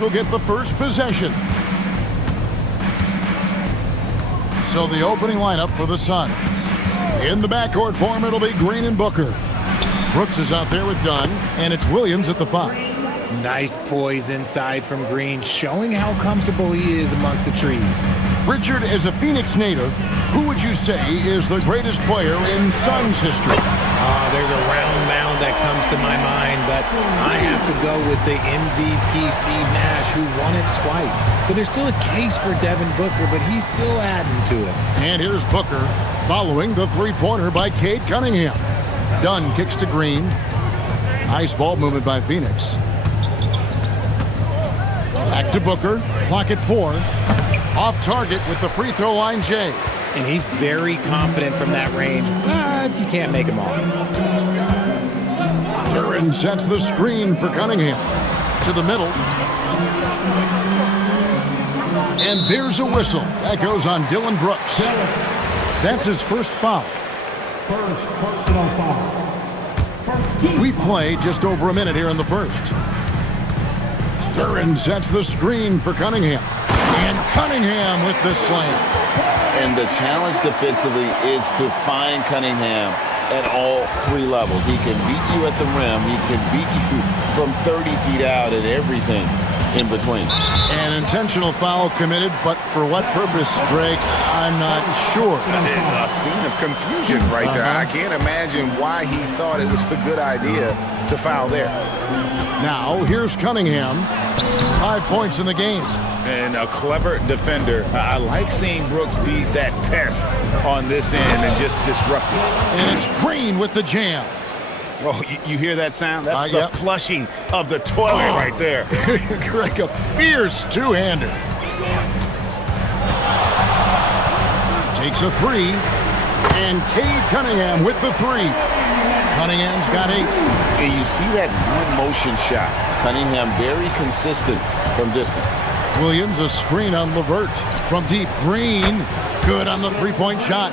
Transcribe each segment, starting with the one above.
will get the first possession. So the opening lineup for the Suns. In the backcourt form, it'll be Green and Booker. Brooks is out there with Dunn, and it's Williams at the 5. Nice poise inside from Green, showing how comfortable he is amongst the trees. Richard, as a Phoenix native, who would you say is the greatest player in Suns history? There's a round mound that comes to my mind, but I have to go with the MVP Steve Nash, who won it twice. But there's still a case for Devin Booker, but he's still adding to it. And here's Booker, following the three-pointer by Cade Cunningham. Dunn kicks to Green. Nice ball movement by Phoenix. Back to Booker, clock at 4. Off target with the free throw line, Jay. And he's very confident from that range, but you can't make him all. Duran sets the screen for Cunningham. To the middle. And there's a whistle. That goes on Dylan Brooks. That's his first foul. First personal foul. We play just over a minute here in the first. Duran sets the screen for Cunningham. And Cunningham with the slam. And the challenge defensively is to find Cunningham at all 3 levels. He can beat you at the rim. He can beat you from 30 feet out and everything in between. An intentional foul committed, but for what purpose, Greg, I'm not sure. A scene of confusion right there. I can't imagine why he thought it was a good idea to foul there. Now, here's Cunningham. 5 points in the game. And a clever defender. I like seeing Brooks beat that pest on this end and just disrupt it. And it's Green with the jam. Oh, you hear that sound? That's the yep. flushing of the toilet right there. Greg, a fierce two-hander. Takes a 3. And Cade Cunningham with the 3. Cunningham's got 8. And you see that one-motion shot. Cunningham very consistent from distance. Williams, a screen on LeVert. From deep, Green, good on the three-point shot.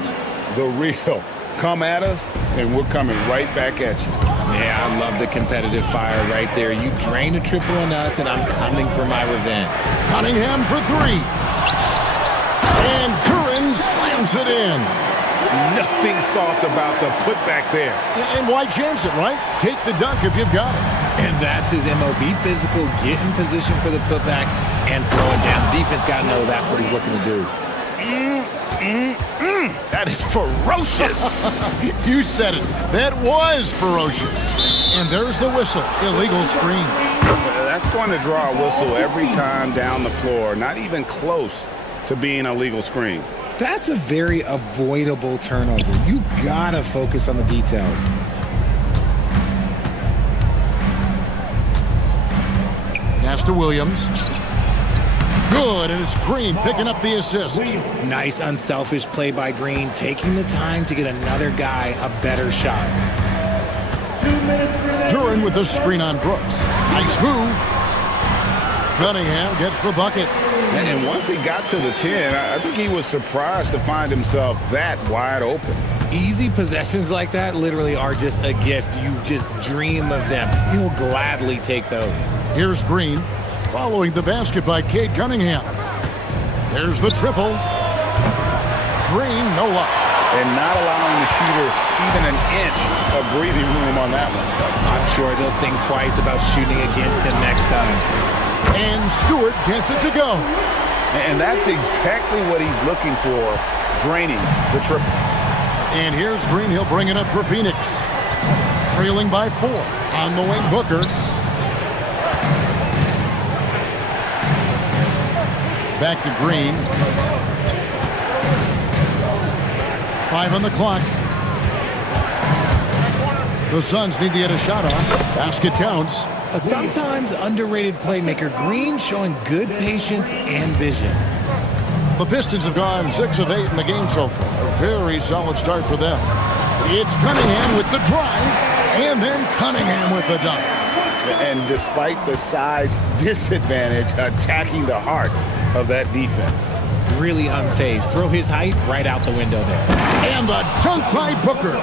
The real. Come at us, and we're coming right back at you. Yeah, I love the competitive fire right there. You drain a triple on us, and I'm coming for my revenge. Cunningham for 3. And Duran slams it in. Nothing soft about the putback there. And why chance it, right? Take the dunk if you've got it. And that's his MO. Be physical, get in position for the putback, and throw it down. The defense got to know that's what he's looking to do. That is ferocious. You said it. That was ferocious. And there's the whistle. Illegal screen. That's going to draw a whistle every time down the floor. Not even close to being a legal screen. That's a very avoidable turnover. You got to focus on the details. Pass to Williams. Good, and it's Green picking up the assist. Nice unselfish play by Green, taking the time to get another guy a better shot. Duran with the screen on Brooks. Nice move. Cunningham gets the bucket. And once he got to the 10, I think he was surprised to find himself that wide open. Easy possessions like that literally are just a gift. You just dream of them. He'll gladly take those. Here's Green, following the basket by Cade Cunningham. There's the triple. Green, no luck. And not allowing the shooter even an inch of breathing room on that one. I'm sure they'll think twice about shooting against him next time. And Stewart gets it to go. And that's exactly what he's looking for, draining the triple. And here's Green. He'll bring it up for Phoenix. Trailing by 4. On the wing, Booker. Back to Green. 5 on the clock. The Suns need to get a shot off. Basket counts. A sometimes underrated playmaker, Green showing good patience and vision. The Pistons have gone 6 of 8 in the game so far. A very solid start for them. It's Cunningham with the drive, and then Cunningham with the dunk. And despite the size disadvantage, attacking the heart of that defense. Really unfazed. Throw his height right out the window there. And the dunk by Booker.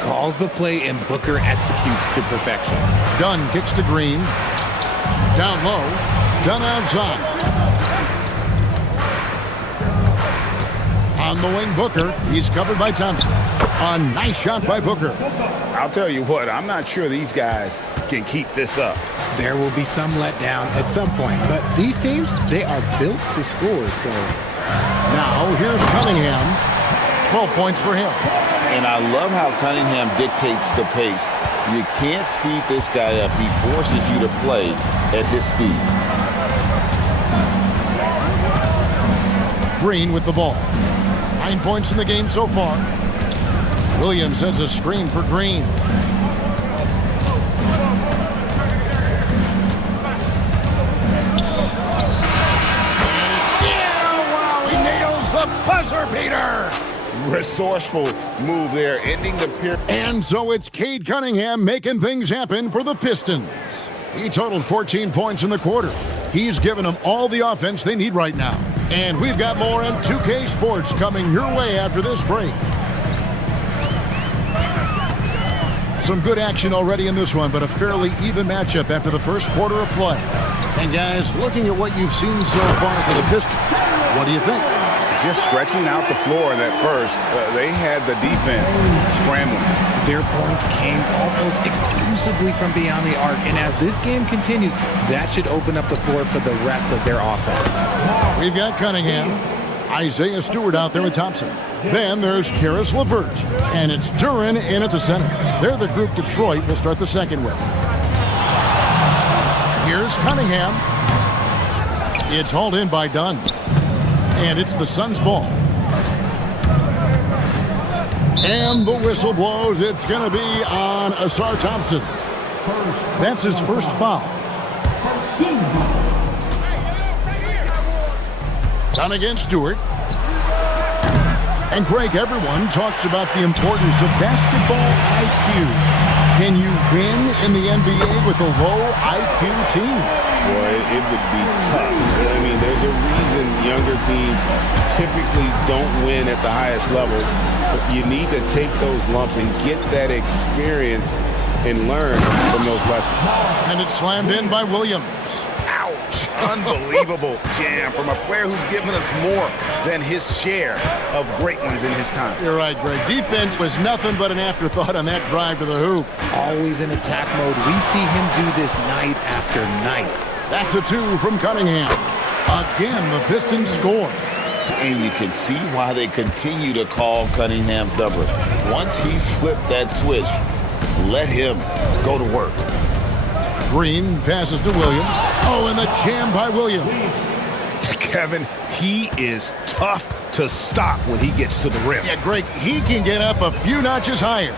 Calls the play, and Booker executes to perfection. Dunn kicks to Green. Down low. Done outside. On the wing, Booker. He's covered by Thompson. A nice shot by Booker. I'll tell you what, I'm not sure these guys can keep this up. There will be some letdown at some point, but these teams, they are built to score, so. Now, here's Cunningham. 12 points for him. And I love how Cunningham dictates the pace. You can't speed this guy up. He forces you to play at his speed. Green with the ball. 9 points in the game so far. Williams sets a screen for Green. Buzzer beater! Resourceful move there, ending the period. And so it's Cade Cunningham making things happen for the Pistons. He totaled 14 points in the quarter. He's given them all the offense they need right now. And we've got more on 2K Sports coming your way after this break. Some good action already in this one, but a fairly even matchup after the first quarter of play. And guys, looking at what you've seen so far for the Pistons, what do you think? Just stretching out the floor in that first, they had the defense scrambling. Their points came almost exclusively from beyond the arc, and as this game continues, that should open up the floor for the rest of their offense. We've got Cunningham, Isaiah Stewart out there with Thompson. Then there's Karis LeVert, and it's Duren in at the center. They're the group Detroit will start the second with. Here's Cunningham. It's hauled in by Dunn. And it's the Suns' ball. And the whistle blows. It's going to be on Asar Thompson. That's his first foul. Done against Stewart. And Greg, everyone talks about the importance of basketball IQ. Can you win in the NBA with a low IQ team? Boy, it would be tough. I mean, there's a reason younger teams typically don't win at the highest level. But you need to take those lumps and get that experience and learn from those lessons. And it's slammed in by Williams. Ouch! Unbelievable jam from a player who's given us more than his share of great ones in his time. You're right, Greg. Defense was nothing but an afterthought on that drive to the hoop. Always in attack mode. We see him do this night after night. That's a 2 from Cunningham. Again, the Pistons score. And you can see why they continue to call Cunningham's number. Once he's flipped that switch, let him go to work. Green passes to Williams. Oh, and the jam by Williams. Kevin, he is tough to stop when he gets to the rim. Yeah, Greg, he can get up a few notches higher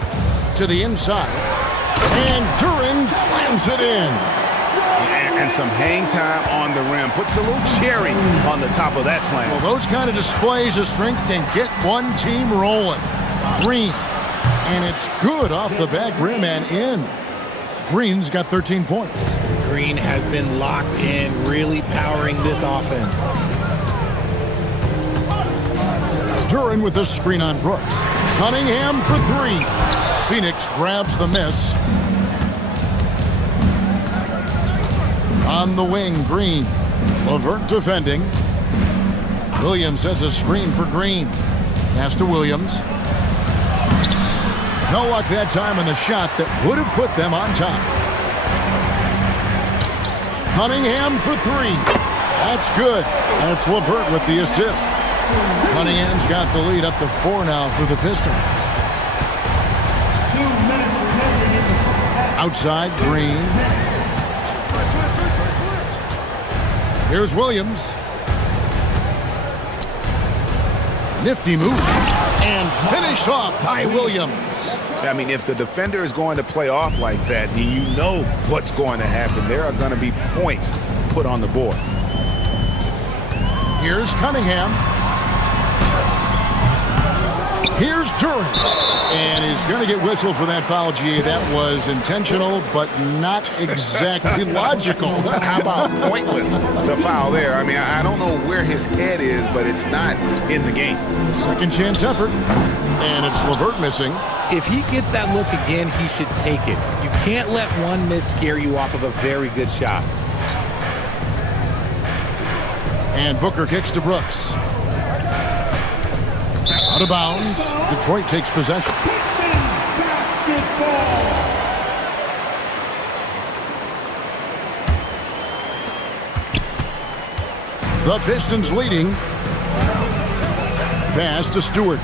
to the inside. And Duren slams it in. And some hang time on the rim. Puts a little cherry on the top of that slam. Well, those kind of displays of strength can get one team rolling. Green. And it's good off the back rim and in. Green's got 13 points. Green has been locked in, really powering this offense. Duren with the screen on Brooks. Cunningham for 3. Phoenix grabs the miss. On the wing, Green. LeVert defending. Williams sets a screen for Green. Pass to Williams. No luck that time on the shot that would have put them on top. Cunningham for 3. That's good. That's LeVert with the assist. Cunningham's got the lead up to 4 now for the Pistons. Outside, Green. Here's Williams. Nifty move. And finished off by Williams. I mean, if the defender is going to play off like that, then you know what's going to happen. There are going to be points put on the board. Here's Cunningham. Here's Duren. And he's going to get whistled for that foul, G. That was intentional, but not exactly logical. How about pointless to foul there? I mean, I don't know where his head is, but it's not in the game. Second chance effort. And it's LeVert missing. If he gets that look again, he should take it. You can't let one miss scare you off of a very good shot. And Booker kicks to Brooks. Out of bounds. Detroit takes possession. The Pistons leading. Pass to Stewart.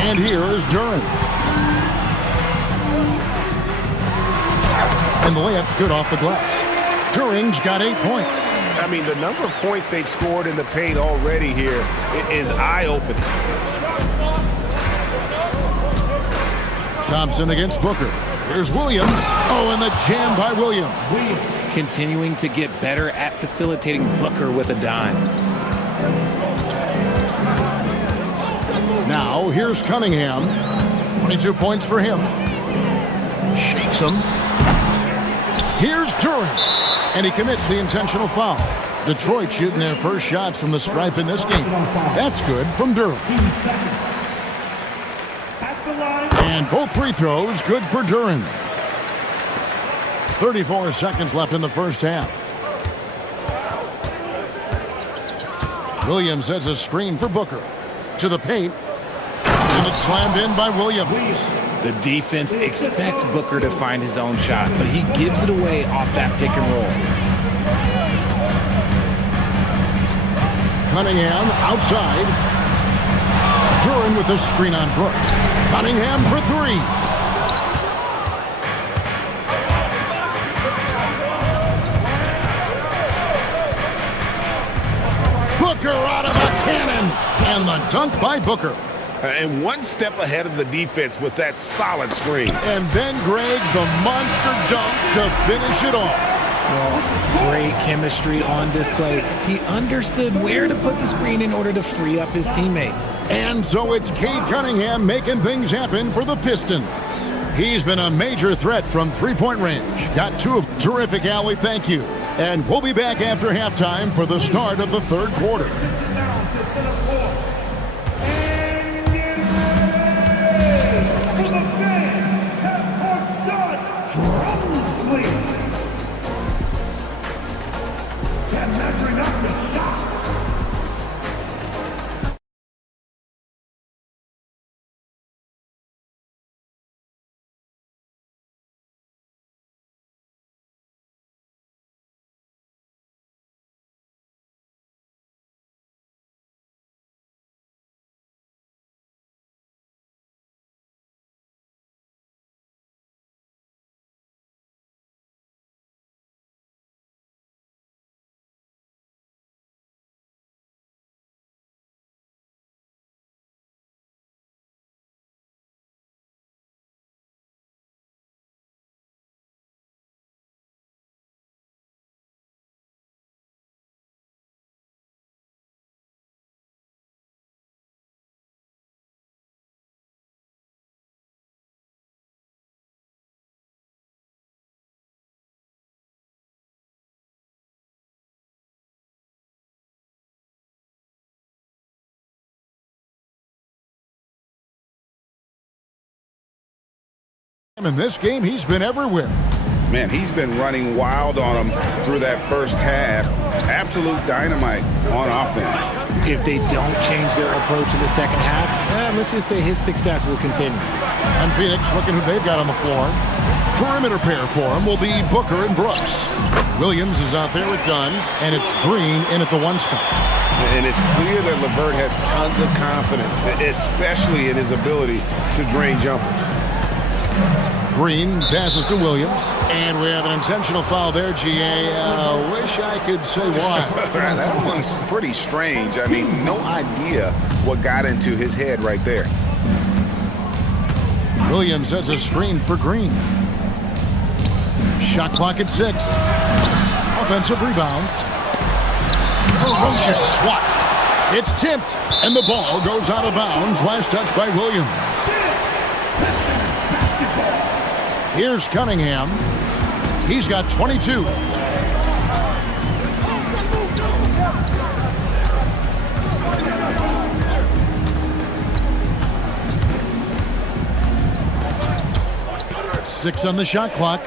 And here is Duran. And the layup's good off the glass. Duran's got 8 points. I mean, the number of points they've scored in the paint already here is eye-opening. Thompson against Booker. Here's Williams. Oh, and the jam by Williams. Continuing to get better at facilitating Booker with a dime. Now, here's Cunningham. 22 points for him. Shakes him. Here's Duran. And he commits the intentional foul. Detroit shooting their first shots from the stripe in this game. That's good from Duran. And both free throws good for Duran. 34 seconds left in the first half. Williams sets a screen for Booker. To the paint. And it's slammed in by Williams. The defense expects Booker to find his own shot, but he gives it away off that pick and roll. Cunningham outside. Duran with the screen on Brooks. Cunningham for 3. Booker out of a cannon. And the dunk by Booker. And one step ahead of the defense with that solid screen. And then Greg, the monster dunk to finish it off. Well, great chemistry on display. He understood where to put the screen in order to free up his teammate. And so it's Cade Cunningham making things happen for the Pistons. He's been a major threat from three-point range. Got 2 of terrific, Allie. Thank you. And we'll be back after halftime for the start of the third quarter. In this game, he's been everywhere. Man, he's been running wild on them through that first half. Absolute dynamite on offense. If they don't change their approach in the second half, let's just say his success will continue. And Phoenix, looking who they've got on the floor. Perimeter pair for him will be Booker and Brooks. Williams is out there with Dunn, and it's Green in at the 1 spot. And it's clear that LeVert has tons of confidence, especially in his ability to drain jumpers. Green passes to Williams, and we have an intentional foul there, GA. Wish I could say why. That one's pretty strange. I mean, no idea what got into his head right there. Williams sets a screen for Green. Shot clock at 6. Offensive rebound. Ferocious swat. It's tipped, and the ball goes out of bounds. Last touch by Williams. Here's Cunningham. He's got 22. Six on the shot clock.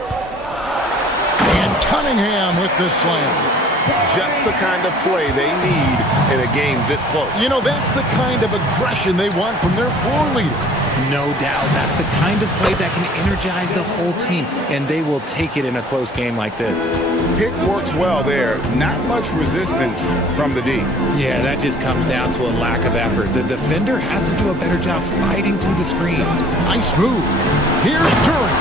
And Cunningham with the slam. Just the kind of play they need in a game this close. You know, that's the kind of aggression they want from their floor leader. No doubt. That's the kind of play that can energize the whole team, and they will take it in a close game like this. Pick works well there. Not much resistance from the D. Yeah, that just comes down to a lack of effort. The defender has to do a better job fighting through the screen. Nice move. Here's Duren.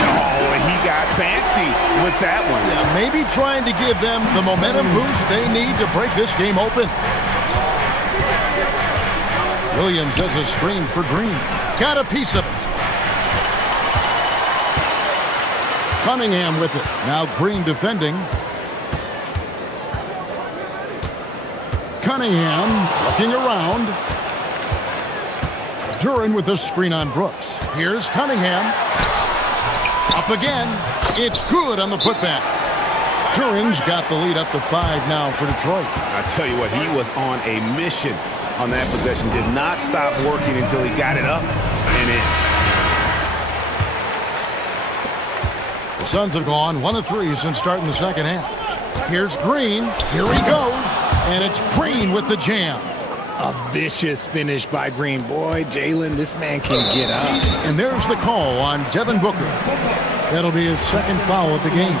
Oh, and he got fancy with that one. Yeah, maybe trying to give them the momentum boost they need to break this game open. Williams has a screen for Green. Got a piece of it. Cunningham with it. Now Green defending. Cunningham looking around. Duren with a screen on Brooks. Here's Cunningham. Up again. It's good on the putback. Duren's got the lead up to 5 now for Detroit. I tell you what, he was on a mission on that possession. Did not stop working until he got it up and in. The Suns have gone 1 of 3 since starting the second half. Here's Green. Here he goes. And it's Green with the jam. A vicious finish by Green. Boy, Jalen, this man can get up. And there's the call on Devin Booker. That'll be his second foul of the game.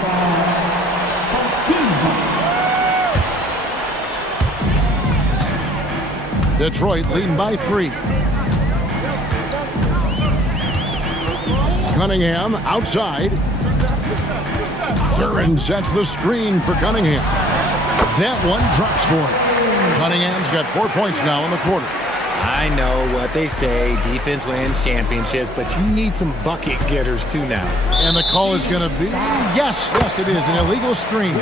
Detroit leading by 3. Cunningham outside. Duren sets the screen for Cunningham. That one drops for him. Cunningham's got 4 points now in the quarter. I know what they say, defense wins championships, but you need some bucket getters too now. And the call is going to be, yes, it is, an illegal screen.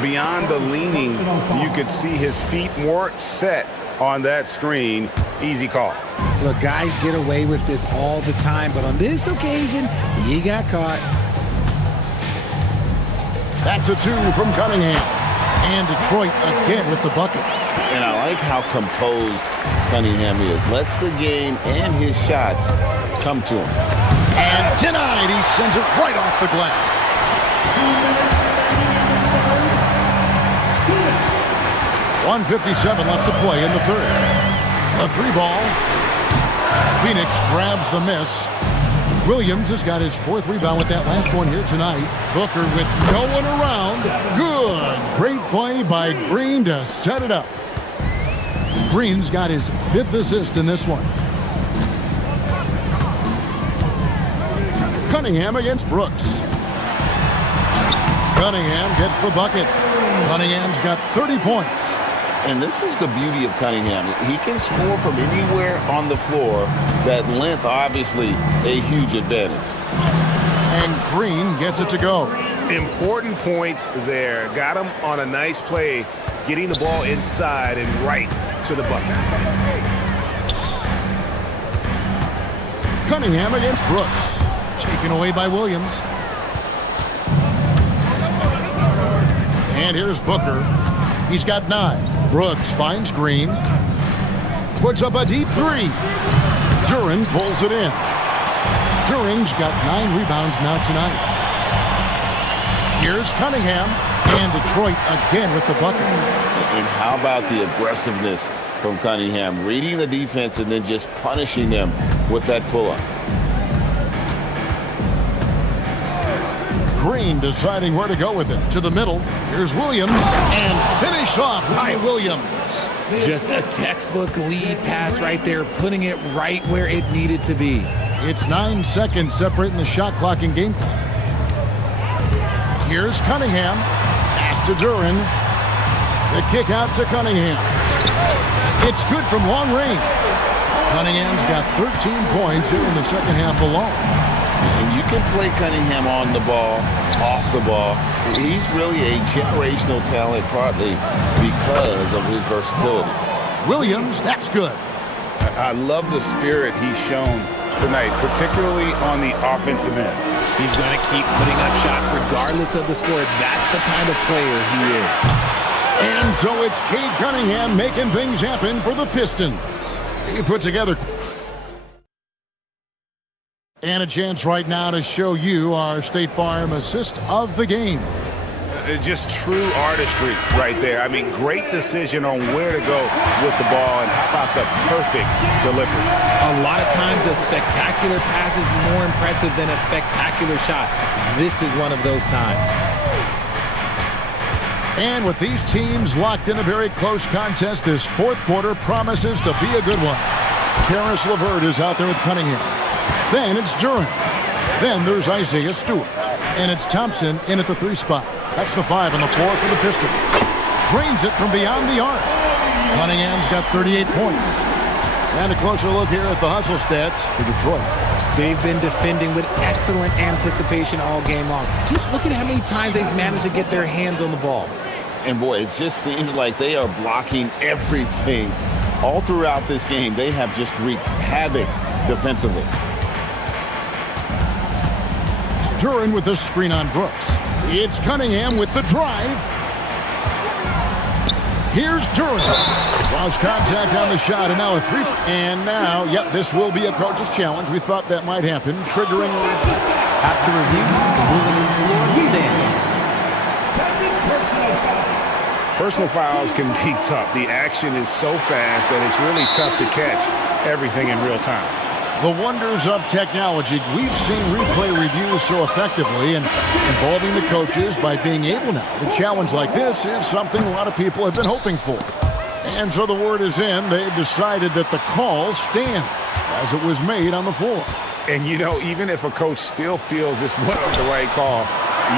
Beyond the leaning, you could see his feet weren't set on that screen. Easy call. Look, guys get away with this all the time, but on this occasion, he got caught. That's a 2 from Cunningham. And Detroit again with the bucket. And I like how composed Cunningham is. Lets the game and his shots come to him. And denied. He sends it right off the glass. 1:57 left to play in the third. A 3-ball. Phoenix grabs the miss. Williams has got his 4th rebound with that last one here tonight. Booker with no one around. Good. Great play by Green to set it up. Green's got his 5th assist in this one. Cunningham against Brooks. Cunningham gets the bucket. Cunningham's got 30 points. And this is the beauty of Cunningham. He can score from anywhere on the floor. That length, obviously, a huge advantage. And Green gets it to go. Important points there. Got him on a nice play, getting the ball inside and right to the bucket. Cunningham against Brooks. Taken away by Williams. And here's Booker. He's got 9. Brooks finds Green. Puts up a deep 3. Duren pulls it in. Duren's got 9 rebounds now tonight. Here's Cunningham. And Detroit again with the bucket. And how about the aggressiveness from Cunningham? Reading the defense and then just punishing them with that pull-up. Green deciding where to go with it. To the middle. Here's Williams. And finished off by Williams. Just a textbook lead pass right there, putting it right where it needed to be. It's 9 seconds separating the shot clock and game clock. Here's Cunningham. Pass to Duren. The kick out to Cunningham. It's good from long range. Cunningham's got 13 points here in the second half alone. And you can play Cunningham on the ball, off the ball. He's really a generational talent, partly because of his versatility. Williams, that's good. I love the spirit he's shown tonight, particularly on the offensive end. He's going to keep putting up shots regardless of the score. That's the kind of player he is. And so it's Cade Cunningham making things happen for the Pistons. He put together... And a chance right now to show you our State Farm assist of the game. Just true artistry right there. I mean, great decision on where to go with the ball, and how about the perfect delivery? A lot of times a spectacular pass is more impressive than a spectacular shot. This is one of those times. And with these teams locked in a very close contest, this fourth quarter promises to be a good one. Karis LeVert is out there with Cunningham. Then it's Duran. Then there's Isaiah Stewart. And it's Thompson in at the 3 spot. That's the 5 on the floor for the Pistons. Drains it from beyond the arc. Cunningham's got 38 points. And a closer look here at the hustle stats for Detroit. They've been defending with excellent anticipation all game long. Just look at how many times they've managed to get their hands on the ball. And boy, it just seems like they are blocking everything. All throughout this game, they have just wreaked havoc defensively. Duran with the screen on Brooks. It's Cunningham with the drive. Here's Duran. Lost contact on the shot, and now a 3. And now, yep, this will be a coach's challenge. We thought that might happen, triggering. After review, the ruling on the floor stands. Personal fouls can be tough. The action is so fast that it's really tough to catch everything in real time. The wonders of technology. We've seen replay reviews so effectively, and involving the coaches by being able now to challenge like this is something a lot of people have been hoping for. And so the word is in. They've decided that the call stands as it was made on the floor. And, you know, even if a coach still feels this wasn't the right call,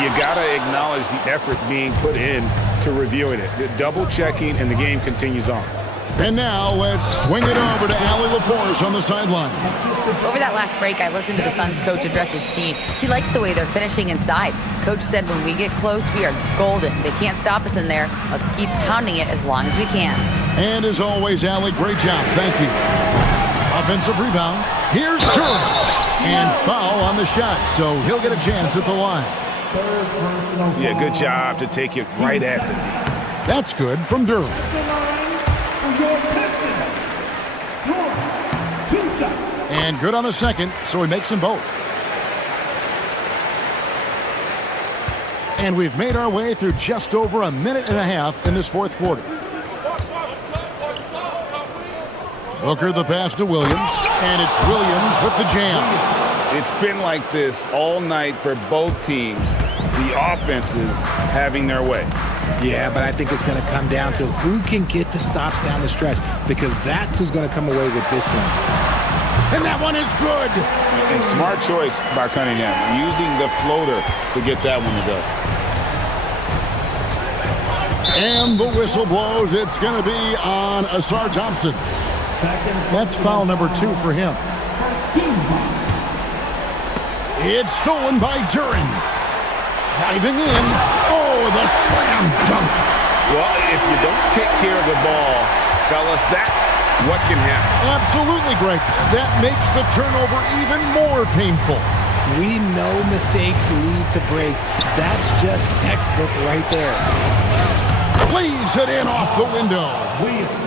you got to acknowledge the effort being put in to reviewing it. The double checking, and the game continues on. And now let's swing it over to Allie LaForce on the sideline. Over that last break, I listened to the Suns coach address his team. He likes the way they're finishing inside. Coach said when we get close, we are golden. They can't stop us in there. Let's keep pounding it as long as we can. And as always, Allie, great job. Thank you. Offensive rebound. Here's Duran. And foul on the shot, so he'll get a chance at the line. Yeah, good job to take it right at the D. That's good from Duran. And good on the second, so he makes them both. And we've made our way through just over a minute and a half in this fourth quarter. Booker the pass to Williams, and it's Williams with the jam. It's been like this all night for both teams. The offenses having their way. Yeah, but I think it's going to come down to who can get the stops down the stretch, because that's who's going to come away with this one. And that one is good. And smart choice by Cunningham, using the floater to get that one to go. And the whistle blows. It's going to be on Asar Thompson. That's foul number 2 for him. It's stolen by Duran. Diving in. Oh, the slam dunk. Well, if you don't take care of the ball, fellas, that's what can happen. Absolutely, Greg. That makes the turnover even more painful. We know mistakes lead to breaks. That's just textbook right there. Plays it in off the window.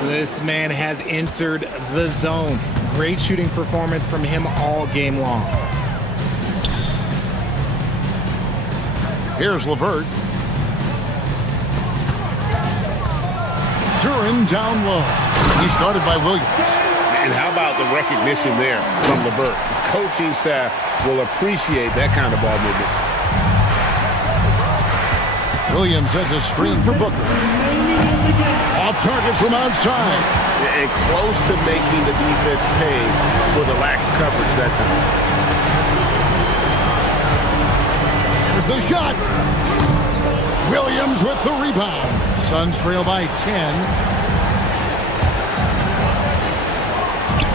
This man has entered the zone. Great shooting performance from him all game long. Here's LeVert. Duran down low. He's guarded by Williams. And how about the recognition there from LeVert? The coaching staff will appreciate that kind of ball movement. Williams has a screen for Booker. Off target from outside. And close to making the defense pay for the lax coverage that time. Here's the shot. Williams with the rebound. Suns trail by 10.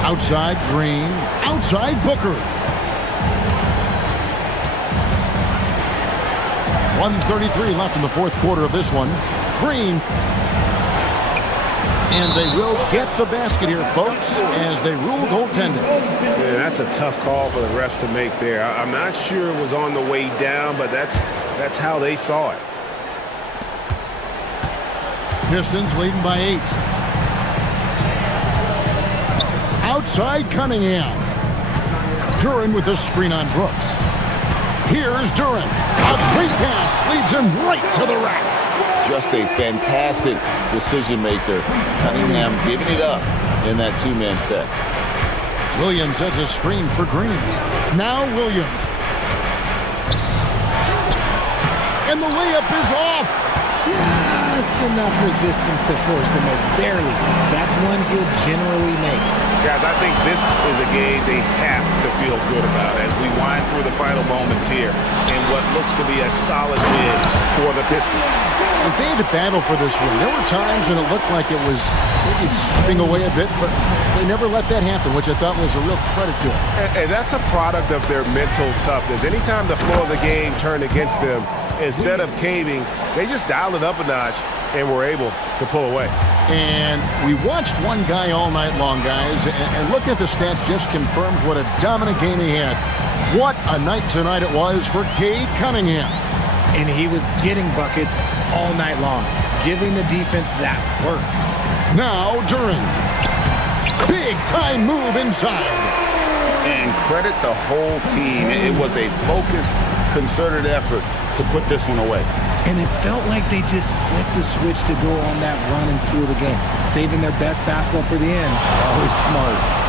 Outside Green. Outside Booker. 1:33 left in the fourth quarter of this one. Green. And they will get the basket here, folks, as they rule goaltending. Yeah, that's a tough call for the refs to make there. I'm not sure it was on the way down, but that's how they saw it. Pistons leading by 8. Outside Cunningham. Duran with the screen on Brooks. Here's Durant. A great pass leads him right to the rack. Just a fantastic decision maker. Cunningham giving it up in that two-man set. Williams has a screen for Green. Now Williams. And the layup is off. Just enough resistance to force the miss. Barely. That's one he'll generally make. Guys, I think this is a game they have to feel good about as we wind through the final moments here in what looks to be a solid win for the Pistons. If they had to battle for this win, there were times when it looked like it was maybe slipping away a bit, but they never let that happen, which I thought was a real credit to them. And that's a product of their mental toughness. Anytime the flow of the game turned against them, instead of caving, they just dialed it up a notch and were able to pull away. And we watched one guy all night long, guys, and looking at the stats just confirms what a dominant game he had. What a night tonight it was for Cade Cunningham. And he was getting buckets all night long, giving the defense that work. Now Duran. Big time move inside. And credit the whole team. It was a focused, concerted effort to put this one away. And it felt like they just flipped the switch to go on that run and seal the game. Saving their best basketball for the end. Always smart.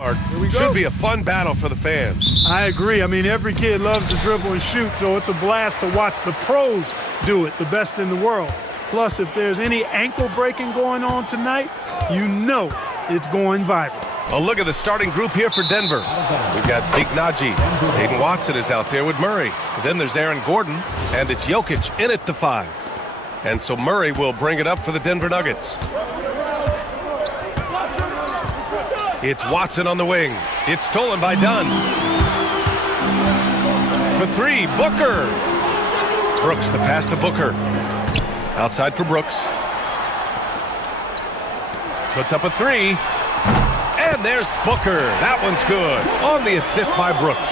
Should be a fun battle for the fans. I agree. I mean, every kid loves to dribble and shoot, so it's a blast to watch the pros do it, the best in the world. Plus, if there's any ankle breaking going on tonight, you know it's going viral. A look at the starting group here for Denver. We've got Zeke Naji. Hayden Watson is out there with Murray. Then there's Aaron Gordon, and it's Jokic in at the 5. And so Murray will bring it up for the Denver Nuggets. It's Watson on the wing. It's stolen by Dunn. For 3, Booker. Brooks, the pass to Booker. Outside for Brooks. Puts up a 3. And there's Booker. That one's good. On the assist by Brooks.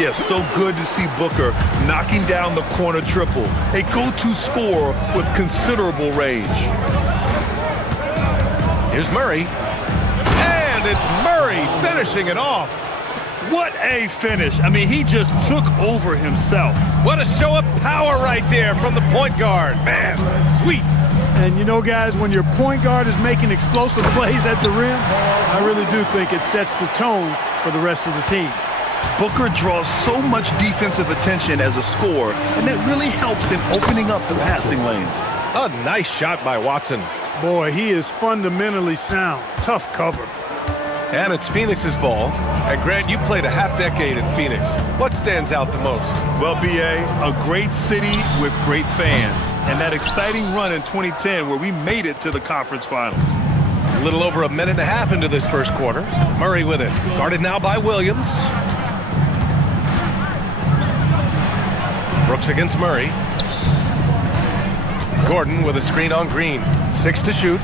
Yes, so good to see Booker knocking down the corner triple. A go-to scorer with considerable range. Here's Murray. And it's Murray finishing it off. What a finish. I mean, he just took over himself. What a show of power right there from the point guard. Man, sweet. And you know, guys, when your point guard is making explosive plays at the rim, I really do think it sets the tone for the rest of the team. Booker draws so much defensive attention as a scorer, and that really helps in opening up the passing lanes. A nice shot by Watson. Boy, he is fundamentally sound. Tough cover. And it's Phoenix's ball. And Grant, you played a half-decade in Phoenix. What stands out the most? Well, B.A., a great city with great fans. And that exciting run in 2010 where we made it to the conference finals. A little over a minute and a half into this first quarter. Murray with it. Guarded now by Williams. Brooks against Murray. Gordon with a screen on Green. 6 to shoot.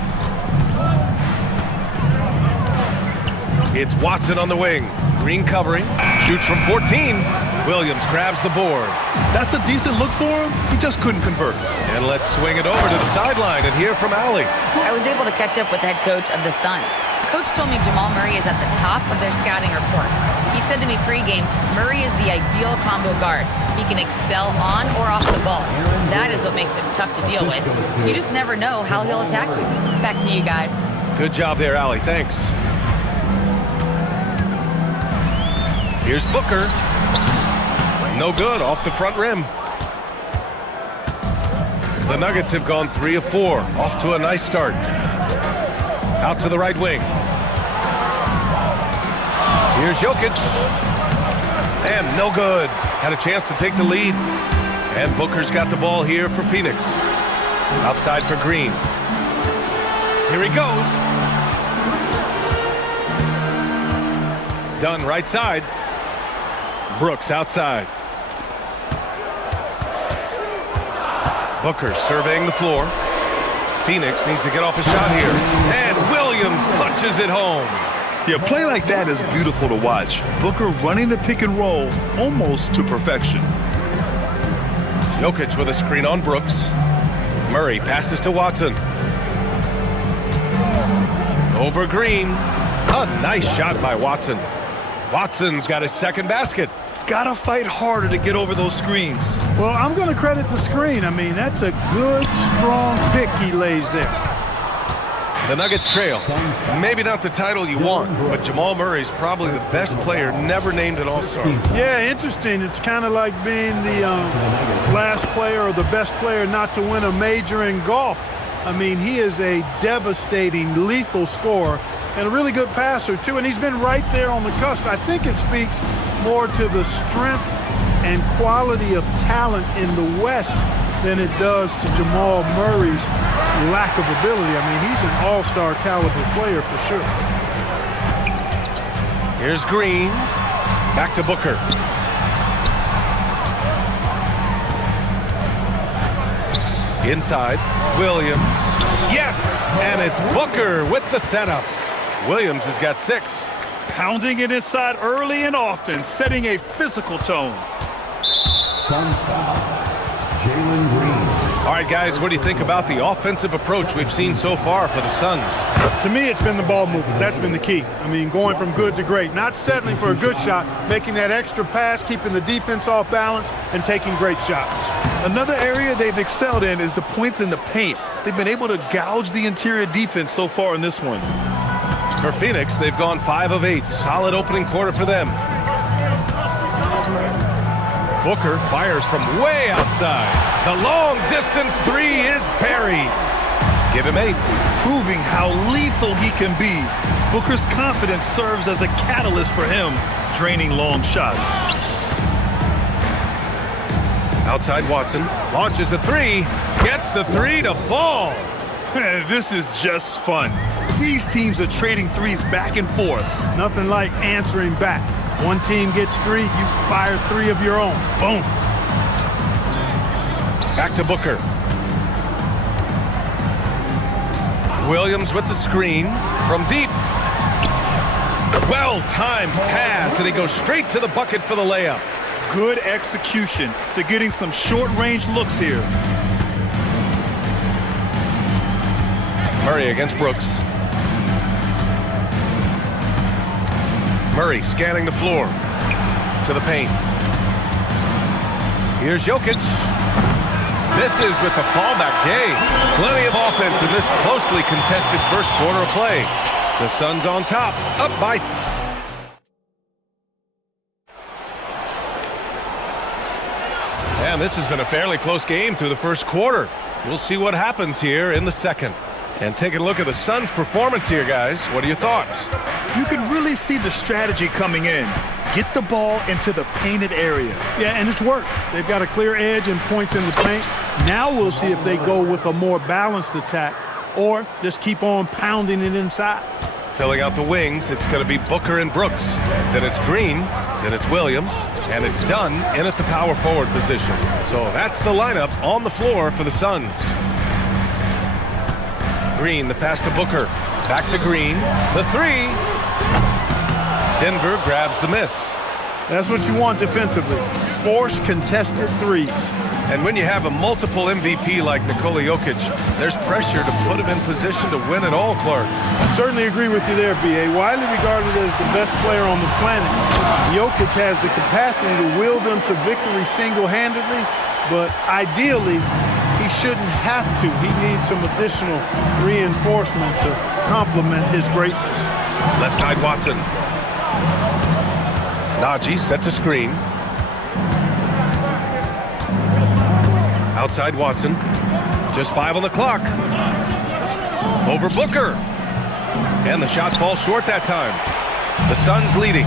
It's Watson on the wing. Green covering. Shoots from 14. Williams grabs the board. That's a decent look for him. He just couldn't convert. And let's swing it over to the sideline and hear from Allie. I was able to catch up with the head coach of the Suns. Coach told me Jamal Murray is at the top of their scouting report. He said to me pregame, Murray is the ideal combo guard. He can excel on or off the ball. That is what makes him tough to deal with. You just never know how he'll attack you. Back to you guys. Good job there, Allie. Thanks. Here's Booker. No good, off the front rim. The Nuggets have gone 3 of 4, off to a nice start. Out to the right wing. Here's Jokic. And no good. Had a chance to take the lead. And Booker's got the ball here for Phoenix. Outside for Green. Here he goes. Dunn right side. Brooks outside. Booker surveying the floor. Phoenix needs to get off a shot here. And Williams punches it home. Yeah, a play like that is beautiful to watch. Booker running the pick and roll almost to perfection. Jokic with a screen on Brooks. Murray passes to Watson. Over Green. A nice shot by Watson. Watson's got his second basket. Gotta fight harder to get over those screens. Well, I'm going to credit the screen. I mean, that's a good, strong pick he lays there. The Nuggets trail. Maybe not the title you want, but Jamal Murray's probably the best player never named an All-Star. Yeah, interesting. It's kind of like being the last player or the best player not to win a major in golf. I mean, he is a devastating, lethal scorer and a really good passer, too. And he's been right there on the cusp. I think it speaks more to the strength and quality of talent in the West than it does to Jamal Murray's lack of ability. I mean, he's an all-star caliber player for sure. Here's Green. Back to Booker. Inside, Williams. Yes! And it's Booker with the setup. Williams has got 6. Pounding it inside early and often, setting a physical tone. Suns foul. Jalen Green. All right, guys, what do you think about the offensive approach we've seen so far for the Suns? To me, it's been the ball movement. That's been the key. I mean, going from good to great. Not settling for a good shot, making that extra pass, keeping the defense off balance, and taking great shots. Another area they've excelled in is the points in the paint. They've been able to gouge the interior defense so far in this one. For Phoenix, they've gone 5 of 8. Solid opening quarter for them. Booker fires from way outside. The long distance three is buried. Give him 8. Proving how lethal he can be. Booker's confidence serves as a catalyst for him, draining long shots. Outside Watson, launches a 3, gets the 3 to fall. This is just fun. These teams are trading threes back and forth. Nothing like answering back. One team gets 3, you fire 3 of your own. Boom. Back to Booker. Williams with the screen from deep. Well-timed pass, and he goes straight to the bucket for the layup. Good execution. They're getting some short-range looks here. Murray against Brooks. Murray scanning the floor to the paint. Here's Jokic. Misses with the fallback, Jay. Plenty of offense in this closely contested first quarter of play. The Suns on top, up by... And this has been a fairly close game through the first quarter. We'll see what happens here in the second. And take a look at the Suns' performance here, guys. What are your thoughts? You can really see the strategy coming in. Get the ball into the painted area. Yeah, and it's worked. They've got a clear edge and points in the paint. Now we'll see if they go with a more balanced attack or just keep on pounding it inside. Filling out the wings, it's going to be Booker and Brooks. Then it's Green, then it's Williams, and it's Dunn in at the power forward position. So that's the lineup on the floor for the Suns. Green, the pass to Booker. Back to Green, the 3. Denver grabs the miss. That's what you want defensively. Force contested threes. And when you have a multiple MVP like Nikola Jokic, there's pressure to put him in position to win it all, Clark. I certainly agree with you there, B.A. Widely regarded as the best player on the planet, Jokic has the capacity to will them to victory single-handedly, but ideally, he shouldn't have to. He needs some additional reinforcement to complement his greatness. Left side, Watson. Najee sets a screen. Outside Watson. Just 5 on the clock. Over Booker. And the shot falls short that time. The Suns leading.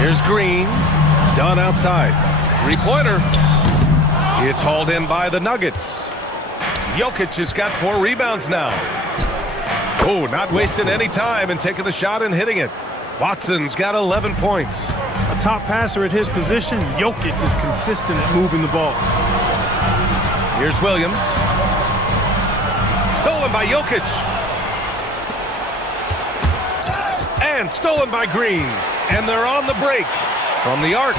Here's Green. Dunn outside. 3-pointer. It's hauled in by the Nuggets. Jokic has got 4 rebounds now. Oh, not wasting any time and taking the shot and hitting it. Watson's got 11 points. A top passer at his position, Jokic is consistent at moving the ball. Here's Williams. Stolen by Jokic. And stolen by Green. And they're on the break from the arc.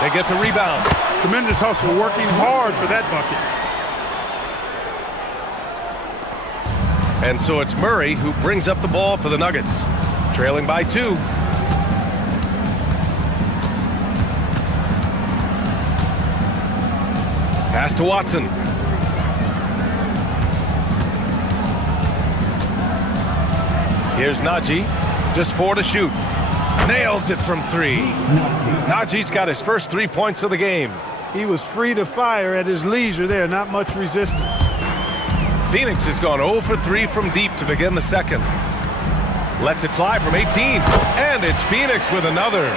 They get the rebound. Tremendous hustle, working hard for that bucket. And so it's Murray who brings up the ball for the Nuggets. Trailing by 2. Pass to Watson. Here's Najee. Just 4 to shoot. Nails it from 3. Najee's got his first 3 points of the game. He was free to fire at his leisure there, not much resistance. Phoenix has gone 0 for 3 from deep to begin the second. Lets it fly from 18. And it's Phoenix with another.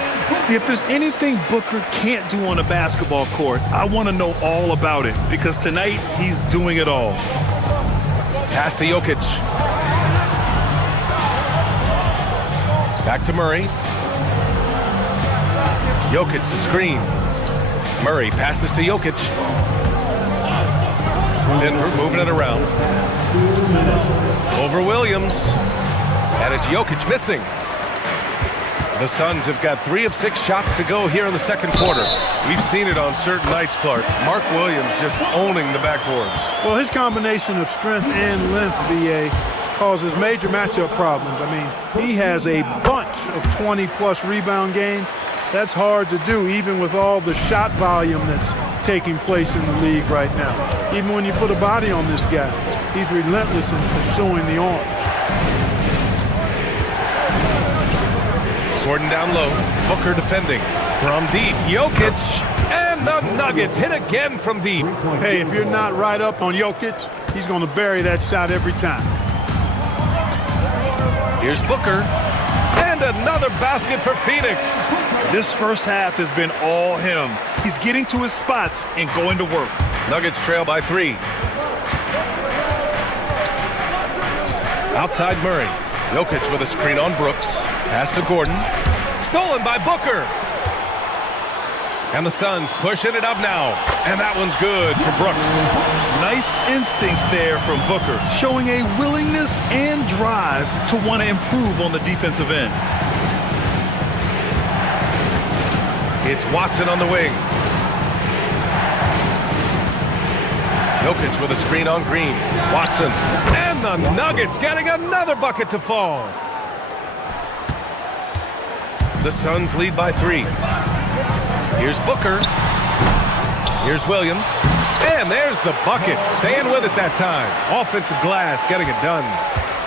If there's anything Booker can't do on a basketball court, I want to know all about it, because tonight he's doing it all. Pass to Jokic. Back to Murray. Jokic the screen. Murray passes to Jokic. Denver moving it around. Over Williams. And it's Jokic missing. The Suns have got 3 of 6 shots to go here in the second quarter. We've seen it on certain nights, Clark. Mark Williams just owning the backboards. Well, his combination of strength and length, BA, causes major matchup problems. I mean, he has a bunch of 20-plus rebound games. That's hard to do, even with all the shot volume that's taking place in the league right now. Even when you put a body on this guy, he's relentless in pursuing the arm. Gordon down low. Booker defending. From deep. Jokic. And the Nuggets hit again from deep. Hey, if you're not right up on Jokic, he's going to bury that shot every time. Here's Booker. And another basket for Phoenix. This first half has been all him. He's getting to his spots and going to work. Nuggets trail by 3. Outside Murray. Jokic with a screen on Brooks. Pass to Gordon. Stolen by Booker. And the Suns pushing it up now. And that one's good for Brooks. Nice instincts there from Booker, showing a willingness and drive to want to improve on the defensive end. It's Watson on the wing. Jokic with a screen on Green. Watson. And the Nuggets getting another bucket to fall. The Suns lead by 3. Here's Booker. Here's Williams. And there's the bucket. Staying with it that time. Offensive glass getting it done.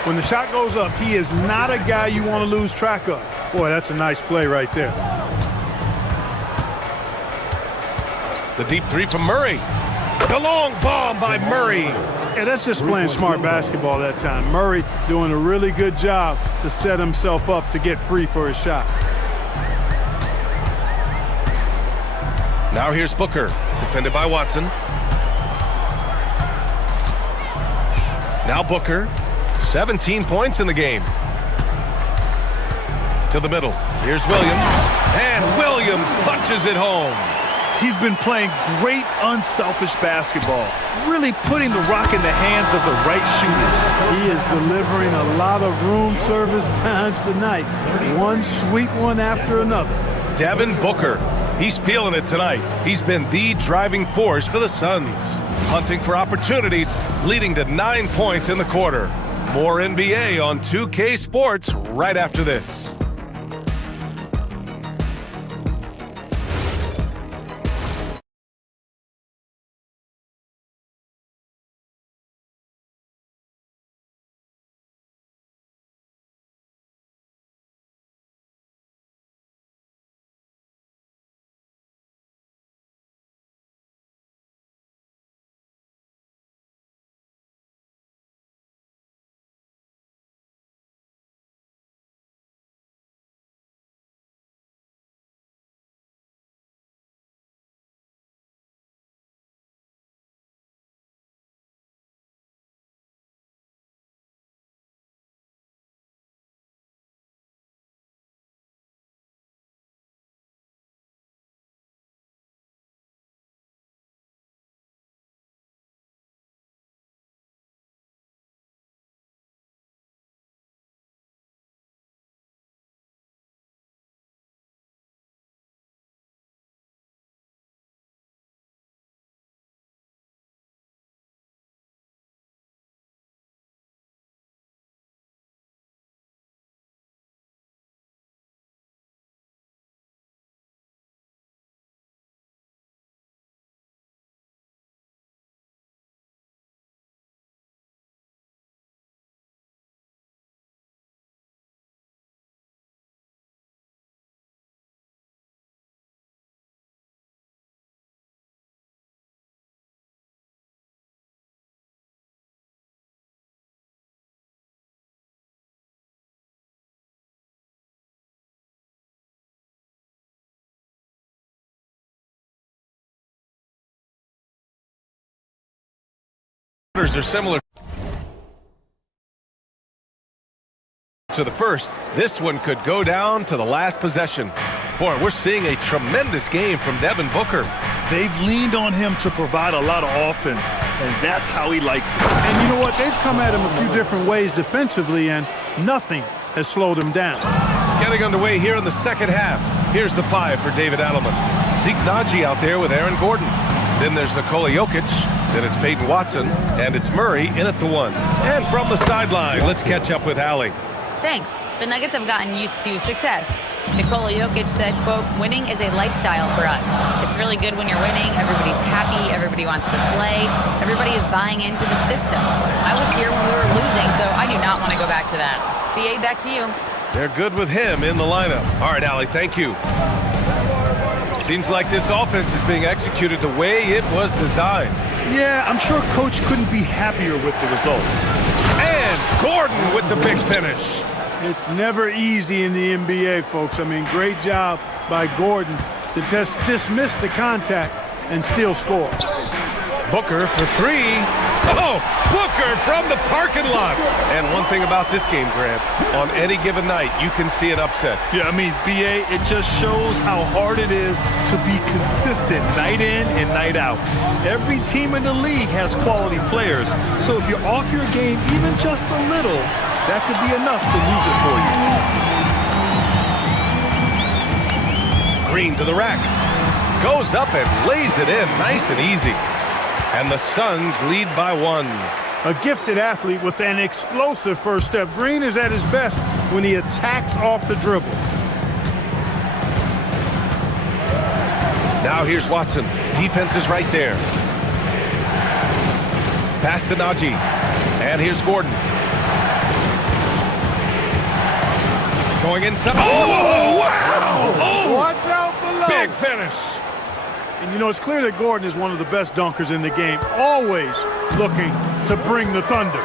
When the shot goes up, he is not a guy you want to lose track of. Boy, that's a nice play right there. The deep 3 from Murray. The long bomb by Murray. Yeah, that's just playing smart basketball that time. Murray doing a really good job to set himself up to get free for his shot. Now here's Booker, defended by Watson. Now Booker, 17 points in the game. To the middle, here's Williams. And Williams punches it home. He's been playing great unselfish basketball, really putting the rock in the hands of the right shooters. He is delivering a lot of room service times tonight. One sweet one after another. Devin Booker, he's feeling it tonight. He's been the driving force for the Suns. Hunting for opportunities, leading to 9 points in the quarter. More NBA on 2K Sports right after this. Are similar to the first. This one could go down to the last possession. Boy, we're seeing a tremendous game from Devin Booker. They've leaned on him to provide a lot of offense, and that's how he likes it. And you know what? They've come at him a few different ways defensively, and nothing has slowed him down. Getting underway here in the second half. Here's the 5 for David Adelman. Zeke Naji out there with Aaron Gordon. Then there's Nikola Jokic. Then it's Peyton Watson. And it's Murray in at the 1. And from the sideline, let's catch up with Allie. Thanks. The Nuggets have gotten used to success. Nikola Jokic said, quote, winning is a lifestyle for us. It's really good when you're winning. Everybody's happy. Everybody wants to play. Everybody is buying into the system. I was here when we were losing, so I do not want to go back to that. BA, back to you. They're good with him in the lineup. All right, Allie, thank you. Seems like this offense is being executed the way it was designed. Yeah, I'm sure Coach couldn't be happier with the results. And Gordon with the big finish. It's never easy in the NBA, folks. I mean, great job by Gordon to just dismiss the contact and still score. Booker for three. Oh, Booker from the parking lot. And one thing about this game, Grant, on any given night, you can see an upset. Yeah, I mean, BA, it just shows how hard it is to be consistent night in and night out. Every team in the league has quality players. So if you're off your game even just a little, that could be enough to lose it for you. Green to the rack. Goes up and lays it in nice and easy. And the Suns lead by 1. A gifted athlete with an explosive first step. Green is at his best when he attacks off the dribble. Now here's Watson. Defense is right there. Pass to Najee. And here's Gordon. Going inside. Oh, wow! Oh, watch out below. Big finish. And, you know, it's clear that Gordon is one of the best dunkers in the game, always looking to bring the thunder.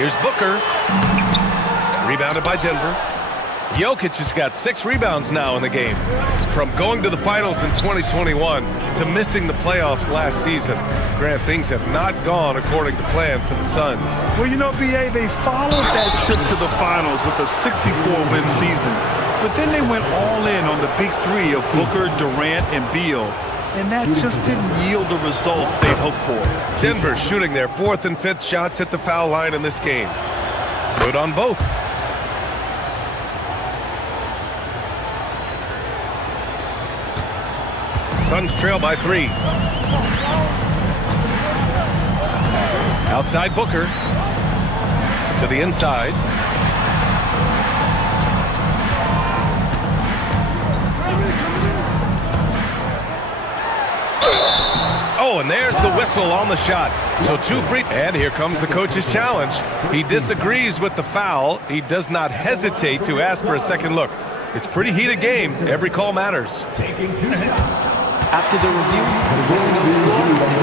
Here's Booker. Rebounded by Denver. Jokic has got 6 rebounds now in the game. From going to the finals in 2021 to missing the playoffs last season, Grant, things have not gone according to plan for the Suns. Well, you know, BA, they followed that trip to the finals with a 64-win season. But then they went all in on the big three of Booker, Durant, and Beal. And that just didn't yield the results they'd hoped for. Denver shooting their 4th and 5th shots at the foul line in this game. Good on both. Suns trail by 3. Outside Booker. To the inside. Oh, and there's the whistle on the shot. So 2 free. And here comes the coach's challenge. He disagrees with the foul. He does not hesitate to ask for a second look. It's a pretty heated game. Every call matters. After the review, the ruling on the floor is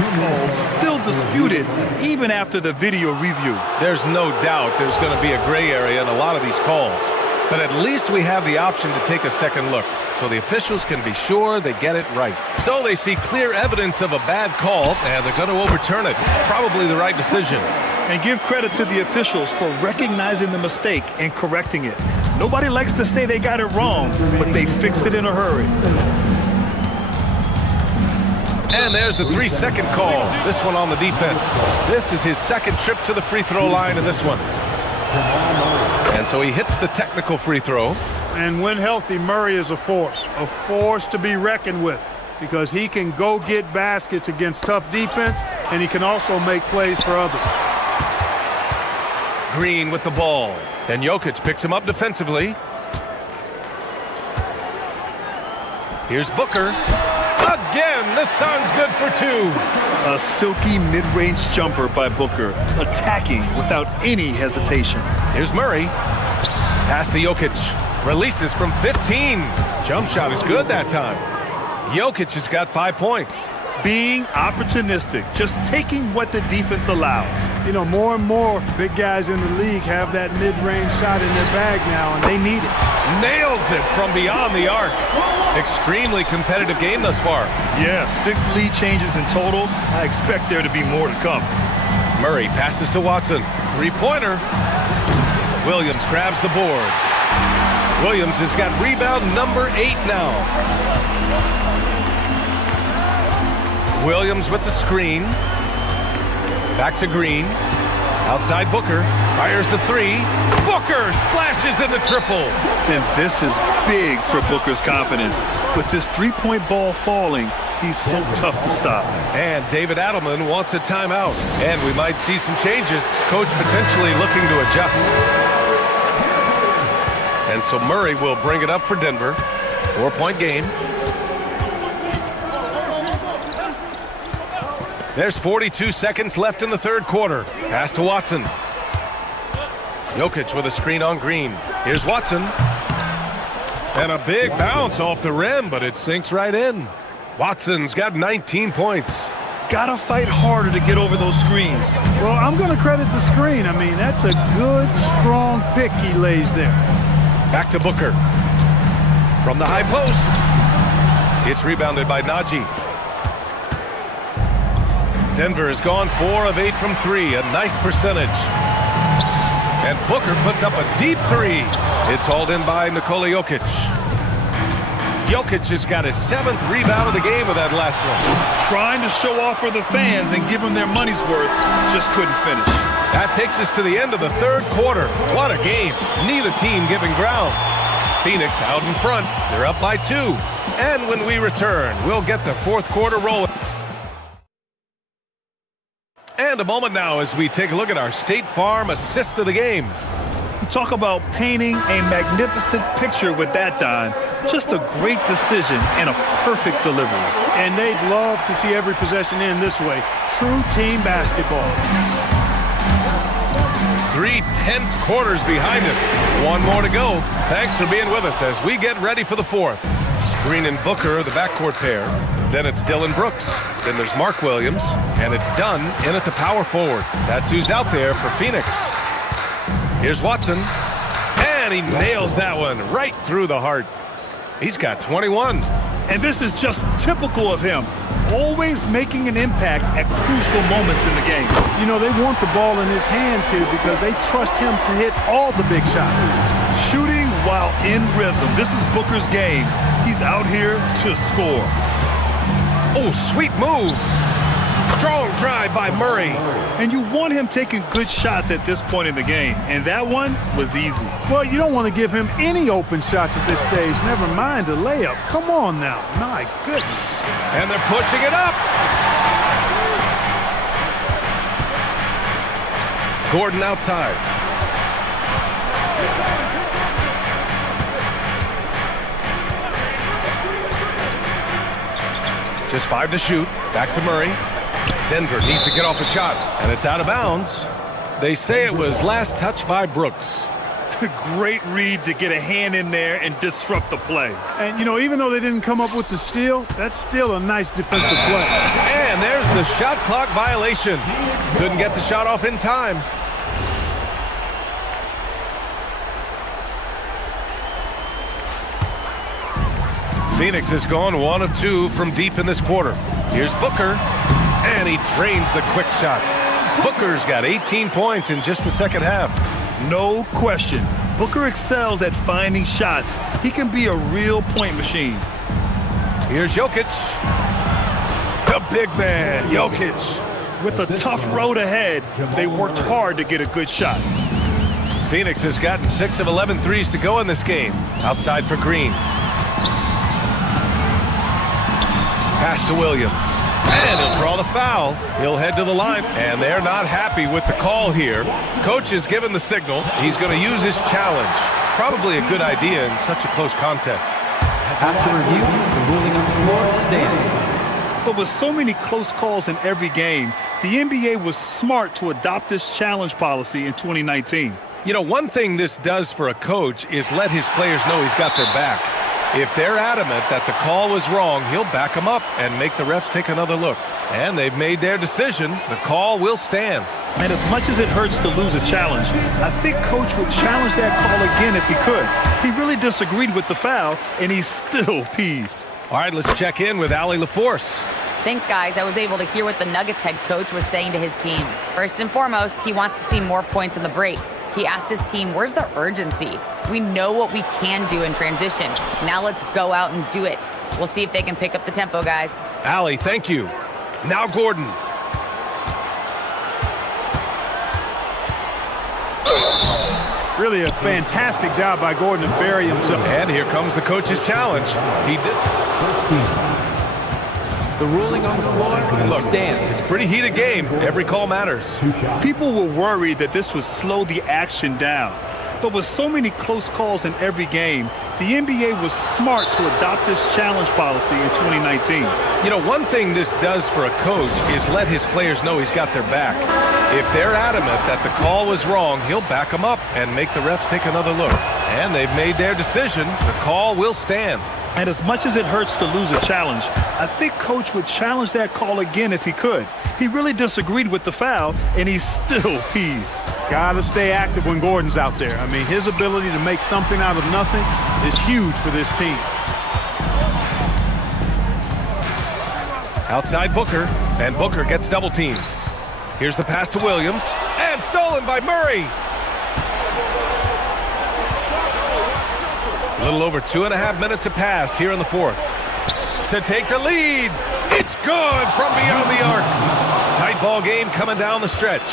overturned. Still disputed even after the video review. There's no doubt there's going to be a gray area in a lot of these calls. But at least we have the option to take a second look, so the officials can be sure they get it right. So they see clear evidence of a bad call, and they're going to overturn it. Probably the right decision. And give credit to the officials for recognizing the mistake and correcting it. Nobody likes to say they got it wrong, but they fixed it in a hurry. And there's the 3-second call. This one on the defense. This is his 2nd trip to the free throw line in this one. And so he hits the technical free throw. And when healthy, Murray is a force to be reckoned with, because he can go get baskets against tough defense, and he can also make plays for others. Green with the ball. And Jokic picks him up defensively. Here's Booker. Again, the Suns good for 2. A silky mid-range jumper by Booker, attacking without any hesitation. Here's Murray. Pass to Jokic. Releases from 15. Jump shot is good that time. Jokic has got 5 points. Being opportunistic, just taking what the defense allows. You know, more and more big guys in the league have that mid-range shot in their bag now, and they need it. Nails it from beyond the arc. Extremely competitive game thus far. Yeah, 6 lead changes in total. I expect there to be more to come. Murray passes to Watson. 3-pointer. Williams grabs the board. Williams has got rebound number 8 now. Williams with the screen. Back to Green. Outside Booker. Fires the 3. Booker splashes in the triple. And this is big for Booker's confidence. With this 3-point ball falling, he's so tough to stop. And David Adelman wants a timeout. And we might see some changes. Coach potentially looking to adjust. And so Murray will bring it up for Denver. 4-point game. There's 42 seconds left in the third quarter. Pass to Watson. Jokic with a screen on Green. Here's Watson. And a big bounce off the rim, but it sinks right in. Watson's got 19 points. Gotta fight harder to get over those screens. Well, I'm going to credit the screen. I mean, that's a good, strong pick he lays there. Back to Booker. From the high post. It's rebounded by Najee. Denver has gone 4 of 8 from 3, a nice percentage. And Booker puts up a deep 3. It's hauled in by Nikola Jokic. Jokic just got his 7th rebound of the game with that last one. Trying to show off for the fans and give them their money's worth, just couldn't finish. That takes us to the end of the third quarter. What a game. Neither team giving ground. Phoenix out in front. They're up by 2. And when we return, we'll get the fourth quarter rolling. And a moment now as we take a look at our State Farm assist of the game. You talk about painting a magnificent picture with that, Don. Just a great decision and a perfect delivery. And they'd love to see every possession end this way. True team basketball. 3 tense quarters behind us. 1 more to go. Thanks for being with us as we get ready for the fourth. Green and Booker, the backcourt pair. Then it's Dillon Brooks. Then there's Mark Williams. And it's Dunn in at the power forward. That's who's out there for Phoenix. Here's Watson. And he nails that one right through the heart. He's got 21. And this is just typical of him. Always making an impact at crucial moments in the game. You know, they want the ball in his hands here because they trust him to hit all the big shots. Shooting while in rhythm. This is Booker's game. He's out here to score. Oh, sweet move. Strong drive by Murray. And you want him taking good shots at this point in the game. And that one was easy. Well, you don't want to give him any open shots at this stage. Never mind a layup. Come on now. My goodness. And they're pushing it up. Gordon outside. Just 5 to shoot. Back to Murray. Denver needs to get off a shot, and it's out of bounds. They say it was last touched by Brooks. Great read to get a hand in there and disrupt the play. And, you know, even though they didn't come up with the steal, that's still a nice defensive play. And there's the shot clock violation. Couldn't get the shot off in time. Phoenix has gone 1 of 2 from deep in this quarter. Here's Booker, and he drains the quick shot. Booker's got 18 points in just the second half. No question. Booker excels at finding shots. He can be a real point machine. Here's Jokic. The big man, Jokic. With a tough road ahead, they worked hard to get a good shot. Phoenix has gotten 6 of 11 threes to go in this game. Outside for Green. Pass to Williams. And he'll draw the foul. He'll head to the line. And they're not happy with the call here. Coach has given the signal. He's going to use his challenge. Probably a good idea in such a close contest. After review, the ruling on the floor stands. But with so many close calls in every game, the NBA was smart to adopt this challenge policy in 2019. You know, one thing this does for a coach is let his players know he's got their back. If they're adamant that the call was wrong, he'll back them up and make the refs take another look. And they've made their decision. The call will stand. And as much as it hurts to lose a challenge, I think Coach would challenge that call again if he could. He really disagreed with the foul, and he's still peeved. All right, let's check in with Allie LaForce. Thanks, guys. I was able to hear what the Nuggets head coach was saying to his team. First and foremost, he wants to see more points in the break. He asked his team, where's the urgency? We know what we can do in transition. Now let's go out and do it. We'll see if they can pick up the tempo, guys. Allie, thank you. Now Gordon. Really a fantastic job by Gordon to bury himself. And here comes the coach's challenge. The ruling on the floor stands. It's a pretty heated game. Every call matters. People were worried that this would slow the action down. But with so many close calls in every game, the NBA was smart to adopt this challenge policy in 2019. You know, one thing this does for a coach is let his players know he's got their back. If they're adamant that the call was wrong, he'll back them up and make the refs take another look. And they've made their decision. The call will stand. And as much as it hurts to lose a challenge, I think Coach would challenge that call again if he could. He really disagreed with the foul, and he's still peeved. Gotta stay active when Gordon's out there. I mean, his ability to make something out of nothing is huge for this team. Outside Booker, and Booker gets double teamed. Here's the pass to Williams, and stolen by Murray. A little over 2.5 minutes have passed here in the fourth. To take the lead, it's good from beyond the arc. Tight ball game coming down the stretch.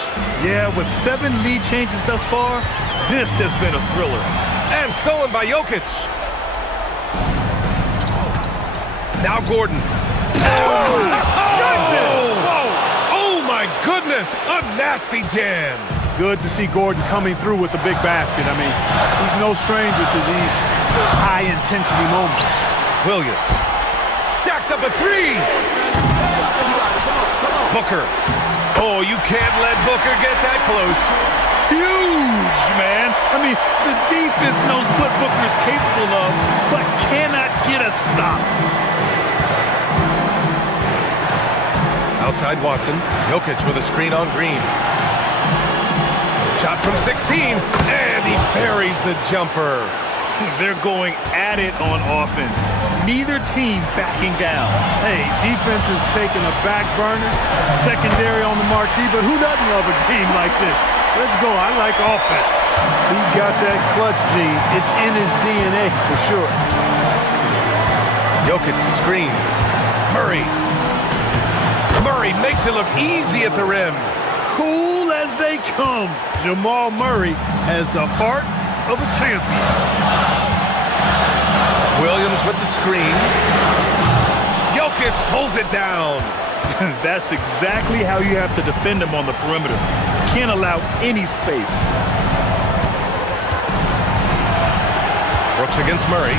Yeah, with 7 lead changes thus far, this has been a thriller. And stolen by Jokic. Now Gordon. Oh my goodness, a nasty jam. Good to see Gordon coming through with a big basket. I mean, he's no stranger to these high-intensity moments. Williams jacks up a 3. Booker. Oh, you can't let Booker get that close. Huge, man. I mean, the defense knows what Booker is capable of, but cannot get a stop. Outside Watson. Jokic with a screen on Green. Shot from 16, and he buries the jumper. They're going at it on offense. Neither team backing down. Hey, defense is taking a back burner, secondary on the marquee, but who doesn't love a game like this? Let's go. I like offense. He's got that clutch gene. It's in his DNA for sure. Jokic screen. Murray. Murray makes it look easy at the rim. Cool as they come. Jamal Murray has the heart of a champion. Williams with the screen. Jokic pulls it down. That's exactly how you have to defend him on the perimeter. Can't allow any space. Brooks against Murray.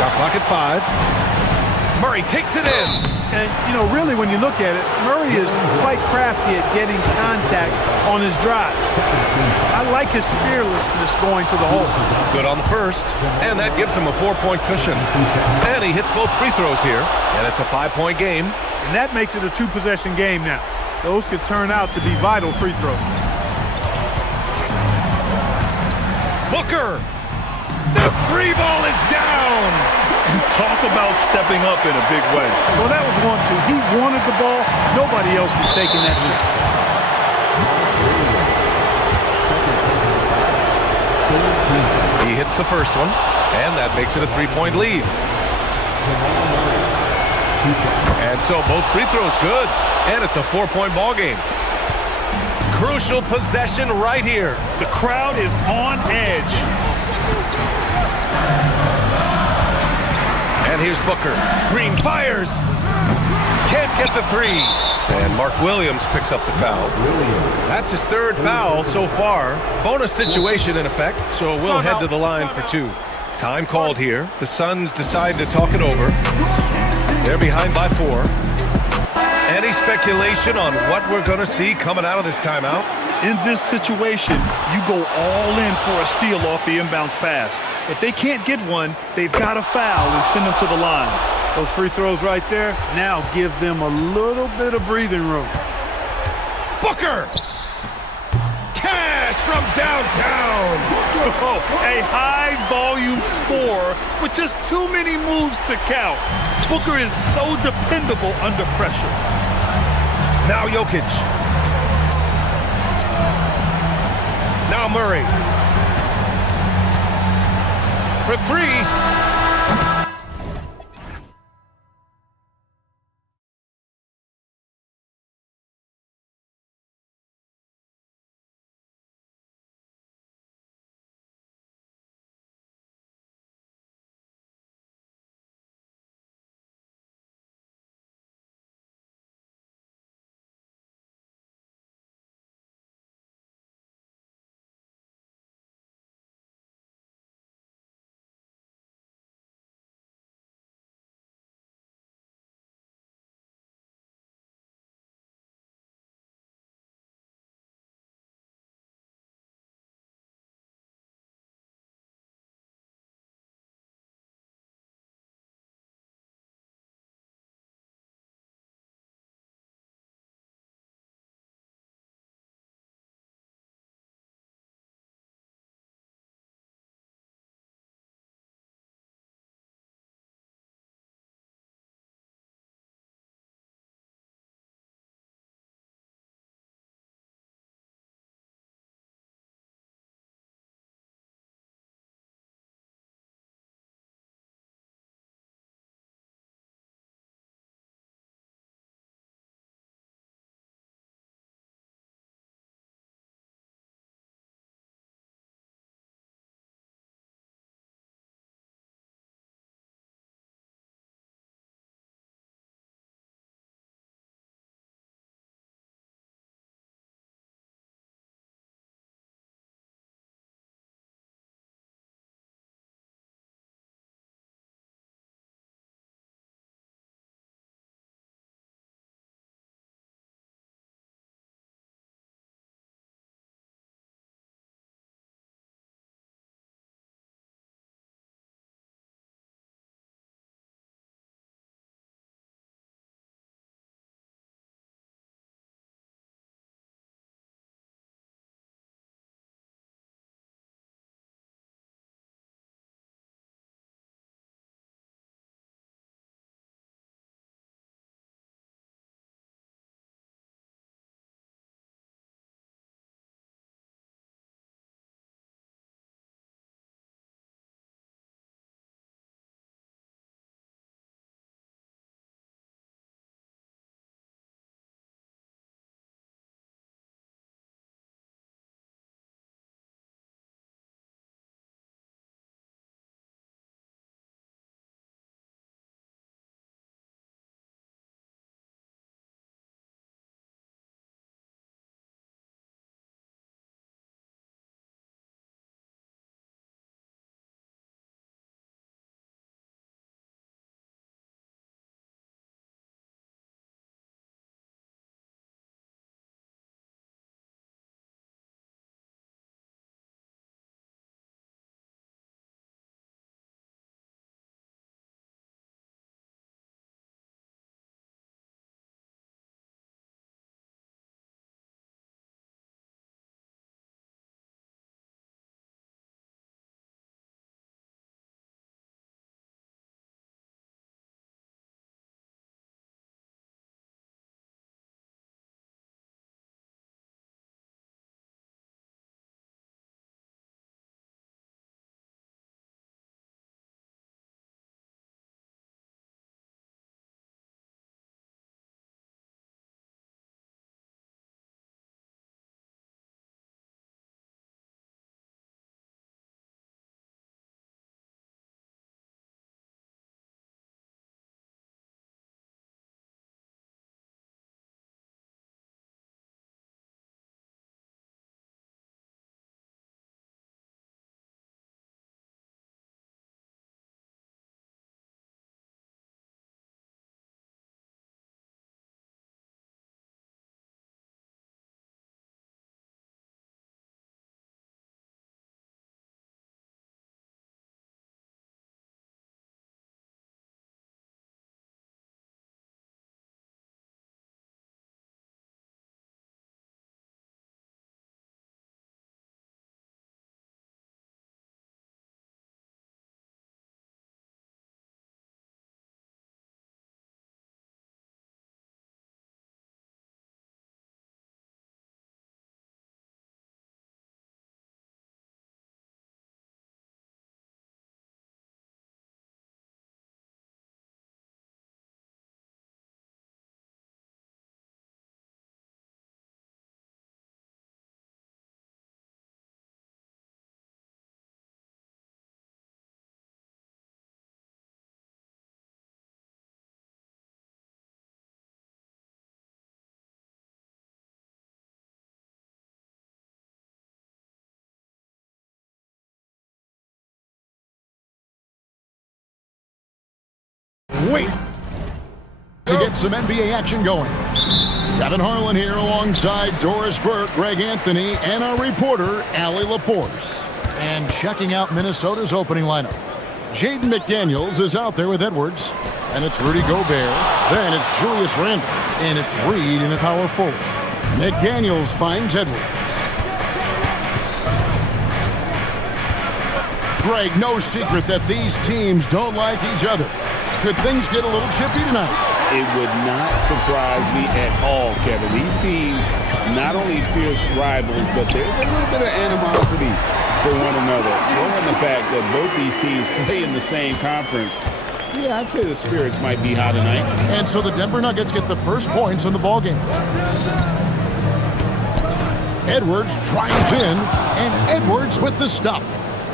Shot clock at 5. Murray takes it in. And, you know, really, when you look at it, Murray is quite crafty at getting contact on his drive. I like his fearlessness going to the hole. Good on the first, and that gives him a 4-point cushion. And he hits both free throws here, and it's a 5-point game. And that makes it a 2-possession game now. Those could turn out to be vital free throws. Booker! The 3 ball is down! Talk about stepping up in a big way. Well, that was 1-2. He wanted the ball. Nobody else was taking that shot. He hits the first one, and that makes it a 3-point lead. And so both free throws good, and it's a 4-point ball game. Crucial possession right here. The crowd is on edge. And here's Booker. Green fires. Can't get the 3. And Mark Williams picks up the foul. That's his 3rd foul so far. Bonus situation in effect, so we'll head to the line for 2. Time called here. The Suns decide to talk it over. They're behind by 4. Any speculation on what we're going to see coming out of this timeout? In this situation, you go all in for a steal off the inbounds pass. If they can't get one, they've got to foul and send them to the line. Those free throws right there now give them a little bit of breathing room. Booker! Cash from downtown! Oh, a high-volume score with just too many moves to count. Booker is so dependable under pressure. Now Jokic. Now Murray. For 3. wait to get some NBA action going. Kevin Harlan here alongside Doris Burke, Greg Anthony, and our reporter, Allie LaForce. And checking out Minnesota's opening lineup. Jaden McDaniels is out there with Edwards. And it's Rudy Gobert. Then it's Julius Randle. And it's Reed in a power forward. McDaniels finds Edwards. Greg, no secret that these teams don't like each other. Could things get a little chippy tonight? It would not surprise me at all, Kevin. These teams not only fierce rivals, but there's a little bit of animosity for one another. Given the fact that both these teams play in the same conference, yeah, I'd say the spirits might be high tonight. And so the Denver Nuggets get the first points in the ballgame. Edwards drives in, and Edwards with the stuff.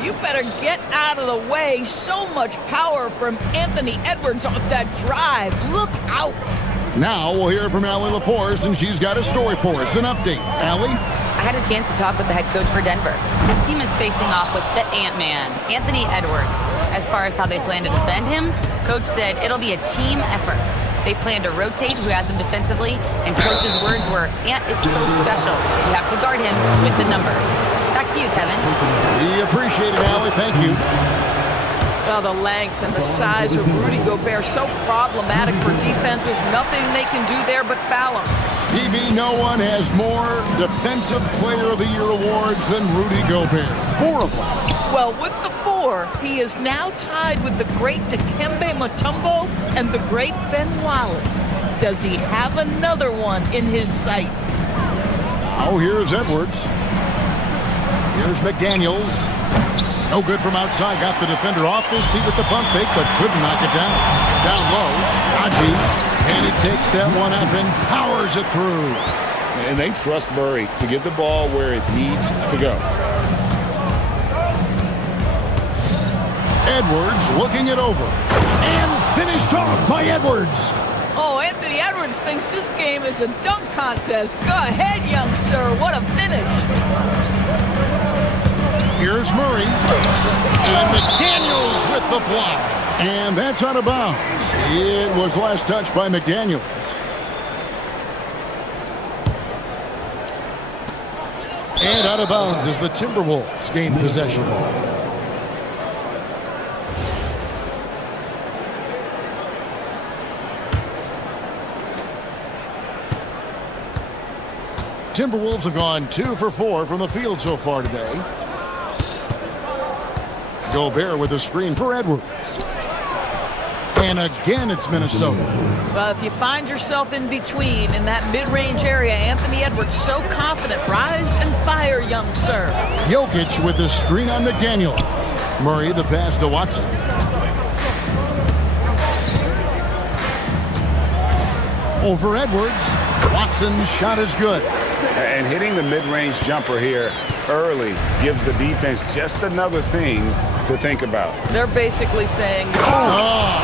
You better get out of the way. So much power from Anthony Edwards off that drive. Look out. Now we'll hear from Allie LaForce, and she's got a story for us. An update. Allie? I had a chance to talk with the head coach for Denver. His team is facing off with the Ant-Man, Anthony Edwards. As far as how they plan to defend him, coach said it'll be a team effort. They plan to rotate who has him defensively, and coach's words were, Ant is so special. You have to guard him with the numbers. Back to you, Kevin. We appreciate it, Allie. Thank you. Well, the length and the size of Rudy Gobert so problematic for defenses. Nothing they can do there but foul him. PB, no one has more Defensive Player of the Year awards than Rudy Gobert. 4 of them. Well, with the 4, he is now tied with the great Dikembe Mutombo and the great Ben Wallace. Does he have another one in his sights? Now here's Edwards. Here's McDaniels. No good from outside. Got the defender off his feet with the pump fake, but couldn't knock it down. Down low. Aji. And he takes that one up and powers it through. And they trust Murray to get the ball where it needs to go. Edwards looking it over. And finished off by Edwards. Oh, Anthony Edwards thinks this game is a dunk contest. Go ahead, young sir. What a finish. Here's Murray. And McDaniels with the block. And that's out of bounds. It was last touched by McDaniels. And out of bounds as the Timberwolves gain possession. Timberwolves have gone 2 for 4 from the field so far today. Gobert with a screen for Edwards. And again, it's Minnesota. Well, if you find yourself in between in that mid-range area, Anthony Edwards so confident. Rise and fire, young sir. Jokic with the screen on McDaniel. Murray the pass to Watson. Over Edwards. Watson's shot is good. And hitting the mid-range jumper here early gives the defense just another thing to think about. They're basically saying, how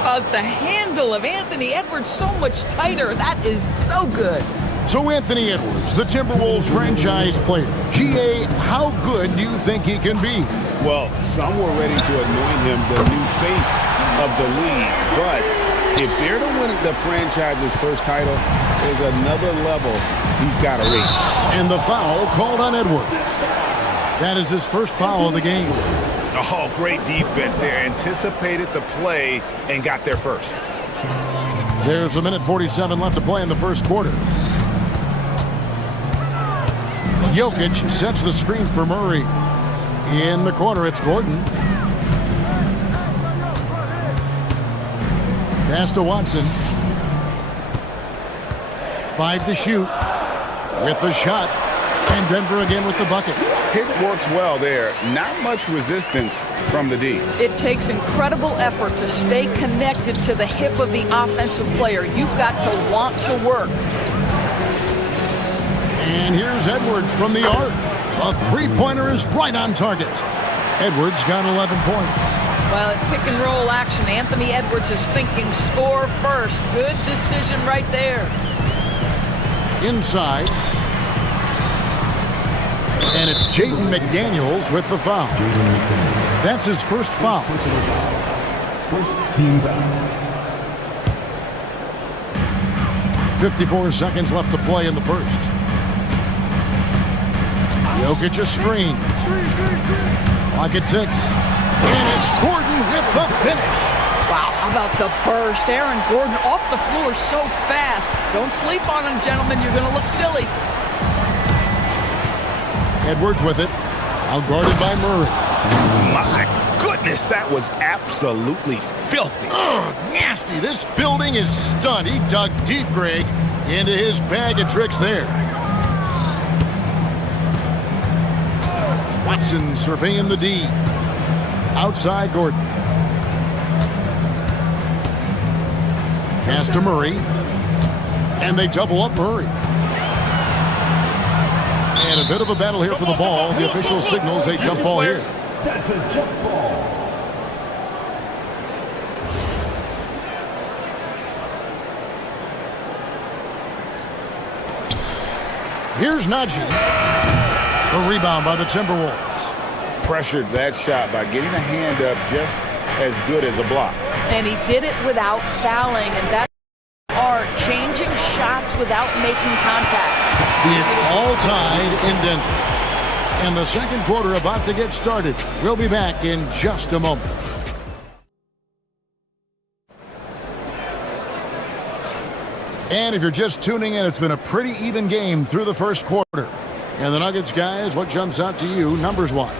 about the handle of Anthony Edwards so much tighter? That is so good. So Anthony Edwards, the Timberwolves franchise player. GA, how good do you think he can be? Well, some were ready to anoint him the new face of the league, but if they're to win the franchise's first title, there's another level he's got to reach. And the foul called on Edwards. That is his first foul of the game. Oh, great defense there. Anticipated the play and got there first. There's 1:47 left to play in the first quarter. Jokic sets the screen for Murray. In the corner, it's Gordon. Pass to Watson. 5 to shoot. With the shot. And Denver again with the bucket. Pick works well there. Not much resistance from the D. It takes incredible effort to stay connected to the hip of the offensive player. You've got to want to work. And here's Edwards from the arc. A three-pointer is right on target. Edwards got 11 points. Well, in pick and roll action, Anthony Edwards is thinking score first. Good decision right there. Inside. And it's Jaden McDaniels with the foul. That's his first foul. First team foul. 54 seconds left to play in the first. Jokic a screen. Clock at 6. And it's Gordon with the finish. Wow, how about the burst? Aaron Gordon off the floor so fast. Don't sleep on him, gentlemen. You're going to look silly. Edwards with it. Outguarded by Murray. My goodness, that was absolutely filthy. Oh, nasty. This building is stunned. He dug deep, Greg, into his bag of tricks there. Watson surveying the D. Outside Gordon. Pass to Murray. And they double up Murray. And a bit of a battle here for the ball. The official signals a jump ball here. That's a jump ball. Here's Najee. The rebound by the Timberwolves. Pressured that shot by getting a hand up just as good as a block. And he did it without fouling, and that's art, changing shots without making contact. It's all tied in Denver. And the second quarter about to get started. We'll be back in just a moment. And if you're just tuning in, it's been a pretty even game through the first quarter. And the Nuggets, guys, what jumps out to you numbers-wise?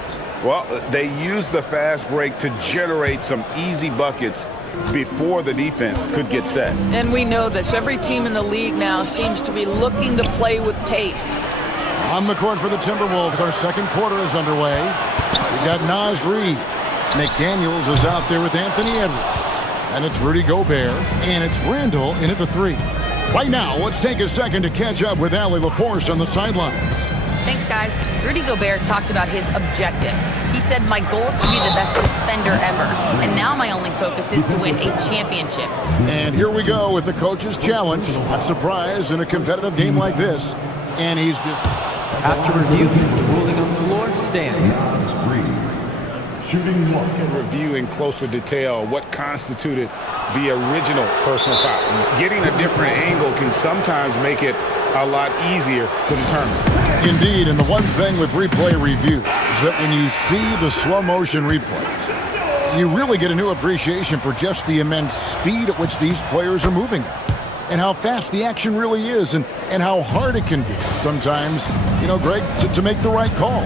Well, they used the fast break to generate some easy buckets before the defense could get set. And we know this. Every team in the league now seems to be looking to play with pace. On the court for the Timberwolves, our second quarter is underway. We've got Naz Reid. McDaniels is out there with Anthony Edwards. And it's Rudy Gobert. And it's Randall in at the 3. Right now, let's take a second to catch up with Allie LaForce on the sidelines. Thanks, guys. Rudy Gobert talked about his objectives. He said, my goal is to be the best defender ever. And now my only focus is to win a championship. And here we go with the coach's challenge. A surprise in a competitive game like this. And he's just... After review, the ruling on the floor stands. Shooting one. Review in closer detail what constituted the original personal foul. Getting a different angle can sometimes make it a lot easier to determine. Indeed, and the one thing with replay review is that when you see the slow motion replays, you really get a new appreciation for just the immense speed at which these players are moving at, and how fast the action really is, and how hard it can be sometimes, you know, Greg, to make the right call.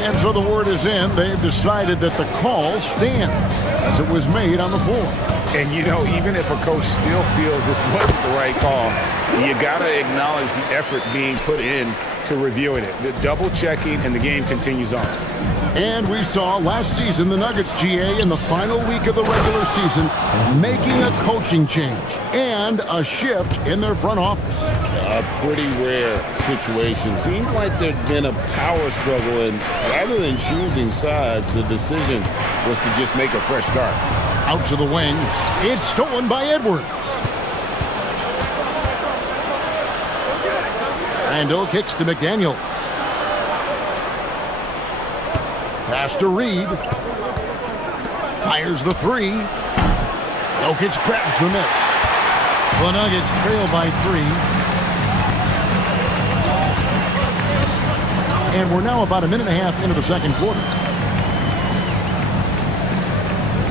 And so the word is in. They've decided that the call stands as it was made on the floor. And, you know, even if a coach still feels this wasn't the right call, you got to acknowledge the effort being put in to reviewing it. The double checking, and the game continues on. And we saw last season the Nuggets, GA, in the final week of the regular season, making a coaching change and a shift in their front office. A pretty rare situation. Seemed like there'd been a power struggle, and rather than choosing sides, the decision was to just make a fresh start. Out to the wing. It's stolen by Edwards. Randall kicks to McDaniels. Pass to Reid. Fires the 3. Jokic grabs the miss. The Nuggets trail by 3. And we're now about a minute and a half into the second quarter.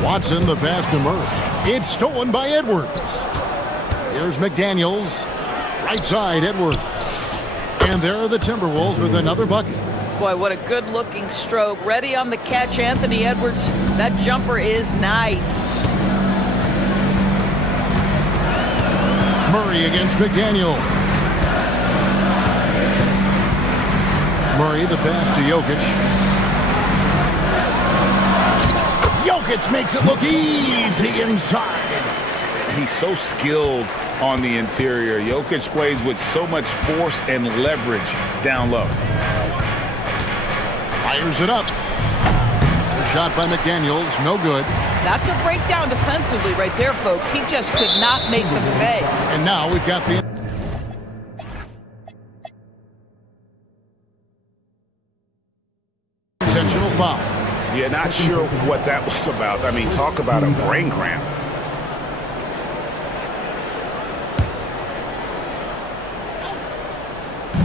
Watson, the pass to Murray. It's stolen by Edwards. Here's McDaniels. Right side, Edwards. And there are the Timberwolves with another bucket. Boy, what a good-looking stroke. Ready on the catch, Anthony Edwards. That jumper is nice. Murray against McDaniel. Murray, the pass to Jokic. Jokic makes it look easy inside. He's so skilled on the interior. Jokic plays with so much force and leverage down low. Fires it up. A shot by McDaniels, no good. That's a breakdown defensively right there, folks. He just could not make them pay. And now we've got the intentional foul. Yeah, not sure what that was about. I mean, talk about a brain cramp.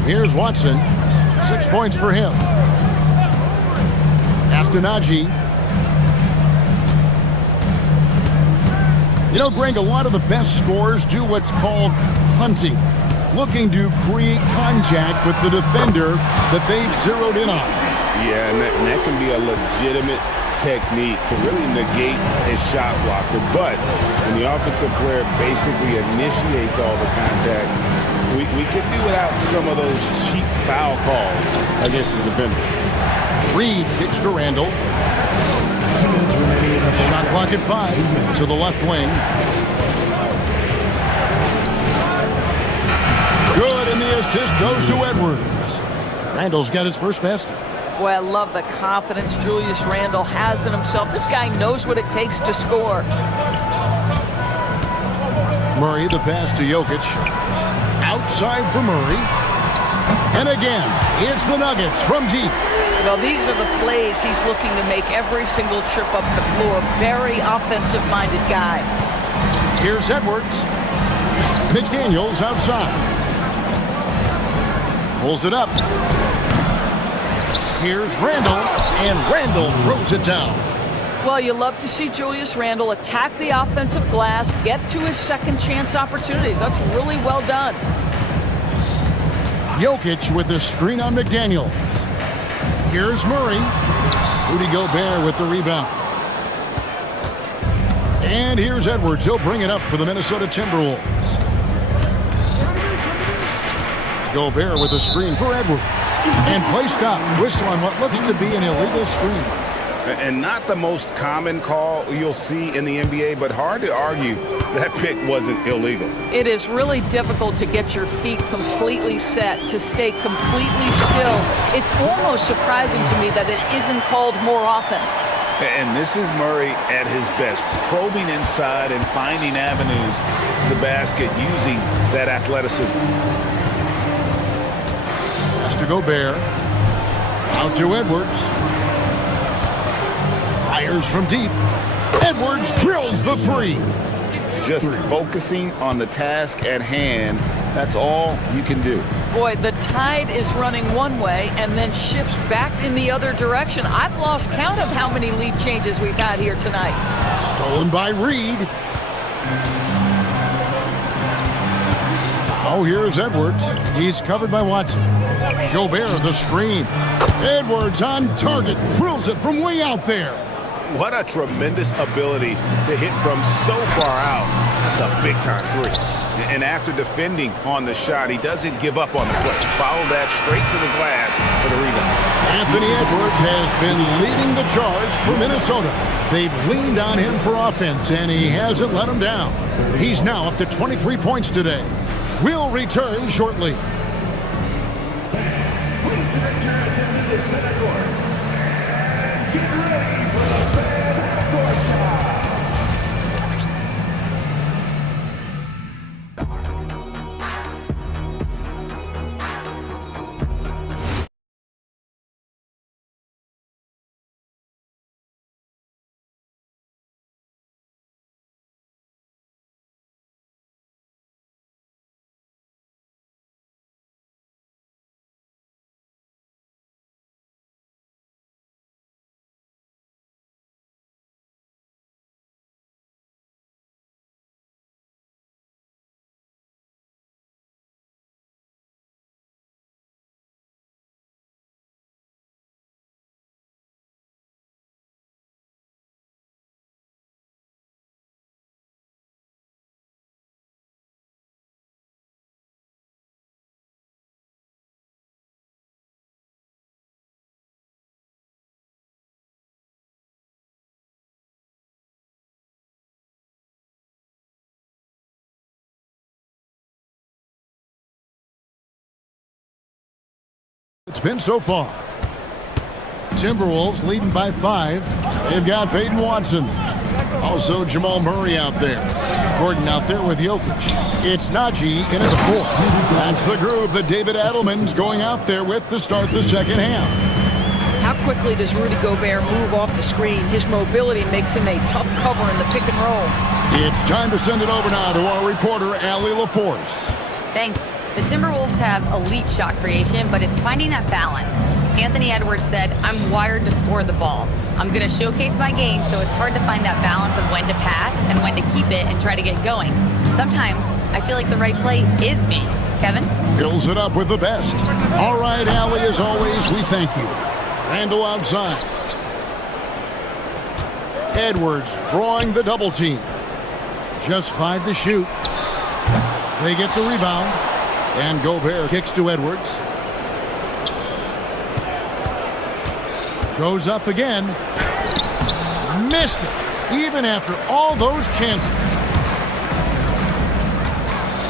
Here's Watson. 6 points for him. Astanaji. You know, Greg, a lot of the best scorers do what's called hunting, looking to create contact with the defender that they've zeroed in on. Yeah, and that can be a legitimate technique to really negate a shot blocker. But when the offensive player basically initiates all the contact, we could do without some of those cheap foul calls against the defender. Reed kicks to Randall. Shot clock at 5 to the left wing. Good, and the assist goes to Edwards. Randall's got his first basket. Boy, I love the confidence Julius Randle has in himself. This guy knows what it takes to score. Murray, the pass to Jokic. Outside for Murray. And again, it's the Nuggets from deep. Well, these are the plays he's looking to make every single trip up the floor. Very offensive-minded guy. Here's Edwards. McDaniels outside. Pulls it up. Here's Randall, and Randall throws it down. Well, you love to see Julius Randle attack the offensive glass, get to his second chance opportunities. That's really well done. Jokic with the screen on McDaniels. Here's Murray. Rudy Gobert with the rebound. And here's Edwards. He'll bring it up for the Minnesota Timberwolves. Gobert with a screen for Edwards. And play stops. Whistle on what looks to be an illegal screen. And not the most common call you'll see in the NBA, but hard to argue that pick wasn't illegal. It is really difficult to get your feet completely set, to stay completely still. It's almost surprising to me that it isn't called more often. And this is Murray at his best, probing inside and finding avenues to the basket using that athleticism. Pass to Gobert. Out to Edwards. Fires from deep. Edwards drills the three. Just focusing on the task at hand, that's all you can do. Boy, the tide is running one way and then shifts back in the other direction. I've lost count of how many lead changes we've had here tonight. Stolen by Reed. Oh, here's Edwards. He's covered by Watson. Gobert, the screen. Edwards on target. Drills it from way out there. What a tremendous ability to hit from so far out. That's a big-time three. And after defending on the shot, he doesn't give up on the play. Follow that straight to the glass for the rebound. Anthony Edwards has been leading the charge for Minnesota. They've leaned on him for offense, and he hasn't let them down. He's now up to 23 points today. We'll return shortly. Please direct your attention to center court. Get ready for the fan court shot. It's been so far. Timberwolves leading by 5. They've got Peyton Watson. Also Jamal Murray out there. Gordon out there with Jokic. It's Najee in at the 4. That's the group that David Adelman's going out there with to start the second half. How quickly does Rudy Gobert move off the screen. His mobility makes him a tough cover in the pick and roll. It's time to send it over now to our reporter, Allie LaForce. Thanks. The Timberwolves have elite shot creation, but it's finding that balance. Anthony Edwards said, "I'm wired to score the ball. I'm going to showcase my game, so it's hard to find that balance of when to pass and when to keep it and try to get going. Sometimes I feel like the right play is me." Kevin? Fills it up with the best. All right, Allie, as always, we thank you. Randall outside. Edwards drawing the double team. Just 5 to shoot. They get the rebound. And Gobert kicks to Edwards. Goes up again. Missed it, even after all those chances.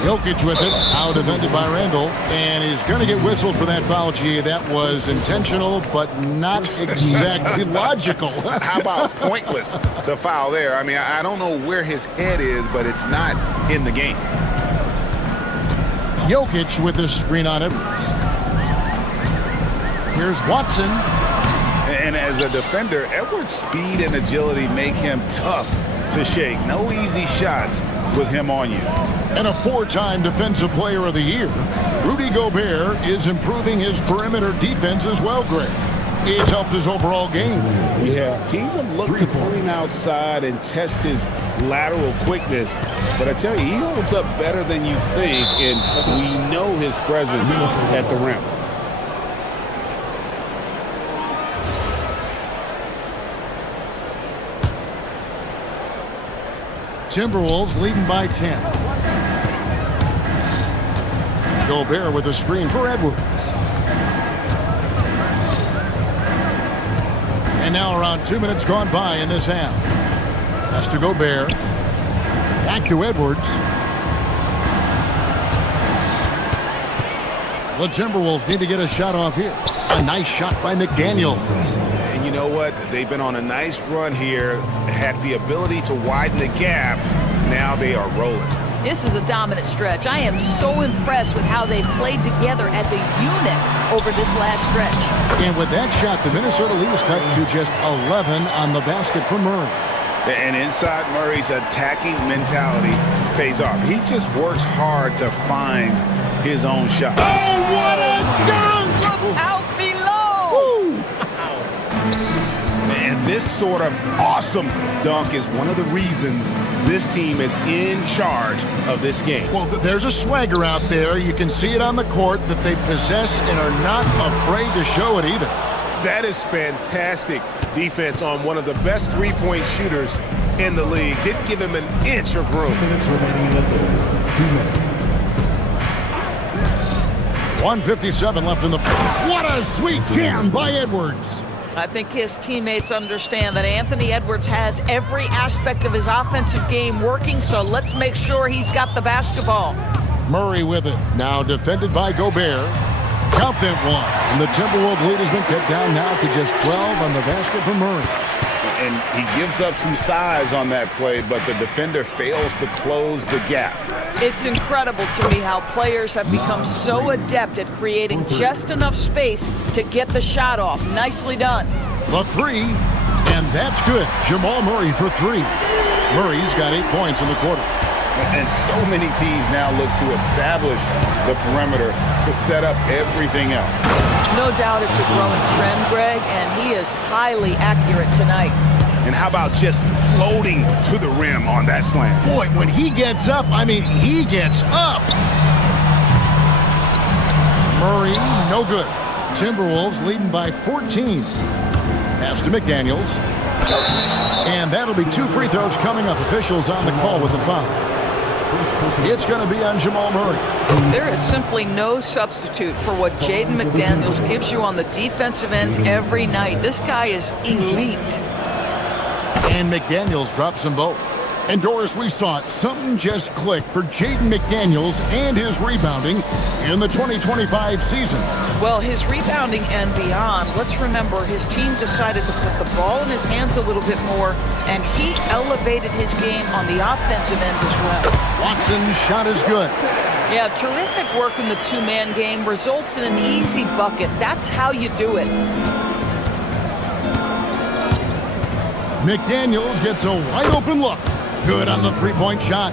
Jokic with it, out defended by Randall, and he's going to get whistled for that foul. Gee, that was intentional, but not exactly logical. How about pointless to foul there? I mean, I don't know where his head is, but it's not in the game. Jokic with this screen on Edwards. Here's Watson. And as a defender, Edwards' speed and agility make him tough to shake. No easy shots with him on you. And a 4-time Defensive Player of the Year, Rudy Gobert is improving his perimeter defense as well, Greg. It's helped his overall game. Yeah, teams have looked to pull him outside and test his lateral quickness. But I tell you, he holds up better than you think, and we know his presence at the rim. Timberwolves leading by 10. Gobert with a screen for Edwards. And now around 2 minutes gone by in this half. That's to Gobert. Back to Edwards. The Timberwolves need to get a shot off here. A nice shot by McDaniel. And you know what? They've been on a nice run here, had the ability to widen the gap. Now they are rolling. This is a dominant stretch. I am so impressed with how they've played together as a unit over this last stretch. And with that shot, the Minnesota lead is cut to just 11 on the basket for Murray. And inside Murray's attacking mentality pays off. He just works hard to find his own shot. Oh, what a dunk! Look out below! And this sort of awesome dunk is one of the reasons this team is in charge of this game. Well, there's a swagger out there. You can see it on the court that they possess and are not afraid to show it either. That is fantastic defense on one of the best three-point shooters in the league. Didn't give him an inch of room. 1:57 left in the first. What a sweet jam by Edwards. I think his teammates understand that Anthony Edwards has every aspect of his offensive game working, so let's make sure he's got the basketball. Murray with it. Now defended by Gobert. Count that one. And the Timberwolves lead has been cut down now to just 12 on the basket for Murray. And he gives up some size on that play, but the defender fails to close the gap. It's incredible to me how players have become so adept at creating just enough space to get the shot off. Nicely done. The three, and that's good. Jamal Murray for 3. Murray's got 8 points in the quarter. And so many teams now look to establish the perimeter to set up everything else. No doubt it's a growing trend, Greg, and he is highly accurate tonight. And how about just floating to the rim on that slam? Boy, when he gets up, I mean, he gets up. Murray, no good. Timberwolves leading by 14. Pass to McDaniels. And that'll be 2 free throws coming up. Officials on the call with the foul. It's going to be on Jamal Murray. There is simply no substitute for what Jaden McDaniels gives you on the defensive end every night. This guy is elite. And McDaniels drops them both. And Doris, we saw it. Something just clicked for Jaden McDaniels and his rebounding in the 2025 season. Well, his rebounding and beyond, let's remember his team decided to put the ball in his hands a little bit more, and he elevated his game on the offensive end as well. Watson's shot is good. Yeah, terrific work in the two-man game results in an easy bucket. That's how you do it. McDaniels gets a wide open look. Good on the three-point shot.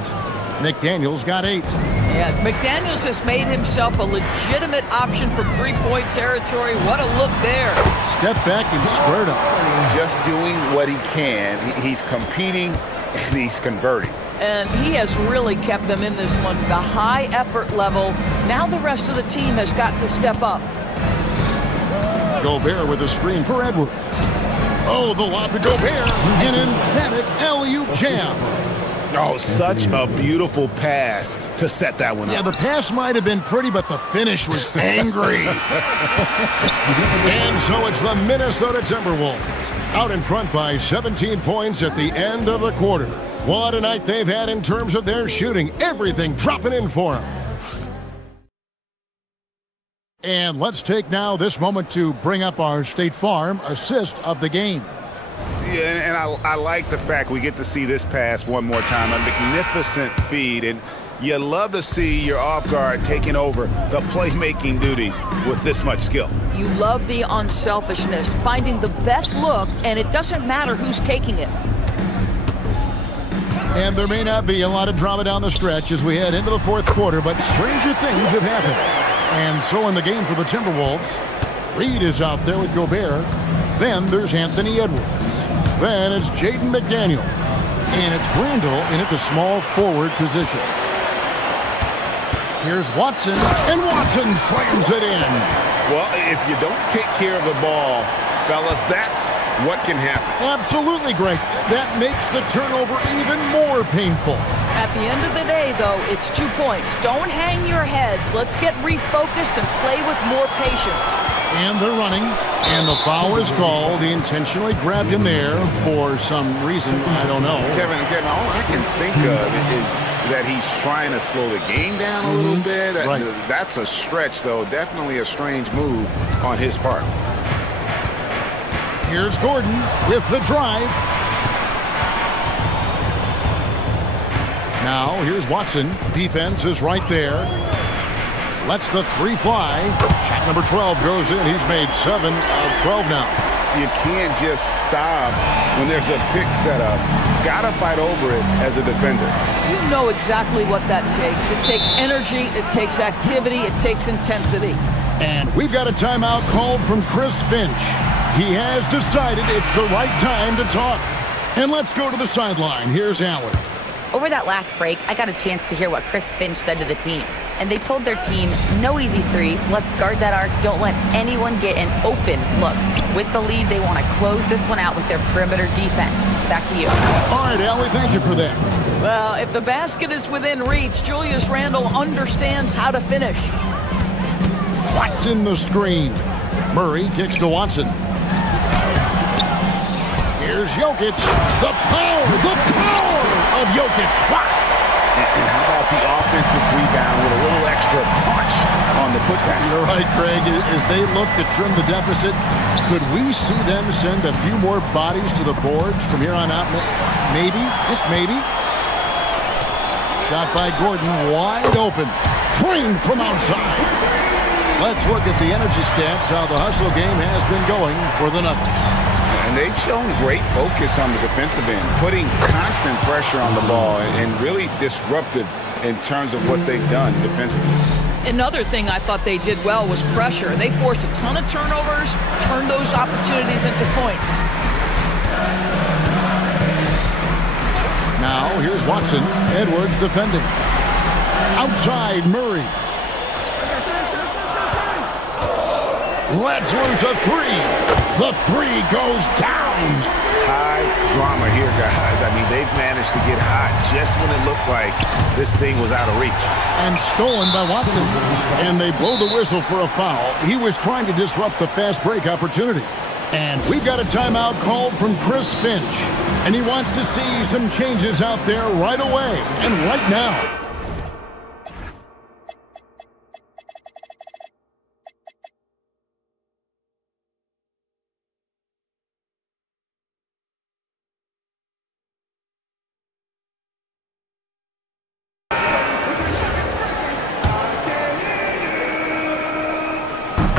McDaniels got 8. Yeah, McDaniels has made himself a legitimate option from three-point territory. What a look there. Step back and squared up. Just doing what he can. He's competing and he's converting. And he has really kept them in this one. The high effort level. Now the rest of the team has got to step up. Gobert with a screen for Edwards. Oh, the lob to Gobert. An emphatic alley-oop jam. Oh, such a beautiful pass to set that one Yeah, up. the pass might have been pretty, but the finish was angry. And so it's the Minnesota Timberwolves out in front by 17 points at the end of the quarter. What a night they've had in terms of their shooting. Everything dropping in for them. And let's take now this moment to bring up our State Farm assist of the game. Yeah, and I like the fact we get to see this pass one more time. A magnificent feed, and you love to see your off guard taking over the playmaking duties with this much skill. You love the unselfishness, finding the best look, and it doesn't matter who's taking it. And there may not be a lot of drama down the stretch as we head into the fourth quarter, but stranger things have happened. And so in the game for the Timberwolves, Reed is out there with Gobert. Then there's Anthony Edwards. Then it's Jaden McDaniel. And it's Randall in at the small forward position. Here's Watson, and Watson slams it in. Well, if you don't take care of the ball, fellas, that's what can happen. Absolutely, Greg. That makes the turnover even more painful. At the end of the day, though, it's 2 points. Don't hang your heads. Let's get refocused and play with more patience. And they're running, and the foul is called. He intentionally grabbed him there for some reason, I don't know. Kevin, all I can think of is that he's trying to slow the game down a little bit. Right. That's a stretch, though. Definitely a strange move on his part. Here's Gordon with the drive. Now, here's Watson. Defense is right there. Lets the three fly. Shot number 12 goes in. He's made 7 of 12 now. You can't just stop when there's a pick set up. Gotta fight over it as a defender. You know exactly what that takes. It takes energy, it takes activity, it takes intensity. And we've got a timeout called from Chris Finch. He has decided it's the right time to talk. And let's go to the sideline. Here's Allen. Over that last break, I got a chance to hear what Chris Finch said to the team. And they told their team, no easy threes, let's guard that arc, don't let anyone get an open look. With the lead, they want to close this one out with their perimeter defense. Back to you. All right, Allie, thank you for that. Well, if the basket is within reach, Julius Randle understands how to finish. Watson the screen. Murray kicks to Watson. Here's Jokic. The power of Jokic. And how about the offensive rebound with a little extra punch on the putback? You're right, Greg. As they look to trim the deficit, could we see them send a few more bodies to the boards from here on out? Maybe, just maybe. Shot by Gordon, wide open. Trained from outside. Let's look at the energy stats, how the hustle game has been going for the Nuggets. And they've shown great focus on the defensive end, putting constant pressure on the ball and really disruptive in terms of what they've done defensively. Another thing I thought they did well was pressure. They forced a ton of turnovers, turned those opportunities into points. Now, here's Watson. Edwards defending. Outside, Murray. Let's lose a three. The three goes down. High drama here, guys. I mean, they've managed to get hot just when it looked like this thing was out of reach. And stolen by Watson. And they blow the whistle for a foul. He was trying to disrupt the fast break opportunity. And we've got a timeout called from Chris Finch. And he wants to see some changes out there right away and right now.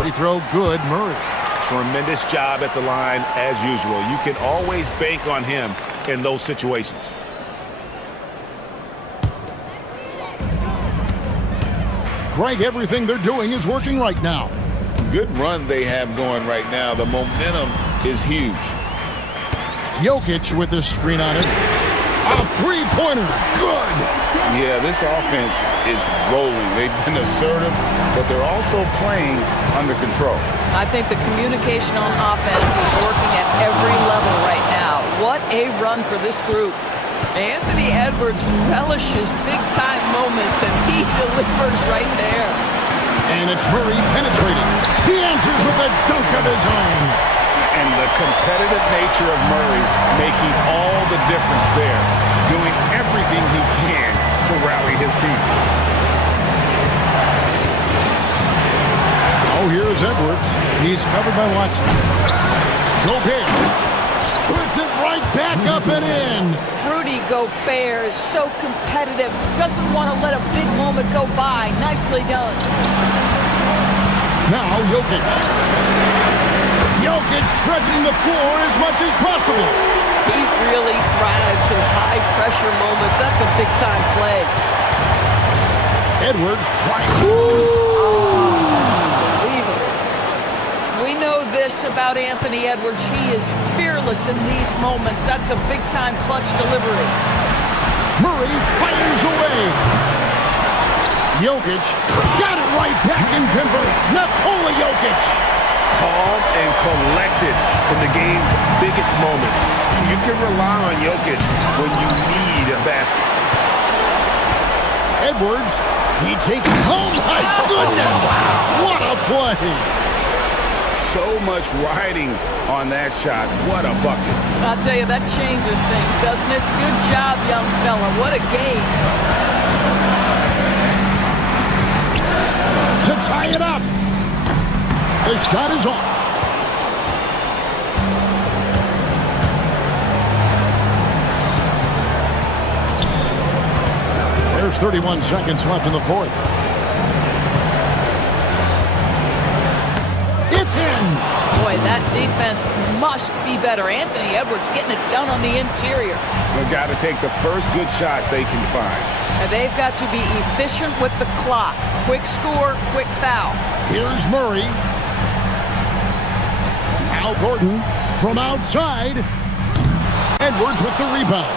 Free throw good, Murray. Tremendous job at the line as usual. You can always bank on him in those situations. Greg, everything they're doing is working right now. Good run they have going right now. The momentum is huge. Jokic with his screen on it. A three-pointer. Good. Yeah, this offense is rolling. They've been assertive, but they're also playing under control. I think the communication on offense is working at every level right now. What a run for this group. Anthony Edwards relishes big-time moments, and he delivers right there. And it's Murray penetrating. He answers with a dunk of his own. And the competitive nature of Murray making all the difference there, doing everything he can to rally his team. Oh, here's Edwards. He's covered by Watson. Gobert puts it right back up and in. Rudy Gobert is so competitive, doesn't want to let a big moment go by. Nicely done. Now Jokic. Jokic stretching the floor as much as possible. He really thrives in high-pressure moments. That's a big-time play. Edwards trying to... Unbelievable. We know this about Anthony Edwards. He is fearless in these moments. That's a big-time clutch delivery. Murray fires away. Jokic got it right back and converts. Nikola Jokic. Calm and collected in the game's biggest moments. You can rely on Jokic when you need a basket. Edwards, he takes it home. My goodness! What a play! So much riding on that shot. What a bucket. I'll tell you, that changes things, doesn't it? Good job, young fella. What a game. To tie it up. The shot is off. There's 31 seconds left in the fourth. It's in. Boy, that defense must be better. Anthony Edwards getting it done on the interior. They've got to take the first good shot they can find. And they've got to be efficient with the clock. Quick score, quick foul. Here's Murray. Now Gordon from outside. Edwards with the rebound.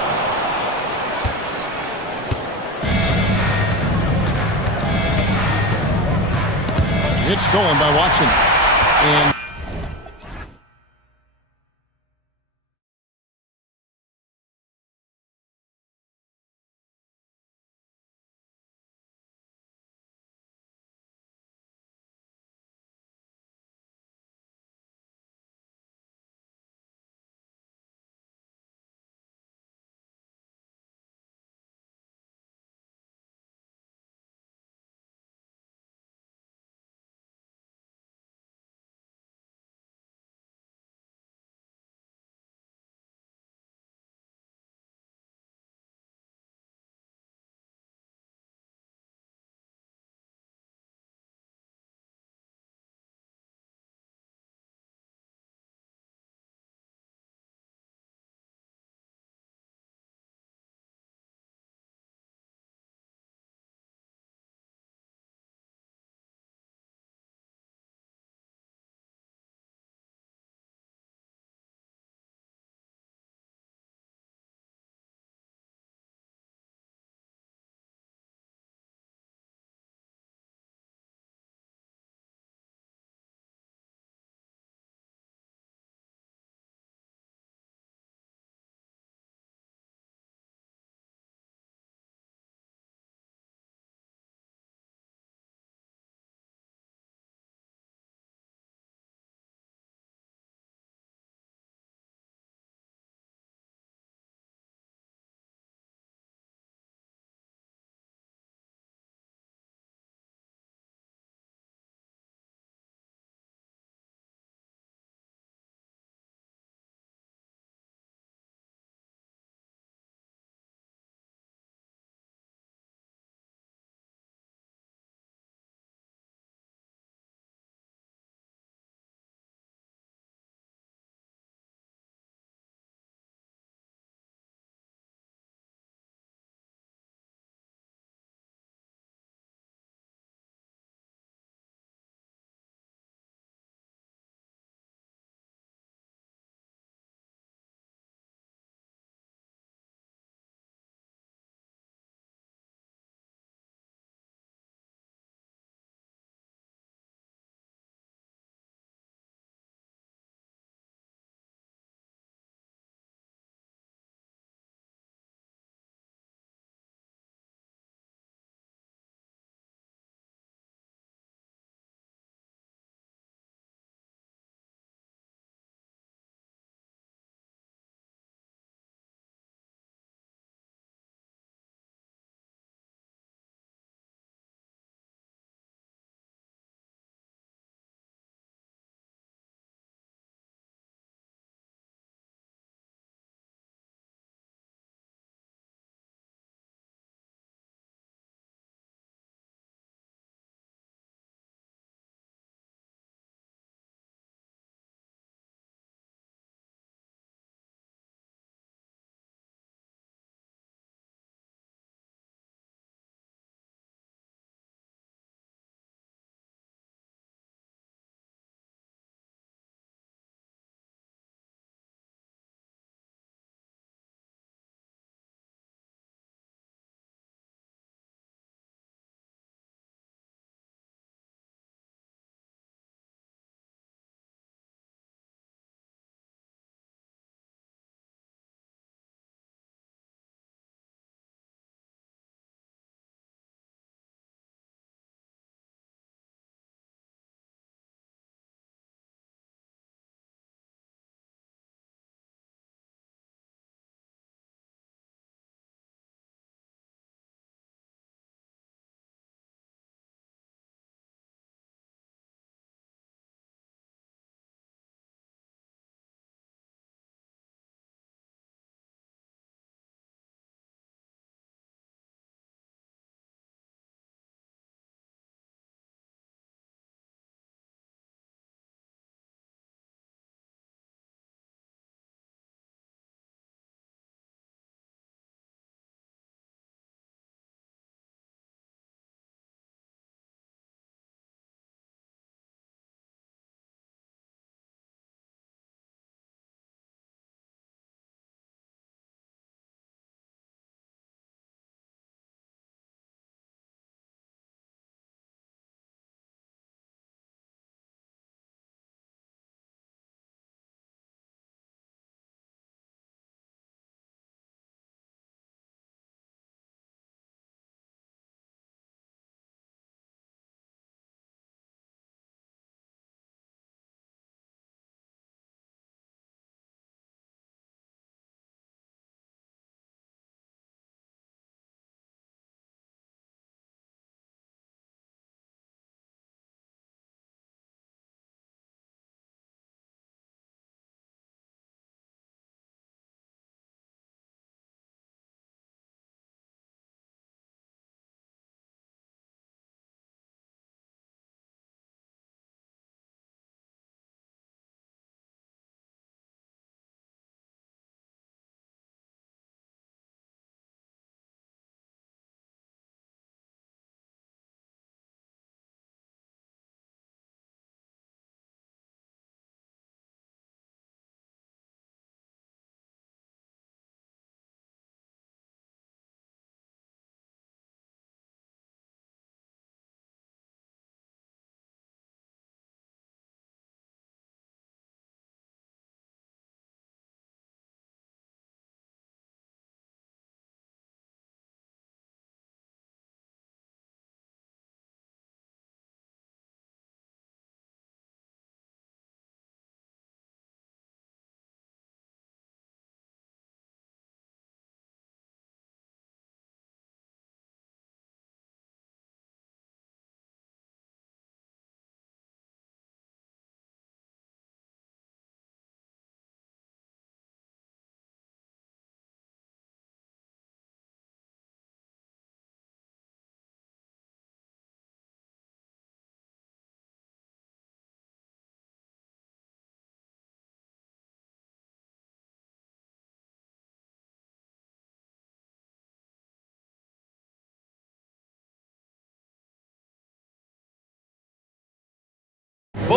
It's stolen by Watson. And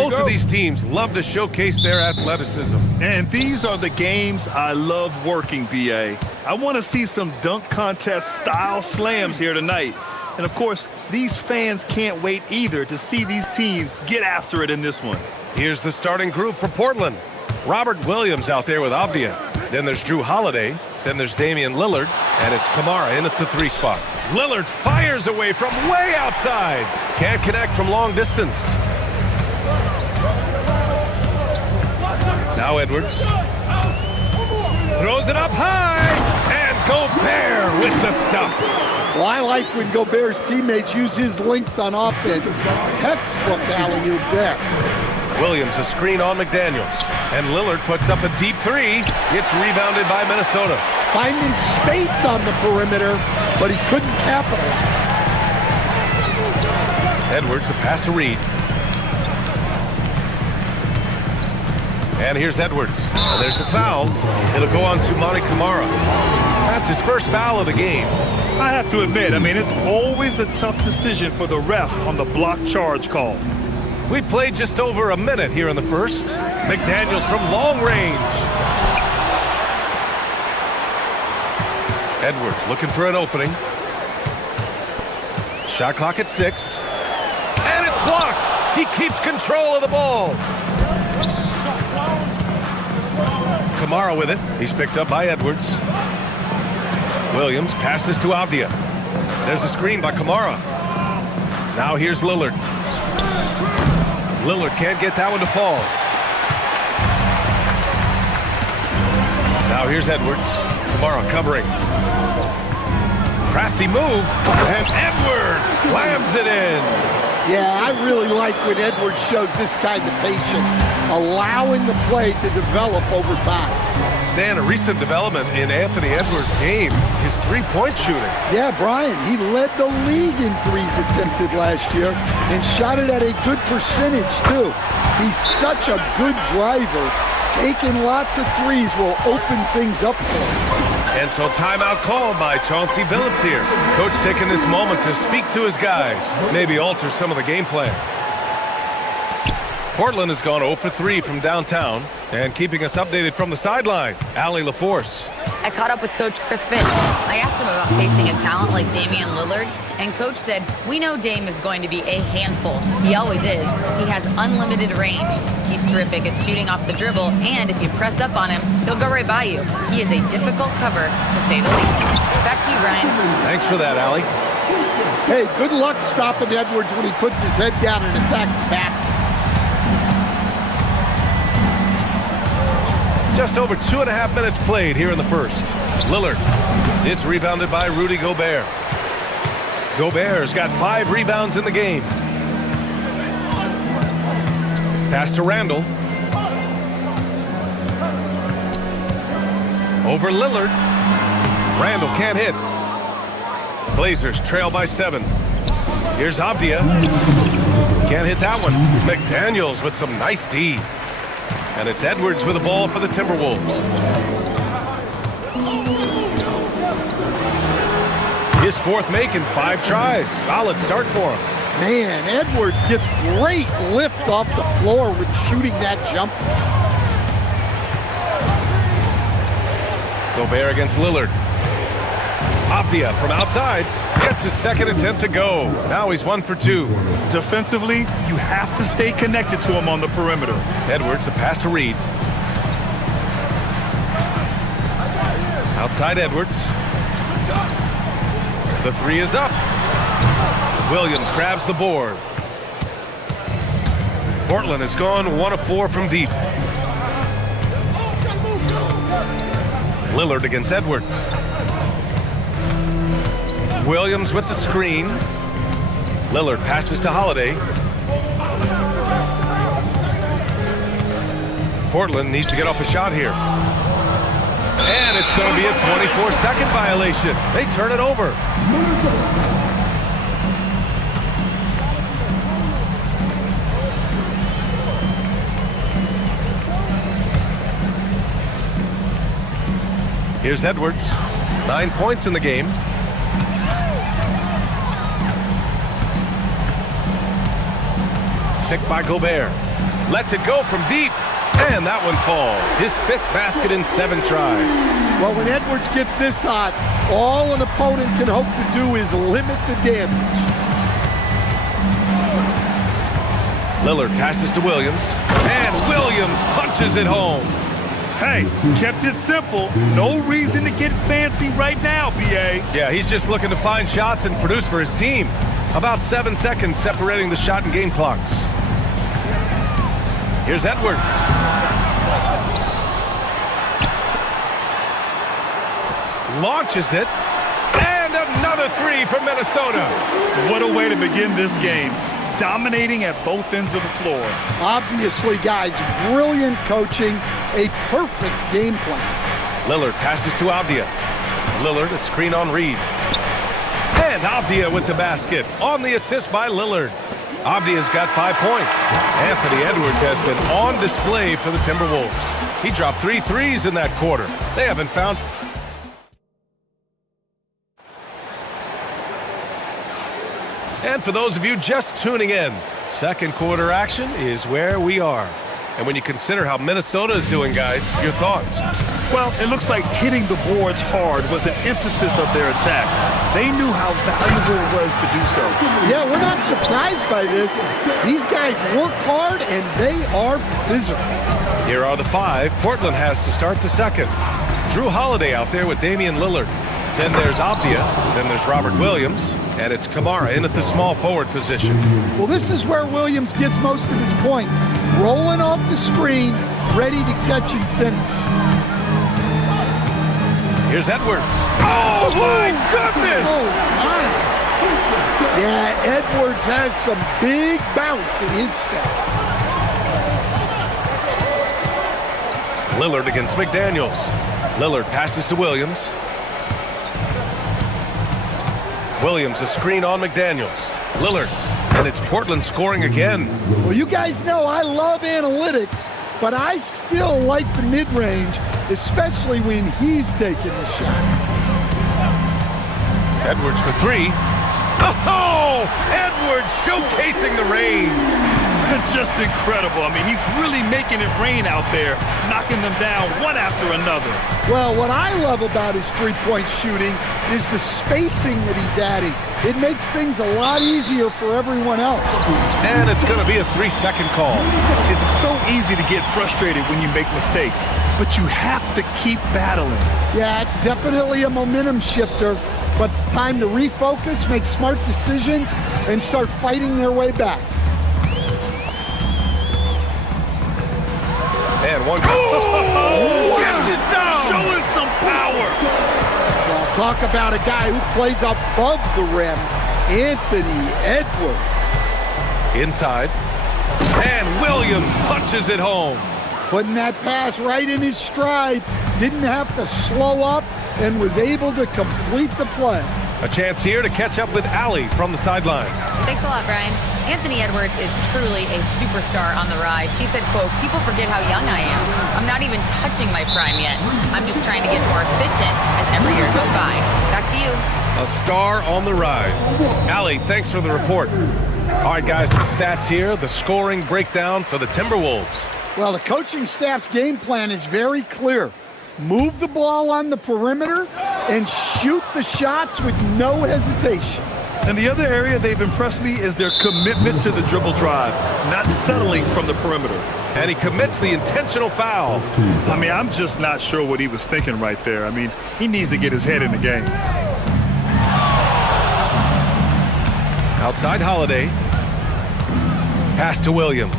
Both of these teams love to showcase their athleticism. And these are the games I love working, BA. I want to see some dunk contest style slams here tonight. And of course, these fans can't wait either to see these teams get after it in this one. Here's the starting group for Portland. Robert Williams out there with Avdia. Then there's Drew Holiday. Then there's Damian Lillard. And it's Kamara in at the 3 spot. Lillard fires away from way outside. Can't connect from long distance. Now Edwards. Throws it up high. And Gobert with the stuff. Well, I like when Gobert's teammates use his length on offense. Textbook alley-oop there. Williams a screen on McDaniels. And Lillard puts up a deep 3. It's rebounded by Minnesota. Finding space on the perimeter, but he couldn't capitalize. Edwards, the pass to Reed. And here's Edwards. And there's a foul. It'll go on to Monty Kamara. That's his first foul of the game. I have to admit, it's always a tough decision for the ref on the block charge call. We played just over a minute here in the first. McDaniels from long range. Edwards looking for an opening. Shot clock at 6. And it's blocked. He keeps control of the ball. Kamara with it. He's picked up by Edwards. Williams passes to Avdia. There's a screen by Kamara. Now here's Lillard. Lillard can't get that one to fall. Now here's Edwards. Kamara covering. Crafty move. And Edwards slams it in. Yeah, I really like when Edwards shows this kind of patience, allowing the play to develop over time. Stan, a recent development in Anthony Edwards' game, his three-point shooting. Yeah, Brian, he led the league in threes attempted last year and shot it at a good percentage, too. He's such a good driver. Taking lots of threes will open things up for him. And so timeout called by Chauncey Billups here. Coach taking this moment to speak to his guys, maybe alter some of the game plan. Portland has gone 0 for 3 from downtown, and keeping us updated from the sideline, Allie LaForce. I caught up with Coach Chris Finch. I asked him about facing a talent like Damian Lillard, and Coach said, we know Dame is going to be a handful. He always is. He has unlimited range. He's terrific at shooting off the dribble, and if you press up on him, he'll go right by you. He is a difficult cover, to say the least. Back to you, Ryan. Thanks for that, Allie. Hey, good luck stopping Edwards when he puts his head down and attacks the basket. Just over 2.5 minutes played here in the first. Lillard. It's rebounded by Rudy Gobert. Gobert's got 5 rebounds in the game. Pass to Randall. Over Lillard. Randall can't hit. Blazers trail by 7. Here's Avdia. Can't hit that one. McDaniels with some nice D. And it's Edwards with the ball for the Timberwolves. His fourth make in 5 tries. Solid start for him. Man, Edwards gets great lift off the floor with shooting that jumper. Gobert against Lillard. Avdia from outside gets his second attempt to go. Now he's 1 for 2. Defensively, you have to stay connected to him on the perimeter. Edwards, a pass to Reed. Outside Edwards. The 3 is up. Williams grabs the board. Portland has gone 1 of 4 from deep. Lillard against Edwards. Williams with the screen. Lillard passes to Holiday. Portland needs to get off a shot here. And it's going to be a 24-second violation. They turn it over. Here's Edwards. 9 points in the game. Picked by Gobert. Lets it go from deep. And that one falls. His 5th basket in 7 tries. Well, when Edwards gets this hot, all an opponent can hope to do is limit the damage. Lillard passes to Williams. And Williams punches it home. Hey, kept it simple. No reason to get fancy right now, BA. Yeah, he's just looking to find shots and produce for his team. About 7 seconds separating the shot and game clocks. Here's Edwards. Launches it. And another 3 from Minnesota. What a way to begin this game. Dominating at both ends of the floor. Obviously, guys, brilliant coaching, a perfect game plan. Lillard passes to Avdia. Lillard, a screen on Reed. And Avdia with the basket on the assist by Lillard. Avdia's got 5 points. Anthony Edwards has been on display for the Timberwolves. He dropped 3 threes in that quarter. They haven't found... And for those of you just tuning in, second quarter action is where we are. And when you consider how Minnesota is doing, guys, your thoughts? Well, it looks like hitting the boards hard was an emphasis of their attack. They knew how valuable it was to do so. Yeah, we're not surprised by this. These guys work hard and they are physical. Here are the 5 Portland has to start the second. Drew Holiday out there with Damian Lillard. Then there's Avdia. Then there's Robert Williams. And it's Kamara in at the small forward position. Well, this is where Williams gets most of his points. Rolling off the screen, ready to catch and finish. Here's Edwards. Oh, my goodness! Oh, my. Yeah, Edwards has some big bounce in his step. Lillard against McDaniels. Lillard passes to Williams. Williams, a screen on McDaniels. Lillard, and it's Portland scoring again. Well, you guys know I love analytics, but I still like the mid-range, especially when he's taking the shot. Edwards for 3. Oh! Edwards showcasing the range. Just incredible. I mean, he's really making it rain out there, knocking them down one after another. Well, what I love about his three-point shooting is the spacing that he's adding. It makes things a lot easier for everyone else. And it's going to be a 3-second call. It's so easy to get frustrated when you make mistakes, but you have to keep battling. Yeah, it's definitely a momentum shifter, but it's time to refocus, make smart decisions, and start fighting their way back. And one. Oh! Gets it down! Showing some power! Well, talk about a guy who plays above the rim, Anthony Edwards. Inside. And Williams punches it home. Putting that pass right in his stride. Didn't have to slow up and was able to complete the play. A chance here to catch up with Allie from the sideline. Thanks a lot, Brian. Anthony Edwards is truly a superstar on the rise. He said, quote, "People forget how young I am. I'm not even touching my prime yet. I'm just trying to get more efficient as every year goes by." Back to you. A star on the rise. Allie, thanks for the report. All right, guys, some stats here. The scoring breakdown for the Timberwolves. Well, the coaching staff's game plan is very clear. Move the ball on the perimeter and shoot the shots with no hesitation. And the other area they've impressed me is their commitment to the dribble drive, not settling from the perimeter. And he commits the intentional foul. I mean, I'm just not sure what he was thinking right there. I mean, he needs to get his head in the game. Outside Holiday. Pass to Williams.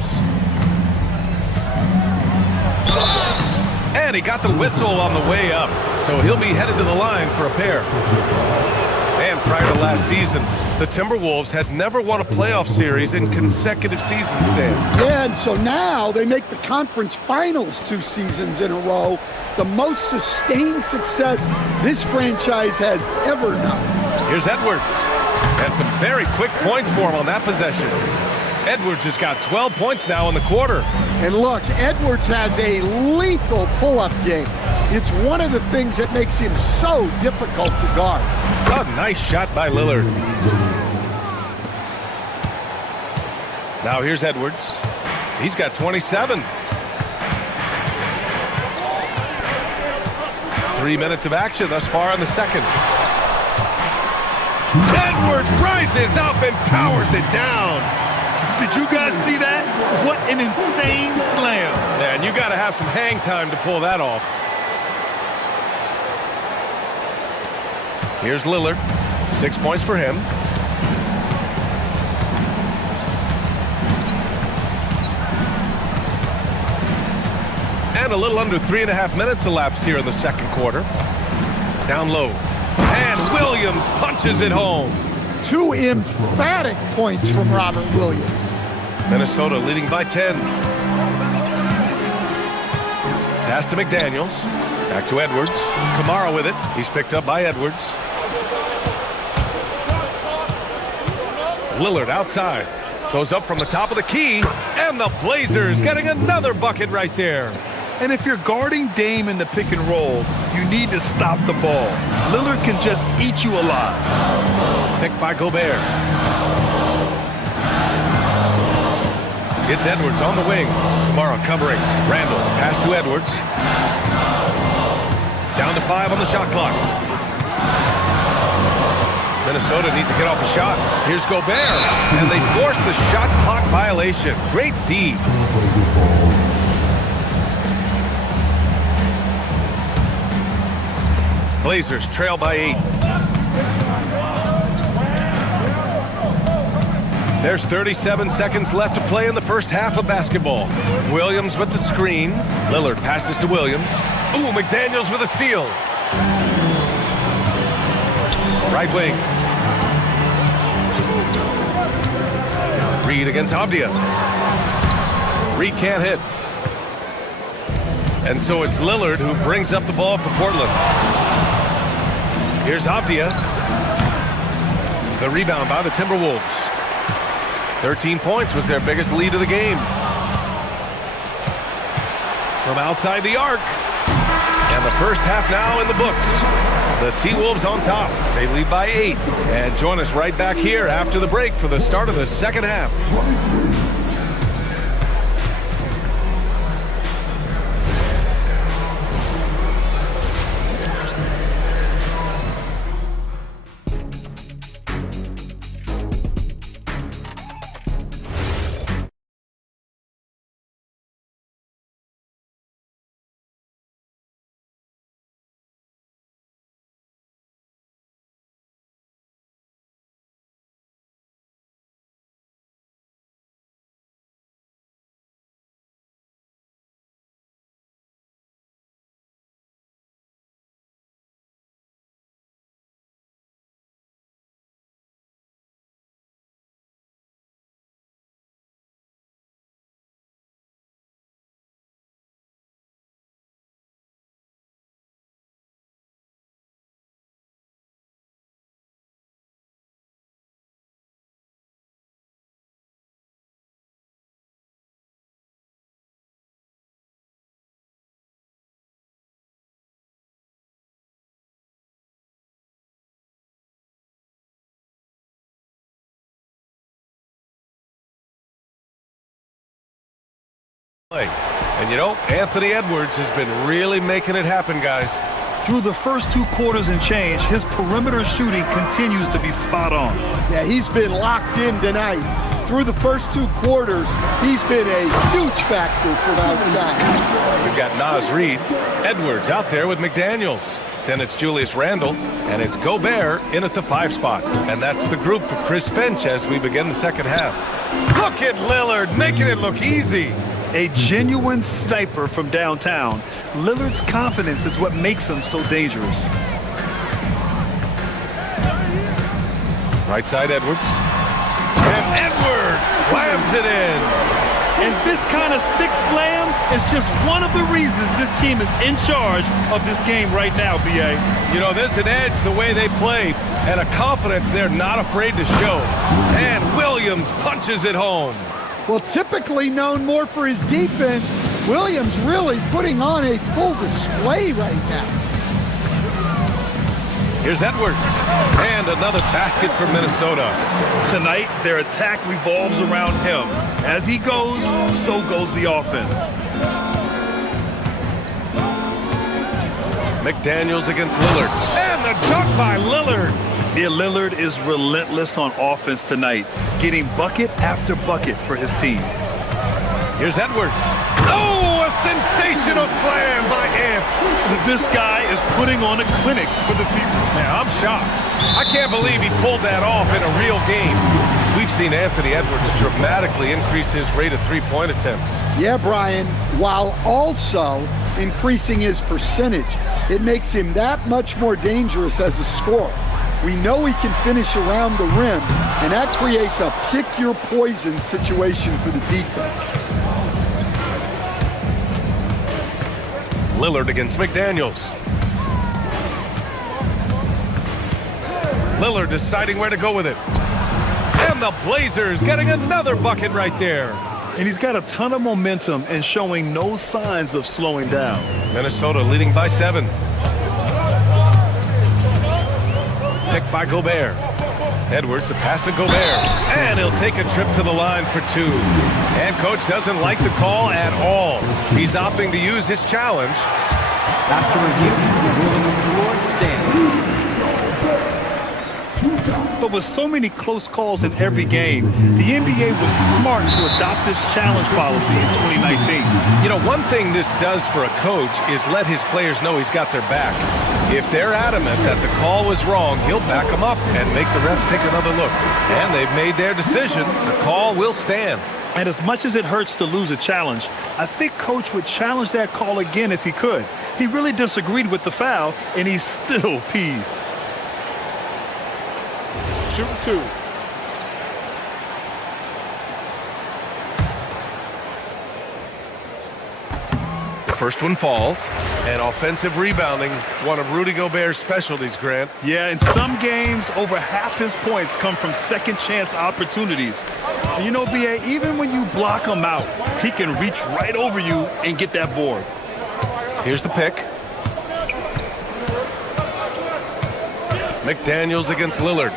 And he got the whistle on the way up, so he'll be headed to the line for a pair. And prior to last season, the Timberwolves had never won a playoff series in consecutive seasons, Dan. Yeah, and so now they make the conference finals 2 seasons in a row, the most sustained success this franchise has ever known. Here's Edwards. And some very quick points for him on that possession. Edwards has got 12 points now in the quarter. And look, Edwards has a lethal pull-up game. It's one of the things that makes him so difficult to guard. A nice shot by Lillard. Now here's Edwards. He's got 27. 3 minutes of action thus far in the second. Edwards rises up and powers it down. Did you guys see that? What an insane slam. Yeah, and you got to have some hang time to pull that off. Here's Lillard. 6 points for him. And a little under 3.5 minutes elapsed here in the second quarter. Down low. And Williams punches it home. 2 emphatic points from Robert Williams. Minnesota leading by 10. Pass to McDaniels. Back to Edwards. Kamara with it. He's picked up by Edwards. Lillard outside. Goes up from the top of the key. And the Blazers getting another bucket right there. And if you're guarding Dame in the pick and roll, you need to stop the ball. Lillard can just eat you alive. Picked by Gobert. It's Edwards on the wing. Kamara covering. Randall, pass to Edwards. Down to 5 on the shot clock. Minnesota needs to get off a shot. Here's Gobert. And they force the shot clock violation. Great D. Blazers trail by 8. There's 37 seconds left to play in the first half of basketball. Williams with the screen. Lillard passes to Williams. Ooh, McDaniels with a steal. Right wing. Reed against Abdia. Reed can't hit. And so it's Lillard who brings up the ball for Portland. Here's Abdia. The rebound by the Timberwolves. 13 points was their biggest lead of the game. From outside the arc. And the first half now in the books. The T-Wolves on top. They lead by 8. And join us right back here after the break for the start of the second half. And you know, Anthony Edwards has been really making it happen, guys. Through the first 2 quarters and change, his perimeter shooting continues to be spot on. Yeah, he's been locked in tonight. Through the first 2 quarters, he's been a huge factor from outside. We've got Naz Reid. Edwards out there with McDaniels. Then it's Julius Randle, and it's Gobert in at the 5 spot. And that's the group for Chris Finch as we begin the second half. Look at Lillard making it look easy. A genuine sniper from downtown. Lillard's confidence is what makes him so dangerous. Right side Edwards. And Edwards slams it in. And this kind of sick slam is just one of the reasons this team is in charge of this game right now, B.A. You know, there's an edge the way they play and a confidence they're not afraid to show. And Williams punches it home. Well, typically known more for his defense, Williams really putting on a full display right now. Here's Edwards. And another basket for Minnesota. Tonight, their attack revolves around him. As he goes, so goes the offense. McDaniels against Lillard. And the dunk by Lillard. Yeah, Lillard is relentless on offense tonight, getting bucket after bucket for his team. Here's Edwards. Oh, a sensational slam by Amp. This guy is putting on a clinic for the people. Yeah, I'm shocked. I can't believe he pulled that off in a real game. We've seen Anthony Edwards dramatically increase his rate of three-point attempts. Yeah, Brian, while also increasing his percentage, it makes him that much more dangerous as a scorer. We know he can finish around the rim, and that creates a pick-your-poison situation for the defense. Lillard against McDaniels. Lillard deciding where to go with it. And the Blazers getting another bucket right there. And he's got a ton of momentum and showing no signs of slowing down. Minnesota leading by 7. Picked by Gobert. Edwards, the pass to Gobert. And he'll take a trip to the line for 2. And coach doesn't like the call at all. He's opting to use his challenge. After review, the ruling on the floor stands. But with so many close calls in every game, the NBA was smart to adopt this challenge policy in 2019. You know, one thing this does for a coach is let his players know he's got their back. If they're adamant that the call was wrong, he'll back them up and make the ref take another look. And they've made their decision. The call will stand. And as much as it hurts to lose a challenge, I think coach would challenge that call again if he could. He really disagreed with the foul, and he's still peeved. Shoot 2. The first one falls. And offensive rebounding, one of Rudy Gobert's specialties, Grant. Yeah, in some games, over half his points come from second-chance opportunities. And you know, B.A., even when you block him out, he can reach right over you and get that board. Here's the pick. McDaniels against Lillard.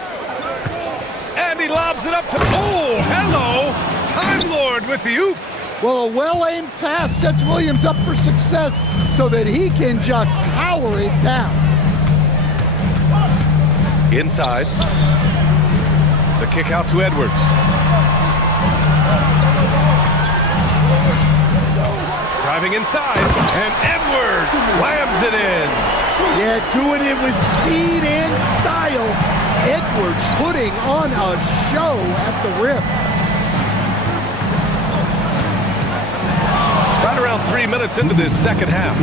And he lobs it up to... Oh, hello! Time Lord with the oop. Well, a well-aimed pass sets Williams up for success so that he can just power it down. Inside. The kick out to Edwards. Driving inside. And Edwards slams it in. Yeah, doing it with speed and style. Edwards putting on a show at the rim. Right around 3 minutes into this second half.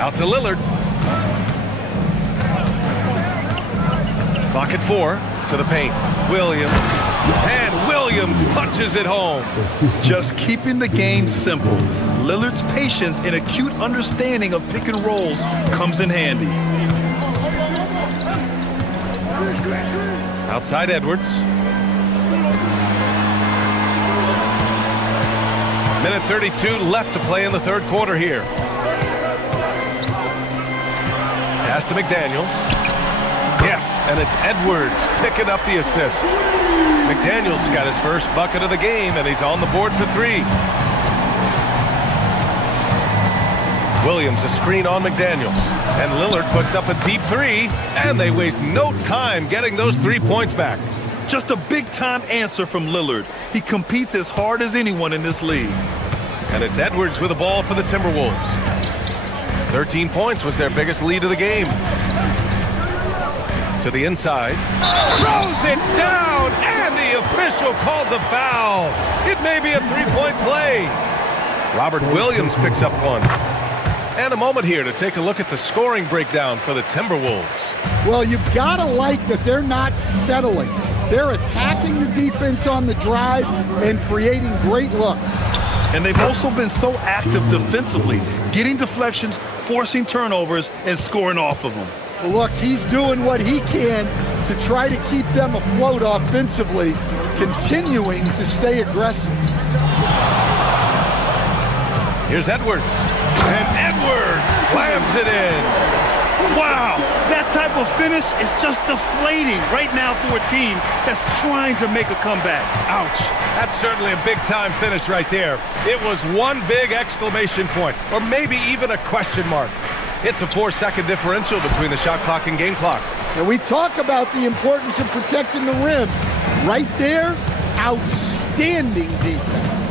Out to Lillard. Clock at 4 to the paint. Williams. And Williams punches it home. Just keeping the game simple. Lillard's patience and acute understanding of pick and rolls comes in handy. Outside Edwards. Minute 32 left to play in the third quarter here. Pass to McDaniels. Yes, and it's Edwards picking up the assist. McDaniels got his first bucket of the game, and he's on the board for 3. Williams a screen on McDaniels. And Lillard puts up a deep 3, and they waste no time getting those 3 points back. Just a big-time answer from Lillard. He competes as hard as anyone in this league. And it's Edwards with the ball for the Timberwolves. 13 points was their biggest lead of the game. To the inside. Throws it down, and the official calls a foul. It may be a 3-point play. Robert Williams picks up one. And a moment here to take a look at the scoring breakdown for the Timberwolves. Well, you've got to like that they're not settling. They're attacking the defense on the drive and creating great looks. And they've also been so active defensively, getting deflections, forcing turnovers, and scoring off of them. Well, look, he's doing what he can to try to keep them afloat offensively, continuing to stay aggressive. Here's Edwards. And Edwards slams it in. Wow, that type of finish is just deflating right now for a team that's trying to make a comeback. Ouch. That's certainly a big-time finish right there. It was one big exclamation point, or maybe even a question mark. It's a 4-second differential between the shot clock and game clock. And we talk about the importance of protecting the rim. Right there, outstanding defense.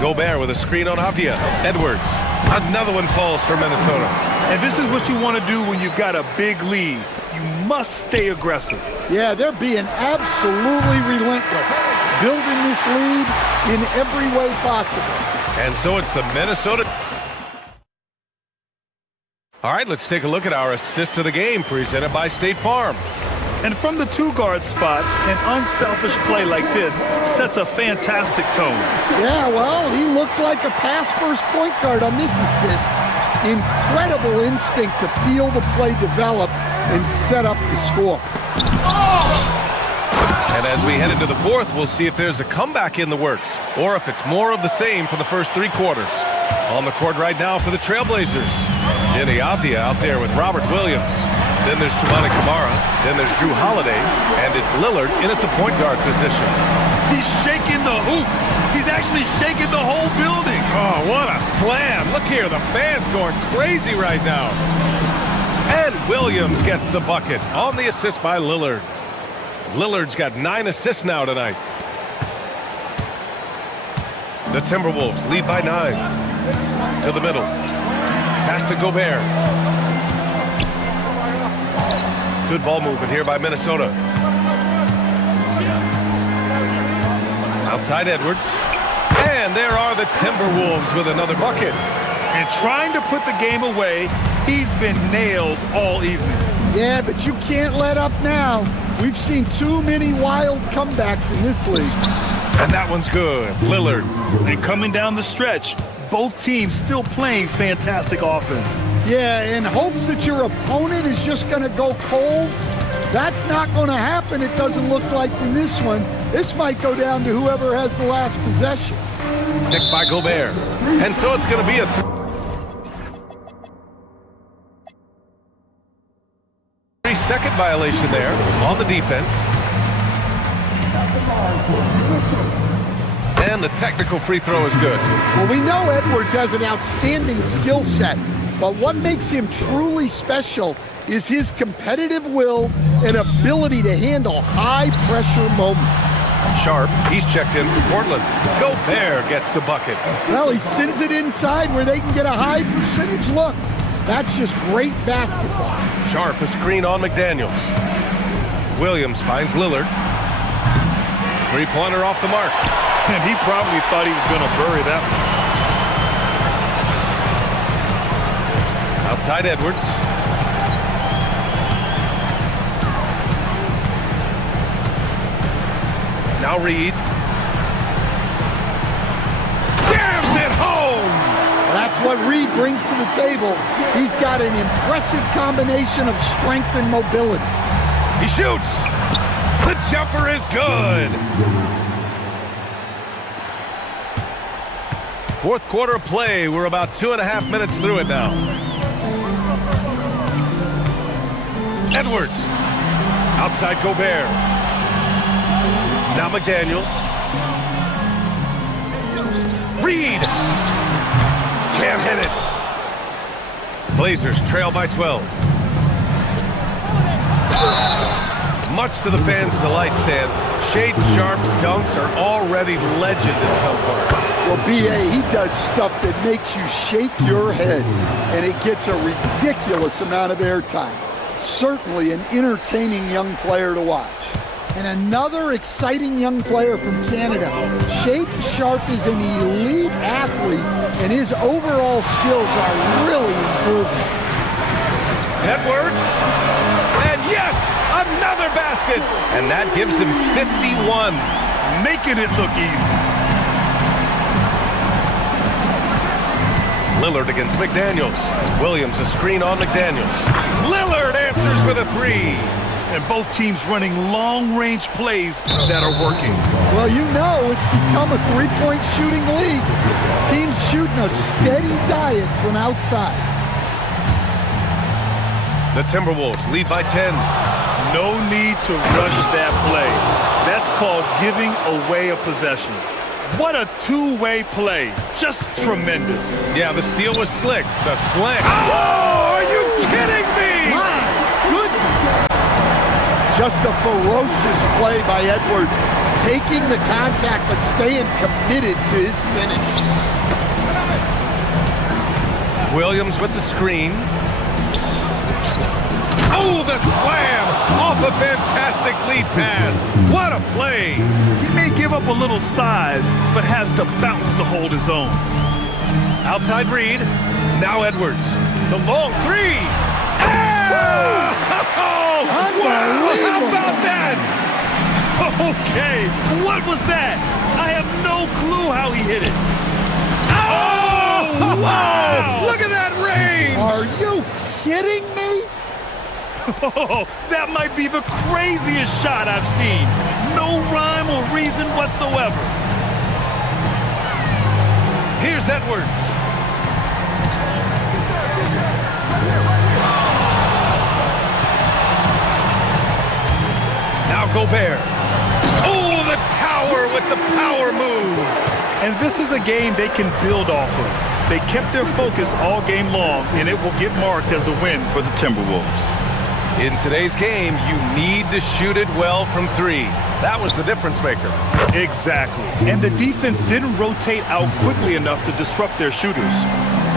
Gobert with a screen on Avdia. Edwards. Another one falls for Minnesota. And this is what you want to do when you've got a big lead. You must stay aggressive. Yeah, they're being absolutely relentless, building this lead in every way possible. And so it's the Minnesota. All right, let's take a look at our assist of the game presented by State Farm. And from the two-guard spot, an unselfish play like this sets a fantastic tone. Yeah, well, he looked like a pass-first point guard on this assist. Incredible instinct to feel the play develop and set up the score. And as we head into the fourth, we'll see if there's a comeback in the works, or if it's more of the same for the first three quarters. On the court right now for the Trailblazers. Denny Avdia out there with Robert Williams. Then there's Toumani Camara. Then there's Drew Holiday. And it's Lillard in at the point guard position. He's shaking the hoop. He's actually shaking the whole building. Oh, what a slam. Look here, the fans going crazy right now. And Williams gets the bucket on the assist by Lillard. Lillard's got 9 assists now tonight. The Timberwolves lead by 9. To the middle. Pass to Gobert. Good ball movement here by Minnesota. Outside Edwards. And there are the Timberwolves with another bucket. And trying to put the game away, he's been nails all evening. Yeah, but you can't let up now. We've seen too many wild comebacks in this league. And that one's good. Lillard. And coming down the stretch, both teams still playing fantastic offense. Yeah, in hopes that your opponent is just going to go cold. That's not going to happen, it doesn't look like in this one. This might go down to whoever has the last possession. Picked by Gobert. And so it's going to be a 3-second violation there on the defense. And the technical free throw is good. Well, we know Edwards has an outstanding skill set, but what makes him truly special is his competitive will and ability to handle high-pressure moments. Sharp, he's checked in for Portland. Gobert gets the bucket. Well, he sends it inside where they can get a high percentage look. That's just great basketball. Sharp, a screen on McDaniels. Williams finds Lillard. Three-pointer off the mark. And he probably thought he was going to bury that one. Outside Edwards. Now Reed. Jams it home! That's what Reed brings to the table. He's got an impressive combination of strength and mobility. He shoots. The jumper is good. Fourth quarter of play. We're about 2.5 minutes through it now. Edwards. Outside Gobert. Now McDaniels. Reed. Can't hit it. Blazers trail by 12. Much to the fans' delight, Stan, Shaedon Sharp's dunks are already legend in some parts. Well, B.A., he does stuff that makes you shake your head, and it gets a ridiculous amount of airtime. Certainly an entertaining young player to watch. And another exciting young player from Canada. Shaedon Sharp is an elite athlete, and his overall skills are really improving. Edwards, and yes, another basket, and that gives him 51. Making it look easy. Lillard against McDaniels. Williams a screen on McDaniels. Lillard answers with a three. And both teams running long-range plays that are working. Well, you know it's become a three-point shooting league. Teams shooting a steady diet from outside. The Timberwolves lead by 10. No need to rush that play. That's called giving away a possession. What a two-way play. Just tremendous. Yeah, the steal was slick. The slam. Oh, are you kidding me? My goodness. Just a ferocious play by Edwards. Taking the contact but staying committed to his finish. Williams with the screen. Oh, the slam off a fantastic lead pass. What a play. He may give up a little size, but has the bounce to hold his own. Outside Reed. Now Edwards. The long three. Ah! Oh, wow. How about that? Okay, what was that? I have no clue how he hit it. Oh, wow. Look at that range. Are you kidding me? Oh, that might be the craziest shot I've seen. No rhyme or reason whatsoever. Here's Edwards. Now Gobert. Oh, the tower with the power move. And this is a game they can build off of. They kept their focus all game long, and it will get marked as a win for the Timberwolves. In today's game, you need to shoot it well from three. That was the difference maker. Exactly. And the defense didn't rotate out quickly enough to disrupt their shooters.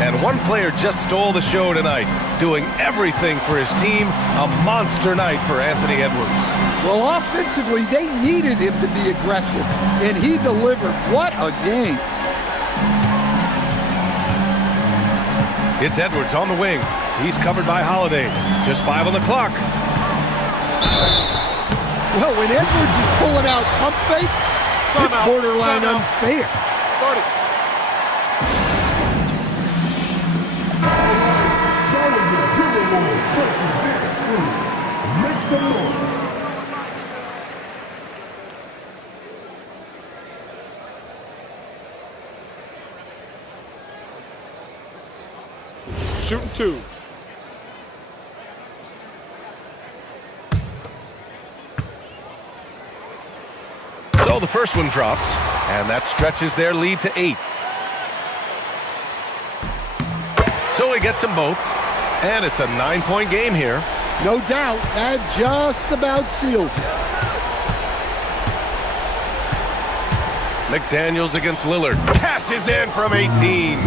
And one player just stole the show tonight, doing everything for his team. A monster night for Anthony Edwards. Well, offensively, they needed him to be aggressive, and he delivered. What a game. It's Edwards on the wing. He's covered by Holiday. Just 5 on the clock. Well, when Edwards is pulling out pump fakes, it's borderline unfair. Make some noise. Shooting two. So the first one drops, and that stretches their lead to 8. So he gets them both, and it's a 9-point game here. No doubt, that just about seals it. McDaniels against Lillard. Cashes in from 18.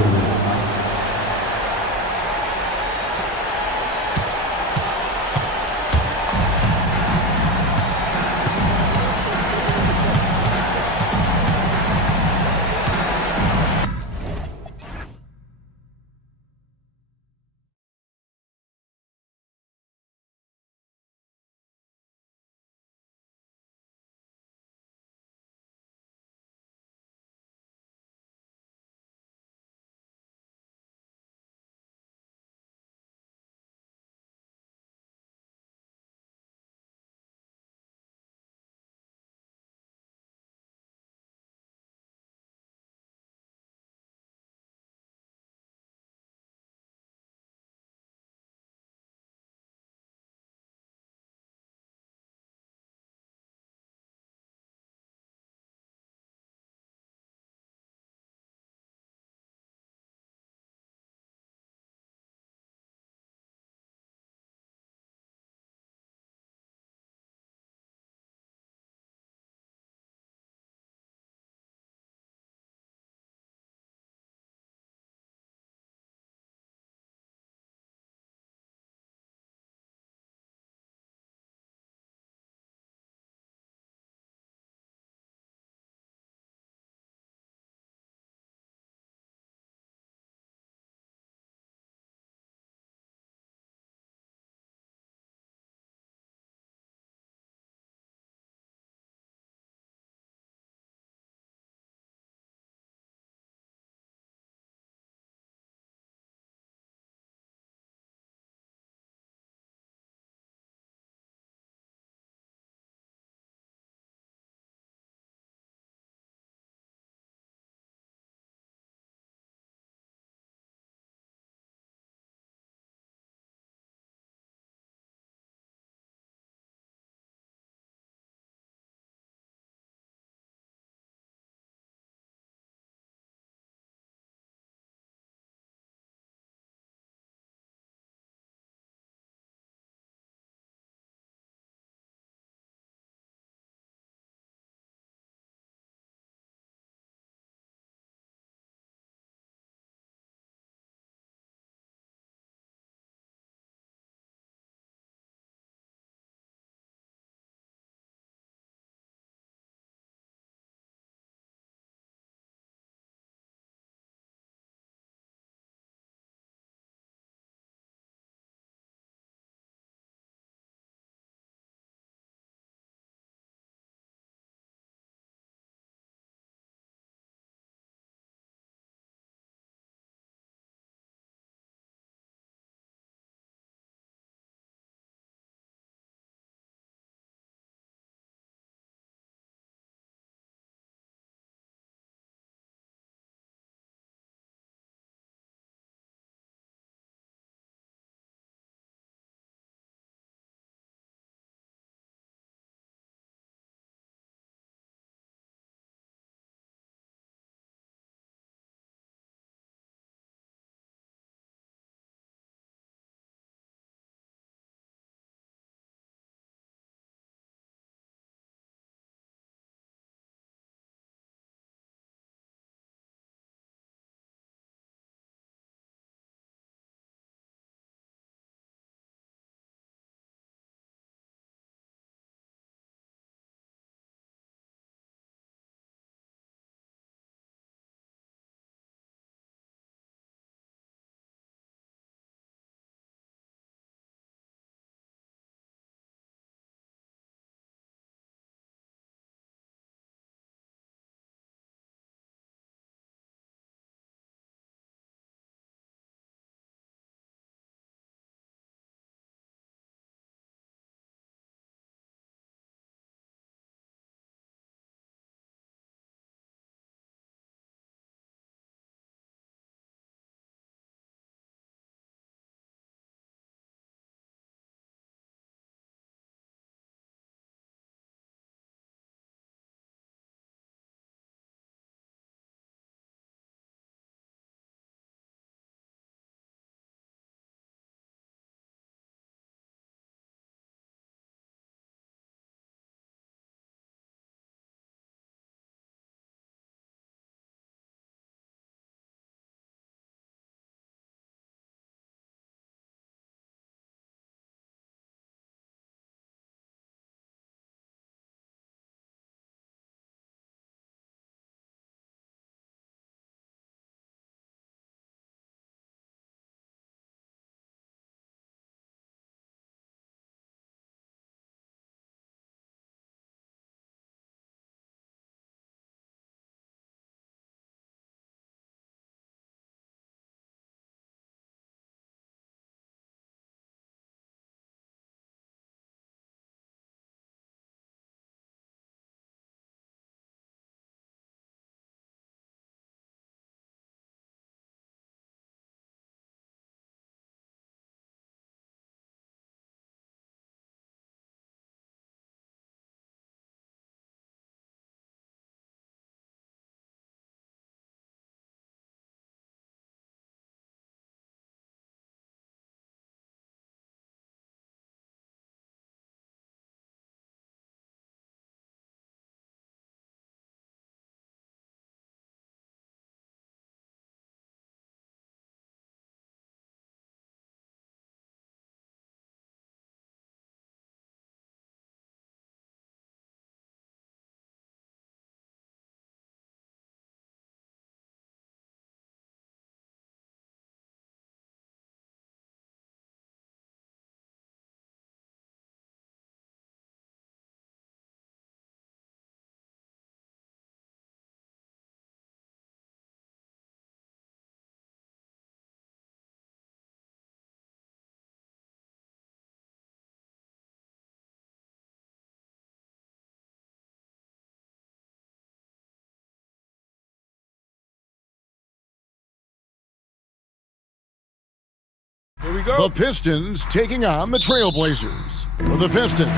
we go. The Pistons taking on the Trailblazers. For the Pistons,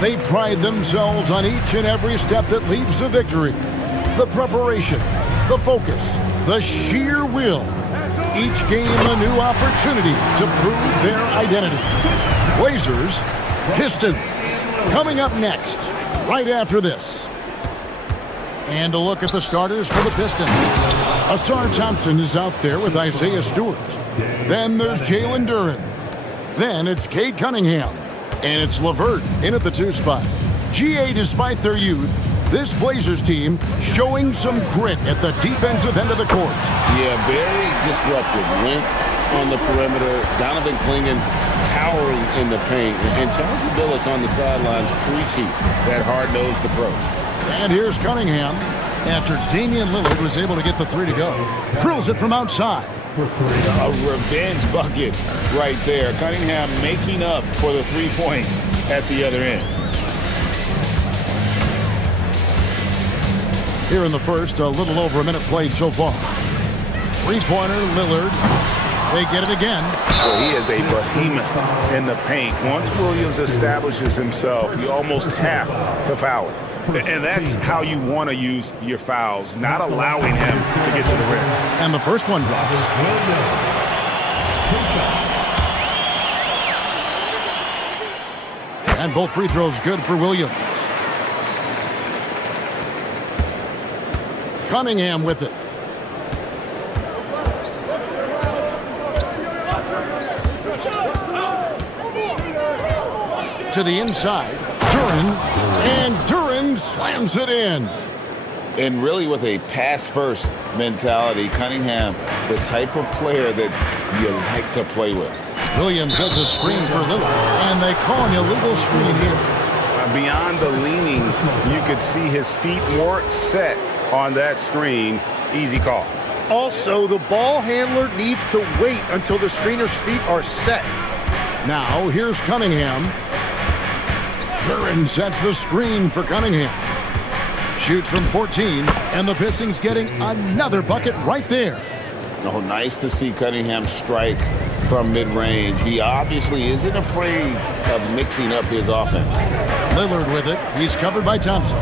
they pride themselves on each and every step that leads to victory. The preparation, the focus, the sheer will. Each game a new opportunity to prove their identity. Blazers, Pistons, coming up next, right after this. And a look at the starters for the Pistons. Asar Thompson is out there with Isaiah Stewart. Then there's Jalen Duren. Then it's Cade Cunningham. And it's LeVert in at the 2 spot. GA, despite their youth, this Blazers team showing some grit at the defensive end of the court. Yeah, very disruptive. Length on the perimeter. Donovan Clingan towering in the paint. And Chauncey Billups on the sidelines preaching that hard-nosed approach. And here's Cunningham after Damian Lillard was able to get the 3 to go. Drills it from outside. A revenge bucket right there. Cunningham making up for the 3 points at the other end. Here in the first, a little over a minute played so far. 3-pointer, Lillard. They get it again. Well, he is a behemoth in the paint. Once Williams establishes himself, you almost have to foul him. And that's how you want to use your fouls, not allowing him to get to the rim. And the first one drops. And both free throws good for Williams. Cunningham with it. To the inside. Duren. And Duren slams it in. And really with a pass-first mentality, Cunningham, the type of player that you like to play with. Williams sets a screen for Lillard, and they call an illegal screen here. Beyond the leaning, you could see his feet weren't set on that screen. Easy call. Also, the ball handler needs to wait until the screener's feet are set. Now, here's Cunningham. Duren sets the screen for Cunningham. Shoots from 14, and the Pistons getting another bucket right there. Oh, nice to see Cunningham strike from mid-range. He obviously isn't afraid of mixing up his offense. Lillard with it. He's covered by Thompson.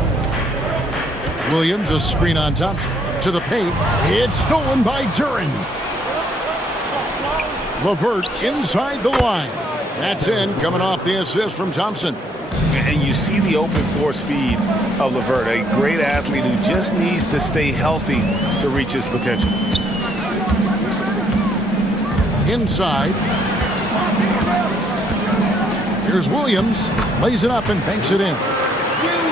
Williams, a screen on Thompson. To the paint. It's stolen by Duren. LeVert inside the line. That's in, coming off the assist from Thompson. And you see the open floor speed of LeVert, a great athlete who just needs to stay healthy to reach his potential. Inside. Here's Williams. Lays it up and banks it in.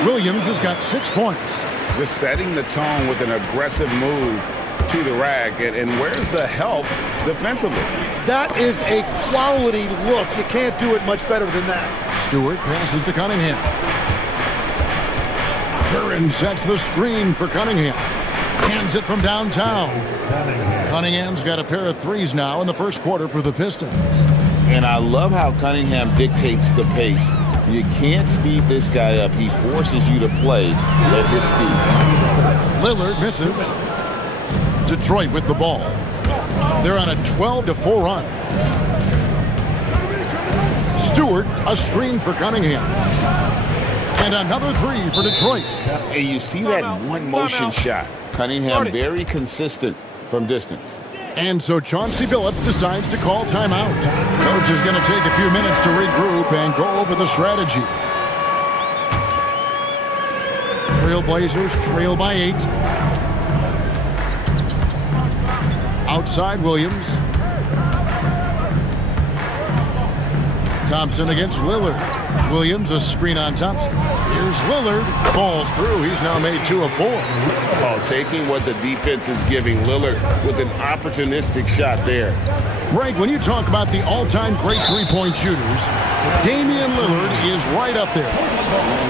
Williams has got 6 points. Just setting the tone with an aggressive move to the rack. And where's the help defensively? That is a quality look. You can't do it much better than that. Stewart passes to Cunningham. Duren sets the screen for Cunningham. Hands it from downtown. Cunningham's got a pair of threes now in the first quarter for the Pistons. And I love how Cunningham dictates the pace. You can't speed this guy up. He forces you to play at his speed. Lillard misses. Detroit with the ball. They're on a 12-4 run. Stewart, a screen for Cunningham. And another three for Detroit. And you see that one motion shot. Cunningham very consistent from distance. And so Chauncey Billups decides to call timeout. Coach is going to take a few minutes to regroup and go over the strategy. Trailblazers trail by 8. Outside Williams. Thompson against Lillard. Williams, a screen on Thompson. Here's Lillard. Falls through. He's now made 2 of 4. Oh, taking what the defense is giving Lillard with an opportunistic shot there. Greg, when you talk about the all-time great three-point shooters, Damian Lillard is right up there.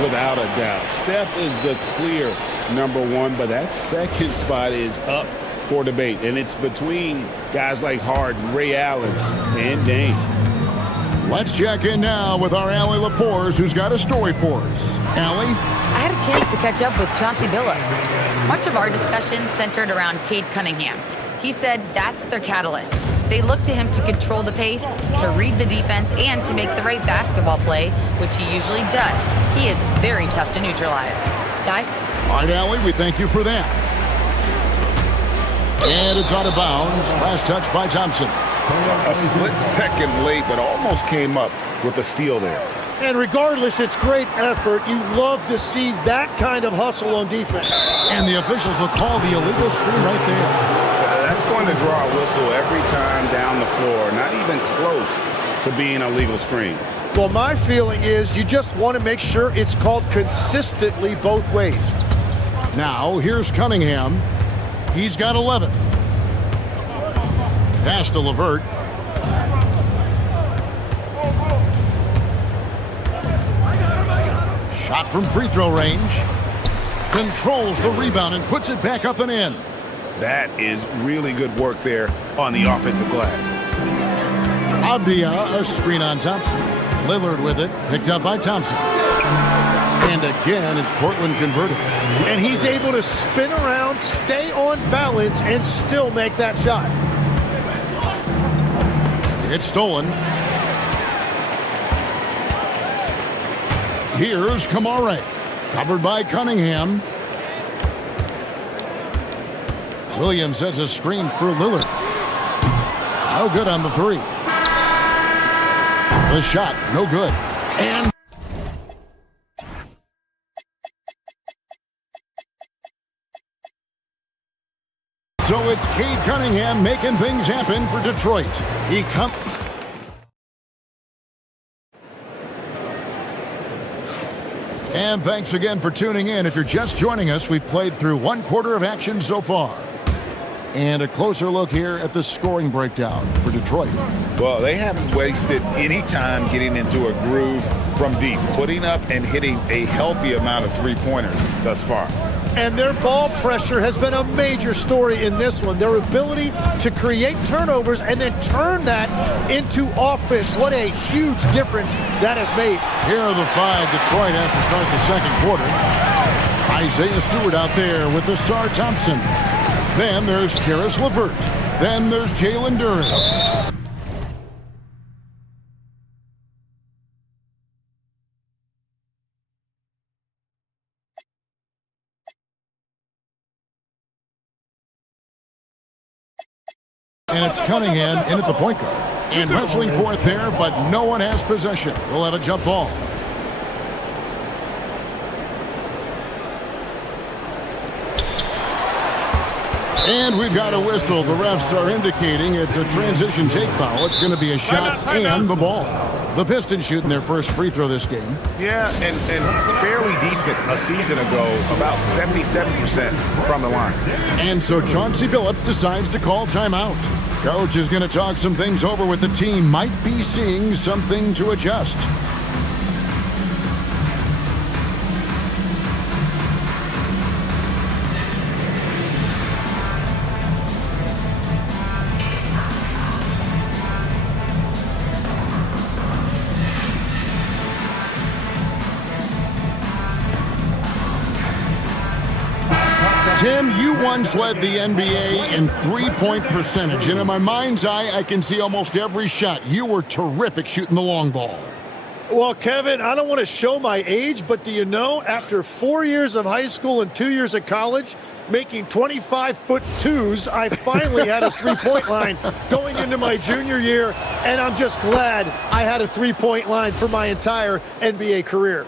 Without a doubt. Steph is the clear #1, but that second spot is up for debate. And it's between guys like Harden, Ray Allen, and Dame. Let's check in now with our Allie LaForce, who's got a story for us. Allie? I had a chance to catch up with Chauncey Billups. Much of our discussion centered around Cade Cunningham. He said that's their catalyst. They look to him to control the pace, to read the defense, and to make the right basketball play, which he usually does. He is very tough to neutralize. Guys? All right, Allie, we thank you for that. And it's out of bounds. Last touch by Thompson. A split second late, but almost came up with a steal there. And regardless, it's great effort. You love to see that kind of hustle on defense. And the officials will call the illegal screen right there. That's going to draw a whistle every time down the floor. Not even close to being a legal screen. Well, my feeling is you just want to make sure it's called consistently both ways. Now, here's Cunningham. He's got 11. Pass to LeVert. Shot from free throw range. Controls the rebound and puts it back up and in. That is really good work there on the offensive glass. Abdia, a screen on Thompson. Lillard with it, picked up by Thompson. And again, it's Portland converted. And he's able to spin around, stay on balance, and still make that shot. It's stolen. Here's Kamare. Covered by Cunningham. Williams sets a screen for Lillard. No good on the three. The shot, no good. And so it's Cade Cunningham making things happen for Detroit. He comes. And thanks again for tuning in. If you're just joining us, we've played through one quarter of action so far. And a closer look here at the scoring breakdown for Detroit. Well, they haven't wasted any time getting into a groove from deep, putting up and hitting a healthy amount of three-pointers thus far. And their ball pressure has been a major story in this one. Their ability to create turnovers and then turn that into offense. What a huge difference that has made. Here are the five Detroit has to start the second quarter. Isaiah Stewart out there with the Sar Thompson. Then there's Karis LeVert. Then there's Jalen Duren. And it's Cunningham in at the point guard. And wrestling for it there, but no one has possession. We'll have a jump ball. And we've got a whistle. The refs are indicating it's a transition take foul. It's going to be a shot and the ball. The Pistons shooting their first free throw this game. Yeah, and fairly decent a season ago, about 77% from the line. And so Chauncey Billups decides to call timeout. Coach is going to talk some things over with the team. Might be seeing something to adjust. Tim, you once led the NBA in three-point percentage, and in my mind's eye, I can see almost every shot. You were terrific shooting the long ball. Well, Kevin, I don't want to show my age, but do you know, after 4 years of high school and 2 years of college, making 25-foot-2s, I finally had a three-point line going into my junior year, and I'm just glad I had a three-point line for my entire NBA career.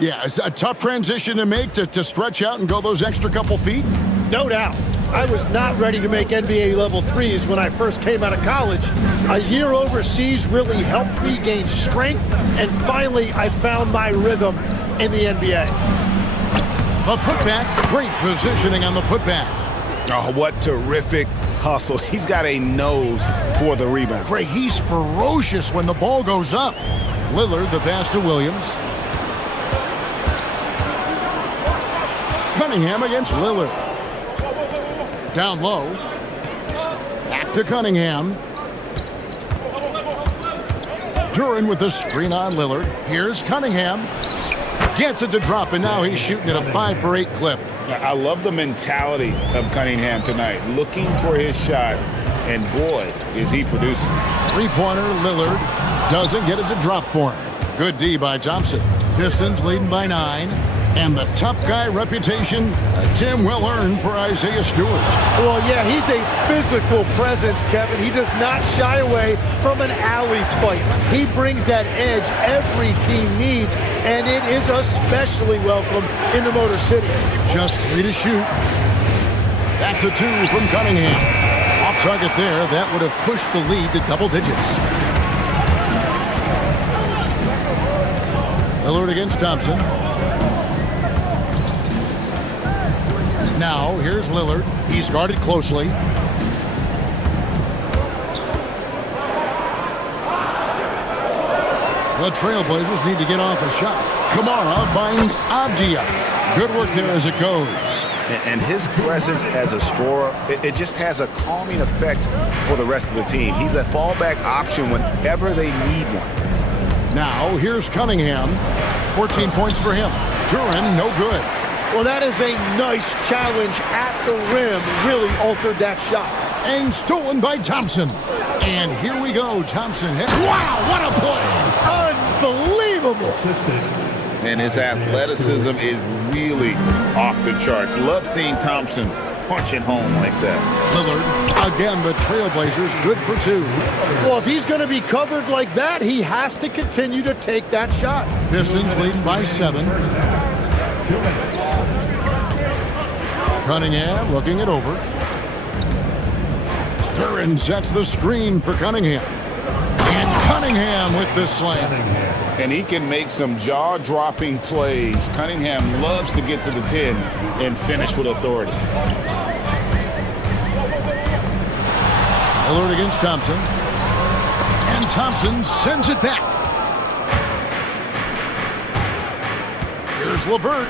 Yeah, it's a tough transition to make to stretch out and go those extra couple feet. No doubt. I was not ready to make NBA level threes when I first came out of college. A year overseas really helped me gain strength, and finally I found my rhythm in the NBA. The putback, great positioning on the putback. Oh, what terrific hustle. He's got a nose for the rebound. Great, he's ferocious when the ball goes up. Lillard, the pass to Williams. Cunningham against Lillard. Down low. Back to Cunningham. Duren with the screen on Lillard. Here's Cunningham. Gets it to drop, and now he's shooting at a 5-for-8 clip. I love the mentality of Cunningham tonight, looking for his shot, and boy, is he producing. Three-pointer, Lillard doesn't get it to drop for him. Good D by Thompson. Pistons leading by 9. And the tough guy reputation, Tim, well earned for Isaiah Stewart. Well, yeah, he's a physical presence, Kevin. He does not shy away from an alley fight. He brings that edge every team needs, and it is especially welcome in the Motor City. Just 3 to shoot. That's a 2 from Cunningham. Off target there, that would have pushed the lead to double digits. Lillard against Thompson. Now, here's Lillard. He's guarded closely. The Trailblazers need to get off a shot. Kamara finds Avdia. Good work there as it goes. And his presence as a scorer, it just has a calming effect for the rest of the team. He's a fallback option whenever they need one. Now, here's Cunningham. 14 points for him. Duran, no good. Well, that is a nice challenge at the rim. Really altered that shot. And stolen by Thompson. And here we go. Thompson hit. Wow, what a play. Unbelievable. And his athleticism is really off the charts. Love seeing Thompson punching home like that. Lillard, again, the Trailblazers, good for 2. Well, if he's going to be covered like that, he has to continue to take that shot. Pistons leading by 7. Cunningham looking it over. Duran sets the screen for Cunningham. And Cunningham with the slam. And he can make some jaw-dropping plays. Cunningham loves to get to the 10 and finish with authority. Lillard against Thompson. And Thompson sends it back. Here's LeVert.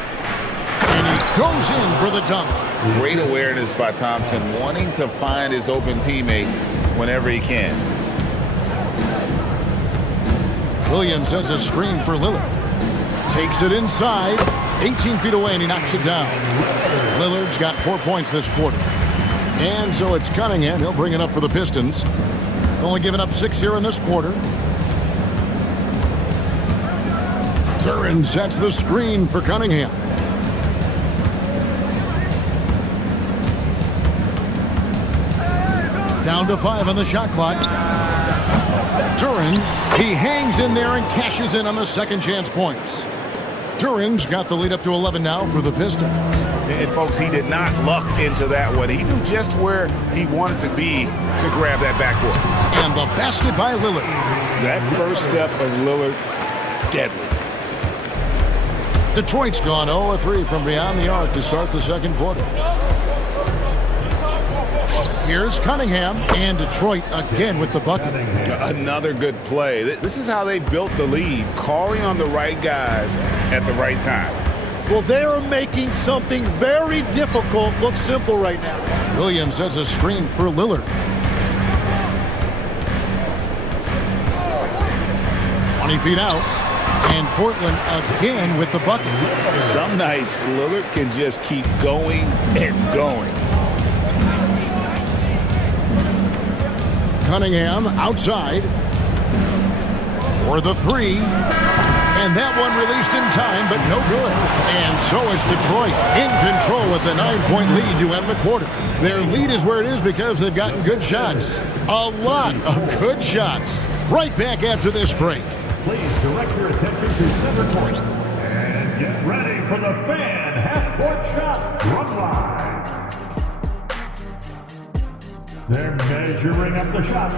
And he goes in for the dunk. Great awareness by Thompson, wanting to find his open teammates whenever he can. Williams sets a screen for Lillard. Takes it inside. 18 feet away, and he knocks it down. Lillard's got 4 points this quarter. And so it's Cunningham. He'll bring it up for the Pistons. Only giving up 6 here in this quarter. Duran sets the screen for Cunningham. Down to 5 on the shot clock. Duran, he hangs in there and cashes in on the second chance points. Duran's got the lead up to 11 now for the Pistons. And folks, he did not luck into that one. He knew just where he wanted to be to grab that backboard. And the basket by Lillard. That first step of Lillard, deadly. Detroit's gone 0-3 from beyond the arc to start the second quarter. Here's Cunningham, and Detroit again with the bucket. Another good play. This is how they built the lead, calling on the right guys at the right time. Well, they are making something very difficult look simple right now. Williams sets a screen for Lillard. 20 feet out, and Portland again with the bucket. Some nights, Lillard can just keep going and going. Cunningham outside for the 3. And that one released in time, but no good. And so is Detroit in control with a 9-point lead to end the quarter. Their lead is where it is because they've gotten good shots. A lot of good shots. Right back after this break. Please direct your attention to center court. And get ready for the fan half-court shot run line. They're measuring up the shot.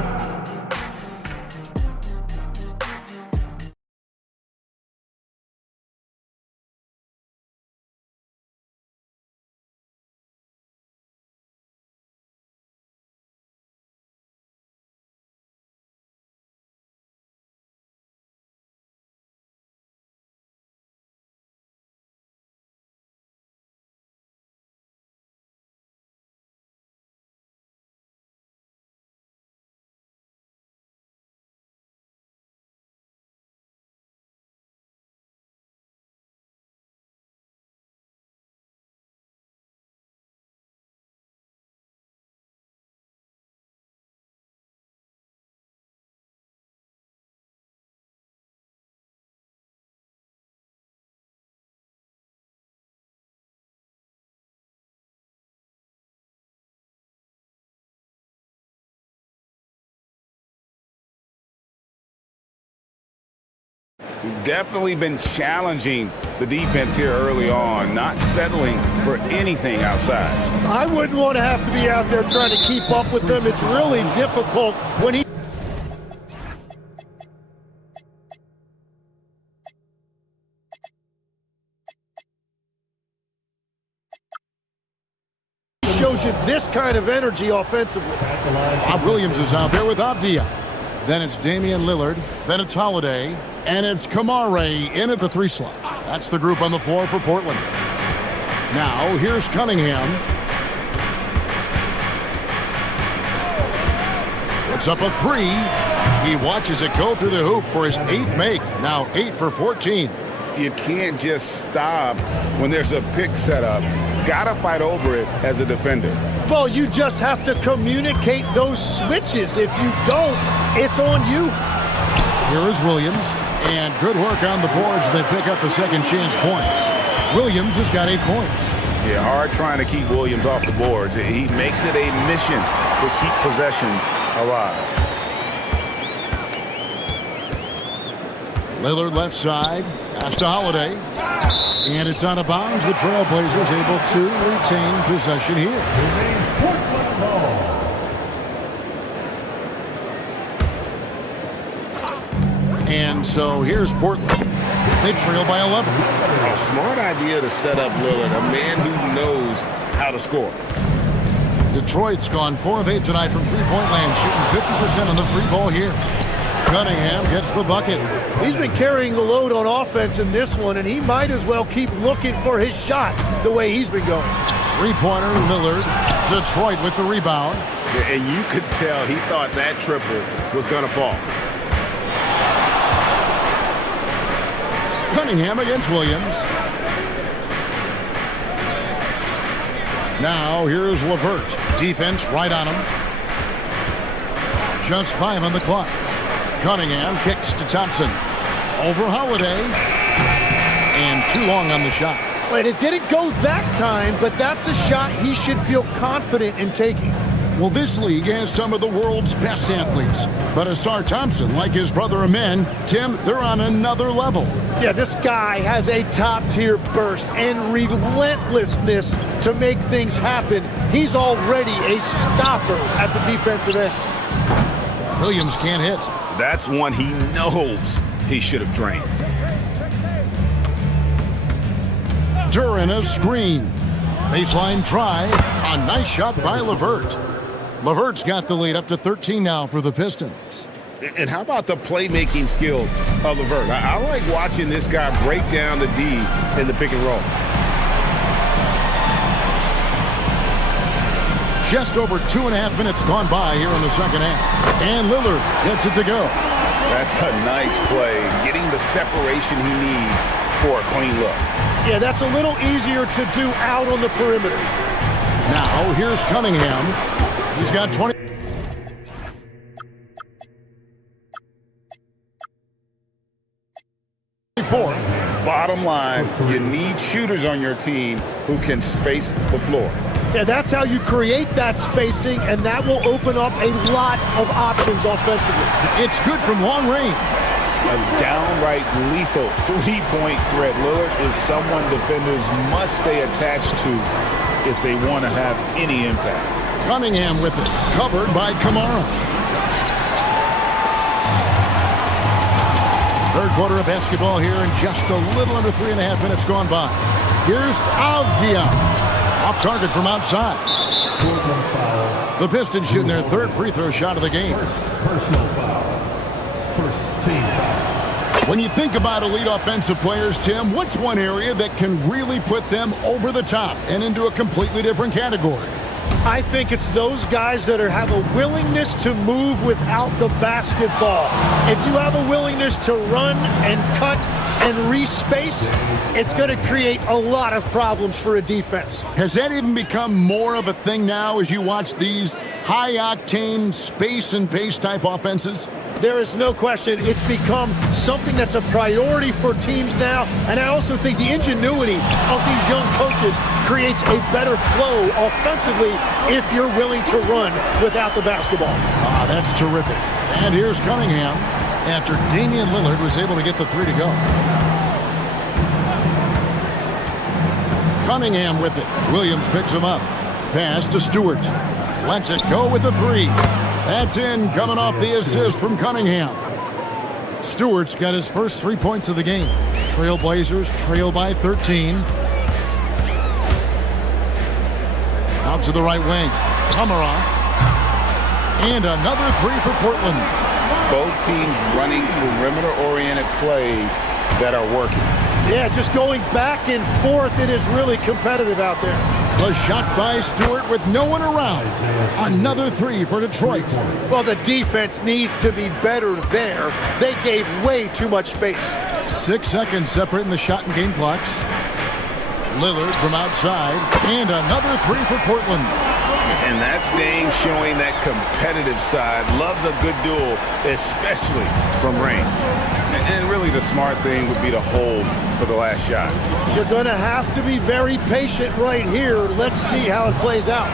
Definitely been challenging the defense here early on, not settling for anything outside. I wouldn't want to have to be out there trying to keep up with them. It's really difficult when he shows you this kind of energy offensively. Bob Williams is out there with Avdia. Then it's Damian Lillard. Then it's Holiday. And it's Kamare in at the 3 slot. That's the group on the floor for Portland. Now, here's Cunningham. Puts up a 3. He watches it go through the hoop for his 8th make. Now 8 for 14. You can't just stop when there's a pick set up. Gotta fight over it as a defender. Well, you just have to communicate those switches. If you don't, it's on you. Here is Williams, and good work on the boards. They pick up the second chance points. Williams has got 8 points. Yeah, hard trying to keep Williams off the boards. He makes it a mission to keep possessions alive. Lillard left side, pass to Holiday. And it's out of bounds. The Trailblazers able to retain possession here. And so here's Portland. They trail by 11. A smart idea to set up Lillard, a man who knows how to score. Detroit's gone 4 of 8 tonight from three-point land, shooting 50% on the free ball here. Cunningham gets the bucket. He's been carrying the load on offense in this one, and he might as well keep looking for his shot the way he's been going. Three-pointer, Lillard. Detroit with the rebound. Yeah, and you could tell he thought that triple was going to fall. Cunningham against Williams. Now here's LeVert. Defense right on him. Just 5 on the clock. Cunningham kicks to Thompson. Over Holiday. And too long on the shot. And it didn't go that time, but that's a shot he should feel confident in taking. Well, this league has some of the world's best athletes. But Asar Thompson, like his brother Amen, Tim, they're on another level. Yeah, this guy has a top-tier burst and relentlessness to make things happen. He's already a stopper at the defensive end. Williams can't hit. That's one he knows he should have drained. Duran a screen. Baseline try. A nice shot by LeVert. LeVert's got the lead up to 13 now for the Pistons. And how about the playmaking skills of LeVert? I like watching this guy break down the D in the pick and roll. Just over 2.5 minutes gone by here in the second half. And Lillard gets it to go. That's a nice play, getting the separation he needs for a clean look. Yeah, that's a little easier to do out on the perimeter. Now, here's Cunningham. He's got 20. Bottom line, you need shooters on your team who can space the floor. Yeah, that's how you create that spacing, and that will open up a lot of options offensively. It's good from long range. A downright lethal three-point threat. Lillard is someone defenders must stay attached to if they want to have any impact. Cunningham with it, covered by Kamara. Third quarter of basketball here, and just a little under 3.5 minutes gone by. Here's Avdia. Off target from outside. The Pistons shooting their third free throw shot of the game. Personal foul. First team foul. When you think about elite offensive players, Tim, what's one area that can really put them over the top and into a completely different category? I think it's those guys that have a willingness to move without the basketball. If you have a willingness to run and cut and respace, it's going to create a lot of problems for a defense. Has that even become more of a thing now as you watch these high-octane space and pace type offenses? There is no question it's become something that's a priority for teams now, and I also think the ingenuity of these young coaches creates a better flow offensively if you're willing to run without the basketball. That's terrific. And here's Cunningham, after Damian Lillard was able to get the three to go. Cunningham with it. Williams picks him up. Pass to Stewart. Lets it go with the three. That's in, coming off the assist from Cunningham. Stewart's got his first 3 points of the game. Trailblazers trail by 13. Out to the right wing. Komarov. And another three for Portland. Both teams running perimeter-oriented plays that are working. Yeah, just going back and forth. It is really competitive out there. The shot by Stewart with no one around. Another three for Detroit. Well, the defense needs to be better there. They gave way too much space. 6 seconds separating the shot and game clocks. Lillard from outside. And another three for Portland. And that's Dame showing that competitive side. Loves a good duel, especially from range. And really the smart thing would be to hold for the last shot. You're going to have to be very patient right here. Let's see how it plays out.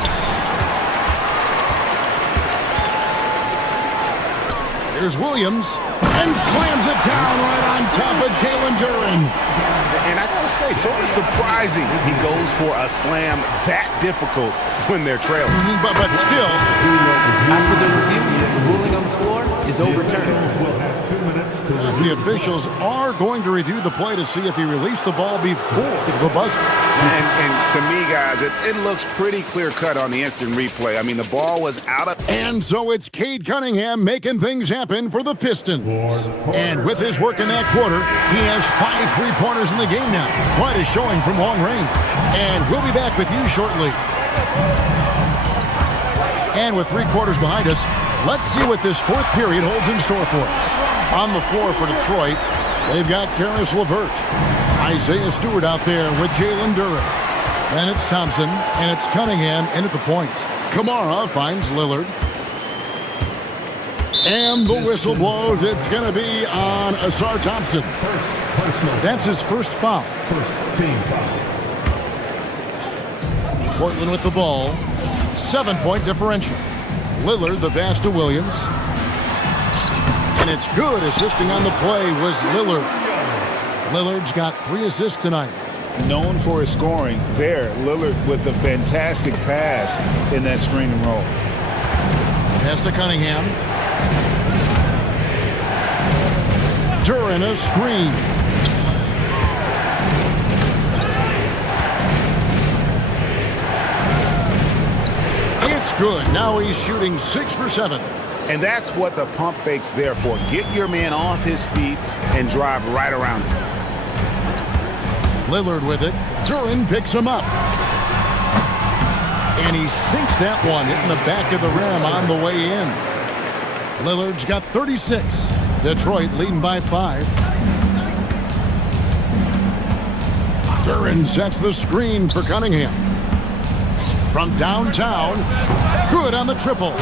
Here's Williams. And slams it down right on top of Jalen Duren. And I gotta say, sort of surprising he goes for a slam that difficult when they're trailing. But still. After the review, the ruling on the floor is overturned. The officials are going to review the play to see if he released the ball before the buzzer. And to me, guys, it looks pretty clear-cut on the instant replay. I mean, the ball was out of... And so it's Cade Cunningham making things happen for the Pistons. And with his work in that quarter, he has 5 3-pointers in the game now. Quite a showing from long range. And we'll be back with you shortly. And with 3 quarters behind us, let's see what this fourth period holds in store for us. On the floor for Detroit, they've got Karis LeVert. Isaiah Stewart out there with Jalen Duren. Then it's Thompson, and it's Cunningham in at the point. Kamara finds Lillard. And the whistle blows. It's going to be on Asar Thompson. That's his first foul. First team foul. Portland with the ball. 7-point differential. Lillard the pass to Williams. And it's good. Assisting on the play was Lillard. Lillard's got 3 assists tonight. Known for his scoring, there, Lillard with a fantastic pass in that screen and roll. Pass to Cunningham. Duren a screen. It's good. Now he's shooting 6 for 7. And that's what the pump fake's there for. Get your man off his feet and drive right around him. Lillard with it. Duren picks him up. And he sinks that one, hitting the back of the rim on the way in. Lillard's got 36. Detroit leading by 5. Duren sets the screen for Cunningham. From downtown, good on the triple.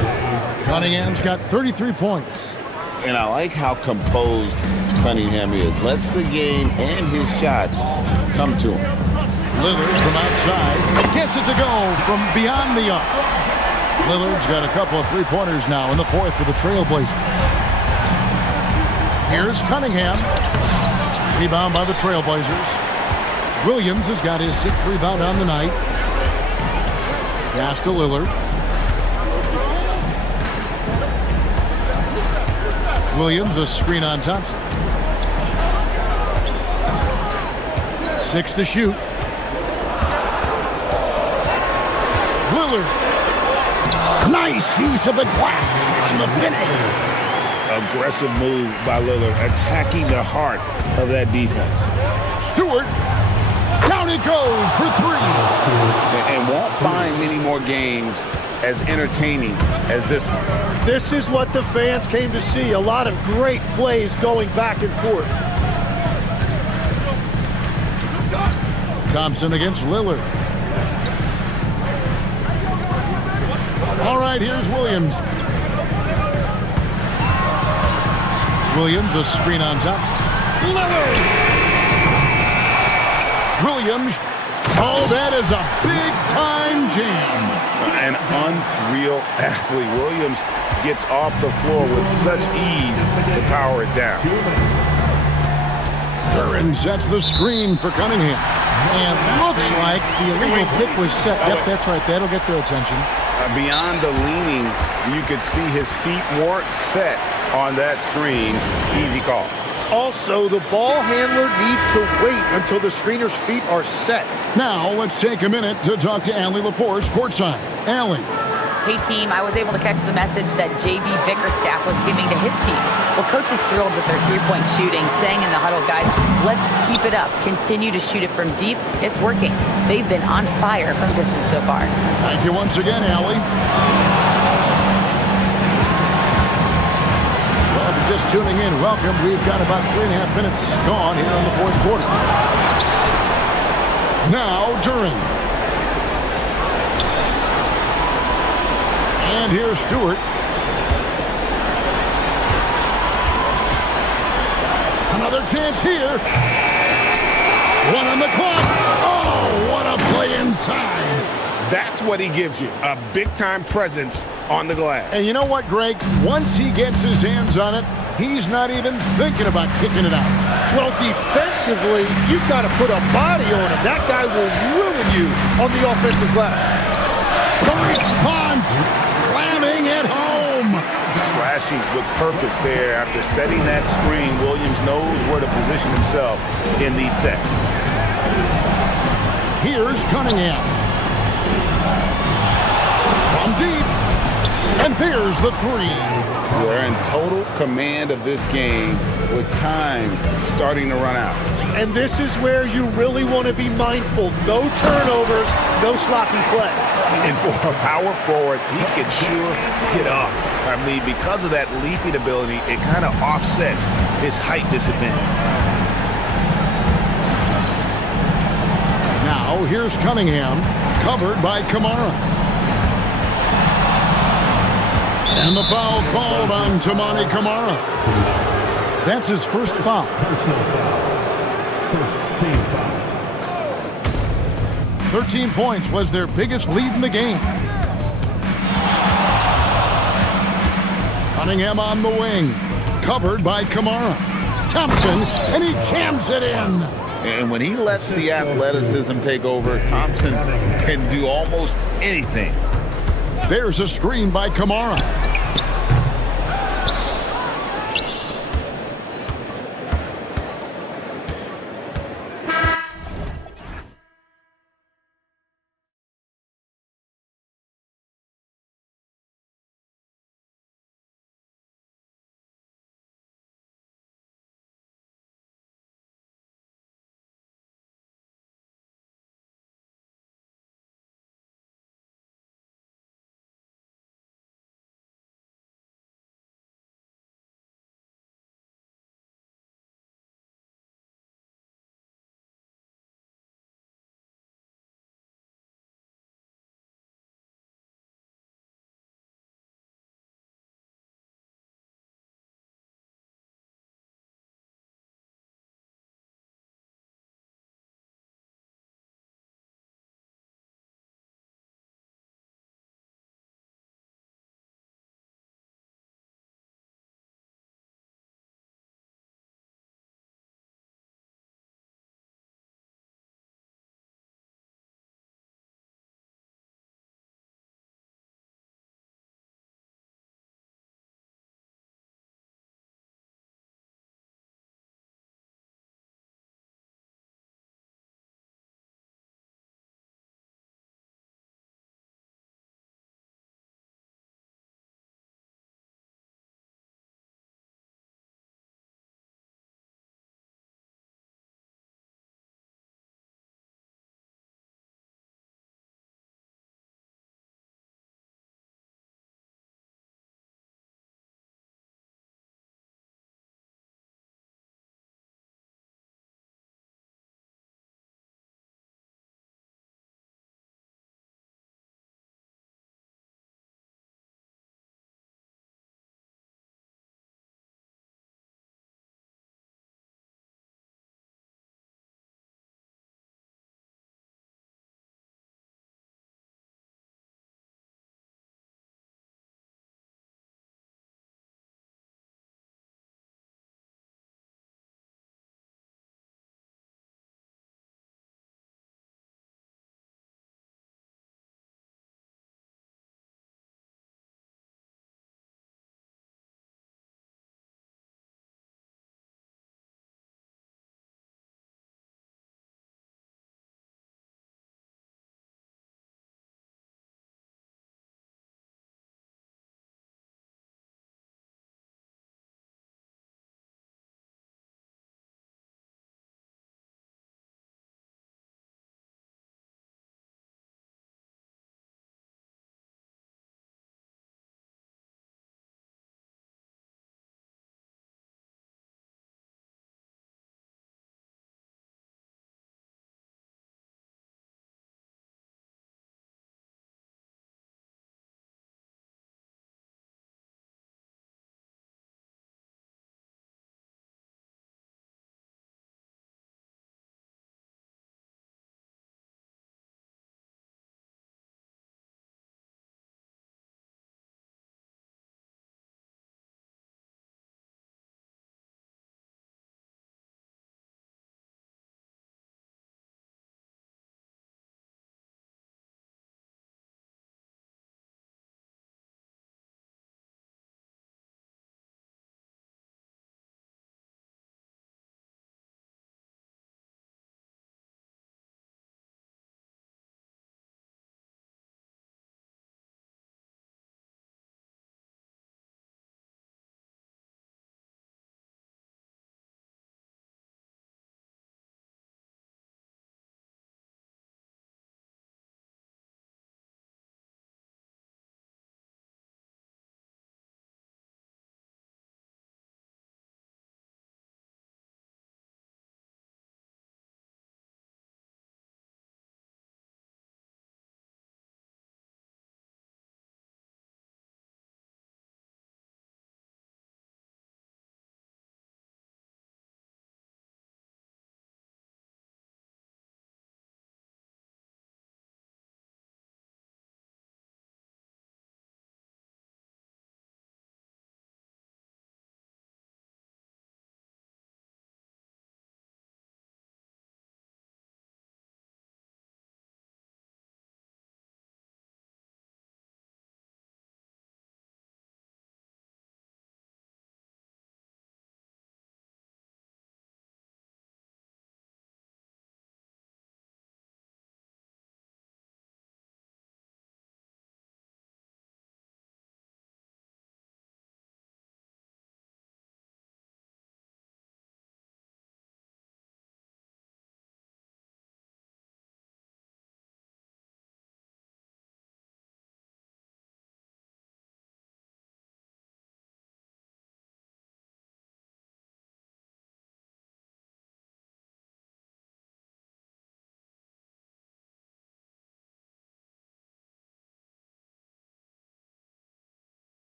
Cunningham's got 33 points. And I like how composed Cunningham is. Lets the game and his shots come to him. Lillard from outside gets it to go from beyond the arc. Lillard's got a couple of 3-pointers now in the fourth for the Trailblazers. Here's Cunningham. Rebound by the Trailblazers. Williams has got his 6th rebound on the night. Pass to Lillard. Williams a screen on Thompson. 6 to shoot. Lillard. Nice use of the glass on the finish. Aggressive move by Lillard, attacking the heart of that defense. Stewart. Down it goes for 3. And won't find many more games as entertaining as this one. This is what the fans came to see. A lot of great plays going back and forth. Thompson against Lillard. All right, here's Williams. Williams, a screen on Thompson. Lillard! Williams, oh, that is a big-time jam. And unreal athlete. Williams gets off the floor with such ease to power it down. Duran sets the screen for Cunningham. And looks like the illegal pick was set. Yep, that's right. That'll get their attention. Beyond the leaning, you could see his feet weren't set on that screen. Easy call. Also, the ball handler needs to wait until the screener's feet are set. Now, let's take a minute to talk to Allie LaForce courtside. Allie. Hey team, I was able to catch the message that JB Bickerstaff was giving to his team. Well, coach is thrilled with their three-point shooting, saying in the huddle, guys, let's keep it up. Continue to shoot it from deep. It's working. They've been on fire from distance so far. Thank you once again, Allie. Well, if you're just tuning in, welcome. We've got about 3.5 minutes gone here in the fourth quarter. Now, Duran. And here's Stewart. Another chance here. One on the clock. Oh, what a play inside. That's what he gives you, a big-time presence on the glass. And you know what, Greg? Once he gets his hands on it, he's not even thinking about kicking it out. Well, defensively, you've got to put a body on him. That guy will ruin you on the offensive glass. The response, slamming it home. Slashing with purpose there. After setting that screen, Williams knows where to position himself in these sets. Here's Cunningham. From deep. And there's the three. They're in total command of this game with time starting to run out. And this is where you really want to be mindful. No turnovers, no sloppy play. And for a power forward, he can sure get up. I mean, because of that leaping ability, it kind of offsets his height disadvantage. Now, here's Cunningham, covered by Kamara. And the foul called on Tamani Kamara. That's his first foul. Personal foul. First team foul. 13 points was their biggest lead in the game. Cunningham on the wing, covered by Kamara. Thompson, and he jams it in. And when he lets the athleticism take over, Thompson can do almost anything. There's a screen by Kamara.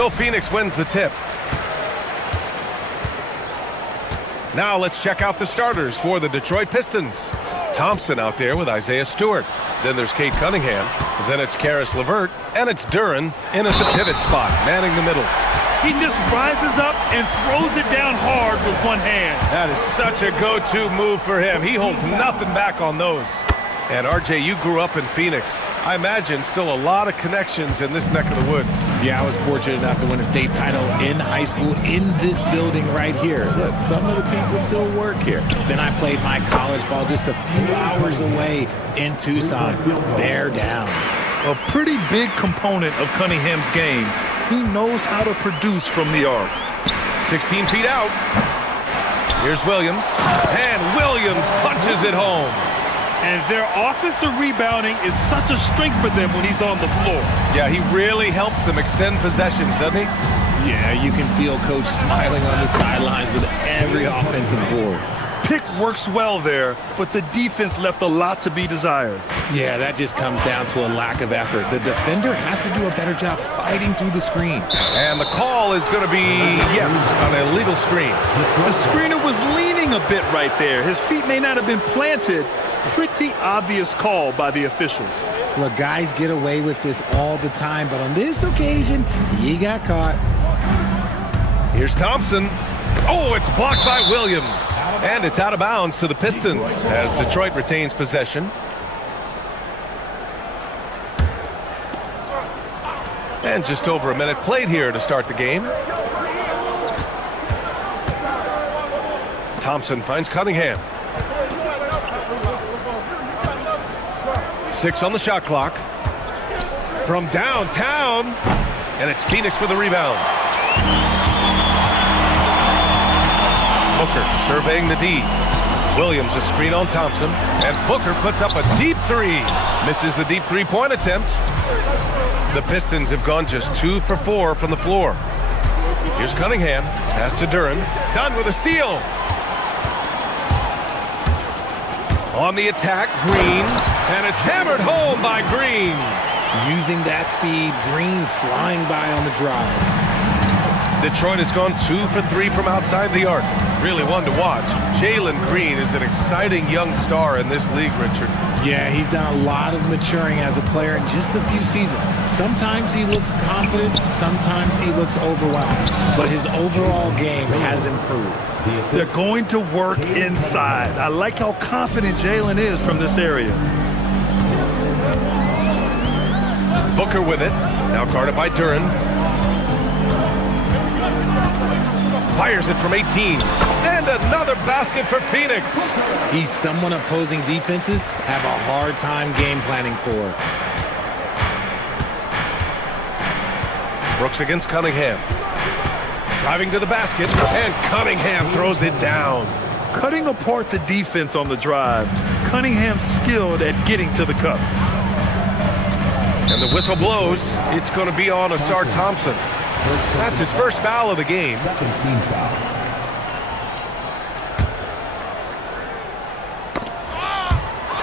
So Phoenix wins the tip. Now let's check out the starters for the Detroit Pistons. Thompson out there with Isaiah Stewart. Then there's Cade Cunningham. Then it's Karis LeVert. And it's Duren in at the pivot spot, manning the middle. He just rises up and throws it down hard with one hand. That is such a go-to move for him. He holds nothing back on those. And RJ, you grew up in Phoenix. I imagine still a lot of connections in this neck of the woods. Yeah, I was fortunate enough to win a state title in high school in this building right here. Look, some of the people still work here. Then I played my college ball just a few hours away in Tucson. Bear down. A pretty big component of Cunningham's game. He knows how to produce from the arc. 16 feet out. Here's Williams. And Williams punches it home. And their offensive rebounding is such a strength for them when he's on the floor. Yeah, he really helps them extend possessions, doesn't he? Yeah, you can feel Coach smiling on the sidelines with every offensive board. Pick works well there, but the defense left a lot to be desired. Yeah, that just comes down to a lack of effort. The defender has to do a better job fighting through the screen. And the call is going to be, yes, an illegal screen. The screener was leaning a bit right there. His feet may not have been planted. Pretty obvious call by the officials. Look, guys get away with this all the time, but on this occasion, he got caught. Here's Thompson. Oh, it's blocked by Williams. And it's out of bounds to the Pistons as Detroit retains possession. And just over a minute played here to start the game. Thompson finds Cunningham. 6 on the shot clock. From downtown. And it's Phoenix with a rebound. Booker surveying the D. Williams a screen on Thompson. And Booker puts up a deep three. Misses the deep three-point attempt. The Pistons have gone just 2 for 4 from the floor. Here's Cunningham. Pass to Duren. Done with a steal. On the attack, Green. And it's hammered home by Green. Using that speed, Green flying by on the drive. Detroit has gone 2 for 3 from outside the arc. Really one to watch. Jalen Green is an exciting young star in this league, Richard. Yeah, he's done a lot of maturing as a player in just a few seasons. Sometimes he looks confident, sometimes he looks overwhelmed. But his overall game has improved. They're going to work inside. I like how confident Jalen is from this area. Booker with it. Now guarded by Duren. Fires it from 18. And another basket for Phoenix. He's someone opposing defenses have a hard time game planning for. Brooks against Cunningham. Driving to the basket. And Cunningham throws it down. Cutting apart the defense on the drive. Cunningham's skilled at getting to the cup. And the whistle blows. It's going to be on Asar Thompson. That's his first foul of the game.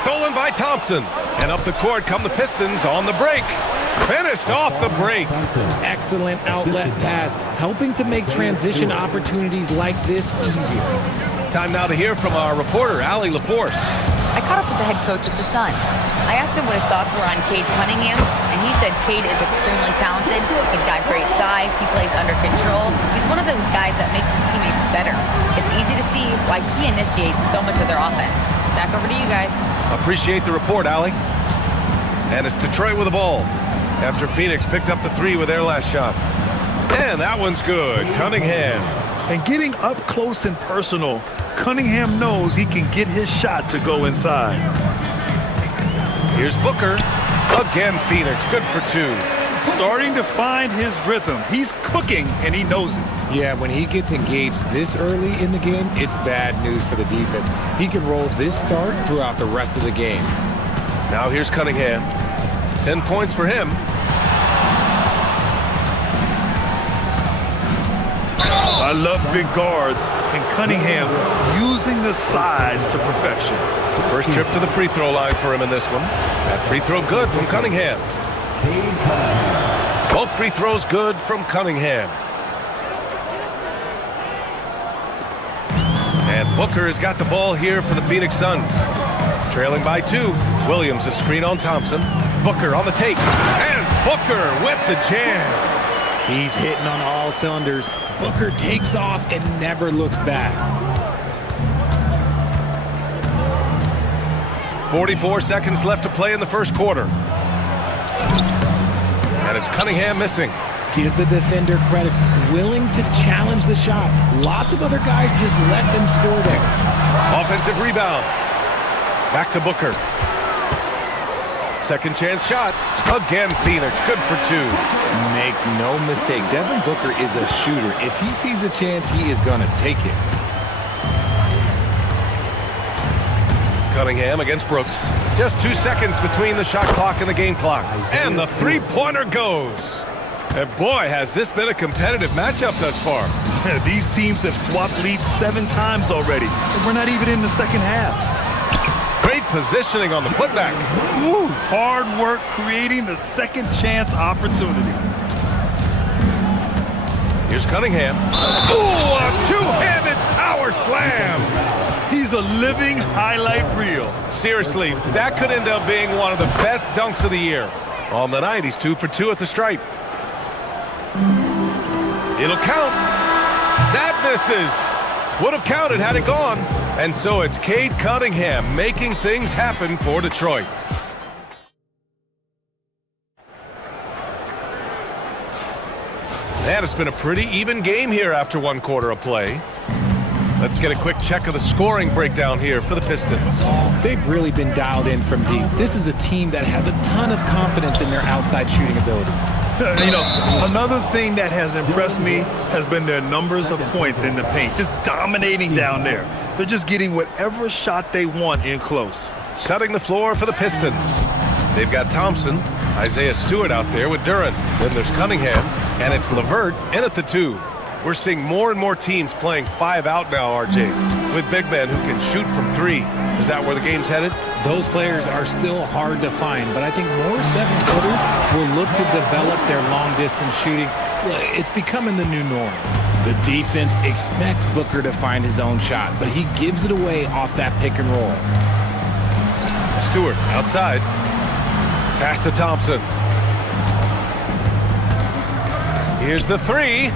Stolen by Thompson. And up the court come the Pistons on the break. Finished off the break. Excellent outlet pass, helping to make transition opportunities like this easier. Time now to hear from our reporter, Allie LaForce. I caught up with the head coach of the Suns. I asked him what his thoughts were on Cade Cunningham, and he said Cade is extremely talented. He's got great size. He plays under control. He's one of those guys that makes his teammates better. It's easy to see why he initiates so much of their offense. Back over to you guys. Appreciate the report, Allie. And it's Detroit with the ball after Phoenix picked up the 3 with their last shot. And that one's good. Cunningham. And getting up close and personal, Cunningham knows he can get his shot to go inside. Here's Booker. Again, Phoenix. Good for 2. Starting to find his rhythm. He's cooking, and he knows it. Yeah, when he gets engaged this early in the game, it's bad news for the defense. He can roll this start throughout the rest of the game. Now here's Cunningham. 10 points for him. I love big guards, and Cunningham using the size to perfection. First trip to the free throw line for him in this one. That free throw good from Cunningham. Both free throws good from Cunningham. And Booker has got the ball here for the Phoenix Suns. Trailing by 2. Williams a screen on Thompson. Booker on the take. And Booker with the jam. He's hitting on all cylinders. Booker takes off and never looks back. 44 seconds left to play in the first quarter. And it's Cunningham missing. Give the defender credit. Willing to challenge the shot. Lots of other guys just let them score there. Offensive rebound. Back to Booker. Second chance shot. Again, Phoenix. Good for 2. Make no mistake, Devin Booker is a shooter. If he sees a chance, he is going to take it. Cunningham against Brooks. Just 2 seconds between the shot clock and the game clock. And the three-pointer goes. And boy, has this been a competitive matchup thus far. These teams have swapped leads 7 times already. And we're not even in the second half. Great positioning on the putback. Woo, hard work creating the second chance opportunity. Here's Cunningham. Ooh, a two-handed power slam. He's a living highlight reel. Seriously, that could end up being one of the best dunks of the year. On the night, he's 2 for 2 at the stripe. It'll count. That misses. Would have counted had it gone. And so it's Cade Cunningham making things happen for Detroit. And it's been a pretty even game here after 1 quarter of play. Let's get a quick check of the scoring breakdown here for the Pistons. They've really been dialed in from deep. This is a team that has a ton of confidence in their outside shooting ability. You know, another thing that has impressed me has been their numbers of points in the paint, just dominating down there. They're just getting whatever shot they want in close. Setting the floor for the Pistons. They've got Thompson, Isaiah Stewart out there with Duran. Then there's Cunningham, and it's LeVert in at the 2. We're seeing more and more teams playing 5 out now, RJ, with big men who can shoot from 3. Is that where the game's headed? Those players are still hard to find, but I think more 7-footers will look to develop their long-distance shooting. It's becoming the new norm. The defense expects Booker to find his own shot, but he gives it away off that pick and roll. Stewart outside. Pass to Thompson. Here's the 3.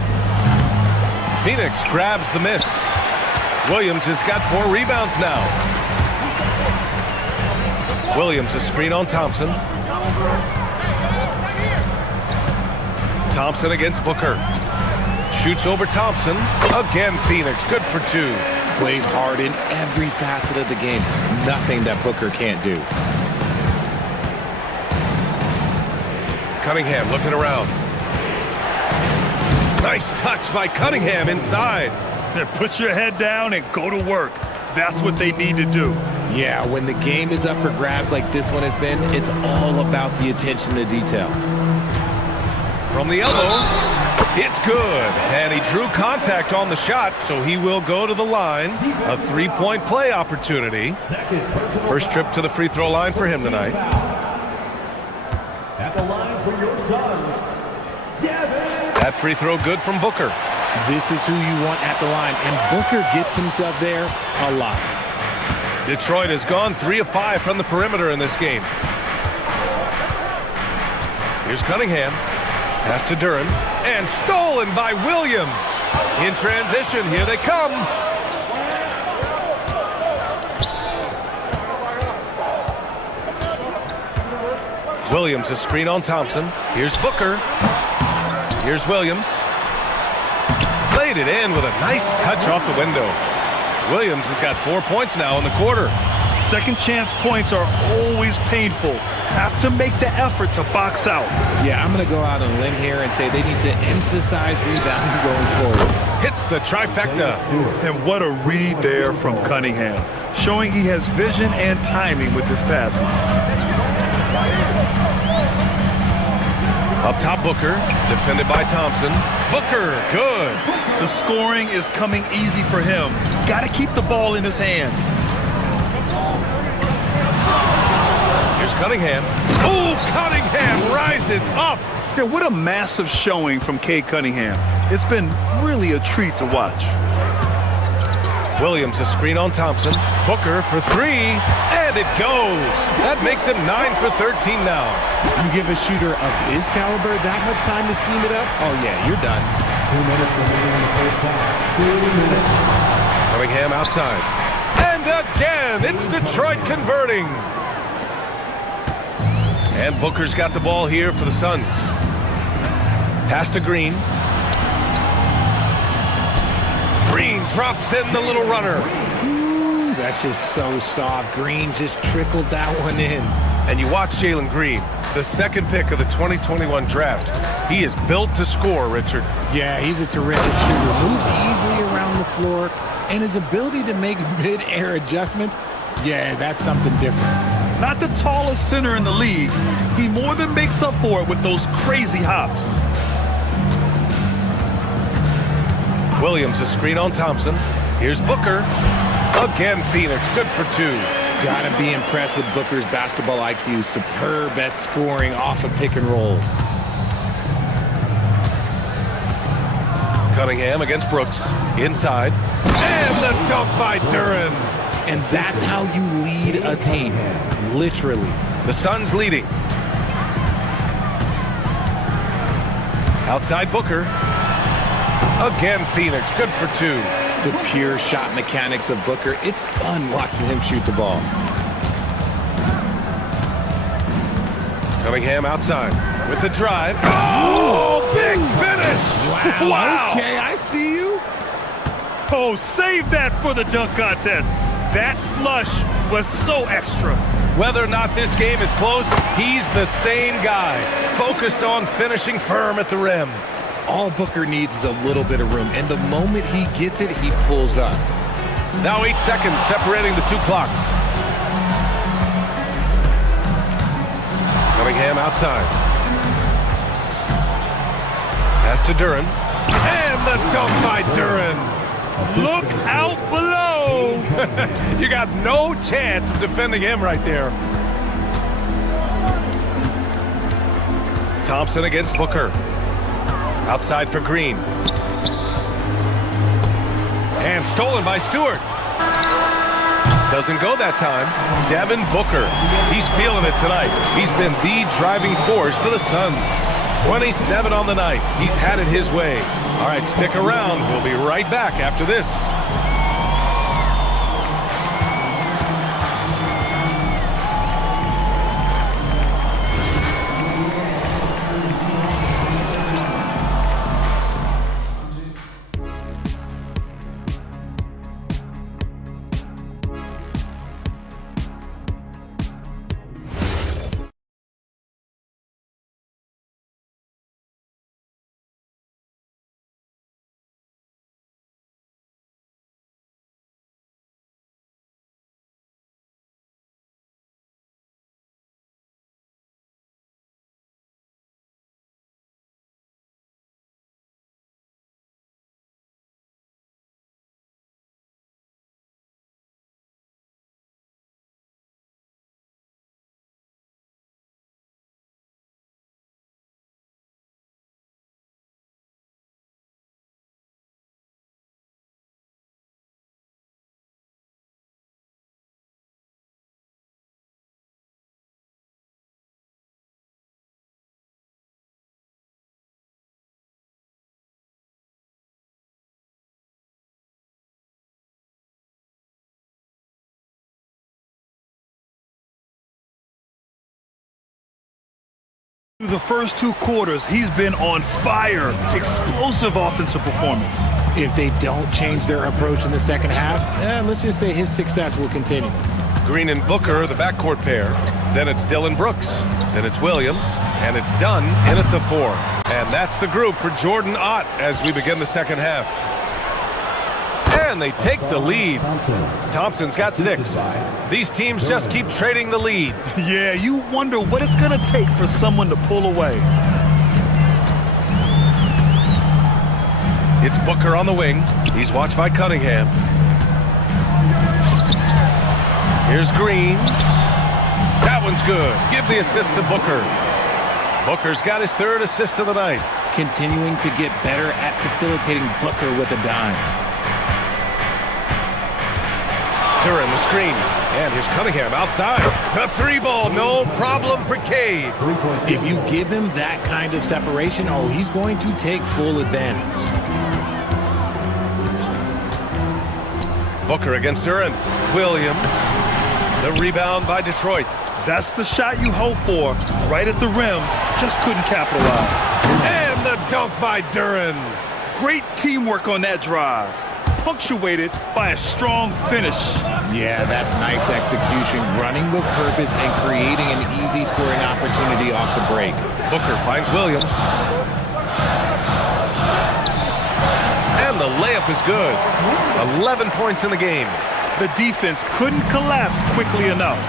Phoenix grabs the miss. Williams has got 4 rebounds now. Williams a screen on Thompson. Thompson against Booker. Shoots over Thompson. Again, Phoenix. Good for 2. Plays hard in every facet of the game. Nothing that Booker can't do. Cunningham looking around. Nice touch by Cunningham inside. Put your head down and go to work. That's what they need to do. Yeah, when the game is up for grabs like this one has been, it's all about the attention to detail. From the elbow, it's good. And he drew contact on the shot, so he will go to the line. A 3-point play opportunity. First trip to the free throw line for him tonight. At the line for your Suns, that free throw good from Booker. This is who you want at the line, and Booker gets himself there a lot. Detroit has gone 3 of 5 from the perimeter in this game. Here's Cunningham. Pass to Duran. And stolen by Williams. In transition, here they come. Williams a screen on Thompson. Here's Booker. Here's Williams. Laid it in with a nice touch off the window. Williams has got 4 points now in the quarter. Second chance points are always painful. Have to make the effort to box out. Yeah, I'm going to go out on a limb here and say they need to emphasize rebounding going forward. Hits the trifecta. And what a read there from Cunningham, showing he has vision and timing with his passes. Up top, Booker, defended by Thompson. Booker, good. The scoring is coming easy for him. Got to keep the ball in his hands. Here's Cunningham. Oh, Cunningham rises up. Yeah, what a massive showing from Cade Cunningham. It's been really a treat to watch. Williams, a screen on Thompson. Booker for three, and it goes. That makes him 9 for 13 now. You give a shooter of his caliber that much time to seam it up? Oh, yeah, you're done. 2 minutes remaining in the first half. 2 minutes. Cunningham outside. And again, it's Detroit converting. And Booker's got the ball here for the Suns. Pass to Green. Green drops in the little runner. Ooh, that's just so soft. Green just trickled that one in. And you watch Jalen Green, the second pick of the 2021 draft. He is built to score, Richard. Yeah, he's a terrific shooter. Moves easily around the floor, and his ability to make mid-air adjustments, yeah, that's something different. Not the tallest center in the league, he more than makes up for it with those crazy hops. Williams, a screen on Thompson. Here's Booker. Again, Phoenix, good for two. Gotta be impressed with Booker's basketball IQ. Superb at scoring off of pick and rolls. Cunningham against Brooks. Inside. And the dunk by Duren. And that's how you lead a team. Literally. The Suns leading. Outside Booker. Again, Phoenix, good for two. The pure shot mechanics of Booker. It's fun watching him shoot the ball. Cunningham outside with the drive. Oh, big finish! Wow. Okay, I see you. Oh, save that for the dunk contest. That flush was so extra. Whether or not this game is close, he's the same guy, focused on finishing firm at the rim. All Booker needs is a little bit of room, and the moment he gets it, he pulls up. Now 8 seconds separating the two clocks. Cunningham outside. Pass to Duren. And the dunk by Duren. Look out below. You got no chance of defending him right there. Thompson against Booker. Outside for Green. And stolen by Stewart. Doesn't go that time. Devin Booker. He's feeling it tonight. He's been the driving force for the Suns. 27 on the night. He's had it his way. All right, stick around. We'll be right back after this. Through the first 2 quarters, he's been on fire. Explosive offensive performance. If they don't change their approach in the second half, let's just say his success will continue. Green and Booker, the backcourt pair. Then it's Dylan Brooks. Then it's Williams. And it's Dunn in at the 4. And that's the group for Jordan Ott as we begin the second half. And they take the lead. Thompson's got 6. These teams just keep trading the lead. Yeah, you wonder what it's going to take for someone to pull away. It's Booker on the wing. He's watched by Cunningham. Here's Green. That one's good. Give the assist to Booker. Booker's got his third assist of the night. Continuing to get better at facilitating Booker with a dime. Duran the screen. And here's Cunningham outside. The three ball, no problem for Cade. If you give him that kind of separation, oh, he's going to take full advantage. Booker against Duran. Williams. The rebound by Detroit. That's the shot you hope for. Right at the rim. Just couldn't capitalize. And the dunk by Duran. Great teamwork on that drive. Punctuated by a strong finish. Yeah, that's nice execution. Running with purpose and creating an easy scoring opportunity off the break. Booker finds Williams. And the layup is good. 11 points in the game. The defense couldn't collapse quickly enough.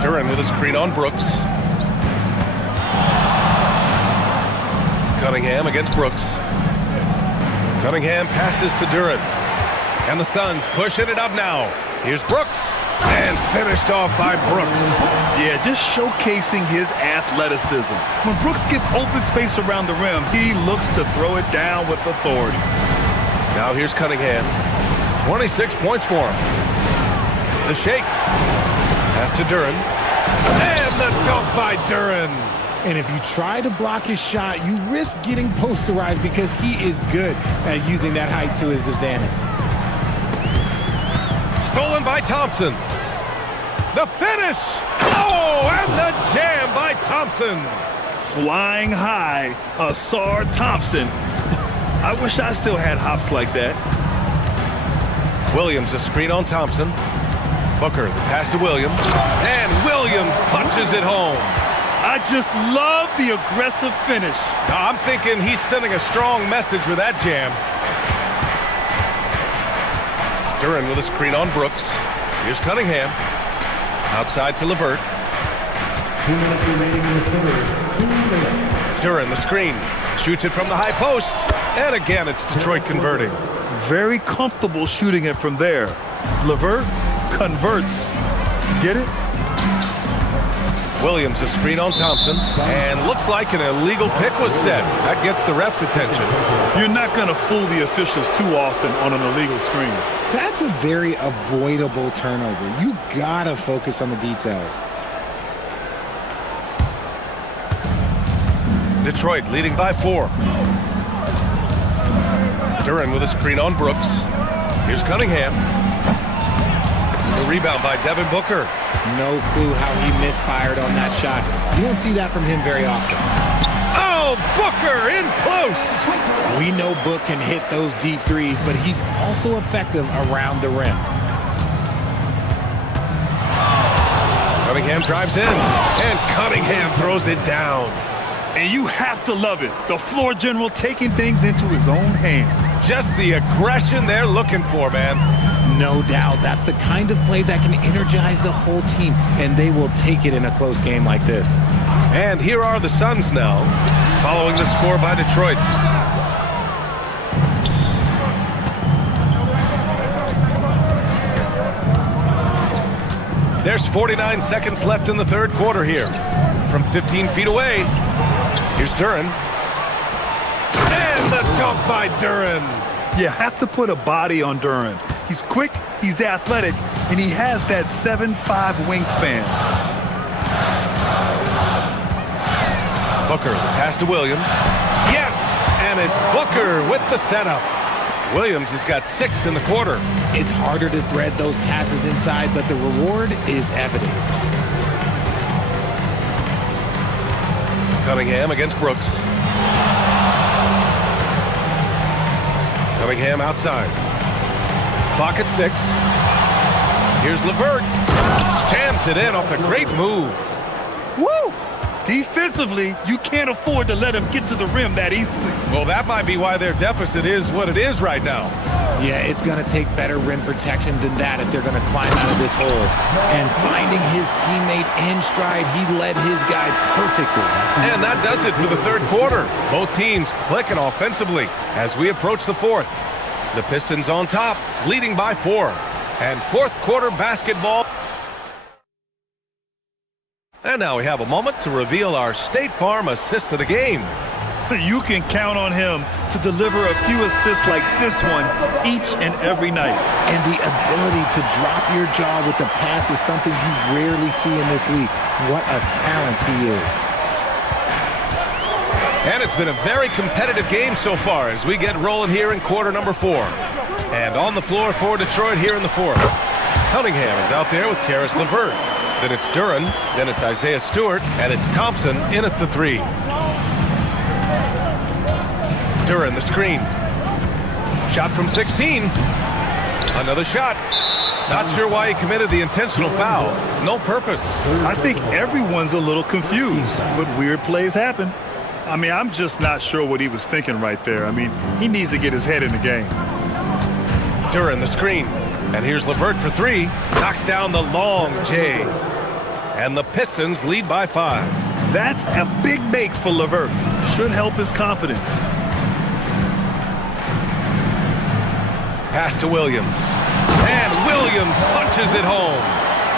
Duran with a screen on Brooks. Cunningham against Brooks. Cunningham passes to Duran. And the Suns pushing it up now. Here's Brooks. And finished off by Brooks. Yeah, just showcasing his athleticism. When Brooks gets open space around the rim, he looks to throw it down with authority. Now here's Cunningham. 26 points for him. The shake. Pass to Duran. And the dunk by Duran. And if you try to block his shot, you risk getting posterized because he is good at using that height to his advantage. Stolen by Thompson. The finish. Oh, and the jam by Thompson. Flying high, Asar Thompson. I wish I still had hops like that. Williams a screen on Thompson. Booker, the pass to Williams. And Williams punches it home. I just love the aggressive finish. Now, I'm thinking he's sending a strong message with that jam. Duran with a screen on Brooks. Here's Cunningham. Outside for LeVert. 2 minutes remaining in the third. 2 minutes. Duran the screen. Shoots it from the high post. And again, it's Detroit converting. Very comfortable shooting it from there. LeVert converts. Get it? Williams a screen on Thompson, and looks like an illegal pick was set. That gets the ref's attention. You're not going to fool the officials too often on an illegal screen. That's a very avoidable turnover. You gotta focus on the details. Detroit leading by 4. Duran with a screen on Brooks. Here's Cunningham. The rebound by Devin Booker. No clue how he misfired on that shot. You don't see that from him very often. Oh, Booker in close. We know Book can hit those deep threes, but he's also effective around the rim. Cunningham drives in, and Cunningham throws it down. And you have to love it. The floor general taking things into his own hands. Just the aggression they're looking for, man. No doubt. That's the kind of play that can energize the whole team, and they will take it in a close game like this. And here are the Suns now, following the score by Detroit. There's 49 seconds left in the third quarter here. From 15 feet away, here's Duran. And the dunk by Duran. You have to put a body on Duran. He's quick, he's athletic, and he has that 7'5" wingspan. Booker, the pass to Williams. Yes, and it's Booker with the setup. Williams has got 6 in the quarter. It's harder to thread those passes inside, but the reward is evident. Cunningham against Brooks. Cunningham outside. Clock at 6. Here's LeVert. Jams it in off a great move. Woo! Defensively, you can't afford to let him get to the rim that easily. Well, that might be why their deficit is what it is right now. Yeah, it's going to take better rim protection than that if they're going to climb out of this hole. And finding his teammate in stride, he led his guy perfectly. And that does it for the third quarter. Both teams clicking offensively as we approach the fourth. The Pistons on top, leading by 4. And fourth quarter basketball. And now we have a moment to reveal our State Farm assist of the game. You can count on him to deliver a few assists like this one each and every night. And the ability to drop your jaw with the pass is something you rarely see in this league. What a talent he is. And it's been a very competitive game so far as we get rolling here in quarter number 4. And on the floor for Detroit here in the 4th. Cunningham is out there with Karis LeVert. Then it's Duran, then it's Isaiah Stewart, and it's Thompson in at the 3. Duran the screen. Shot from 16. Another shot. Not sure why he committed the intentional foul. No purpose. I think everyone's a little confused, but weird plays happen. I mean, I'm just not sure what he was thinking right there. I mean, he needs to get his head in the game. Duran the screen. And here's LeVert for 3. Knocks down the long J. And the Pistons lead by 5. That's a big make for LeVert. Should help his confidence. Pass to Williams. And Williams punches it home.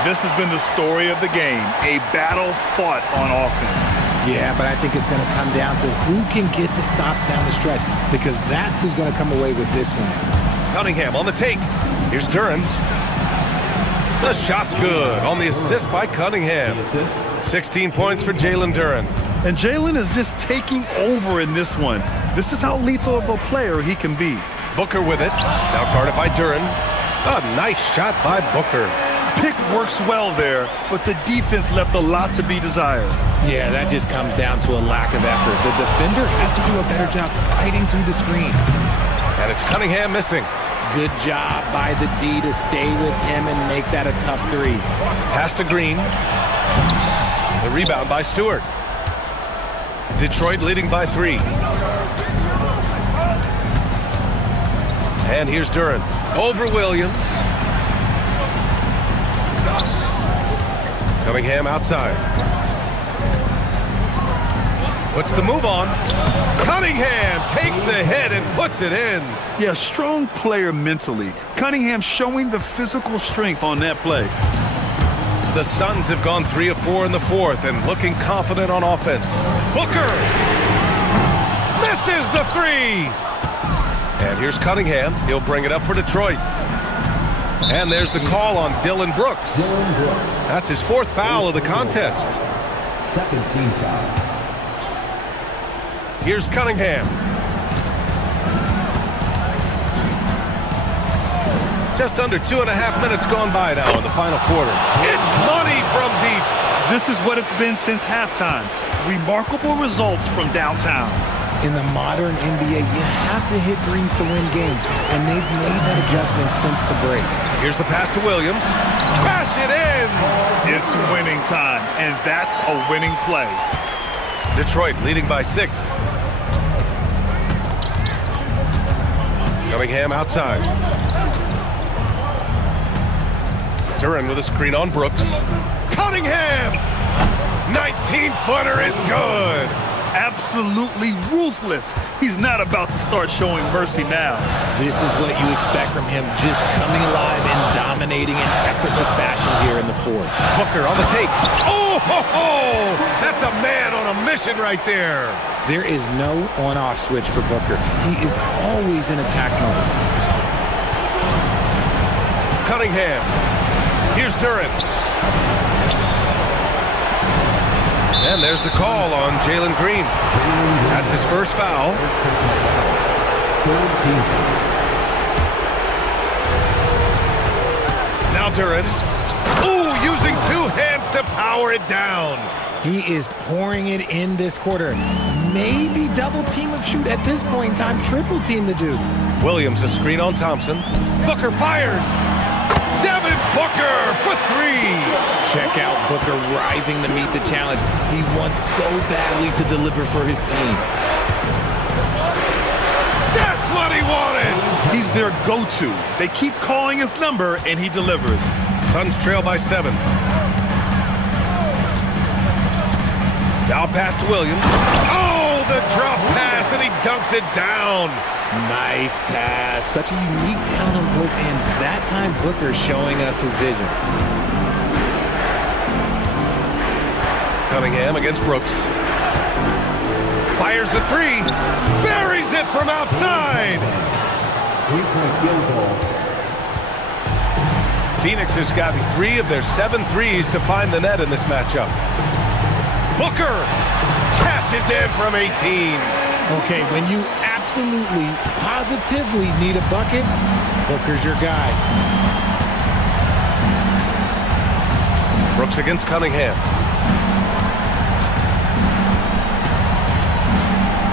This has been the story of the game. A battle fought on offense. Yeah, but I think it's going to come down to who can get the stops down the stretch, because that's who's going to come away with this one. Cunningham on the take. Here's Duran. The shot's good on the assist by Cunningham. 16 points for Jalen Duran. And Jalen is just taking over in this one. This is how lethal of a player he can be. Booker with it. Now guarded by Duran. A nice shot by Booker. Pick works well there, but the defense left a lot to be desired. Yeah, that just comes down to a lack of effort. The defender has to do a better job fighting through the screen. And it's Cunningham missing. Good job by the D to stay with him and make that a tough 3. Pass to Green. The rebound by Stewart. Detroit leading by 3. And here's Duran. Over Williams. Cunningham outside. Puts the move on. Cunningham takes the head and puts it in. Yeah, strong player mentally. Cunningham showing the physical strength on that play. The Suns have gone 3 of 4 in the 4th and looking confident on offense. Booker! Misses the 3! And here's Cunningham. He'll bring it up for Detroit. And there's the call on Dylan Brooks. That's his 4th foul of the contest. Second team foul. Here's Cunningham. Just under 2.5 minutes gone by now in the final quarter. It's money from deep. This is what it's been since halftime. Remarkable results from downtown. In the modern NBA, you have to hit threes to win games, and they've made that adjustment since the break. Here's the pass to Williams. Cash it in! It's winning time, and that's a winning play. Detroit leading by 6. Cunningham outside. Duran with a screen on Brooks. Cunningham! 19-footer is good! Absolutely ruthless. He's not about to start showing mercy now. This is what you expect from him, just coming alive and dominating in effortless fashion here in the 4th. Booker on the take. Oh, ho, ho! That's a man on a mission right there. There is no on-off switch for Booker. He is always in attack mode. Cunningham. Here's Duran. And there's the call on Jalen Green. That's his 1st foul. Now Duran. Ooh, using 2 hands to power it down. He is pouring it in this quarter. Maybe double team of shoot at this point in time. Triple team the dude. Williams a screen on Thompson. Booker fires. Devin Booker for 3. Check out Booker rising to meet the challenge. He wants so badly to deliver for his team. That's what he wanted. He's their go-to. They keep calling his number, and he delivers. Suns trail by 7. Now pass to Williams. Oh, the drop pass, and he dunks it down. Nice pass. Such a unique talent on both ends. That time, Booker showing us his vision. Cunningham against Brooks. Fires the three. Buries it from outside. Three-point field goal. Phoenix has gotten 3 of their 7 threes to find the net in this matchup. Booker cashes in from 18. Okay, when you absolutely, positively need a bucket, Booker's your guy. Brooks against Cunningham.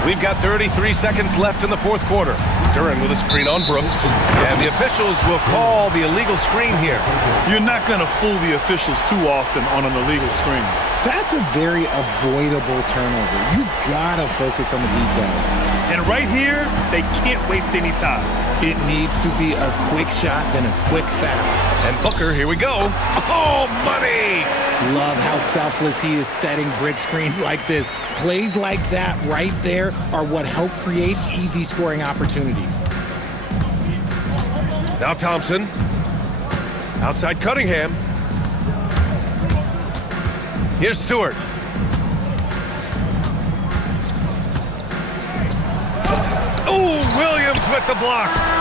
We've got 33 seconds left in the fourth quarter. Duran with a screen on Brooks. And the officials will call the illegal screen here. You're not going to fool the officials too often on an illegal screen. That's a very avoidable turnover. You gotta focus on the details. And right here, they can't waste any time. It needs to be a quick shot, then a quick foul. And Booker, here we go. Oh, money! Love how selfless he is setting brick screens like this. Plays like that right there are what help create easy scoring opportunities. Now Thompson. Outside Cunningham. Here's Stewart. Oh, Williams with the block.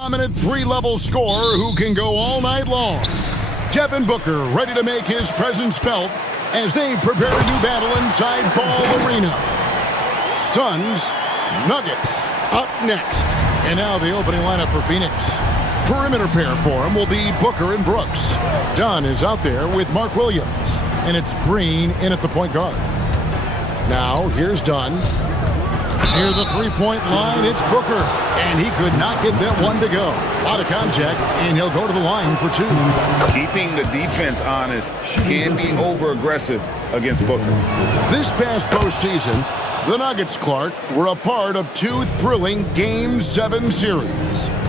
Dominant three-level scorer who can go all night long. Devin Booker ready to make his presence felt as they prepare a new battle inside Ball Arena. Suns, Nuggets up next. And now the opening lineup for Phoenix. Perimeter pair for him will be Booker and Brooks. Dunn is out there with Mark Williams. And it's Green in at the point guard. Now here's Dunn. Near the three-point line, it's Booker. And he could not get that one to go. Out of contact, and he'll go to the line for two. Keeping the defense honest can be over-aggressive against Booker. This past postseason, the Nuggets, Clark, were a part of two thrilling Game 7 series.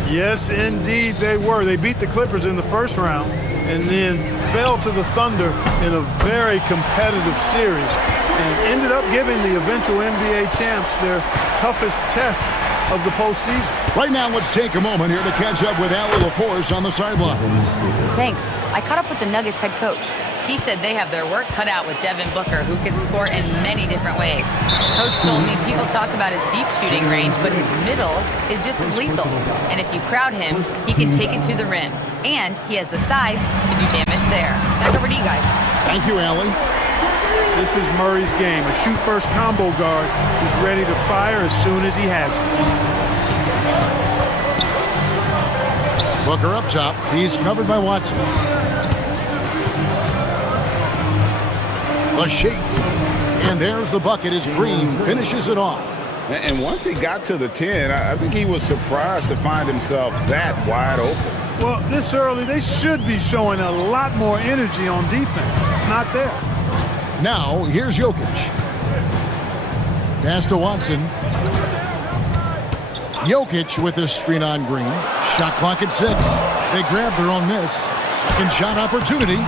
Yes, indeed they were. They beat the Clippers in the first round and then fell to the Thunder in a very competitive series and ended up giving the eventual NBA champs their toughest test of the postseason. Right now, let's take a moment here to catch up with Allie LaForce on the sidelines. Thanks. I caught up with the Nuggets head coach. He said they have their work cut out with Devin Booker, who can score in many different ways. Coach told me people talk about his deep shooting range, but his middle is just as lethal. And if you crowd him, he can take it to the rim. And he has the size to do damage there. Back over to you guys. Thank you, Allie. This is Murray's game. A shoot-first combo guard who's ready to fire as soon as he has it. Booker up top. He's covered by Watson. The shake. And there's the bucket as Green finishes it off. And once he got to the 10, I think he was surprised to find himself that wide open. Well, this early, they should be showing a lot more energy on defense. It's not there. Now, here's Jokic. Pass to Watson. Jokic with a screen on Green. Shot clock at 6. They grab their own miss. Second shot opportunity.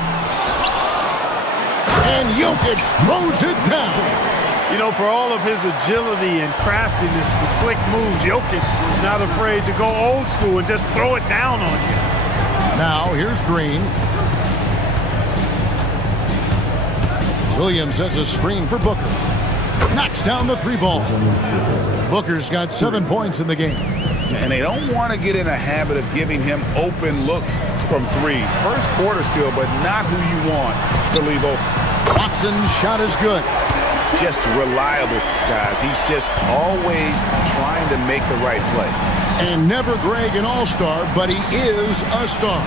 And Jokic throws it down. You know, for all of his agility and craftiness, the slick moves, Jokic is not afraid to go old school and just throw it down on you. Now, here's Green. Williams sets a screen for Booker. Knocks down the three ball. Booker's got 7 points in the game. And they don't want to get in a habit of giving him open looks from three. First quarter still, but not who you want to leave open. Watson's shot is good. Just reliable, guys. He's just always trying to make the right play. And never Greg an all-star, but he is a star.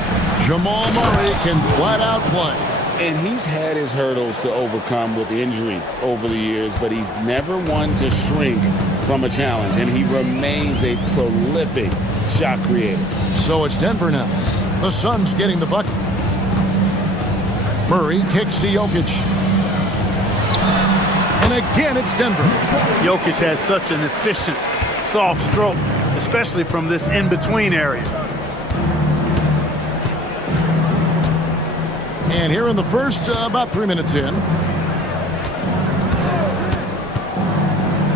Jamal Murray can flat out play. And he's had his hurdles to overcome with injury over the years, but he's never one to shrink from a challenge, and he remains a prolific shot creator. So it's Denver now. The Suns getting the bucket. Murray kicks to Jokic. And again, it's Denver. Jokic has such an efficient, soft stroke, especially from this in-between area. And here in the first, about 3 minutes in.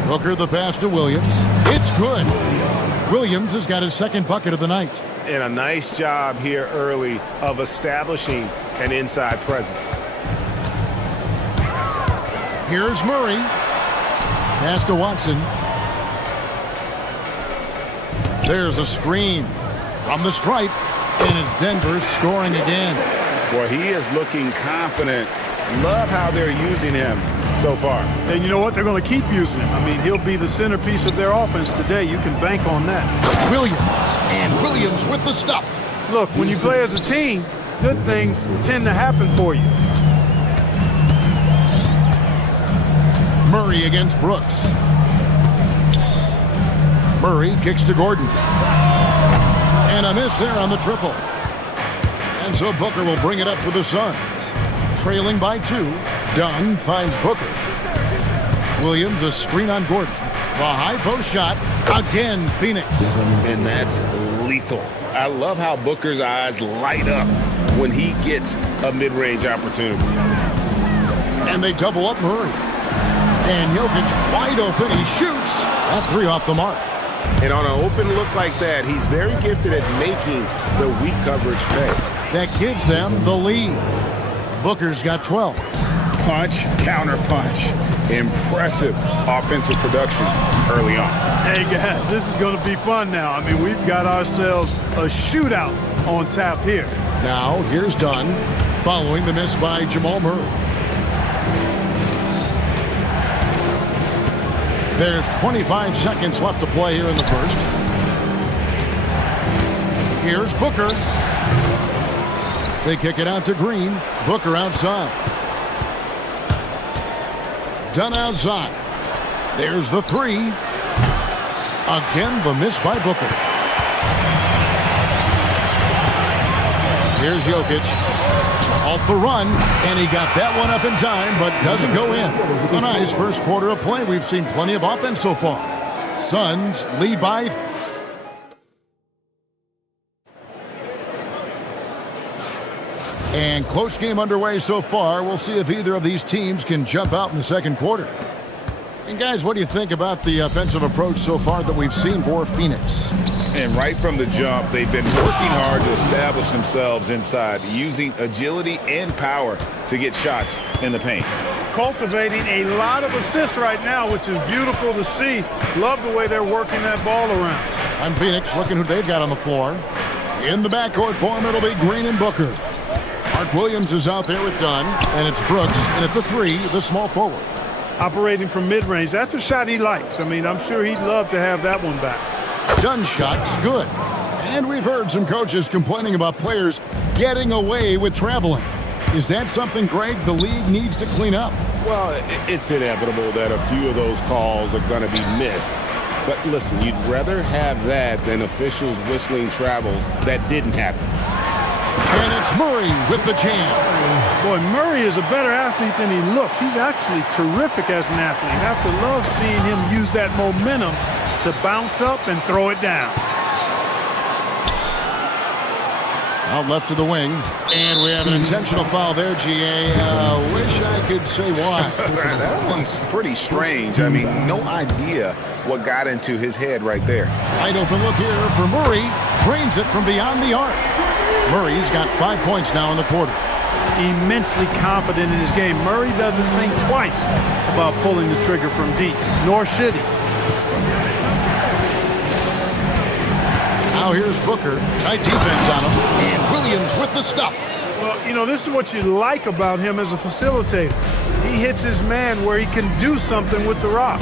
Booker the pass to Williams. It's good. Williams has got his second bucket of the night. And a nice job here early of establishing an inside presence. Here's Murray. Pass to Watson. There's a screen from the stripe. And it's Denver scoring again. Boy, he is looking confident. Love how they're using him so far. And you know what? They're going to keep using him. I mean, he'll be the centerpiece of their offense today. You can bank on that. Williams. And Williams with the stuff. Look, when you play as a team, good things tend to happen for you. Murray against Brooks. Murray kicks to Gordon. And a miss there on the triple. And so Booker will bring it up for the Suns. Trailing by 2. Dunn finds Booker. Williams a screen on Gordon. The high post shot. Again, Phoenix. And that's lethal. I love how Booker's eyes light up when he gets a mid-range opportunity. And they double up Murray. And Jokic wide open. He shoots. That 3 off the mark. And on an open look like that, he's very gifted at making the weak coverage pay. That gives them the lead. Booker's got 12. Punch, counter punch. Impressive offensive production early on. Hey, guys, this is going to be fun now. I mean, we've got ourselves a shootout on tap here. Now, here's Dunn, following the miss by Jamal Murray. There's 25 seconds left to play here in the first. Here's Booker. They kick it out to Green. Booker outside. Dunn outside. There's the three. Again, the miss by Booker. Here's Jokic. Off the run, and he got that one up in time, but doesn't go in. A nice first quarter of play. We've seen plenty of offense so far. Suns lead by and close game underway so far. We'll see if either of these teams can jump out in the second quarter. And guys, what do you think about the offensive approach so far that we've seen for Phoenix? And right from the jump, they've been working hard to establish themselves inside, using agility and power to get shots in the paint. Cultivating a lot of assists right now, which is beautiful to see. Love the way they're working that ball around. On Phoenix, looking who they've got on the floor. In the backcourt for him, it'll be Green and Booker. Mark Williams is out there with Dunn, and it's Brooks, and at the three, the small forward. Operating from mid-range, that's a shot he likes. I mean, I'm sure he'd love to have that one back. Dunn's shot's good. And we've heard some coaches complaining about players getting away with traveling. Is that something, Greg, the league needs to clean up? Well, it's inevitable that a few of those calls are going to be missed. But listen, you'd rather have that than officials whistling travels that didn't happen. And it's Murray with the jam. Boy, Murray is a better athlete than he looks. He's actually terrific as an athlete. You have to love seeing him use that momentum to bounce up and throw it down. Out left to the wing. And we have an intentional foul there, GA. Wish I could say why. That one's pretty strange. I mean, no idea what got into his head right there. Wide open look here for Murray. Drains it from beyond the arc. Murray's got 5 points now in the quarter. Immensely confident in his game. Murray doesn't think twice about pulling the trigger from deep, nor should he. Now here's Booker. Tight defense on him. And Williams with the stuff. Well, you know, this is what you like about him as a facilitator. He hits his man where he can do something with the rock.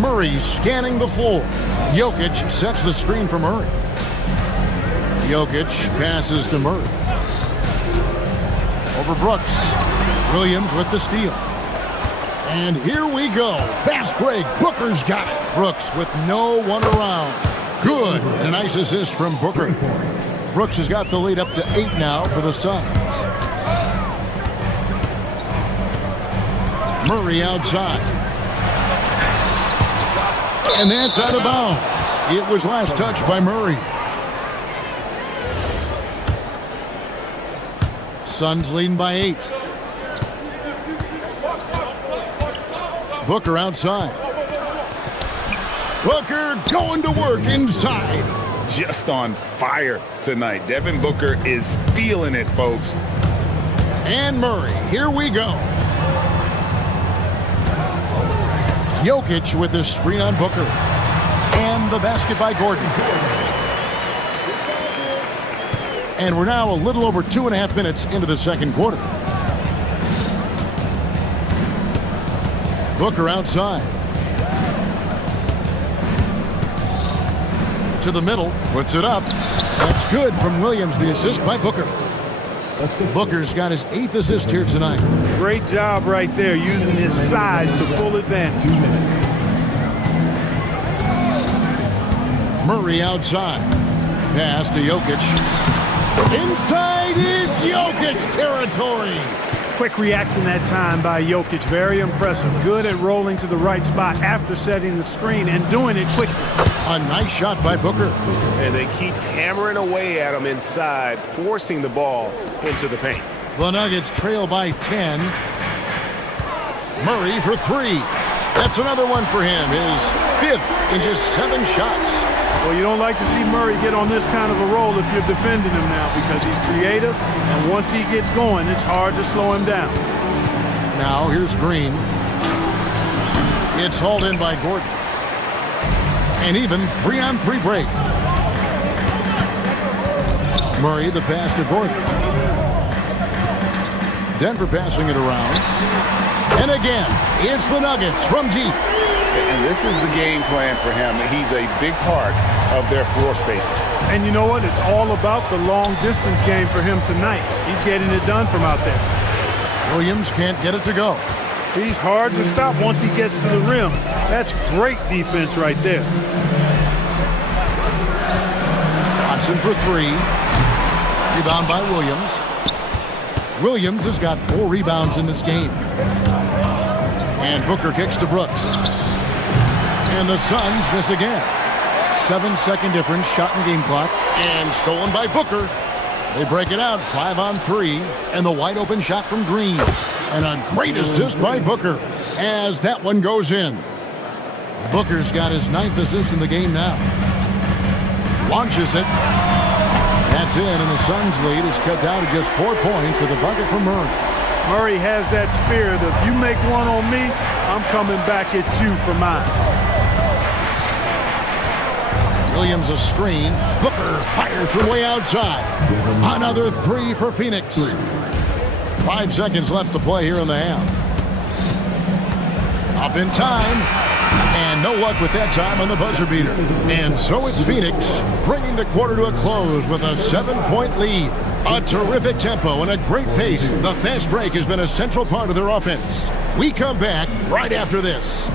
Murray scanning the floor. Jokic sets the screen for Murray. Jokic passes to Murray. Over Brooks. Williams with the steal. And here we go. Fast break. Booker's got it. Brooks with no one around. Good. A nice assist from Booker. Brooks has got the lead up to 8 now for the Suns. Murray outside. And that's out of bounds. It was last touched by Murray. Suns leading by 8. Booker outside. Booker going to work inside. Just on fire tonight. Devin Booker is feeling it, folks. And Murray, here we go. Jokic with his screen on Booker. And the basket by Gordon. And we're now a little over 2.5 minutes into the second quarter. Booker outside. To the middle, puts it up. That's good from Williams, the assist by Booker. Booker's got his 8th assist here tonight. Great job right there, using his size to full advantage. Murray outside. Pass to Jokic. Inside is Jokic territory. Quick reaction that time by Jokic. Very impressive. Good at rolling to the right spot after setting the screen and doing it quickly. A nice shot by Booker. And they keep hammering away at him inside, forcing the ball into the paint. The Nuggets trail by 10. Murray for 3. That's another one for him. His 5th in just 7 shots. Well, you don't like to see Murray get on this kind of a roll if you're defending him now because he's creative, and once he gets going, it's hard to slow him down. Now here's Green. It's hauled in by Gordon. An even 3-on-3 break. Murray, the pass to Gordon. Denver passing it around. And again, it's the Nuggets from deep. And this is the game plan for him. He's a big part of their floor spacing. And you know what? It's all about the long-distance game for him tonight. He's getting it done from out there. Williams can't get it to go. He's hard to stop once he gets to the rim. That's great defense right there. Johnson for three. Rebound by Williams. Williams has got 4 rebounds in this game. And Booker kicks to Brooks. And the Suns miss again. 7-second difference, shot and game clock. And stolen by Booker. They break it out, 5-on-3. And the wide open shot from Green. And a great assist by Booker as that one goes in. Booker's got his 9th assist in the game now. Launches it. That's in, and the Suns' lead is cut down to just 4 points with a bucket from Murray. Murray has that spirit of, you make one on me, I'm coming back at you for mine. Williams a screen. Booker fires from way outside. Another 3 for Phoenix. 5 seconds left to play here in the half. Up in time. And no luck with that time on the buzzer beater. And so it's Phoenix bringing the quarter to a close with a 7-point lead. A terrific tempo and a great pace. The fast break has been a central part of their offense. We come back right after this.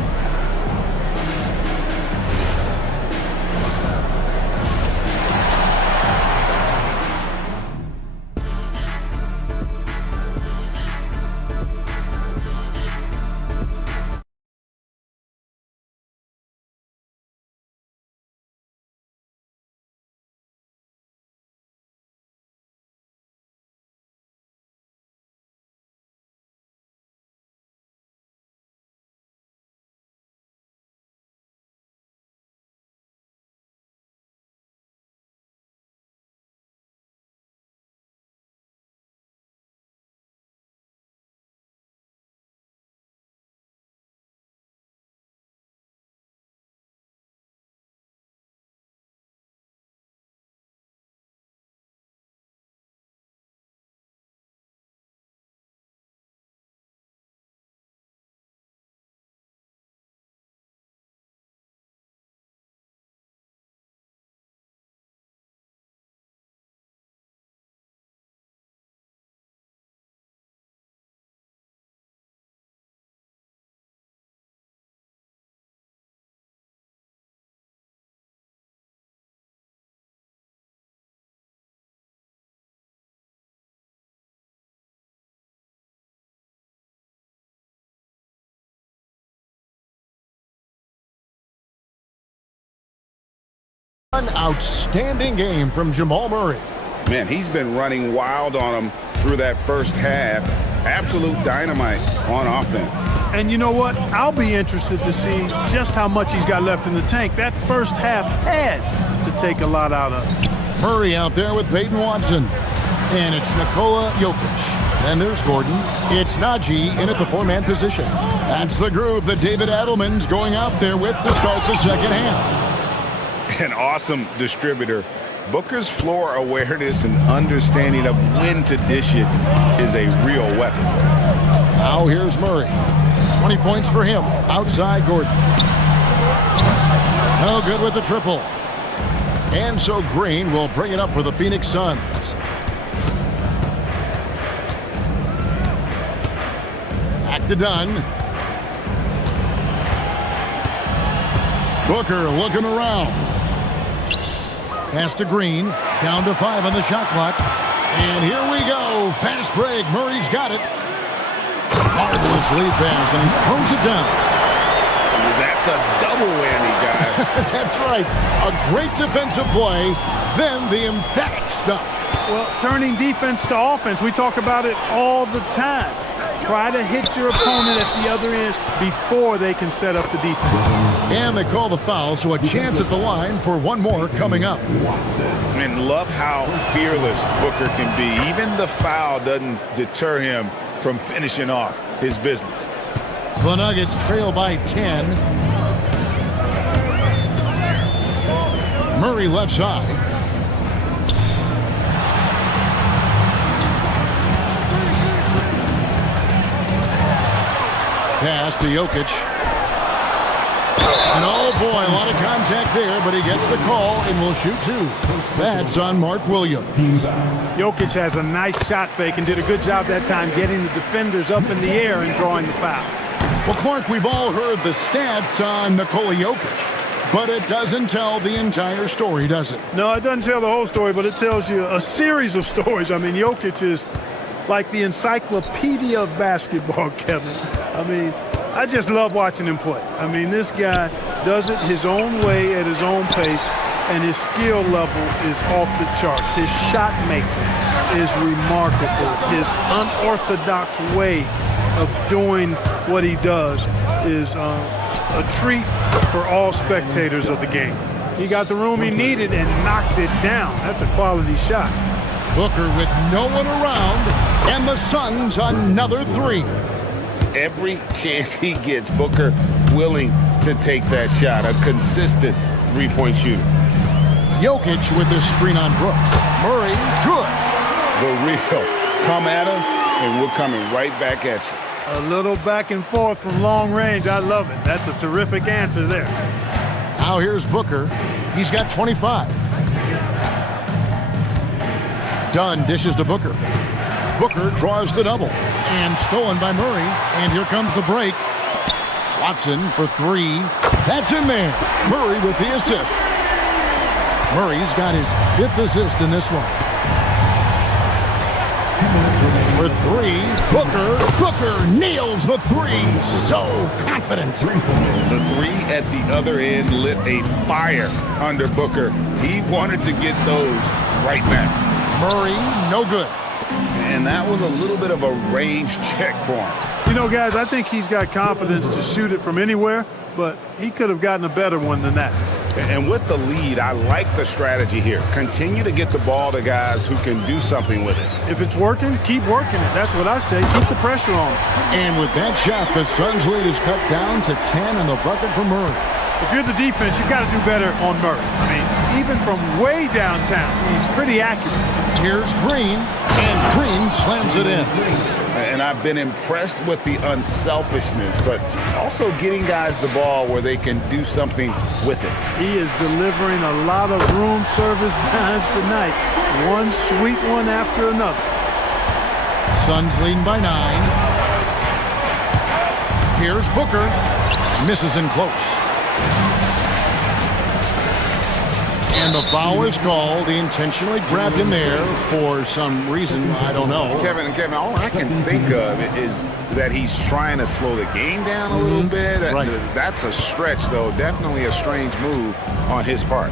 An outstanding game from Jamal Murray. Man, he's been running wild on them through that first half. Absolute dynamite on offense. And you know what? I'll be interested to see just how much he's got left in the tank. That first half had to take a lot out of him. Murray out there with Peyton Watson. And it's Nikola Jokic. Then there's Gordon. It's Najee in at the 4-man position. That's the group that David Adelman's going out there with to start the second half. An awesome distributor. Booker's floor awareness and understanding of when to dish it is a real weapon. Now here's Murray. 20 points for him. Outside Gordon. No good with the triple. And so Green will bring it up for the Phoenix Suns. Back to Dunn. Booker looking around. Pass to Green. Down to 5 on the shot clock. And here we go. Fast break. Murray's got it. Marvelous lead pass, and he throws it down. That's a double whammy, guys. That's right. A great defensive play, then the emphatic stuff. Well, turning defense to offense, we talk about it all the time. Try to hit your opponent at the other end before they can set up the defense. And they call the foul, so a chance at the line for one more coming up. And love how fearless Booker can be. Even the foul doesn't deter him from finishing off his business. The Nuggets trail by 10. Murray left side. Pass to Jokic. And oh boy, a lot of contact there, but he gets the call and will shoot two. That's on Mark Williams. Jokic has a nice shot fake and did a good job that time getting the defenders up in the air and drawing the foul. Well, Clark, we've all heard the stats on Nikola Jokic, but it doesn't tell the entire story, does it? No, it doesn't tell the whole story, but it tells you a series of stories. I mean, Jokic is like the encyclopedia of basketball, Kevin. I mean, I just love watching him play. I mean, this guy does it his own way at his own pace, and his skill level is off the charts. His shot making is remarkable. His unorthodox way of doing what he does is a treat for all spectators of the game. He got the room he needed and knocked it down. That's a quality shot. Booker with no one around, and the Suns another three. Every chance he gets, Booker willing to take that shot. A consistent three-point shooter. Jokic with the screen on Brooks. Murray, good. The real. Come at us, and we're coming right back at you. A little back and forth from long range. I love it. That's a terrific answer there. Now here's Booker. He's got 25. Dunn dishes to Booker. Booker draws the double. And stolen by Murray. And here comes the break. Watson for three. That's in there. Murray with the assist. Murray's got his 5th assist in this one. For three, Booker nails the three. So confident. The three at the other end lit a fire under Booker. He wanted to get those right now. Murray, no good. And that was a little bit of a range check for him. You know, guys, I think he's got confidence to shoot it from anywhere, but he could have gotten a better one than that. And with the lead, I like the strategy here. Continue to get the ball to guys who can do something with it. If it's working, keep working it. That's what I say. Keep the pressure on. And with that shot, the Suns' lead is cut down to 10 and the bucket for Murray. If you're the defense, you've got to do better on Murray. I mean, even from way downtown, he's pretty accurate. Here's Green, and Green slams it in. And I've been impressed with the unselfishness, but also getting guys the ball where they can do something with it. He is delivering a lot of room service times tonight. One sweet one after another. Suns leading by 9. Here's Booker. Misses in close. And the foul is called. He intentionally grabbed him there for some reason. I don't know. Kevin, all I can think of is that he's trying to slow the game down a little bit. Right. That's a stretch, though. Definitely a strange move on his part.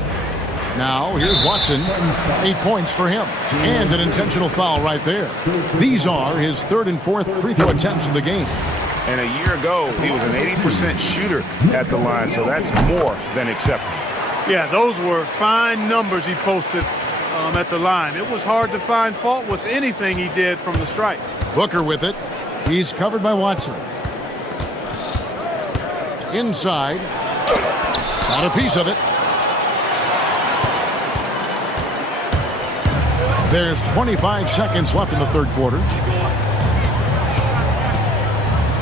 Now, here's Watson. 8 points for him. And an intentional foul right there. These are his 3rd and 4th free throw attempts of the game. And a year ago, he was an 80% shooter at the line, so that's more than acceptable. Yeah, those were fine numbers he posted at the line. It was hard to find fault with anything he did from the stripe. Booker with it. He's covered by Watson. Inside. Got a piece of it. There's 25 seconds left in the 3rd quarter.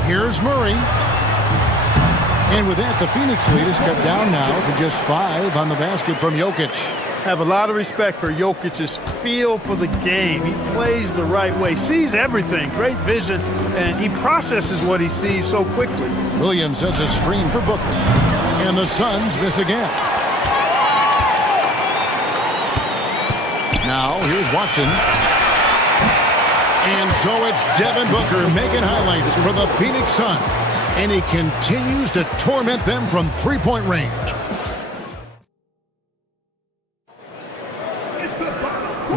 Here's Murray. And with that, the Phoenix lead is cut down now to just 5 on the basket from Jokic. Have a lot of respect for Jokic's feel for the game. He plays the right way, sees everything, great vision, and he processes what he sees so quickly. Williams sets a screen for Booker. And the Suns miss again. Now, here's Watson. And so it's Devin Booker making highlights for the Phoenix Suns. And he continues to torment them from three-point range.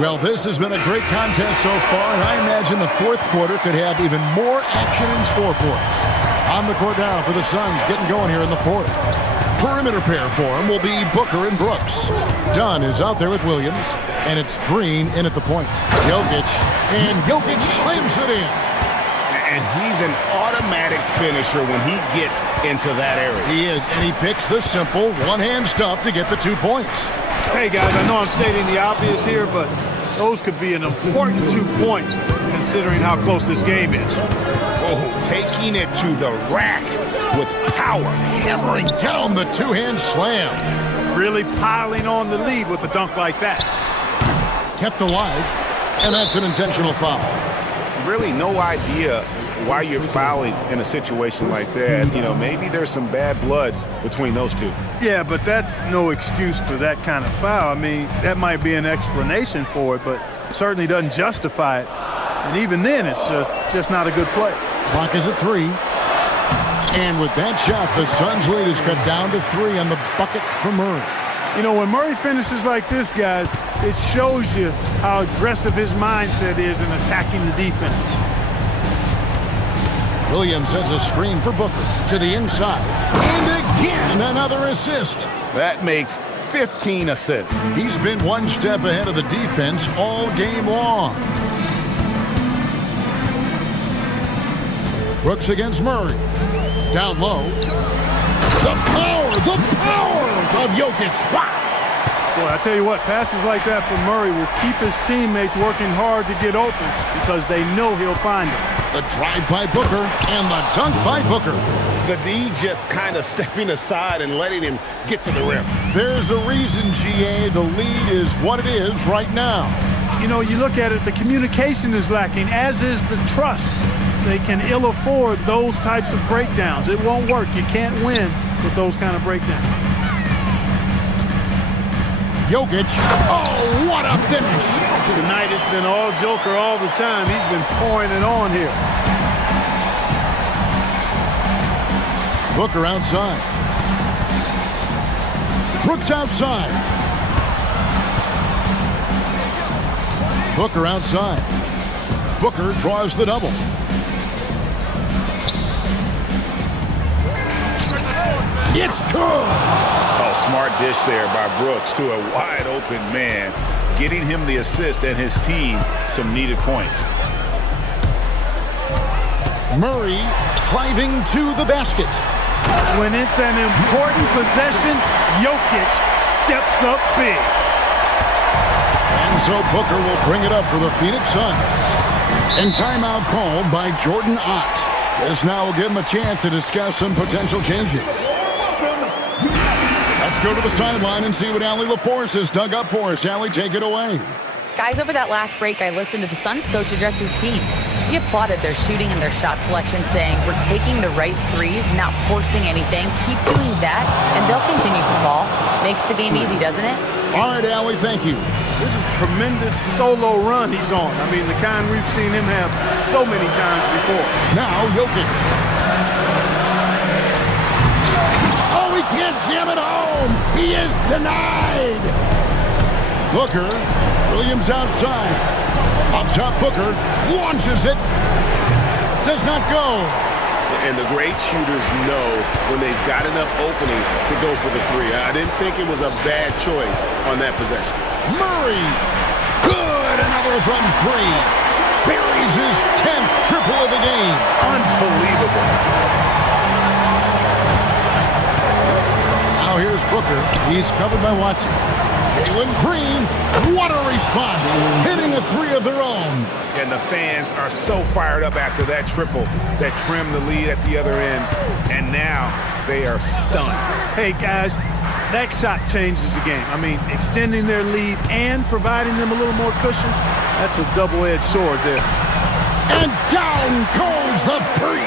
Well, this has been a great contest so far, and I imagine the fourth quarter could have even more action in store for us. On the court now for the Suns, getting going here in the fourth. Perimeter pair for him will be Booker and Brooks. Dunn is out there with Williams, and it's Green in at the point. Jokic, and Jokic slams it in. And he's an automatic finisher when he gets into that area. He is, and he picks the simple one-hand stuff to get the 2 points. Hey, guys, I know I'm stating the obvious here, but those could be an important 2 points considering how close this game is. Oh, taking it to the rack with power. Hammering down the two-hand slam. Really piling on the lead with a dunk like that. Kept alive, and that's an intentional foul. Really no idea why you're fouling in a situation like that. You know, maybe there's some bad blood between those two. Yeah, but that's no excuse for that kind of foul. I mean, that might be an explanation for it, but certainly doesn't justify it. And even then, it's just not a good play. Clock is at 3. And with that shot, the Suns' lead is cut down to 3 on the bucket for Murray. You know, when Murray finishes like this, guys, it shows you how aggressive his mindset is in attacking the defense. Williams sends a screen for Booker to the inside. And again, another assist. That makes 15 assists. He's been one step ahead of the defense all game long. Brooks against Murray. Down low. The power of Jokic. Wow. Boy, I tell you what, passes like that from Murray will keep his teammates working hard to get open because they know he'll find them. The drive by Booker and the dunk by Booker. The D just kind of stepping aside and letting him get to the rim. There's a reason, GA, the lead is what it is right now. You know, you look at it, the communication is lacking, as is the trust. They can ill afford those types of breakdowns. It won't work. You can't win with those kind of breakdowns. Jokic. Oh, what a finish. Tonight it's been all Joker all the time. He's been pouring it on here. Booker outside. Brooks outside. Booker outside. Booker draws the double. It's good. Oh, smart dish there by Brooks to a wide open man, getting him the assist and his team some needed points. Murray driving to the basket. When it's an important possession, Jokic steps up big. And so Booker will bring it up for the Phoenix Suns. And timeout called by Jordan Ott. This now will give him a chance to discuss some potential changes. Let's go to the sideline and see what Allie LaForce has dug up for us. Allie, take it away. Guys, over that last break, I listened to the Suns coach address his team. He applauded their shooting and their shot selection, saying, "We're taking the right threes, not forcing anything. Keep doing that, and they'll continue to fall." Makes the game easy, doesn't it? All right, Allie, thank you. This is a tremendous solo run he's on. I mean, the kind we've seen him have so many times before. Now, Jokic. Oh, he can't jam it home. He is denied. Booker, Williams outside. Up top, Booker launches it. Does not go. And the great shooters know when they've got enough opening to go for the three. I didn't think it was a bad choice on that possession. Murray. Good. Another from 3. Buries his 10th triple of the game. Unbelievable. Now here's Booker. He's covered by Watson. Jalen Green, what a response, hitting a 3 of their own. And the fans are so fired up after that triple that trimmed the lead at the other end, and now they are stunned. Hey, guys, that shot changes the game. I mean, extending their lead and providing them a little more cushion, that's a double-edged sword there. And down goes the 3.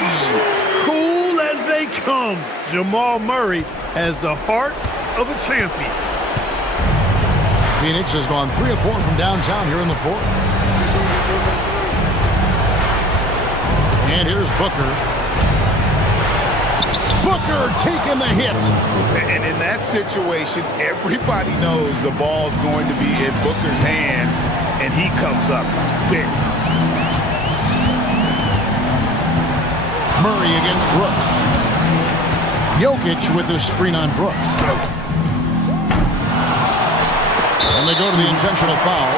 Cool as they come. Jamal Murray has the heart of a champion. Phoenix has gone 3 of 4 from downtown here in the 4th. And here's Booker. Booker taking the hit. And in that situation, everybody knows the ball's going to be in Booker's hands, and he comes up big. Murray against Brooks. Jokic with the screen on Brooks. And they go to the intentional foul.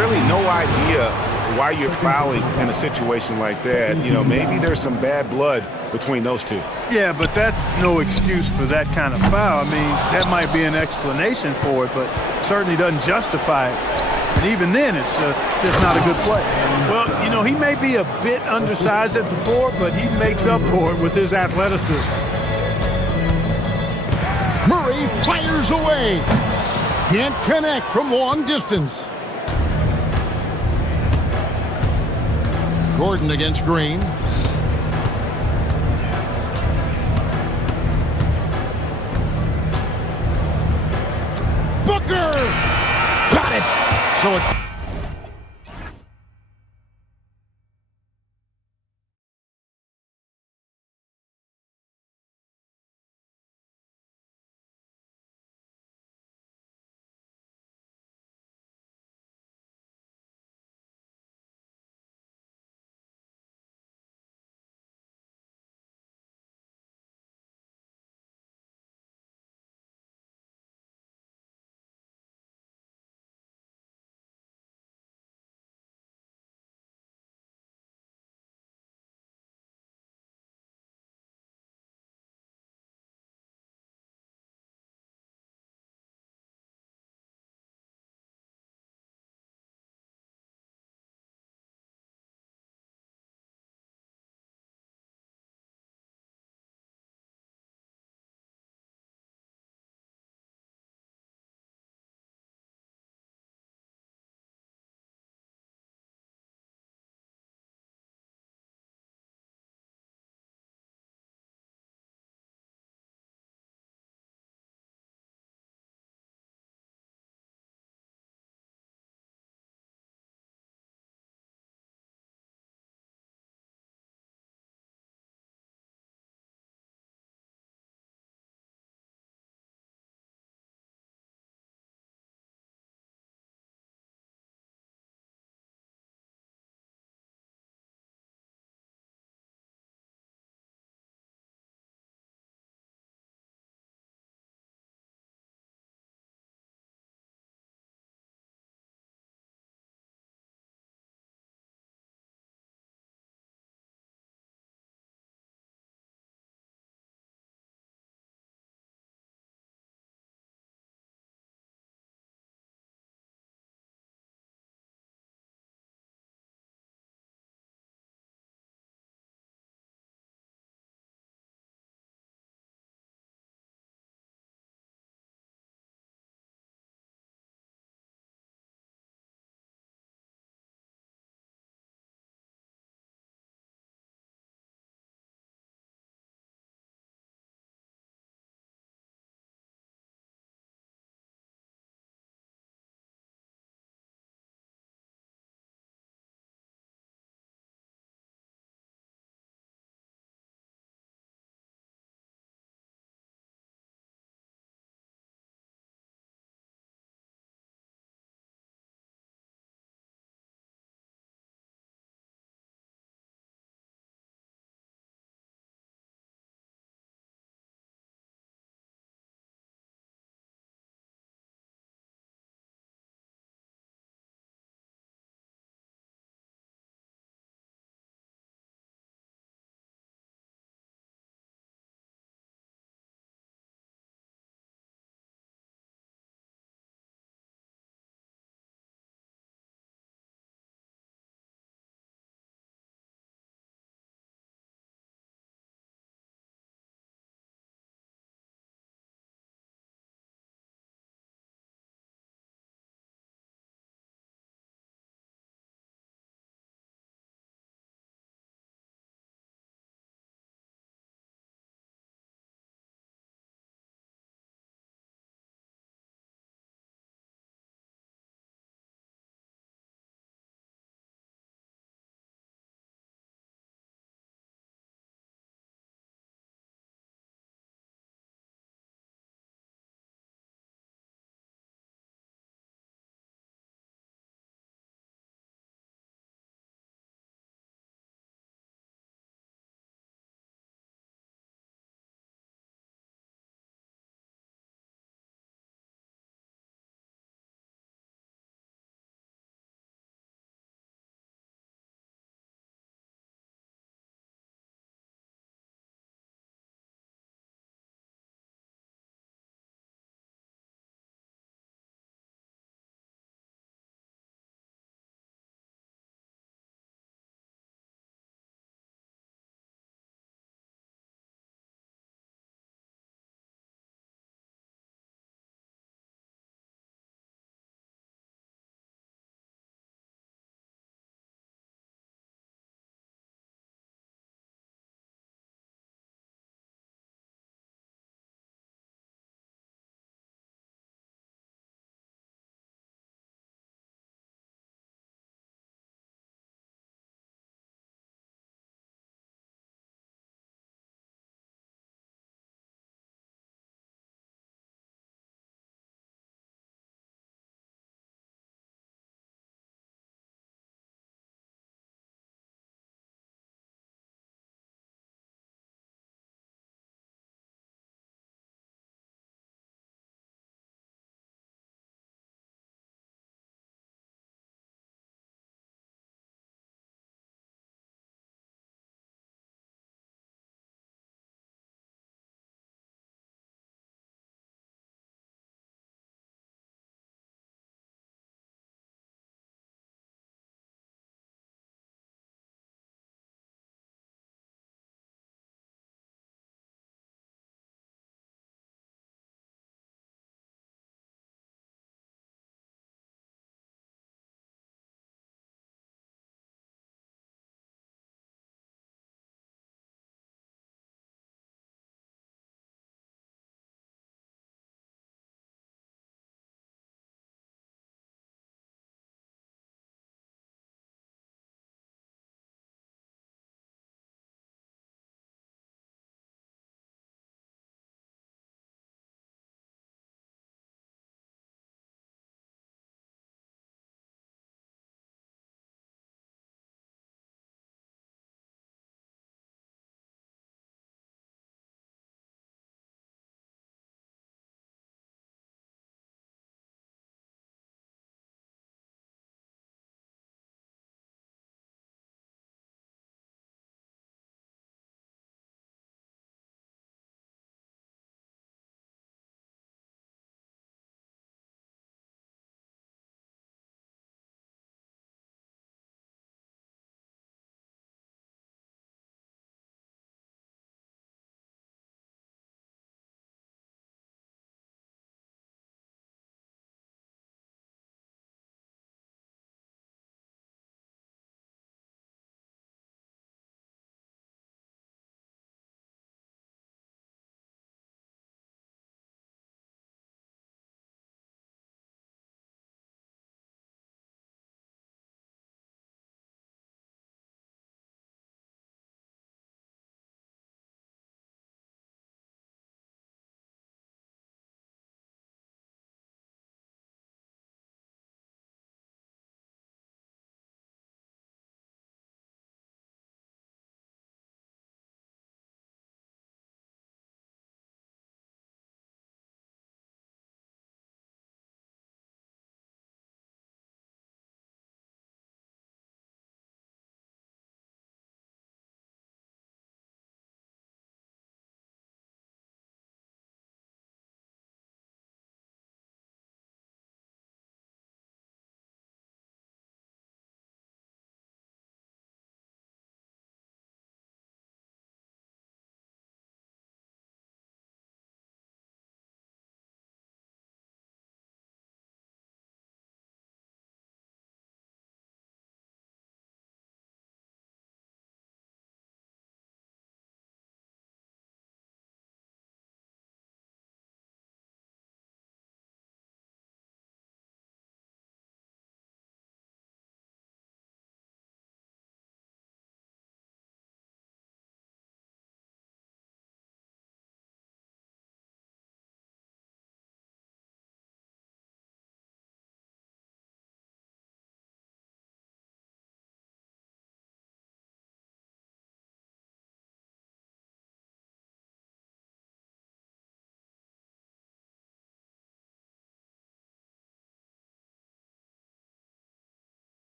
Really no idea why you're fouling in a situation like that. You know, maybe there's some bad blood between those two. Yeah, but that's no excuse for that kind of foul. I mean, that might be an explanation for it, but certainly doesn't justify it. And even then, it's just not a good play. Well, you know, he may be a bit undersized at the floor, but he makes up for it with his athleticism. Murray fires away. Can't connect from long distance. Gordon against Green. Booker! Got it! So it's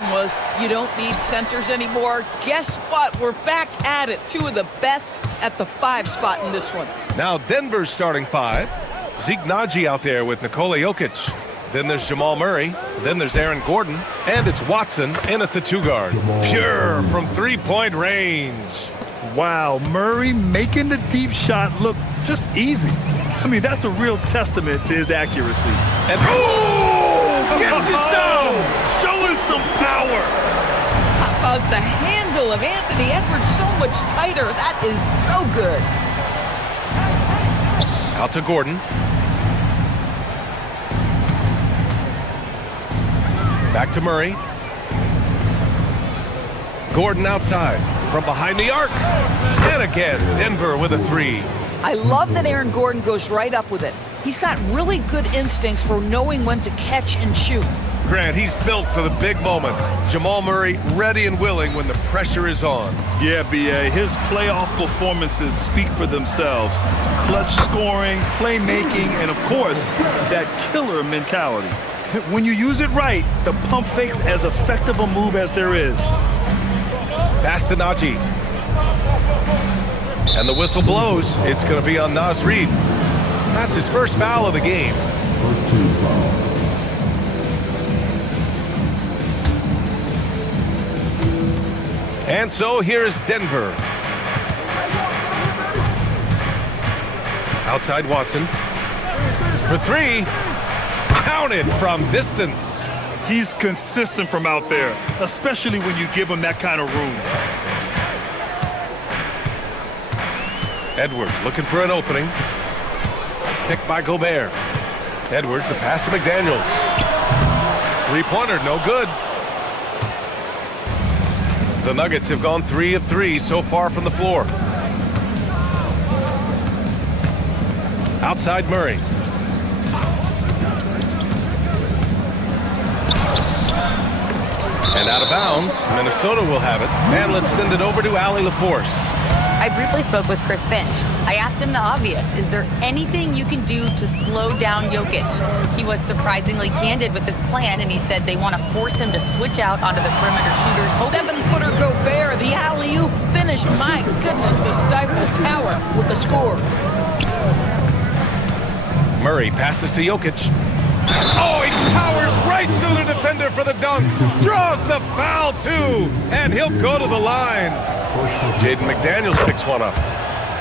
Was you don't need centers anymore. Guess what? We're back at it. Two of the best at the 5 spot in this one. Now Denver's starting 5. Zeke Naji out there with Nikola Jokic. Then there's Jamal Murray. Then there's Aaron Gordon. And it's Watson in at the 2 guard. Pure from 3-point range. Wow, Murray making the deep shot look just easy. I mean, that's a real testament to his accuracy. And gets it down! Showing some power. How about the handle of Anthony Edwards so much tighter? That is so good. Out to Gordon. Back to Murray. Gordon outside from behind the arc. And again, Denver with a 3. I love that Aaron Gordon goes right up with it. He's got really good instincts for knowing when to catch and shoot. Grant, he's built for the big moments. Jamal Murray ready and willing when the pressure is on. Yeah, B.A., his playoff performances speak for themselves. Clutch scoring, playmaking, and of course, that killer mentality. When you use it right, the pump fake's as effective a move as there is. Pass to Naji. And the whistle blows. It's going to be on Naz Reid. That's his first foul of the game. First team foul. And so here's Denver. Outside Watson. For 3. Counted from distance. He's consistent from out there, especially when you give him that kind of room. Edwards looking for an opening. Picked by Gobert. Edwards, the pass to McDaniels. 3-pointer, no good. The Nuggets have gone 3 of 3 so far from the floor. Outside Murray. And out of bounds, Minnesota will have it. And let's send it over to Allie LaForce. I briefly spoke with Chris Finch. I asked him the obvious. Is there anything you can do to slow down Jokic? He was surprisingly candid with his plan, and he said they want to force him to switch out onto the perimeter shooters. 7-footer Gobert, the alley-oop finish. My goodness, the stifle tower with the score. Murray passes to Jokic. Oh, he powers right through the defender for the dunk. Draws the foul, too. And he'll go to the line. Jaden McDaniels picks one up.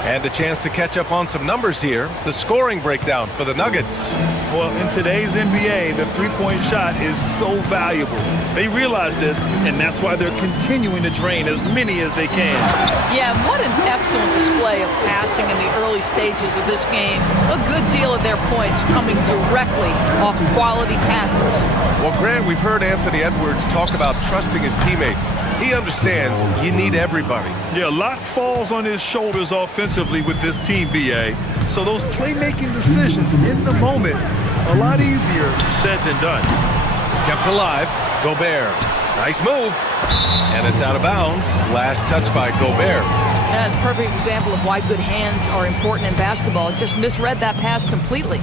And a chance to catch up on some numbers here. The scoring breakdown for the Nuggets. Well, in today's NBA, the three-point shot is so valuable. They realize this, and that's why they're continuing to drain as many as they can. Yeah, what an excellent display of passing in the early stages of this game. A good deal of their points coming directly off quality passes. Well, Grant, we've heard Anthony Edwards talk about trusting his teammates. He understands you need everybody. Yeah, a lot falls on his shoulders offensively with this team, B.A. So those playmaking decisions in the moment, a lot easier said than done. Kept alive. Gobert. Nice move. And it's out of bounds. Last touch by Gobert. Yeah, it's a perfect example of why good hands are important in basketball. Just misread that pass completely.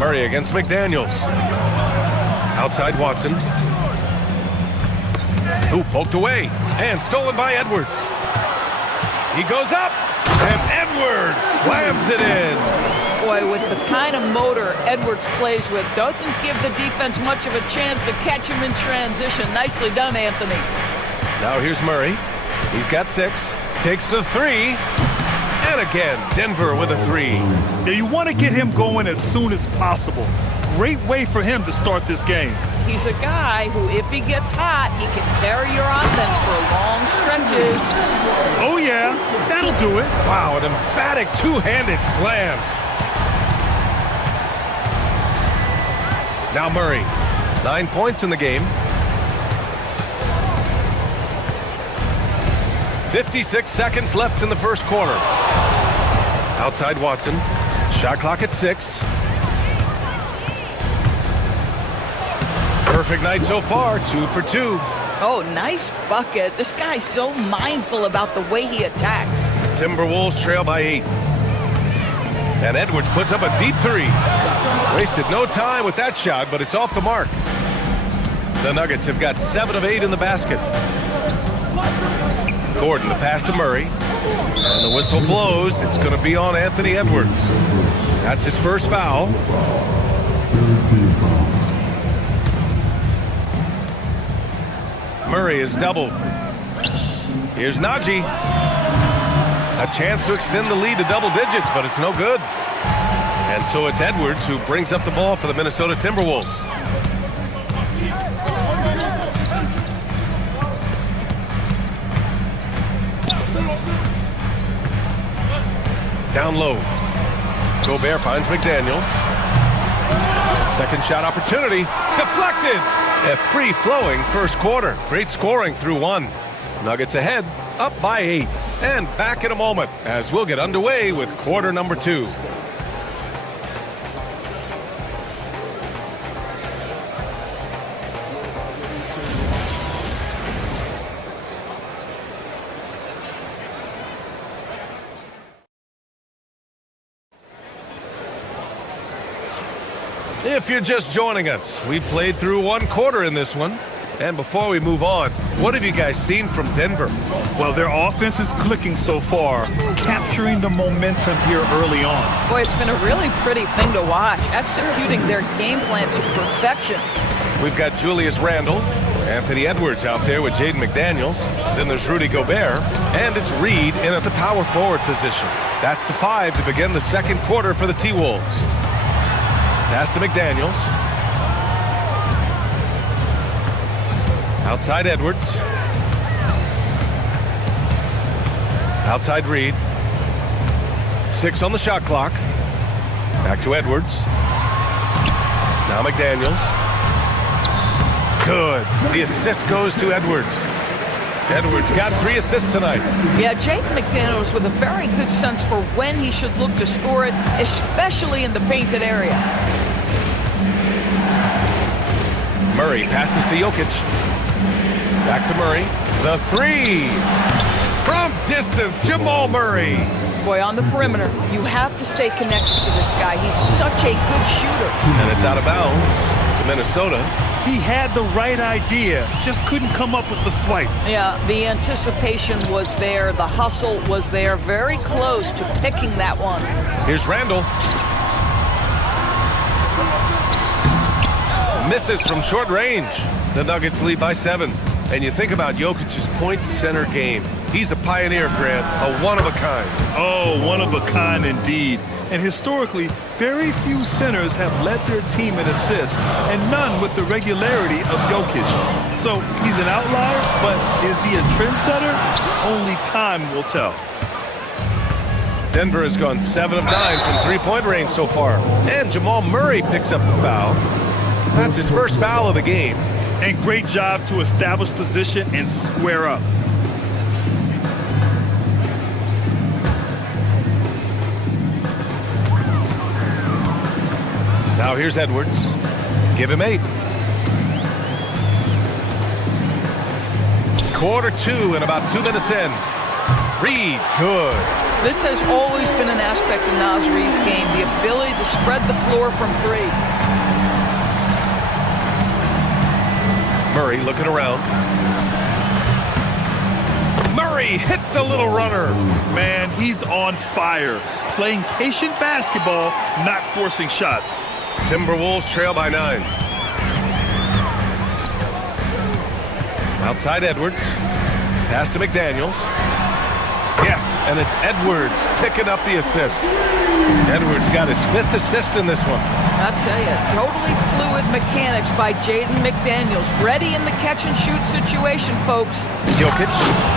Murray against McDaniels. Outside Watson. Who poked away. And stolen by Edwards. He goes up. And Edwards slams it in. Boy, with the kind of motor Edwards plays with, doesn't give the defense much of a chance to catch him in transition. Nicely done, Anthony. Now here's Murray. He's got 6. Takes the 3. And again, Denver with a 3. Yeah, you want to get him going as soon as possible. Great way for him to start this game. He's a guy who, if he gets hot, he can carry your offense for long stretches. Oh, yeah. That'll do it. Wow, an emphatic two-handed slam. Now Murray. 9 points in the game. 56 seconds left in the first quarter. Outside Watson. Shot clock at 6. Perfect night so far, 2 for 2. Oh, nice bucket. This guy's so mindful about the way he attacks. Timberwolves trail by 8. And Edwards puts up a deep 3. Wasted no time with that shot, but it's off the mark. The Nuggets have got 7 of 8 in the basket. Gordon, the pass to Murray. And the whistle blows. It's going to be on Anthony Edwards. That's his first foul. Murray is doubled. Here's Najee. A chance to extend the lead to double digits, but it's no good. And so it's Edwards who brings up the ball for the Minnesota Timberwolves. Down low. Gobert finds McDaniels. Second shot opportunity. Deflected. A free-flowing first quarter. Great scoring through 1. Nuggets ahead, up by 8. And back in a moment as we'll get underway with quarter number 2. If you're just joining us, we played through 1 quarter in this one. And before we move on, what have you guys seen from Denver? Well, their offense is clicking so far, capturing the momentum here early on. Boy, it's been a really pretty thing to watch, executing their game plan to perfection. We've got Julius Randle, Anthony Edwards out there with Jaden McDaniels. Then there's Rudy Gobert, and it's Reed in at the power forward position. That's the 5 to begin the second quarter for the T-Wolves. Pass to McDaniels. Outside Edwards. Outside Reed. 6 on the shot clock. Back to Edwards. Now McDaniels. Good. The assist goes to Edwards. Edwards got 3 assists tonight. Yeah, Jaden McDaniels with a very good sense for when he should look to score it, especially in the painted area. Murray passes to Jokic. Back to Murray. The 3. From distance, Jamal Murray. Boy, on the perimeter, you have to stay connected to this guy. He's such a good shooter. And it's out of bounds to Minnesota. He had the right idea, just couldn't come up with the swipe. Yeah, the anticipation was there. The hustle was there. Very close to picking that one. Here's Randle. Misses from short range. The Nuggets lead by 7. And you think about Jokic's point center game. He's a pioneer, Grant, a one-of-a-kind. Oh, one-of-a-kind indeed. And historically, very few centers have led their team in assists, and none with the regularity of Jokic. So he's an outlier, but is he a trendsetter? Only time will tell. Denver has gone 7 of 9 from three-point range so far. And Jamal Murray picks up the foul. That's his first foul of the game. And great job to establish position and square up. Now here's Edwards. Give him 8. Quarter 2 and about 2 minutes in. Reed, good. This has always been an aspect of Naz Reed's game, the ability to spread the floor from 3. Murray looking around. Murray hits the little runner. Man, he's on fire. Playing patient basketball, not forcing shots. Timberwolves trail by 9. Outside Edwards. Pass to McDaniels. Yes, and it's Edwards picking up the assist. Edwards got his 5th assist in this one. I'll tell you, totally fluid mechanics by Jaden McDaniels. Ready in the catch-and-shoot situation, folks. Jokic.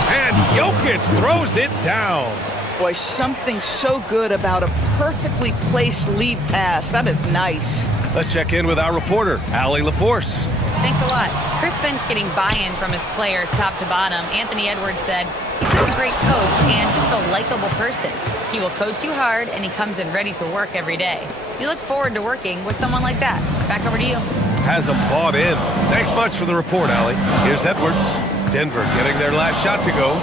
And Jokic throws it down. Boy, something so good about a perfectly placed lead pass. That is nice. Let's check in with our reporter, Allie LaForce. Thanks a lot. Chris Finch getting buy-in from his players top to bottom. Anthony Edwards said, he's such a great coach and just a likable person. He will coach you hard, and he comes in ready to work every day. You look forward to working with someone like that. Back over to you. Has him bought in. Thanks much for the report, Allie. Here's Edwards. Denver getting their last shot to go.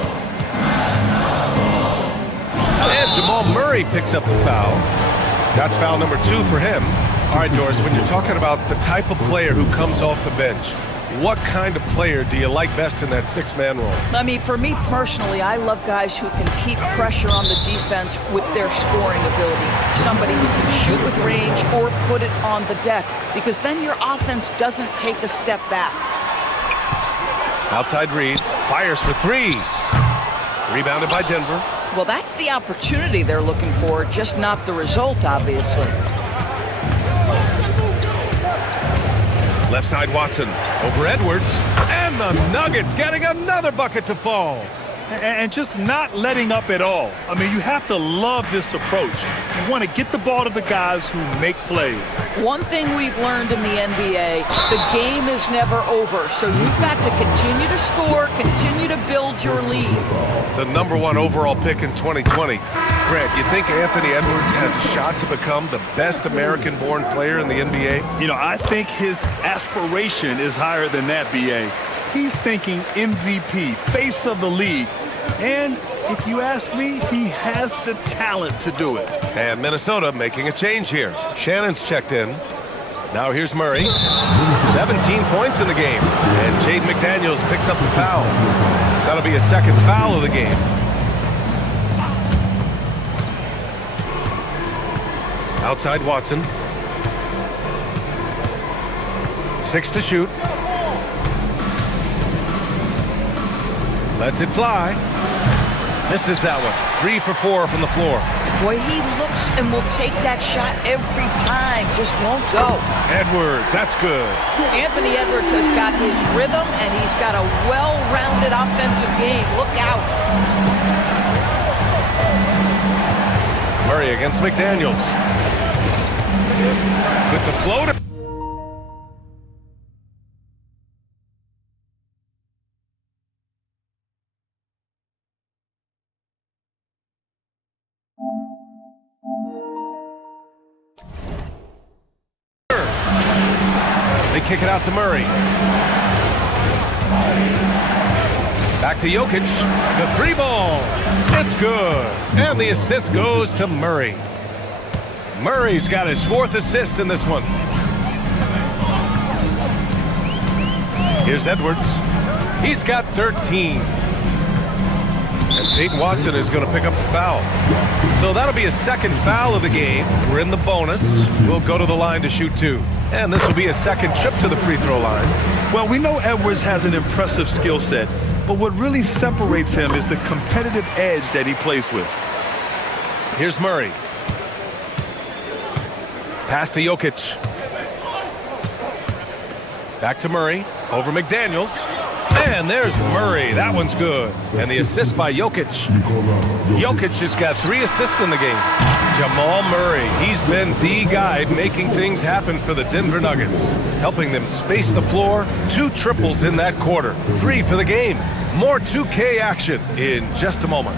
And Jamal Murray picks up the foul. That's foul number 2 for him. All right, Doris, when you're talking about the type of player who comes off the bench, what kind of player do you like best in that six-man role? I mean, for me personally, I love guys who can keep pressure on the defense with their scoring ability. Somebody who can shoot with range or put it on the deck, because then your offense doesn't take a step back. Outside Reed, fires for three. Rebounded by Denver. Well, that's the opportunity they're looking for, just not the result, obviously. Left side Watson, over Edwards, and the Nuggets getting another bucket to fall. And just not letting up at all. I mean, you have to love this approach. You want to get the ball to the guys who make plays. One thing we've learned in the NBA, the game is never over. So you've got to continue to score, continue to build your lead. The #1 overall pick in 2020. Greg, you think Anthony Edwards has a shot to become the best American-born player in the NBA? You know, I think his aspiration is higher than that, B.A. He's thinking MVP, face of the league. And if you ask me, he has the talent to do it. And Minnesota making a change here. Shannon's checked in. Now here's Murray. 17 points in the game. And Jaden McDaniels picks up the foul. That'll be a second foul of the game. Outside Watson. 6 to shoot. Lets it fly. Misses that one. 3 for 4 from the floor. Boy, he looks and will take that shot every time. Just won't go. Edwards, that's good. Anthony Edwards has got his rhythm, and he's got a well-rounded offensive game. Look out. Murray against McDaniels. With the floater. They kick it out to Murray. Back to Jokic. The three ball. It's good. And the assist goes to Murray. Murray's got his 4th assist in this one. Here's Edwards. He's got 13. And Peyton Watson is going to pick up the foul. So that'll be a second foul of the game. We're in the bonus. We'll go to the line to shoot 2. And this will be a second trip to the free throw line. Well, we know Edwards has an impressive skill set, but what really separates him is the competitive edge that he plays with. Here's Murray. Pass to Jokic. Back to Murray. Over McDaniels. And there's Murray. That one's good. And the assist by Jokic. Jokic has got 3 assists in the game. Jamal Murray, he's been the guy making things happen for the Denver Nuggets, helping them space the floor. 2 triples in that quarter. 3 for the game. More 2K action in just a moment.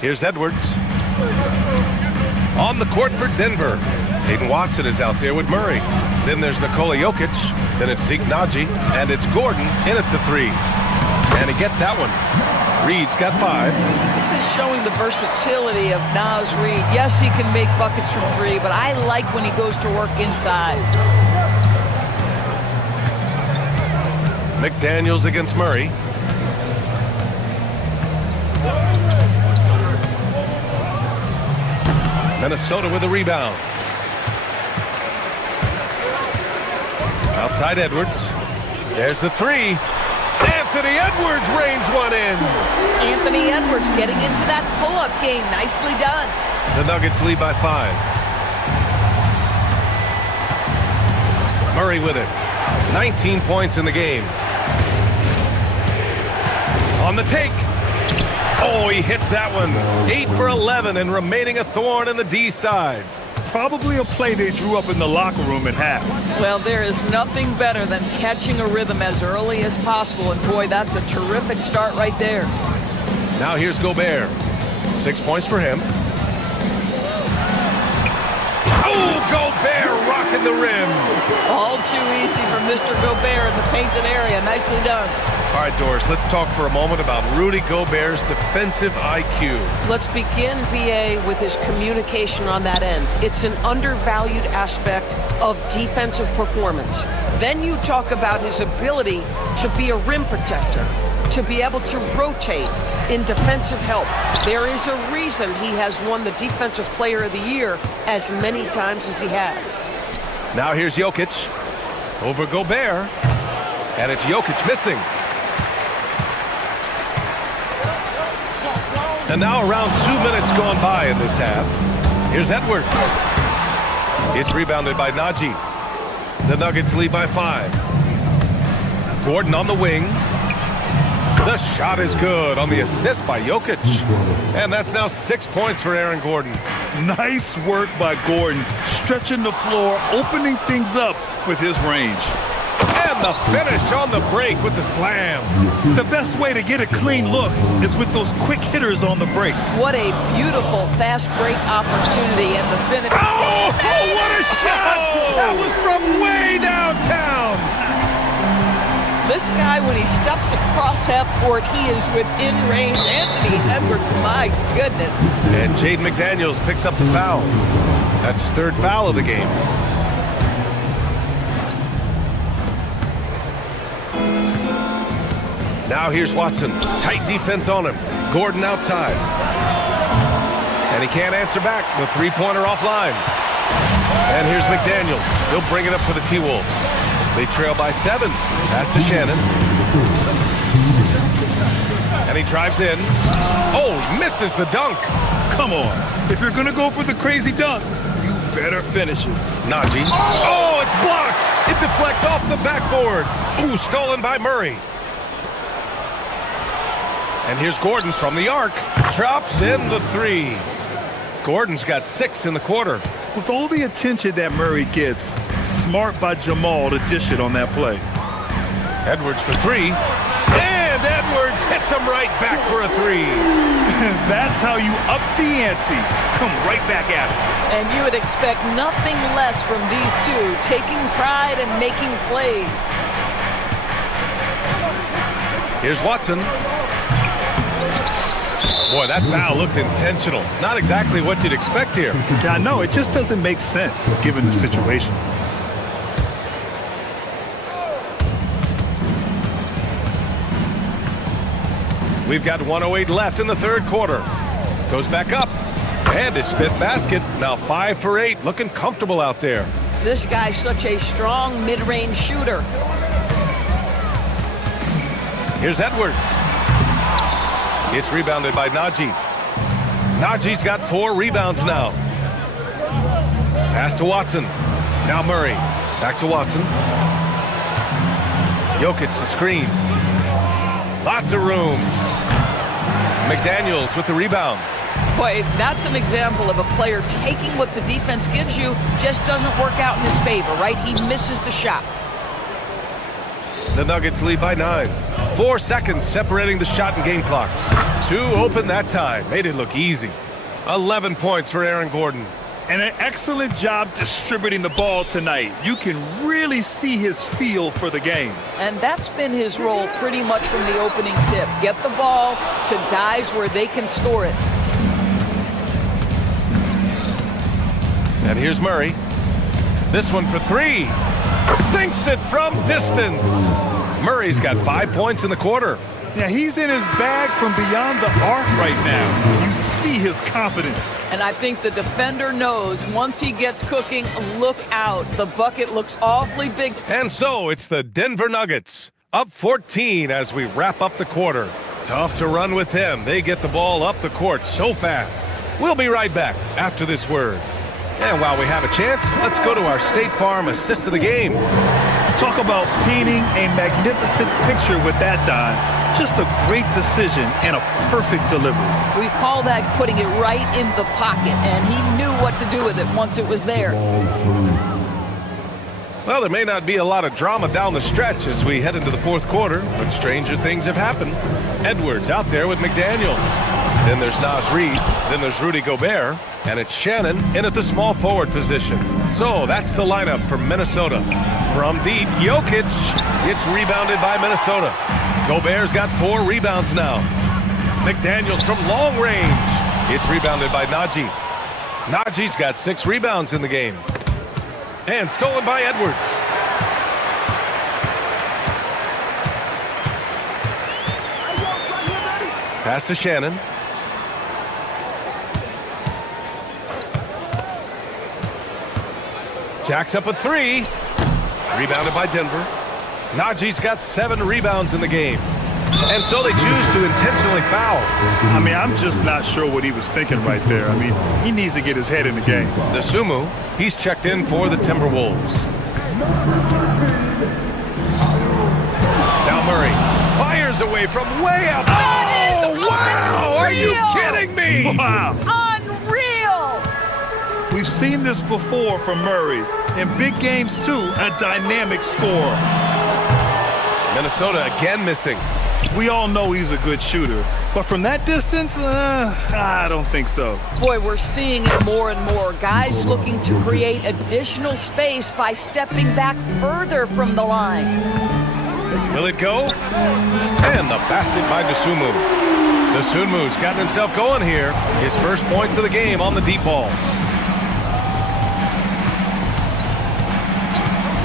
Here's Edwards. On the court for Denver. Peyton Watson is out there with Murray. Then there's Nikola Jokic. Then it's Zeke Naji. And it's Gordon in at the 3. And he gets that one. Reed's got 5. This is showing the versatility of Naz Reid. Yes, he can make buckets from 3, but I like when he goes to work inside. McDaniels against Murray. Minnesota with a rebound. Outside Edwards. There's the 3. Anthony Edwards rains one in. Anthony Edwards getting into that pull-up game. Nicely done. The Nuggets lead by 5. Murray with it. 19 points in the game. On the take. Oh, he hits that one. 8 for 11 and remaining a thorn in the D side. Probably a play they drew up in the locker room at half. Well, there is nothing better than catching a rhythm as early as possible, and boy, that's a terrific start right there. Now here's Gobert. 6 points for him. Oh, Gobert rocking the rim. All too easy for Mr. Gobert in the painted area. Nicely done. All right, Doris, let's talk for a moment about Rudy Gobert's defensive IQ. Let's begin, BA, with his communication on that end. It's an undervalued aspect of defensive performance. Then you talk about his ability to be a rim protector, to be able to rotate in defensive help. There is a reason he has won the Defensive Player of the Year as many times as he has. Now here's Jokic over Gobert, and it's Jokic missing. And now around 2 minutes gone by in this half. Here's Edwards. It's rebounded by Najee. The Nuggets lead by 5. Gordon on the wing. The shot is good on the assist by Jokic. And that's now 6 points for Aaron Gordon. Nice work by Gordon, stretching the floor, opening things up with his range. And the finish on the break with the slam. The best way to get a clean look is with those quick hitters on the break. What a beautiful fast break opportunity and the finish. Oh, what a shot! That was from way downtown. This guy, when he steps across half court, he is within range. Anthony Edwards, my goodness. And Jaden McDaniels picks up the foul. That's his 3rd foul of the game. Now here's Watson. Tight defense on him. Gordon outside. And he can't answer back. The 3-pointer offline. And here's McDaniels. He'll bring it up for the T-Wolves. They trail by 7. Pass to Shannon. And he drives in. Oh, misses the dunk. Come on. If you're going to go for the crazy dunk, you better finish it. Najee. Oh, it's blocked. It deflects off the backboard. Ooh, stolen by Murray. And here's Gordon from the arc. Drops in the 3. Gordon's got 6 in the quarter. With all the attention that Murray gets, smart by Jamal to dish it on that play. Edwards for 3. And Edwards hits him right back for a 3. That's how you up the ante. Come right back at it. And you would expect nothing less from these two, taking pride and making plays. Here's Watson. Boy, that foul looked intentional. Not exactly what you'd expect here. Yeah, no, it just doesn't make sense given the situation. We've got 1:08 left in the 3rd quarter. Goes back up. And his 5th basket. Now 5 for 8. Looking comfortable out there. This guy's such a strong mid-range shooter. Here's Edwards. It's rebounded by Najee. Najee's got 4 rebounds now. Pass to Watson. Now Murray. Back to Watson. Jokic the screen. Lots of room. McDaniels with the rebound. Boy, that's an example of a player taking what the defense gives you, just doesn't work out in his favor, right? He misses the shot. The Nuggets lead by 9. 4 seconds separating the shot and game clocks. 2 open that time. Made it look easy. 11 points for Aaron Gordon. And an excellent job distributing the ball tonight. You can really see his feel for the game. And that's been his role pretty much from the opening tip. Get the ball to guys where they can score it. And here's Murray. This one for three. Sinks it from distance. Murray's got 5 points in the quarter. Yeah, he's in his bag from beyond the arc right now. You see his confidence. And I think the defender knows once he gets cooking, look out. The bucket looks awfully big. And so it's the Denver Nuggets, up 14 as we wrap up the quarter. Tough to run with them. They get the ball up the court so fast. We'll be right back after this word. And while we have a chance, let's go to our State Farm assist of the game. Talk about painting a magnificent picture with that, Don. Just a great decision and a perfect delivery. We call that putting it right in the pocket, and he knew what to do with it once it was there. Well, there may not be a lot of drama down the stretch as we head into the fourth quarter, but stranger things have happened. Edwards out there with McDaniels. Then there's Naz Reid. Then there's Rudy Gobert. And it's Shannon in at the small forward position. So that's the lineup for Minnesota. From deep, Jokic. It's rebounded by Minnesota. Gobert's got 4 rebounds now. McDaniels from long range. It's rebounded by Najee. Najee's got 6 rebounds in the game. And stolen by Edwards. Pass to Shannon. Jacks up a 3. Rebounded by Denver. Najee's got 7 rebounds in the game. And so they choose to intentionally foul. I mean, I'm just not sure what he was thinking right there. I mean, he needs to get his head in the game. Dosunmu, he's checked in for the Timberwolves. Now Murray fires away from way out. That is wow! Are you kidding me? Wow. Unreal! We've seen this before from Murray. In big games, too, a dynamic score. Minnesota again missing. We all know he's a good shooter. But from that distance, I don't think so. Boy, we're seeing it more and more. Guys looking to create additional space by stepping back further from the line. Will it go? And the basket by Dosunmu. Dosunmu's gotten himself going here. His first points of the game on the deep ball.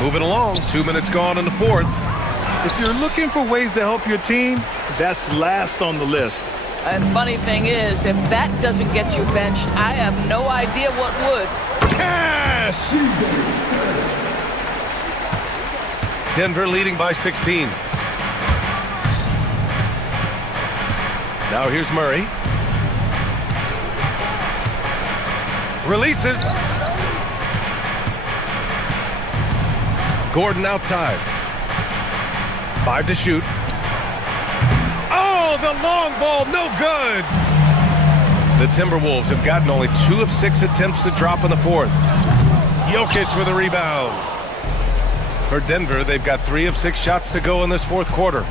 Moving along, 2 minutes gone in the fourth. If you're looking for ways to help your team, that's last on the list. And funny thing is, if that doesn't get you benched, I have no idea what would. Cash! Denver leading by 16. Now here's Murray. Releases. Gordon outside. 5 to shoot. Oh, the long ball, no good. The Timberwolves have gotten only 2 of 6 attempts to drop in the fourth. Jokic with a rebound. For Denver, they've got 3 of 6 shots to go in this fourth quarter.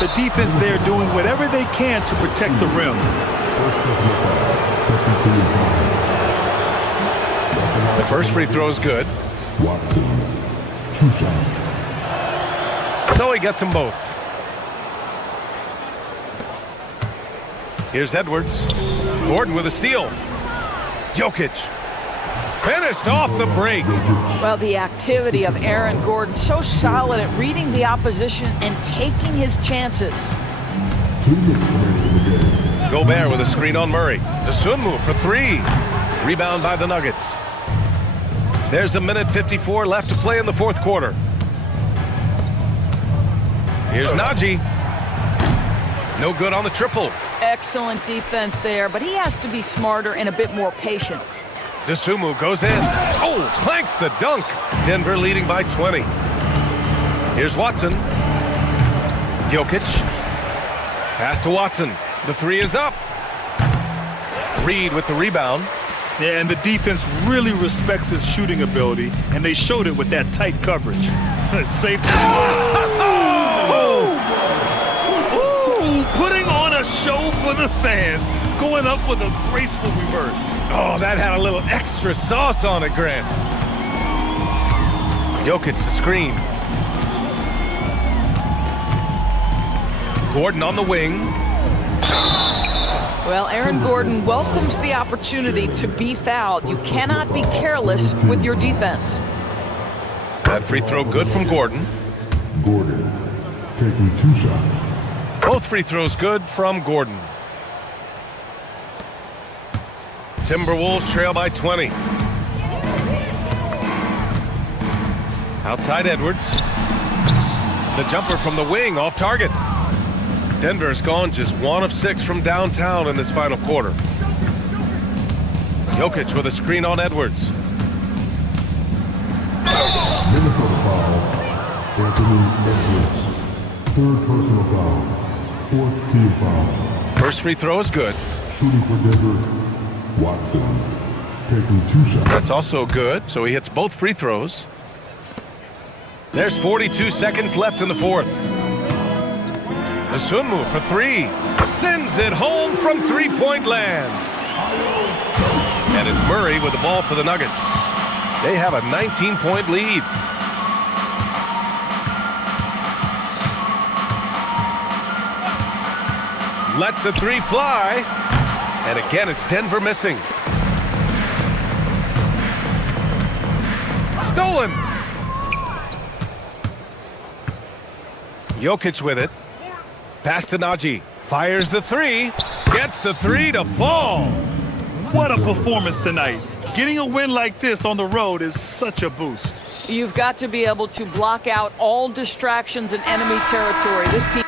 The defense there doing whatever they can to protect the rim. The first free throw is good. So he gets them both. Here's Edwards. Gordon with a steal. Jokic. Finished off the break. Well, the activity of Aaron Gordon, so solid at reading the opposition and taking his chances. Gobert with a screen on Murray. Dosunmu for 3. Rebound by the Nuggets. There's 1:54 left to play in the fourth quarter. Here's Najee. No good on the triple. Excellent defense there, but he has to be smarter and a bit more patient. Dosunmu goes in. Oh, clanks the dunk. Denver leading by 20. Here's Watson. Jokic. Pass to Watson. The 3 is up. Reed with the rebound. Yeah, and the defense really respects his shooting ability, and they showed it with that tight coverage. Safety. Oh! Ooh, putting on a show for the fans, going up with a graceful reverse. Oh, that had a little extra sauce on it, Grant. Jokic the screen. Gordon on the wing. Well, Aaron Gordon welcomes the opportunity to be fouled. You cannot be careless with your defense. That free throw good from Gordon. Gordon taking 2 shots. Both free throws good from Gordon. Timberwolves trail by 20. Outside Edwards. The jumper from the wing off target. Denver's gone just 1 of 6 from downtown in this final quarter. Jokic with a screen on Edwards. Minnesota foul. Anthony Edwards. 3rd personal foul. 4th team foul. First free throw is good. Shooting for Denver, Watson taking 2 shots. That's also good, so he hits both free throws. There's 42 seconds left in the 4th. The Sunmu for 3. Sends it home from three-point land. And it's Murray with the ball for the Nuggets. They have a 19-point lead. Lets the 3 fly. And again, it's Denver missing. Stolen. Jokic with it. Pass to Najee. Fires the 3. Gets the 3 to fall. What a performance tonight. Getting a win like this on the road is such a boost. You've got to be able to block out all distractions in enemy territory. This team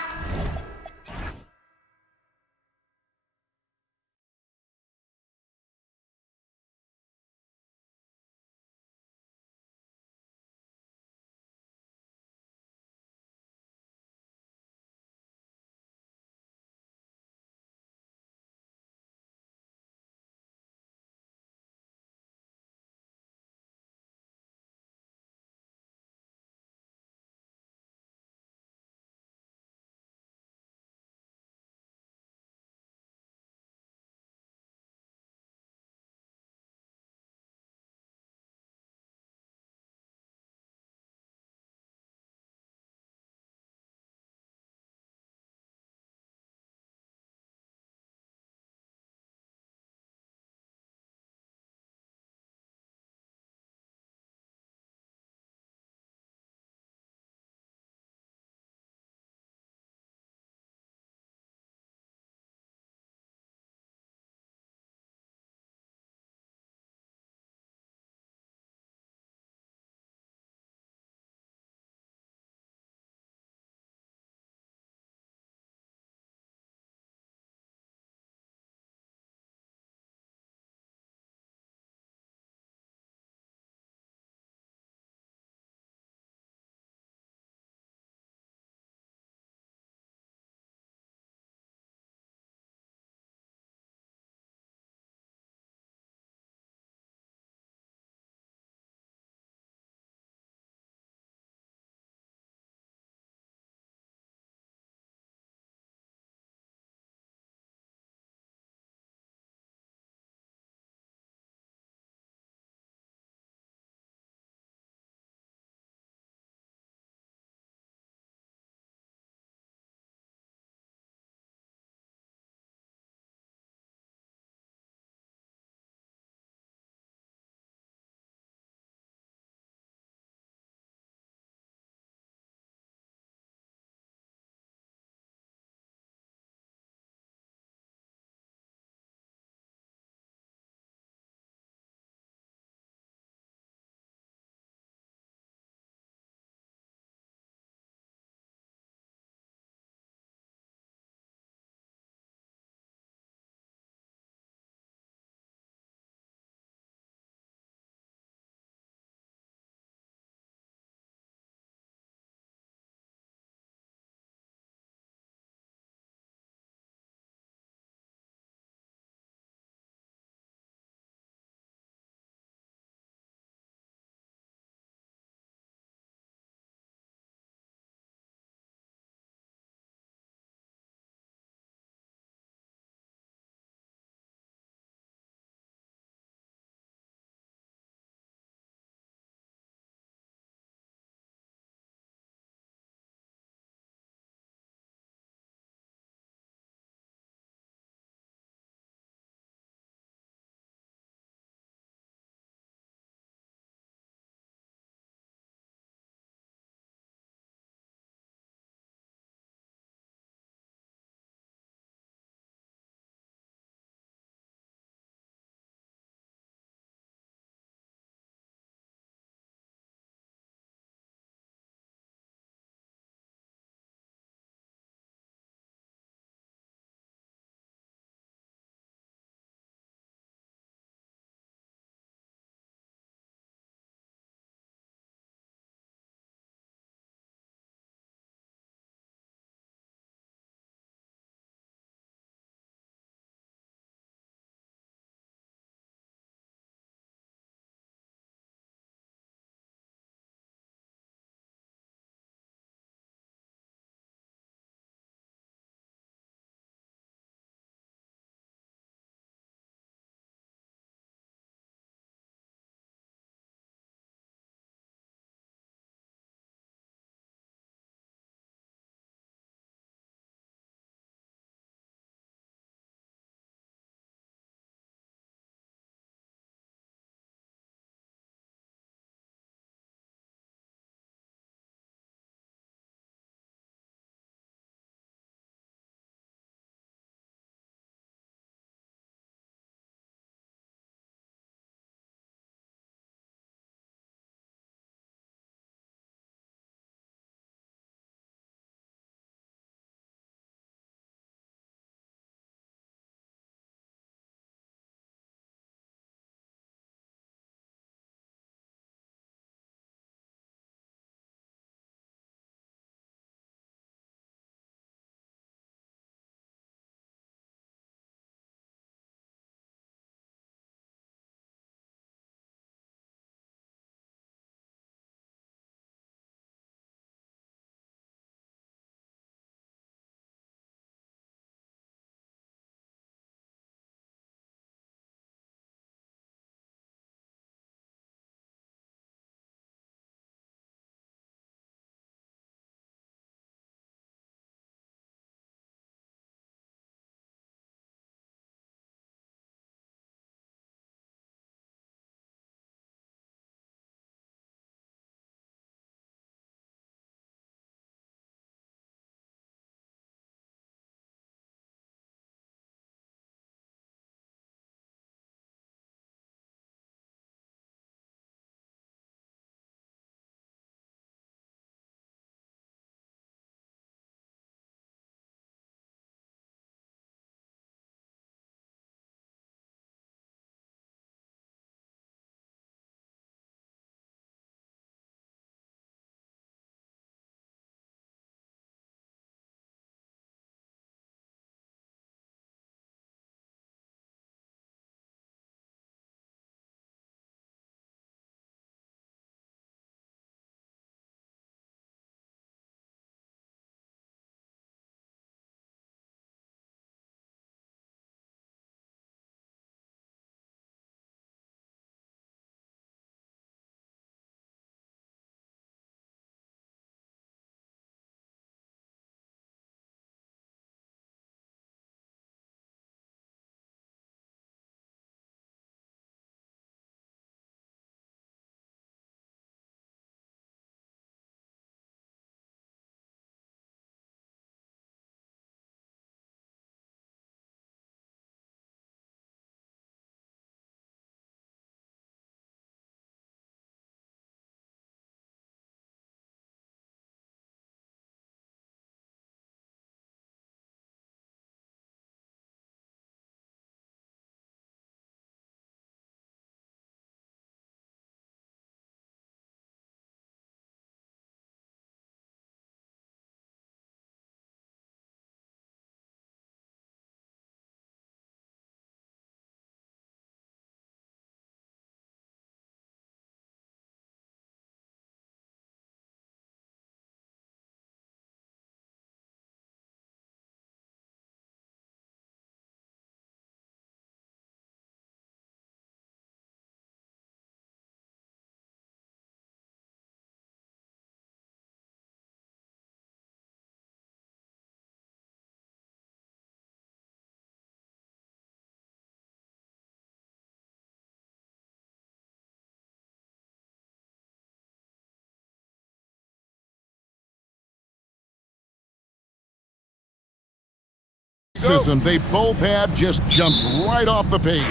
athleticism they both have just jumps right off the page.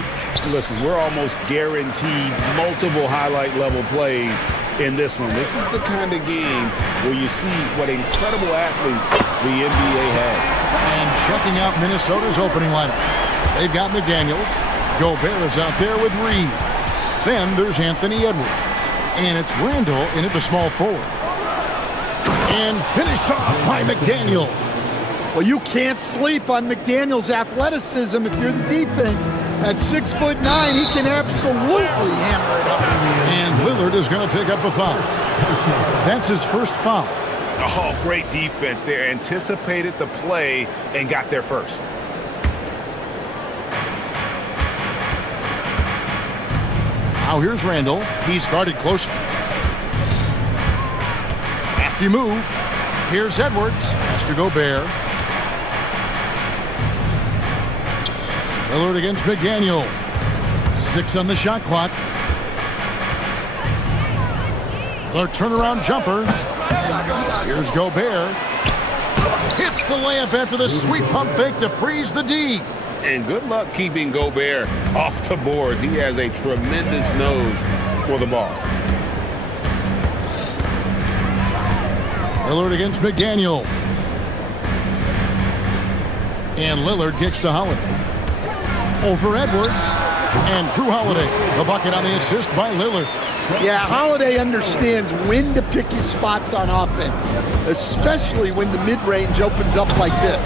Listen, we're almost guaranteed multiple highlight level plays in this one. This is the kind of game where you see what incredible athletes the NBA has. And checking out Minnesota's opening lineup. They've got McDaniels. Gobert is out there with Reed. Then there's Anthony Edwards. And it's Randall in at the small forward. And finished off by McDaniel. Well, you can't sleep on McDaniel's athleticism if you're the defense. At 6'9", he can absolutely hammer it up. And Lillard is going to pick up a foul. That's his first foul. Oh, great defense there. Anticipated the play and got there first. Now here's Randall. He's guarded closely. Crafty move. Here's Edwards. Has to Gobert. Lillard against McDaniel. 6 on the shot clock. The turnaround jumper. Here's Gobert. Hits the layup after the sweet pump fake to freeze the D. And good luck keeping Gobert off the boards. He has a tremendous nose for the ball. Lillard against McDaniel. And Lillard kicks to Holiday. Over Edwards. And Drew Holiday. The bucket on the assist by Lillard. Yeah, Holiday understands when to pick his spots on offense, especially when the mid-range opens up like this.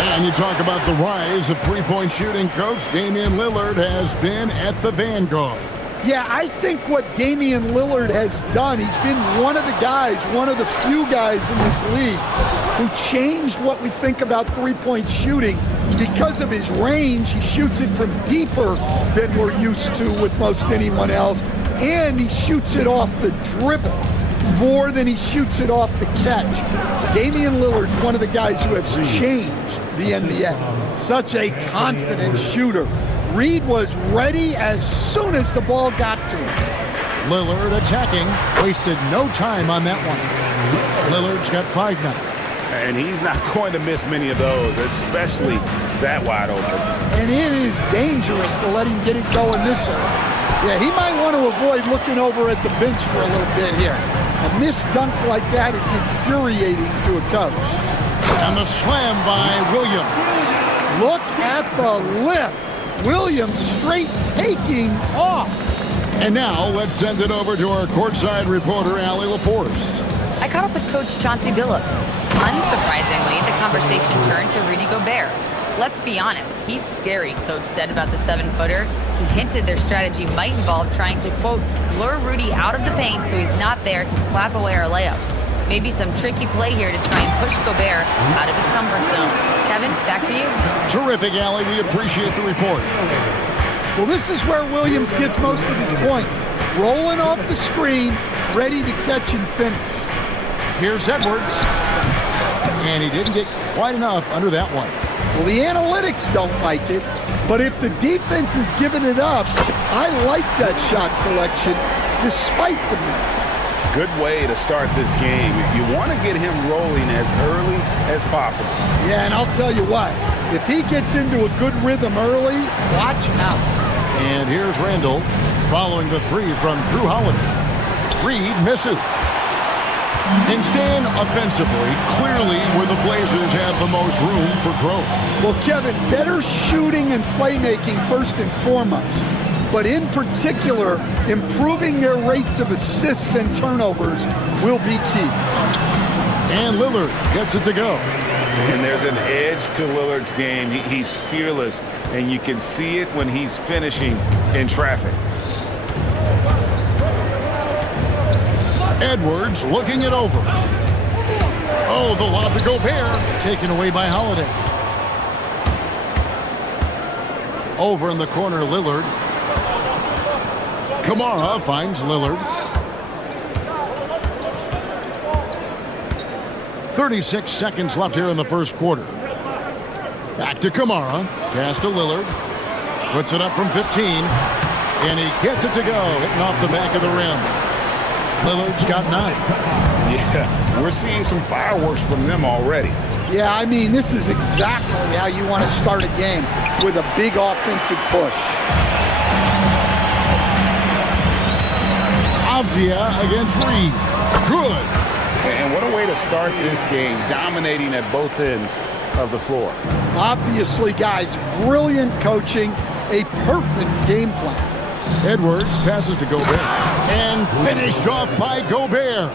And you talk about the rise of three-point shooting, Coach. Damian Lillard has been at the vanguard. Yeah, I think what Damian Lillard has done, he's been one of the guys, one of the few guys in this league who changed what we think about three-point shooting. Because of his range, he shoots it from deeper than we're used to with most anyone else. And he shoots it off the dribble more than he shoots it off the catch. Damian Lillard's one of the guys who has changed the NBA. Such a confident shooter. Reed was ready as soon as the ball got to him. Lillard attacking. Wasted no time on that one. Lillard's got 5 now. And he's not going to miss many of those, especially that wide open. And it is dangerous to let him get it going this early. Yeah, he might want to avoid looking over at the bench for a little bit here. A missed dunk like that is infuriating to a coach. And the slam by Williams. Look at the lift. Williams straight taking off. And now let's send it over to our courtside reporter, Allie LaForce. I caught up with Coach Chauncey Billups. Unsurprisingly, the conversation turned to Rudy Gobert. Let's be honest, he's scary, Coach said about the 7-footer. He hinted their strategy might involve trying to, quote, lure Rudy out of the paint so he's not there to slap away our layups. Maybe some tricky play here to try and push Gobert out of his comfort zone. Kevin, back to you. Terrific, Allie. We appreciate the report. Well, this is where Williams gets most of his points. Rolling off the screen, ready to catch and finish. Here's Edwards. And he didn't get quite enough under that one. Well, the analytics don't like it, but if the defense is giving it up, I like that shot selection despite the miss. Good way to start this game. You want to get him rolling as early as possible. Yeah, and I'll tell you what, if he gets into a good rhythm early, watch out. And here's Randall following the 3 from Drew Holiday. Reed misses. And staying offensively, clearly where the Blazers have the most room for growth. Well, Kevin, better shooting and playmaking first and foremost. But in particular, improving their rates of assists and turnovers will be key. And Lillard gets it to go. And there's an edge to Lillard's game. He's fearless, and you can see it when he's finishing in traffic. Edwards looking it over. Oh, the lob to Gobert. Taken away by Holiday. Over in the corner, Lillard. Kamara finds Lillard. 36 seconds left here in the first quarter. Back to Kamara. Pass to Lillard. Puts it up from 15. And he gets it to go. Hitting off the back of the rim. Lillard's got 9. Yeah, we're seeing some fireworks from them already. Yeah, I mean, this is exactly how you want to start a game, with a big offensive push. Avdia against Reed. Good. And what a way to start this game, dominating at both ends of the floor. Obviously, guys, brilliant coaching, a perfect game plan. Edwards passes to Gobert. And finished off by Gobert.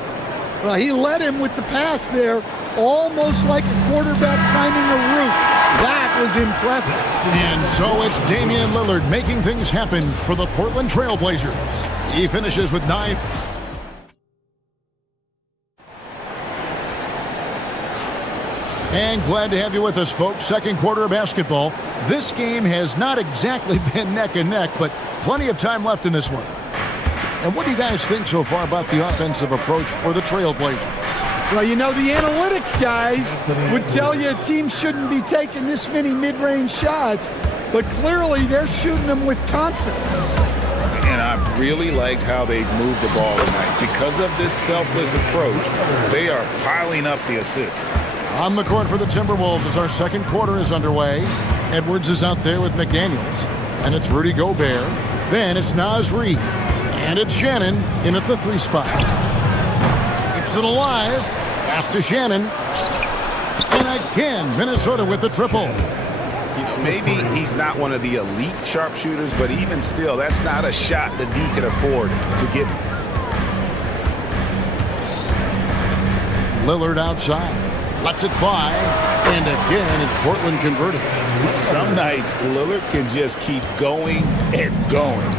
Well, he led him with the pass there, almost like a quarterback timing a route. That was impressive. And so it's Damian Lillard making things happen for the Portland Trail Blazers. He finishes with 9. And glad to have you with us, folks. Second quarter of basketball. This game has not exactly been neck and neck, but plenty of time left in this one. And what do you guys think so far about the offensive approach for the Trailblazers? Well, you know, the analytics guys would tell you a team shouldn't be taking this many mid-range shots, but clearly they're shooting them with confidence. And I really liked how they moved the ball tonight. Because of this selfless approach, they are piling up the assists. On the court for the Timberwolves as our second quarter is underway. Edwards is out there with McDaniels. And it's Rudy Gobert. Then it's Naz Reid. And it's Shannon in at the 3 spot. Keeps it alive. Pass to Shannon. And again, Minnesota with the triple. You know, maybe he's not one of the elite sharpshooters, but even still, that's not a shot that D can afford to give him. Lillard outside. Lets it fly. And again, it's Portland converted. Some nights, Lillard can just keep going and going.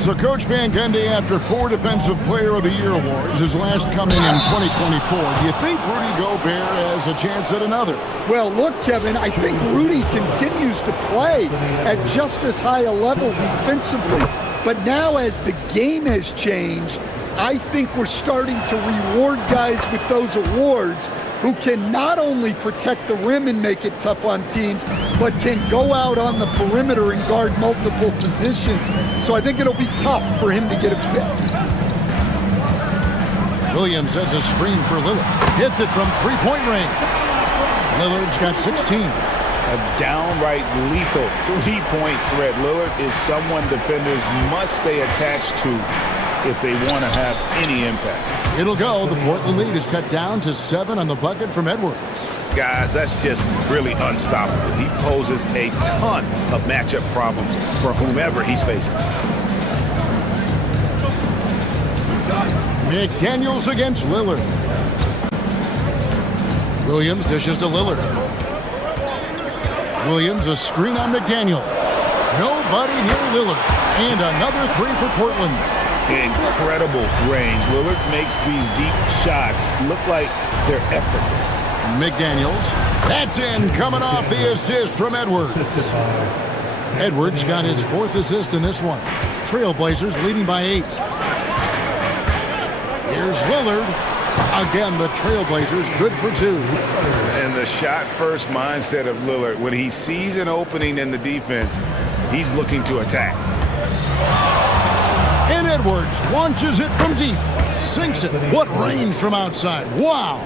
So Coach Van Gundy, after 4 Defensive Player of the Year awards, his last coming in 2024, do you think Rudy Gobert has a chance at another? Well, look, Kevin, I think Rudy continues to play at just as high a level defensively. But now as the game has changed, I think we're starting to reward guys with those awards who can not only protect the rim and make it tough on teams, but can go out on the perimeter and guard multiple positions. So I think it'll be tough for him to get a fit. Williams has a screen for Lillard. Hits it from 3-point range. Lillard's got 16. A downright lethal 3-point threat. Lillard is someone defenders must stay attached to if they want to have any impact. It'll go. The Portland lead is cut down to 7 on the bucket from Edwards. Guys, that's just really unstoppable. He poses a ton of matchup problems for whomever he's facing. McDaniels against Lillard. Williams dishes to Lillard. Williams a screen on McDaniel. Nobody near Lillard. And another 3 for Portland. Incredible range. Lillard makes these deep shots look like they're effortless. McDaniels. That's in, coming off the assist from Edwards. Edwards got his 4th assist in this one. Trailblazers leading by 8. Here's Lillard. Again, the Trailblazers good for 2. And the shot-first mindset of Lillard, when he sees an opening in the defense, he's looking to attack. And Edwards launches it from deep. Sinks it. What range from outside. Wow.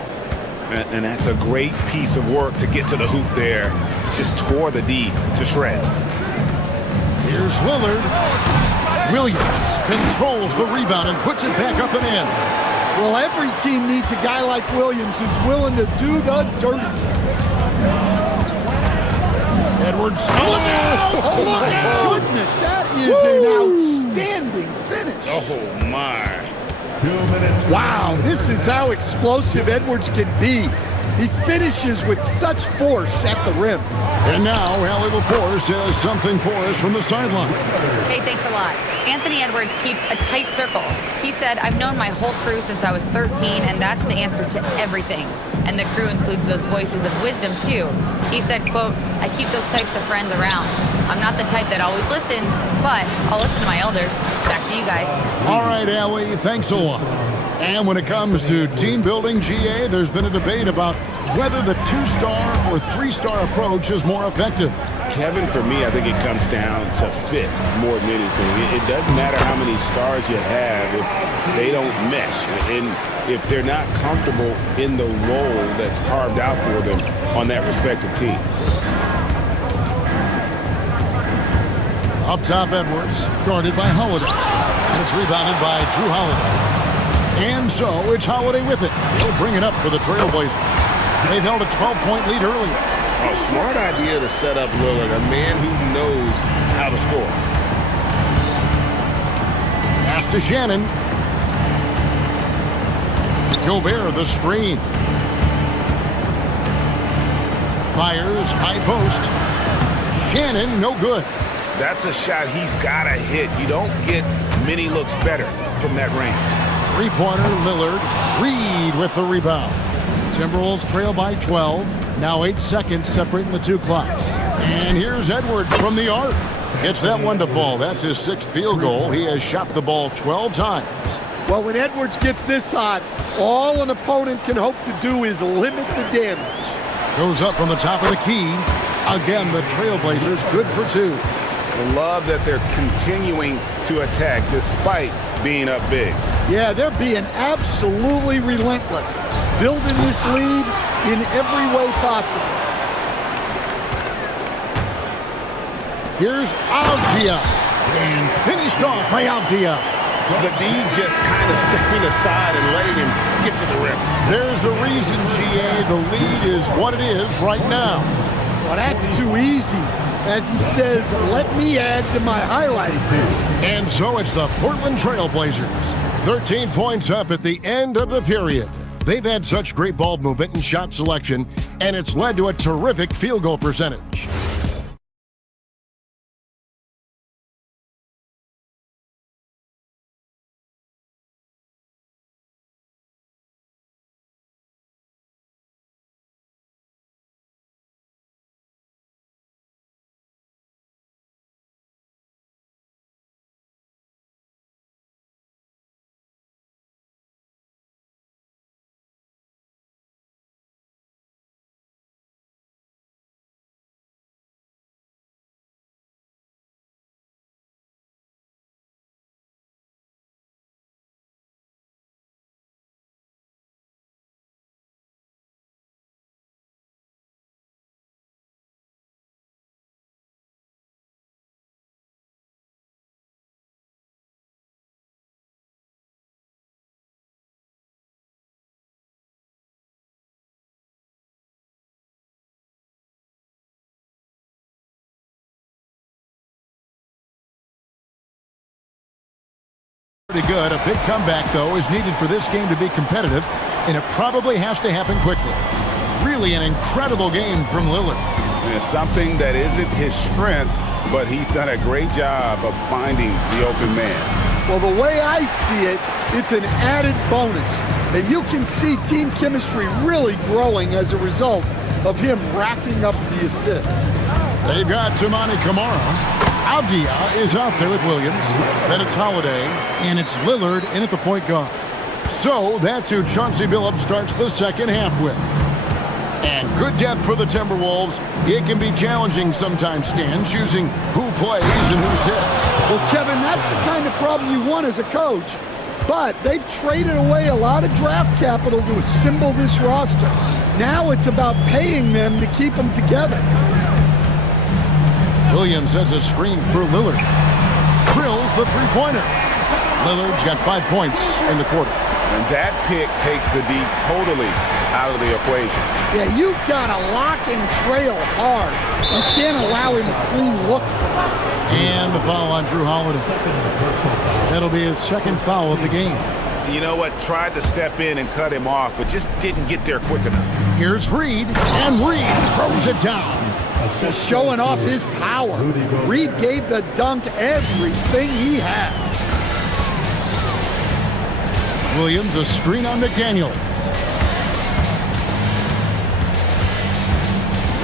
And that's a great piece of work to get to the hoop there. Just tore the D to shreds. Here's Lillard. Williams controls the rebound and puts it back up and in. Well, every team needs a guy like Williams who's willing to do the dirty. Edwards. Oh my goodness, that is an outstanding finish. Oh my. 2 minutes. Wow, this is how explosive Edwards can be. He finishes with such force at the rim. And now, Allie LaForce has something for us from the sideline. Hey, thanks a lot. Anthony Edwards keeps a tight circle. He said, I've known my whole crew since I was 13, and that's the answer to everything. And the crew includes those voices of wisdom, too. He said, quote, I keep those types of friends around. I'm not the type that always listens, but I'll listen to my elders. Back to you guys. All right, Allie, thanks a lot. And when it comes to team building, GA, there's been a debate about whether the 2-star or 3-star approach is more effective. Kevin, for me, I think it comes down to fit more than anything. It doesn't matter how many stars you have if they don't mesh. And if they're not comfortable in the role that's carved out for them on that respective team. Up top, Edwards, guarded by Holiday. And it's rebounded by Drew Holiday. And so it's Holiday with it. He'll bring it up for the Trailblazers. They've held a 12-point lead earlier. A smart idea to set up Lillard, a man who knows how to score. Pass to Shannon. Gobert, the screen. Fires, high post. Shannon, no good. That's a shot he's got to hit. You don't get many looks better from that range. Three-pointer, Lillard. Reed with the rebound. Timberwolves trail by 12. Now 8 seconds separating the two clocks. And here's Edwards from the arc. Gets that one to fall. That's his 6th field goal. He has shot the ball 12 times. Well, when Edwards gets this hot, all an opponent can hope to do is limit the damage. Goes up from the top of the key. Again, the Trailblazers good for 2. I love that they're continuing to attack despite being up big. Yeah, they're being absolutely relentless, building this lead in every way possible. Here's Avdia, and finished off by Avdia. The D just kind of stepping aside and letting him get to the rim. There's a reason, GA, the lead is what it is right now. Well, that's too easy. As he says, let me add to my highlighting film. And so it's the Portland Trailblazers. 13 points up at the end of the period. They've had such great ball movement and shot selection, and it's led to a terrific field goal percentage. Pretty good. A big comeback, though, is needed for this game to be competitive, and it probably has to happen quickly. Really an incredible game from Lillard. It's something that isn't his strength, but he's done a great job of finding the open man. Well, the way I see it, it's an added bonus. And you can see team chemistry really growing as a result of him racking up the assists. They've got Toumani Camara. Avdia is out there with Williams. Then it's Holiday, and it's Lillard in at the point guard. So that's who Chauncey Billups starts the second half with. And good depth for the Timberwolves. It can be challenging sometimes, Stan, choosing who plays and who sits. Well, Kevin, that's the kind of problem you want as a coach. But they've traded away a lot of draft capital to assemble this roster. Now it's about paying them to keep them together. Williams sets a screen for Lillard. Drills the three-pointer. Lillard's got 5 points in the quarter. And that pick takes the D totally out of the equation. Yeah, you've got to lock and trail hard. You can't allow him a clean look. And the foul on Drew Holiday. That'll be his second foul of the game. You know what? Tried to step in and cut him off, but just didn't get there quick enough. Here's Reed, and Reed throws it down. Showing off his power. Reed gave the dunk everything he had. Williams, a screen on McDaniel.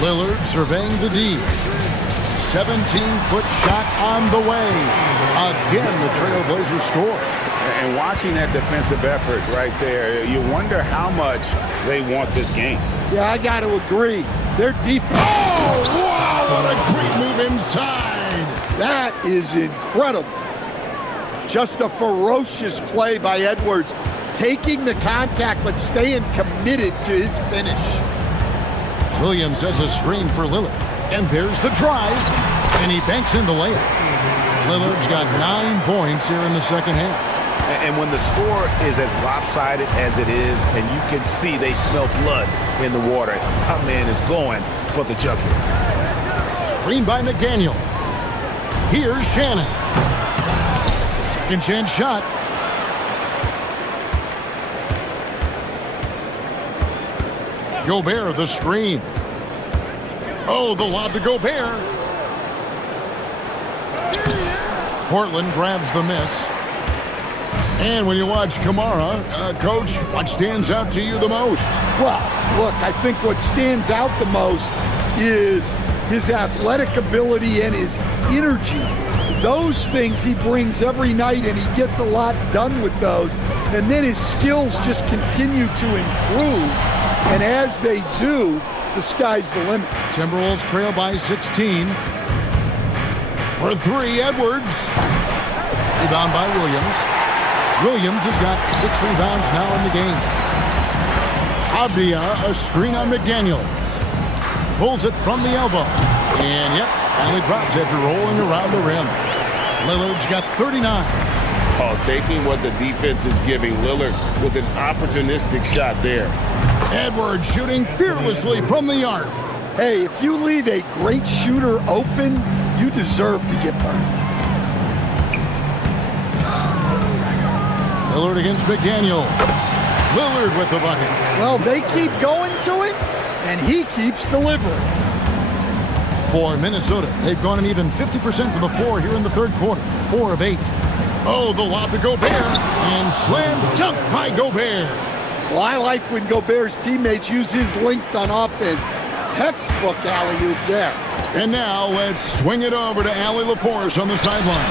Lillard surveying the D. 17-foot shot on the way. Again, the Trailblazers score. And watching that defensive effort right there, you wonder how much they want this game. Yeah, I got to agree. Their defense. Oh, wow, what a great move inside. That is incredible. Just a ferocious play by Edwards, taking the contact but staying committed to his finish. Williams has a screen for Lillard. And there's the drive. And he banks in the layup. Lillard's got 9 points here in the second half. And when the score is as lopsided as it is, and you can see they smell blood in the water, our man is going for the jugular. Screen by McDaniel. Here's Shannon. Second chance shot. Gobert, the screen. Oh, the lob to Gobert. Portland grabs the miss. And when you watch Kamara, Coach, what stands out to you the most? Well, look, I think what stands out the most is his athletic ability and his energy. Those things he brings every night, and he gets a lot done with those. And then his skills just continue to improve. And as they do, the sky's the limit. Timberwolves trail by 16. For 3, Edwards. Rebound by Williams. Williams has got 6 rebounds now in the game. Abdia, a screen on McDaniels. Pulls it from the elbow. And, yep, finally drops after rolling around the rim. Lillard's got 39. Oh, taking what the defense is giving Lillard with an opportunistic shot there. Edwards shooting fearlessly from the arc. Hey, if you leave a great shooter open, you deserve to get burned. Lillard against McDaniel. Lillard with the bucket. Well, they keep going to it, and he keeps delivering. For Minnesota, they've gone an even 50% to the floor here in the third quarter. 4 of 8. Oh, the lob to Gobert. And slam dunk by Gobert. Well, I like when Gobert's teammates use his length on offense. Textbook alley-oop there. And now let's swing it over to Allie LaForce on the sideline.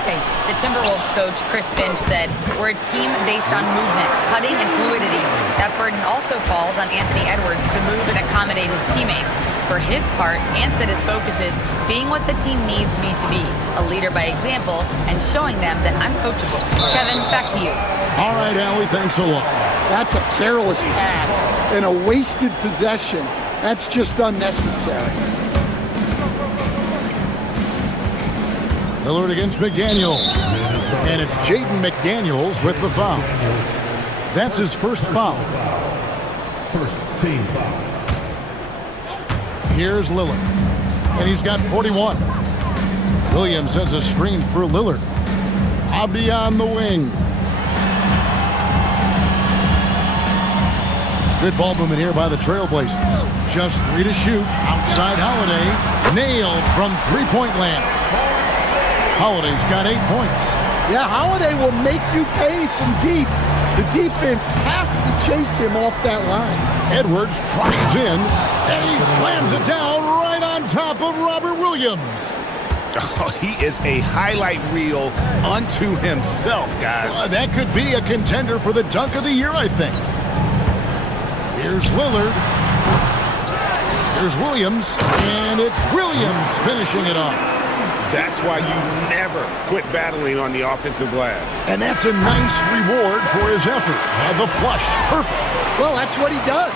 Okay, the Timberwolves coach, Chris Finch, said, "We're a team based on movement, cutting, and fluidity. That burden also falls on Anthony Edwards to move and accommodate his teammates. For his part, Ant said his focus is being what the team needs me to be, a leader by example, and showing them that I'm coachable." Kevin, back to you. All right, Allie, thanks a lot. That's a careless pass and a wasted possession. That's just unnecessary. Lillard against McDaniel. And it's Jaden McDaniels with the foul. That's his first foul. First team foul. Here's Lillard. And he's got 41. Williams has a screen for Lillard. Abdi on the wing. Good ball movement here by the Trailblazers. Just 3 to shoot. Outside Holiday. Nailed from three-point land. Holiday's got 8 points. Yeah, Holiday will make you pay from deep. The defense has to chase him off that line. Edwards tries in, and he slams it down right on top of Robert Williams. Oh, he is a highlight reel unto himself, guys. That could be a contender for the dunk of the year, I think. Here's Lillard. Here's Williams, and it's Williams finishing it off. That's why you never quit battling on the offensive glass. And that's a nice reward for his effort. The flush, perfect. Well, that's what he does.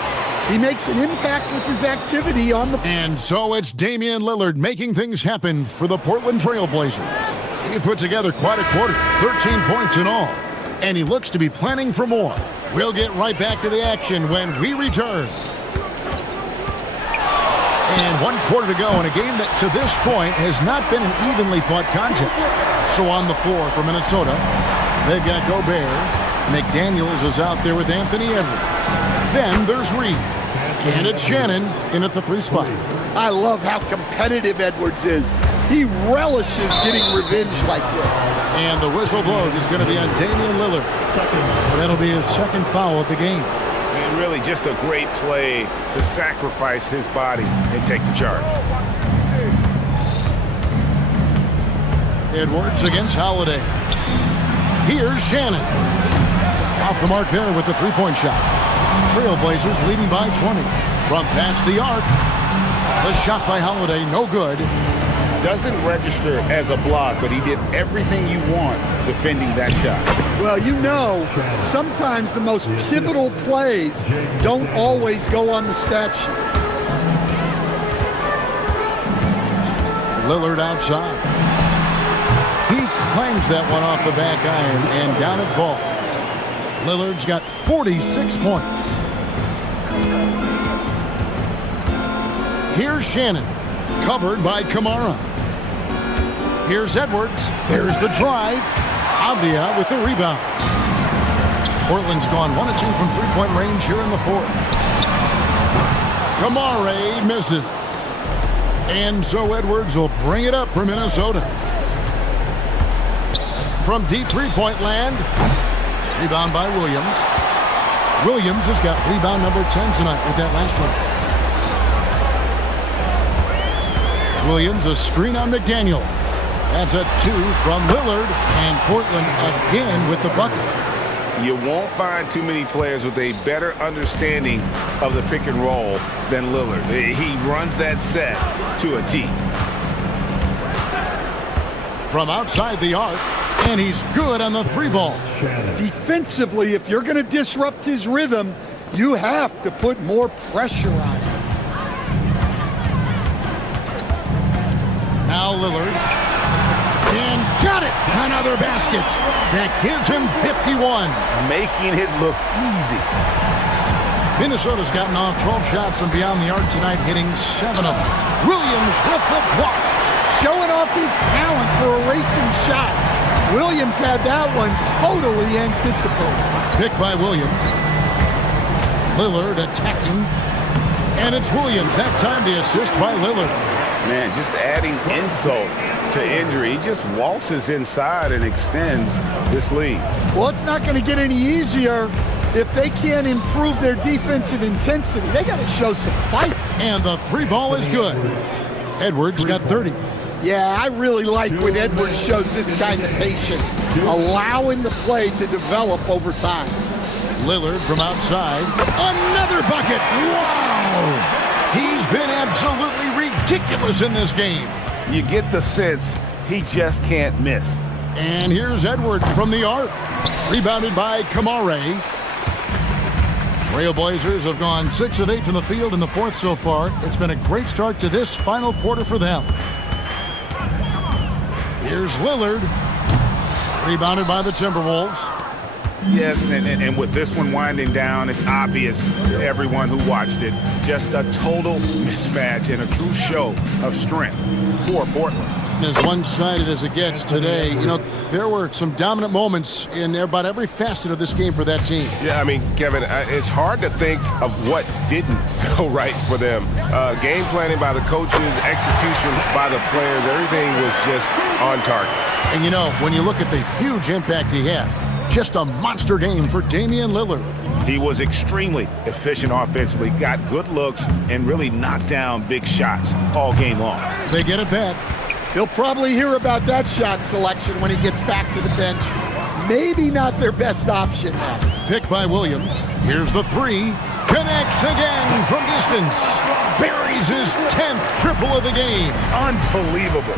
He makes an impact with his activity on the... And so it's Damian Lillard making things happen for the Portland Trailblazers. He put together quite a quarter, 13 points in all. And he looks to be planning for more. We'll get right back to the action when we return. And 1 quarter to go in a game that to this point has not been an evenly fought contest. So on the floor for Minnesota, they've got Gobert. McDaniels is out there with Anthony Edwards. Then there's Reed. And it's Shannon in at the 3 spot. I love how competitive Edwards is. He relishes getting revenge like this. And the whistle blows. It's going to be on Damian Lillard. That'll be his second foul of the game. And really just a great play to sacrifice his body and take the charge. Edwards against Holiday. Here's Shannon. Off the mark there with the three-point shot. Trailblazers leading by 20. From past the arc. The shot by Holiday, no good. Doesn't register as a block, but he did everything you want defending that shot. Well, you know, sometimes the most pivotal plays don't always go on the stat sheet. Lillard outside. He clangs that one off the back iron, and down it falls. Lillard's got 46 points. Here's Shannon, covered by Kamara. Here's Edwards. There's the drive. Avdia with the rebound. Portland's gone 1 of 2 from three-point range here in the fourth. Kamara misses. And so Edwards will bring it up for Minnesota. From deep three-point land, rebound by Williams. Williams has got rebound number 10 tonight with that last one. Williams, a screen on McDaniel. That's a 2 from Lillard, and Portland again with the bucket. You won't find too many players with a better understanding of the pick and roll than Lillard. He runs that set to a T. From outside the arc, and he's good on the three ball. Defensively, if you're going to disrupt his rhythm, you have to put more pressure on him. Now Lillard. And got it! Another basket. That gives him 51. Making it look easy. Minnesota's gotten off 12 shots from beyond the arc tonight, hitting 7 of them. Williams with the block. Showing off his talent for erasing shots. Williams had that one totally anticipated. Picked by Williams. Lillard attacking. And it's Williams. That time the assist by Lillard. Man, just adding insult to injury. He just waltzes inside and extends this lead. Well, it's not going to get any easier if they can't improve their defensive intensity. They got to show some fight. And the three ball is good. Edwards got 30. Yeah, I really like when Edwards shows this kind of patience, allowing the play to develop over time. Lillard from outside. Another bucket. Wow! He's been absolutely ridiculous in this game. You get the sense he just can't miss. And here's Edwards from the arc. Rebounded by Kamara. Trailblazers have gone 6 of 8 from the field in the fourth so far. It's been a great start to this final quarter for them. Here's Lillard. Rebounded by the Timberwolves. Yes, and with this one winding down, it's obvious to everyone who watched it. Just a total mismatch and a true show of strength for Portland. As one-sided as it gets today, you know, there were some dominant moments in about every facet of this game for that team. Yeah, I mean, Kevin, it's hard to think of what didn't go right for them. Game planning by the coaches, execution by the players, everything was just on target. And, you know, when you look at the huge impact he had, just a monster game for Damian Lillard. He was extremely efficient offensively, got good looks, and really knocked down big shots all game long. They get it back. He'll probably hear about that shot selection when he gets back to the bench. Maybe not their best option now. Picked by Williams. Here's the three. Connects again from distance. Buries his 10th triple of the game. Unbelievable.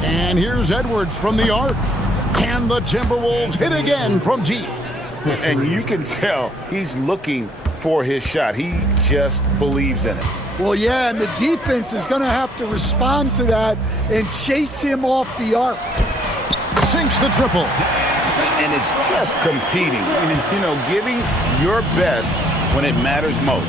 And here's Edwards from the arc. And the Timberwolves hit again from deep. And you can tell he's looking for his shot. He just believes in it. Well, yeah, and the defense is going to have to respond to that and chase him off the arc. Sinks the triple. And it's just competing. You know, giving your best when it matters most.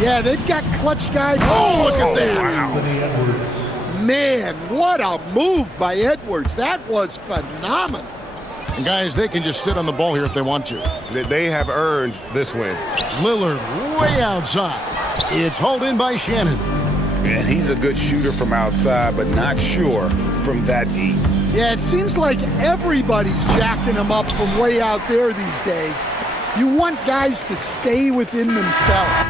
Yeah, they've got clutch guys. Oh, look at that. Wow. Man, what a move by Edwards. That was phenomenal. And guys, they can just sit on the ball here if they want to. They have earned this win. Lillard way outside. It's hauled in by Shannon. And he's a good shooter from outside, but not sure from that deep. Yeah, it seems like everybody's jacking him up from way out there these days. You want guys to stay within themselves.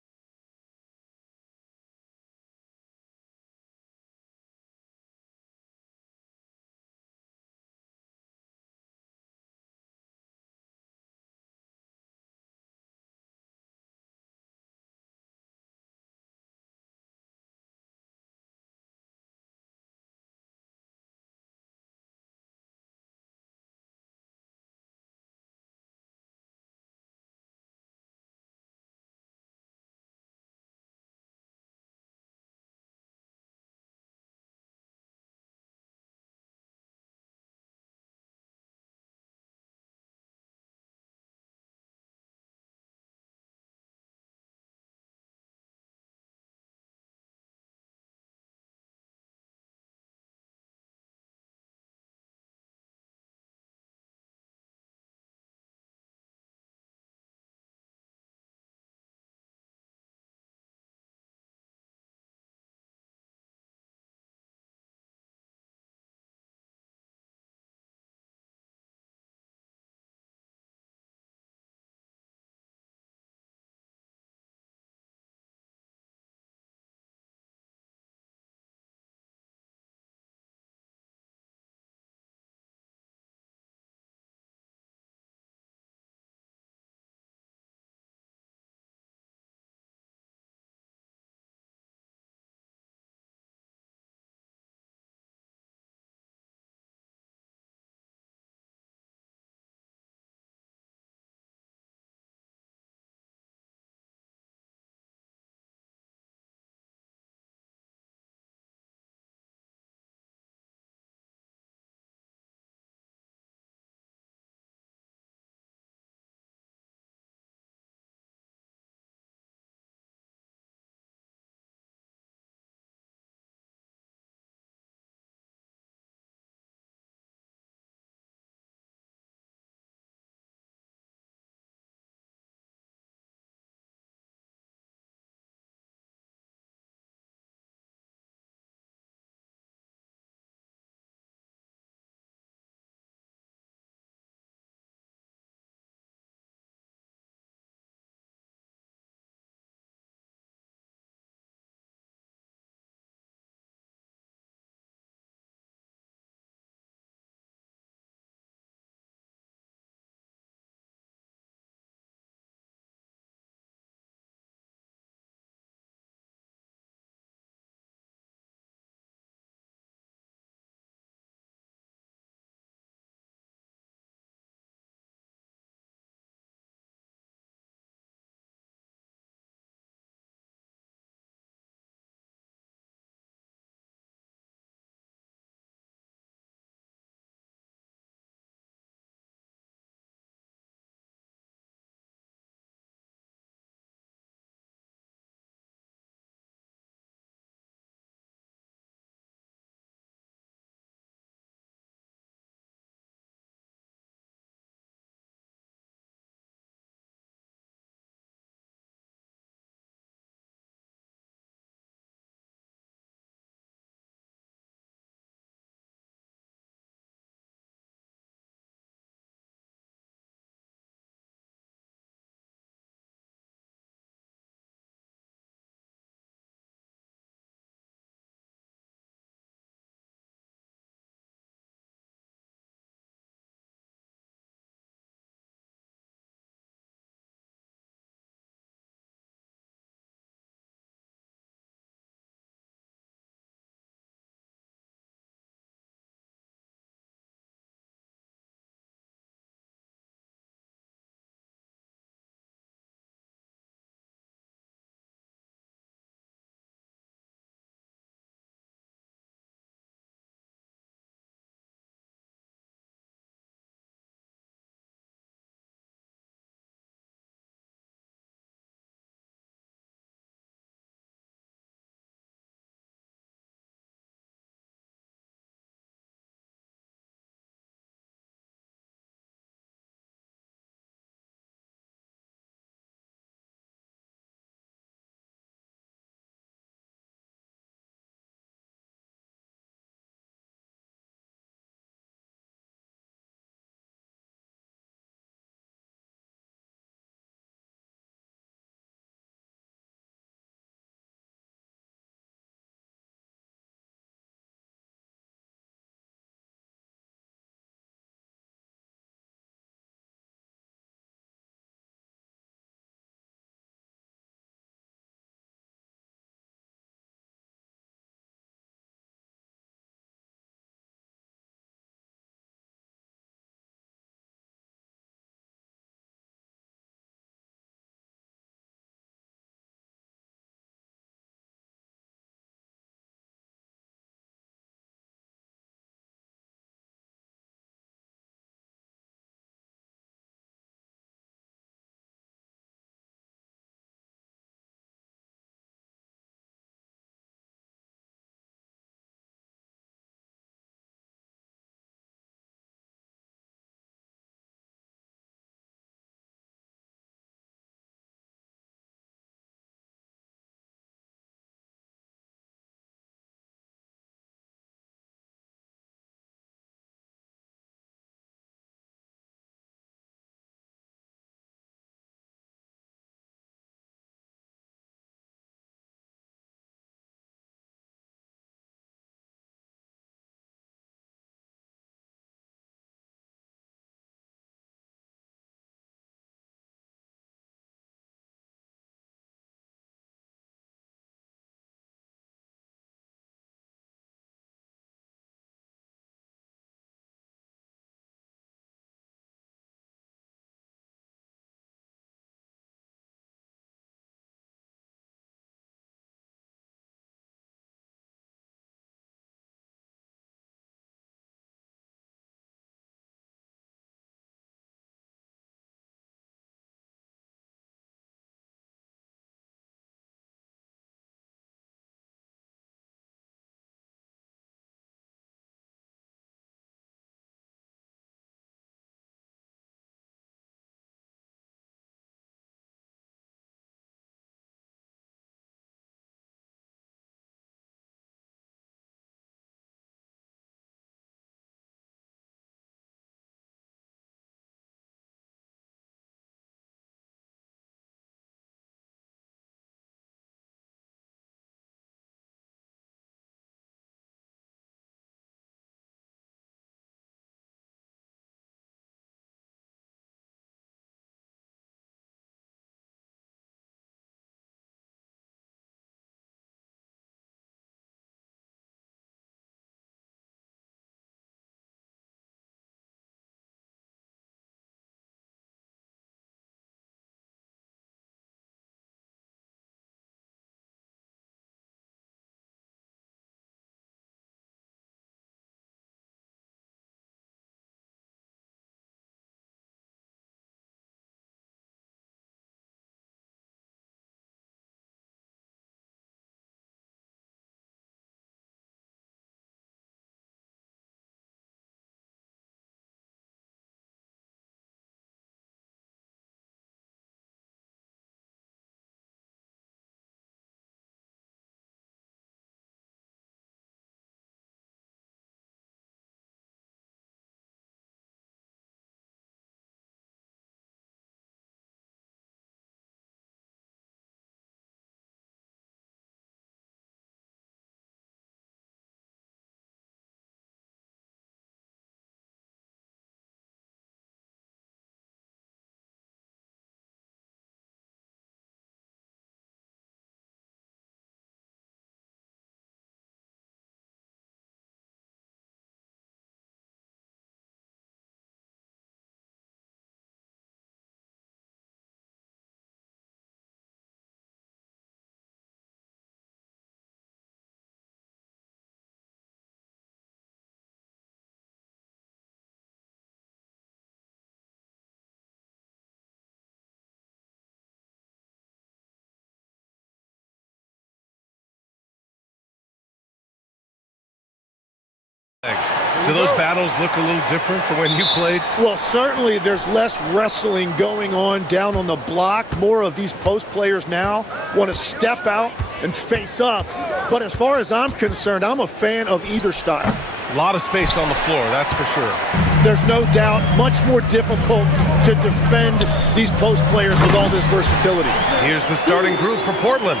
Do those battles look a little different from when you played? Well, certainly there's less wrestling going on down on the block. More of these post players now want to step out and face up. But as far as I'm concerned, I'm a fan of either style. A lot of space on the floor, that's for sure. There's no doubt much more difficult to defend these post players with all this versatility. Here's the starting group for Portland.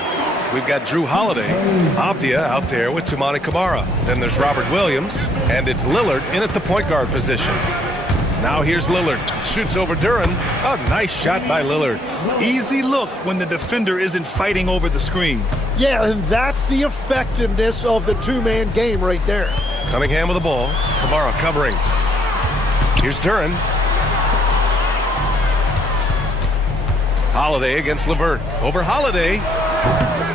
We've got Drew Holiday, Avdia out there with Toumani Camara. Then there's Robert Williams, and it's Lillard in at the point guard position. Now here's Lillard. Shoots over Duren. A nice shot by Lillard. Easy look when the defender isn't fighting over the screen. Yeah, and that's the effectiveness of the two-man game right there. Cunningham with the ball. Camara covering. Here's Duren. Holiday against LeVert. Over Holiday.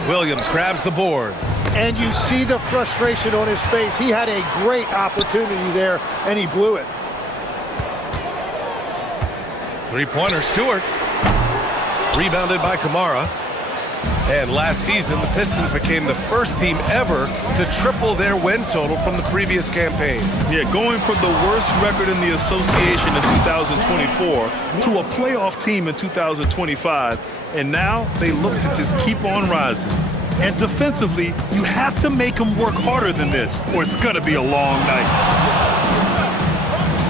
Williams grabs the board. And you see the frustration on his face. He had a great opportunity there, and he blew it. Three-pointer, Stewart. Rebounded by Camara. And last season, the Pistons became the first team ever to triple their win total from the previous campaign. Yeah, going from the worst record in the association in 2024 to a playoff team in 2025. And now they look to just keep on rising. And defensively, you have to make them work harder than this, or it's going to be a long night.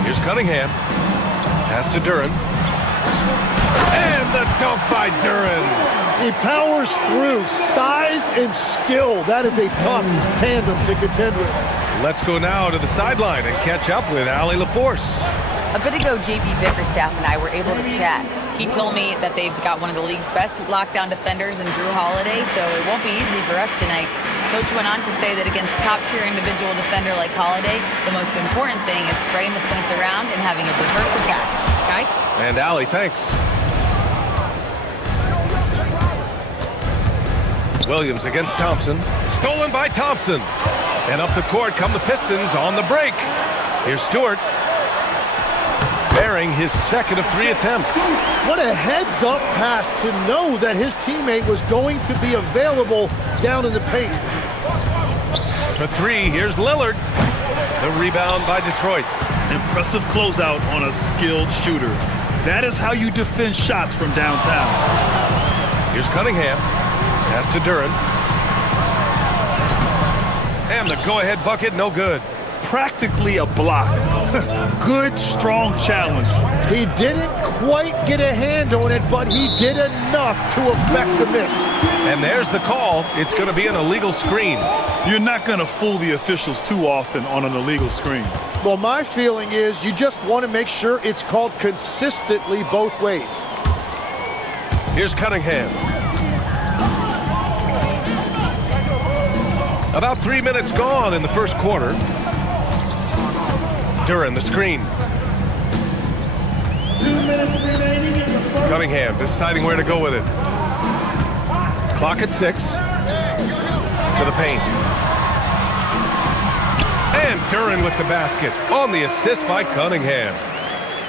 Here's Cunningham. Pass to Duren. And the dunk by Duren. He powers through. Size and skill. That is a tough tandem to contend with. Let's go now to the sideline and catch up with Allie LaForce. A bit ago, JB Bickerstaff and I were able to chat. He told me that they've got one of the league's best lockdown defenders in Drew Holiday, so it won't be easy for us tonight. Coach went on to say that against top-tier individual defender like Holiday, the most important thing is spreading the points around and having a diverse attack. Guys? And Allie, thanks. Williams against Thompson. Stolen by Thompson. And up the court come the Pistons on the break. Here's Stewart. Bearing his second of 3 attempts. What a heads-up pass to know that his teammate was going to be available down in the paint. For 3, here's Lillard. The rebound by Detroit. Impressive closeout on a skilled shooter. That is how you defend shots from downtown. Here's Cunningham. Pass to Duren. And the go-ahead bucket, no good. Practically a block. Good, strong challenge. He didn't quite get a hand on it, but he did enough to affect the miss. And there's the call. It's going to be an illegal screen. You're not going to fool the officials too often on an illegal screen. Well, my feeling is you just want to make sure it's called consistently both ways. Here's Cunningham. About 3 minutes gone in the first quarter. Duren, the screen. Cunningham deciding where to go with it. Clock at 6. To the paint. And Duren with the basket on the assist by Cunningham.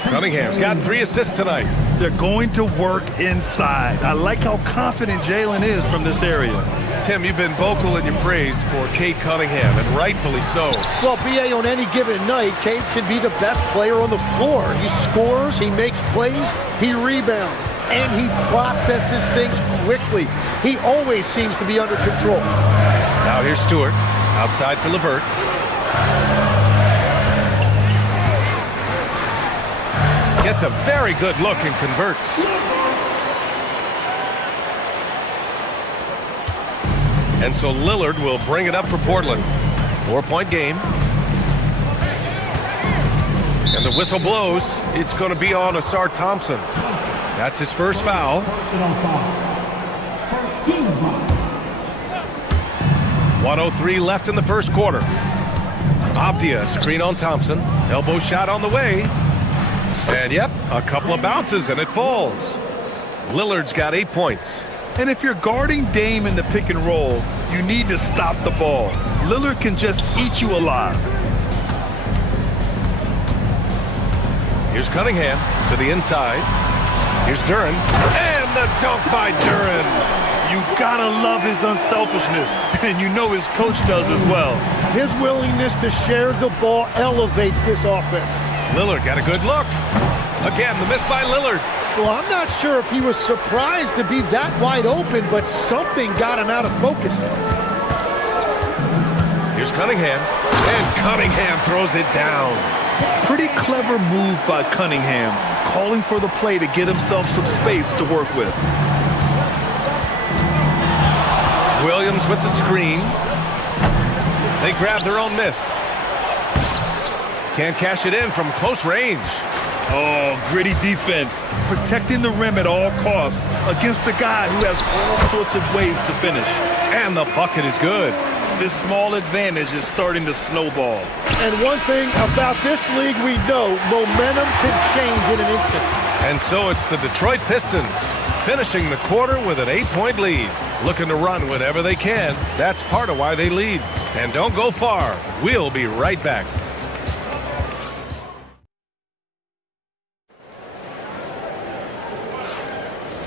Cunningham's got 3 assists tonight. They're going to work inside. I like how confident Jalen is from this area. Tim, you've been vocal in your praise for Cade Cunningham, and rightfully so. Well, BA, on any given night, Cade can be the best player on the floor. He scores, he makes plays, he rebounds, and he processes things quickly. He always seems to be under control. Now here's Stewart, outside for LeVert. Gets a very good look and converts. And so Lillard will bring it up for Portland. 4-point game. And the whistle blows. It's going to be on Asar Thompson. That's his first foul. 1:03 left in the first quarter. Avdia, screen on Thompson. Elbow shot on the way. And yep, a couple of bounces and it falls. Lillard's got 8 points. And if you're guarding Dame in the pick and roll, you need to stop the ball. Lillard can just eat you alive. Here's Cunningham to the inside. Here's Duren. And the dunk by Duren. You gotta love his unselfishness, and you know his coach does as well. His willingness to share the ball elevates this offense. Lillard got a good look. Again, the miss by Lillard. Well, I'm not sure if he was surprised to be that wide open, but something got him out of focus. Here's Cunningham, and Cunningham throws it down. Pretty clever move by Cunningham, calling for the play to get himself some space to work with. Williams with the screen. They grab their own miss. Can't cash it in from close range. Oh, gritty defense, protecting the rim at all costs against a guy who has all sorts of ways to finish. And the bucket is good. This small advantage is starting to snowball. And one thing about this league we know, momentum can change in an instant. And so it's the Detroit Pistons finishing the quarter with an 8-point lead. Looking to run whenever they can. That's part of why they lead. And don't go far. We'll be right back.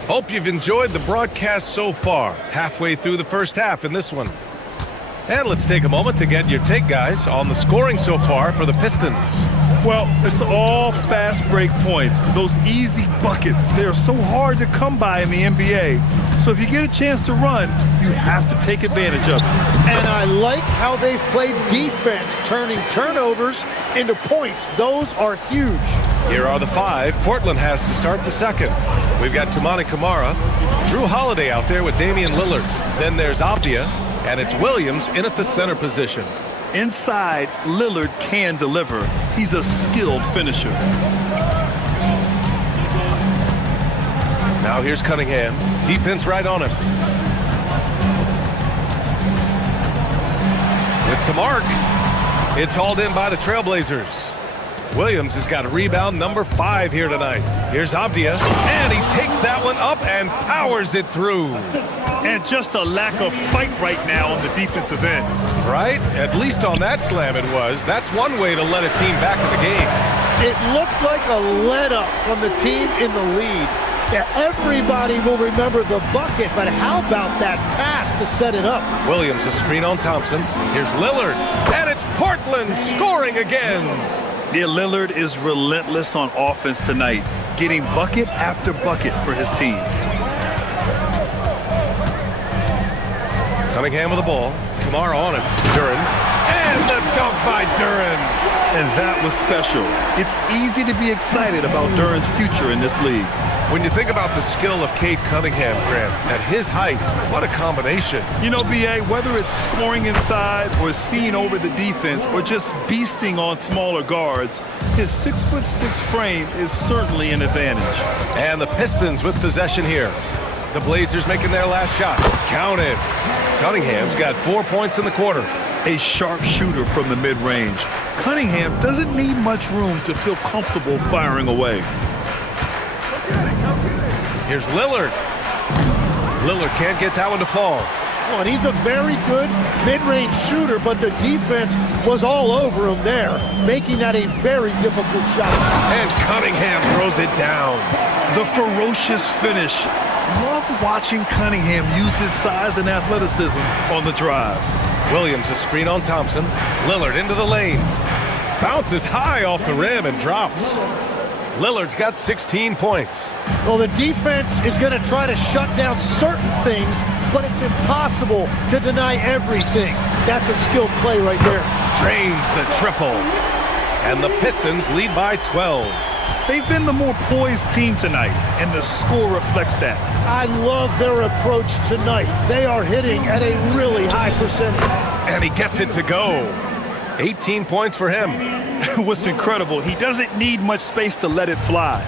Hope you've enjoyed the broadcast so far. Halfway through the first half in this one. And let's take a moment to get your take, guys, on the scoring so far for the Pistons. Well, it's all fast break points. Those easy buckets, they're so hard to come by in the NBA. So if you get a chance to run, you have to take advantage of it. And I like how they've played defense, turning turnovers into points. Those are huge. Here are the five. Portland has to start the second. We've got Toumani Camara, Drew Holiday out there with Damian Lillard. Then there's Abdia, and it's Williams in at the center position. Inside, Lillard can deliver. He's a skilled finisher. Now here's Cunningham. Defense right on him. It's a mark. It's hauled in by the Trailblazers. Williams has got a rebound number 5 here tonight. Here's Abdia, and he takes that one up and powers it through. And just a lack of fight right now on the defensive end. Right? At least on that slam it was. That's one way to let a team back in the game. It looked like a let-up from the team in the lead. Yeah, everybody will remember the bucket, but how about that pass to set it up? Williams a screen on Thompson. Here's Lillard, and it's Portland scoring again. Yeah, Lillard is relentless on offense tonight, getting bucket after bucket for his team. Cunningham with the ball. Camara on him. Duren. And the dunk by Duren. And that was special. It's easy to be excited about Duren's future in this league. When you think about the skill of Cade Cunningham, Grant, at his height, what a combination. You know, B.A., whether it's scoring inside or seeing over the defense or just beasting on smaller guards, his 6'6" frame is certainly an advantage. And the Pistons with possession here. The Blazers making their last shot. Counted. Cunningham's got 4 points in the quarter. A sharp shooter from the mid-range. Cunningham doesn't need much room to feel comfortable firing away. Here's Lillard. Lillard can't get that one to fall. Well, and he's a very good mid-range shooter, but the defense was all over him there, making that a very difficult shot. And Cunningham throws it down. The ferocious finish. Love watching Cunningham use his size and athleticism on the drive. Williams a screen on Thompson. Lillard into the lane. Bounces high off the rim and drops. Lillard's got 16 points. Well, the defense is going to try to shut down certain things, but it's impossible to deny everything. That's a skilled play right there. Drains the triple. And the Pistons lead by 12. They've been the more poised team tonight, and the score reflects that. I love their approach tonight. They are hitting at a really high percentage. And he gets it to go. 18 points for him. What's incredible, he doesn't need much space to let it fly.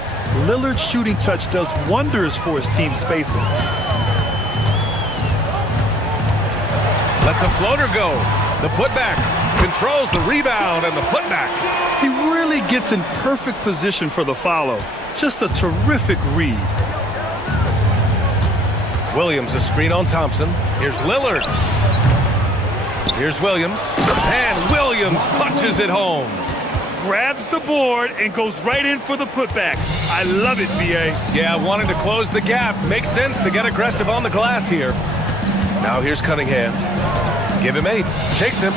Lillard's shooting touch does wonders for his team spacing. Lets a floater go. The putback. Controls the rebound and the putback. He really gets in perfect position for the follow. Just a terrific read. Williams a screen on Thompson. Here's Lillard. Here's Williams. And Williams punches it home. grabs the board and goes right in for the putback. I love it, B.A. Yeah, wanting to close the gap. Makes sense to get aggressive on the glass here. Now here's Cunningham. Give him 8. Shakes him.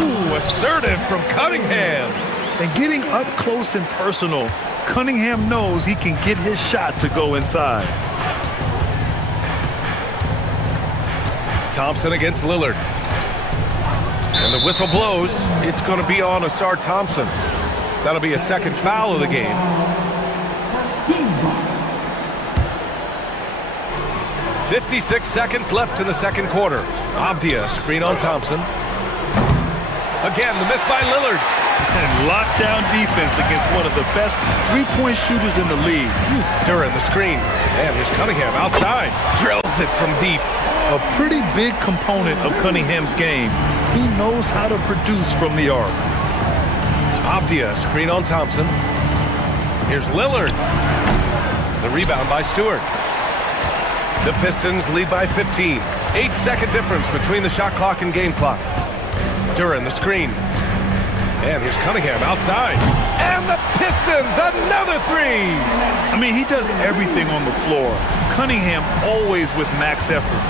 Ooh, assertive from Cunningham. And getting up close and personal, Cunningham knows he can get his shot to go inside. Thompson against Lillard. And the whistle blows. It's going to be on Asar Thompson. That'll be a second foul of the game. "56 seconds left in the second quarter. Avdia, screen on Thompson. Again, the miss by Lillard. And lockdown defense against one of the best three-point shooters in the league. Duran, the screen. And here's Cunningham outside. Drills it from deep. A pretty big component of Cunningham's game. He knows how to produce from the arc. Avdia, screen on Thompson. Here's Lillard. The rebound by Stewart. The Pistons lead by 15. 8-second difference between the shot clock and game clock. Duran, the screen. And here's Cunningham outside. And the Pistons, another 3! I mean, he does everything on the floor. Cunningham always with max effort.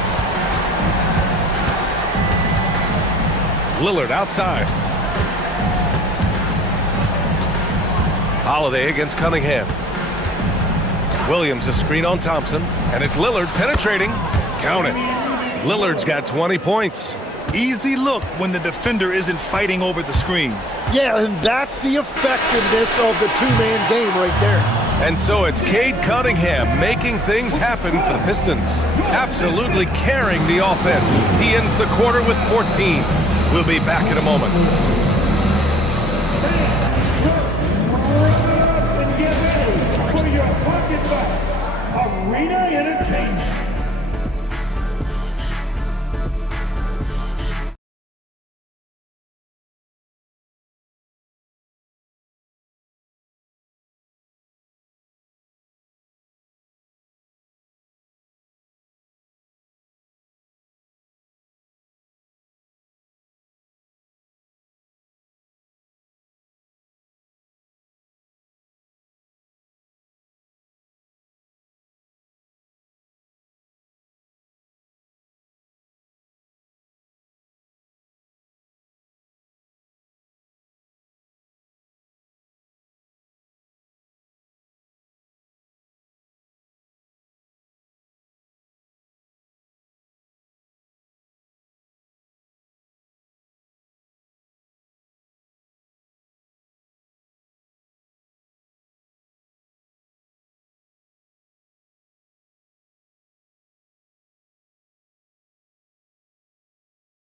Lillard outside. Holiday against Cunningham. Williams a screen on Thompson. And it's Lillard penetrating. Count it. Lillard's got 20 points. Easy look when the defender isn't fighting over the screen. Yeah, and that's the effectiveness of the two-man game right there. And so it's Cade Cunningham making things happen for the Pistons. Absolutely carrying the offense. He ends the quarter with 14. We'll be back in a moment. And get ready for your pocket back. Arena Entertainment.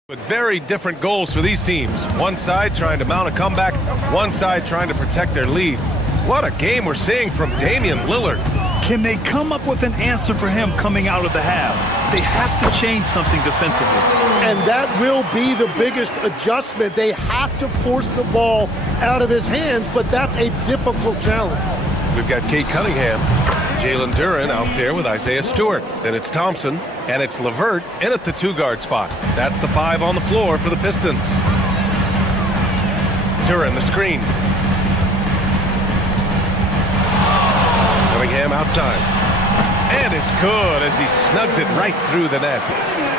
But very different goals for these teams. One side trying to mount a comeback, one side trying to protect their lead. What a game we're seeing from Damian Lillard. Can they come up with an answer for him coming out of the half? They have to change something defensively. And that will be the biggest adjustment. They have to force the ball out of his hands, but that's a difficult challenge. We've got Cade Cunningham, Jalen Duran out there with Isaiah Stewart. Then it's Thompson, and it's LeVert in at the 2-guard spot. That's the 5 on the floor for the Pistons. Duran, the screen. Cunningham outside. And it's good as he snugs it right through the net.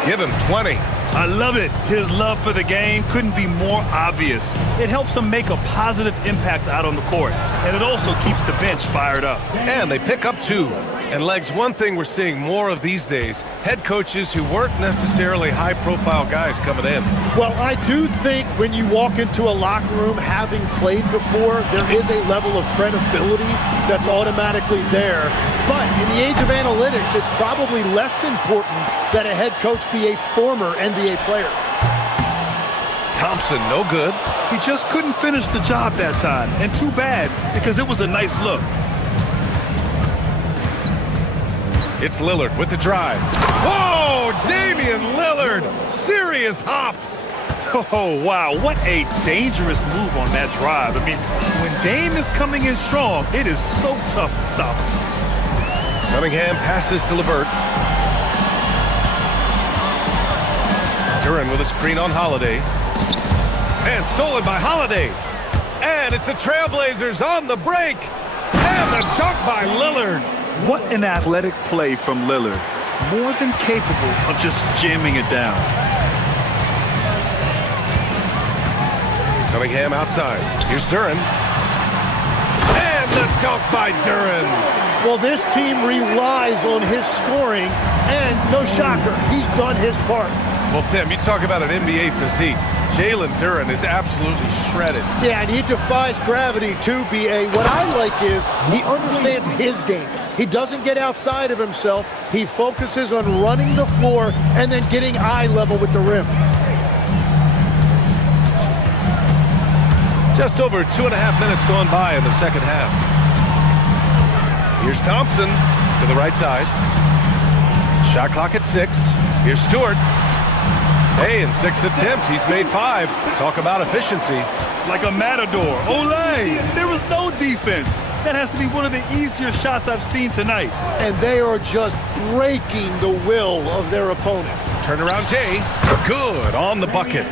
Give him 20. I love it. His love for the game couldn't be more obvious. It helps him make a positive impact out on the court, and it also keeps the bench fired up. And they pick up 2. And Legs, one thing we're seeing more of these days, head coaches who weren't necessarily high-profile guys coming in. Well, I do think when you walk into a locker room having played before, there is a level of credibility that's automatically there. But in the age of analytics, it's probably less important that a head coach be a former NBA player. Thompson, no good. He just couldn't finish the job that time, and too bad, because it was a nice look. It's Lillard with the drive. Whoa, Damian Lillard, serious hops. Oh, wow, what a dangerous move on that drive. I mean, when Dame is coming in strong, it is so tough to stop him. Cunningham passes to LeVert. Duran with a screen on Holiday. And stolen by Holiday. And it's the Trailblazers on the break. And the dunk by Lillard. What an athletic play from Lillard. More than capable of just jamming it down. Cunningham outside. Here's Duren. And the dunk by Duren. Well, this team relies on his scoring, and no shocker, he's done his part. Well, Tim, you talk about an NBA physique. Jalen Duren is absolutely shredded. Yeah, and he defies gravity too, B.A. What I like is he understands his game. He doesn't get outside of himself. He focuses on running the floor and then getting eye level with the rim. Just over 2.5 minutes gone by in the second half. Here's Thompson to the right side. Shot clock at 6. Here's Stewart. Hey, in 6 attempts, he's made 5. Talk about efficiency. Like a matador. Olay! There was no defense. That has to be one of the easier shots I've seen tonight. And they are just breaking the will of their opponent. Turnaround Jay. Good on the bucket.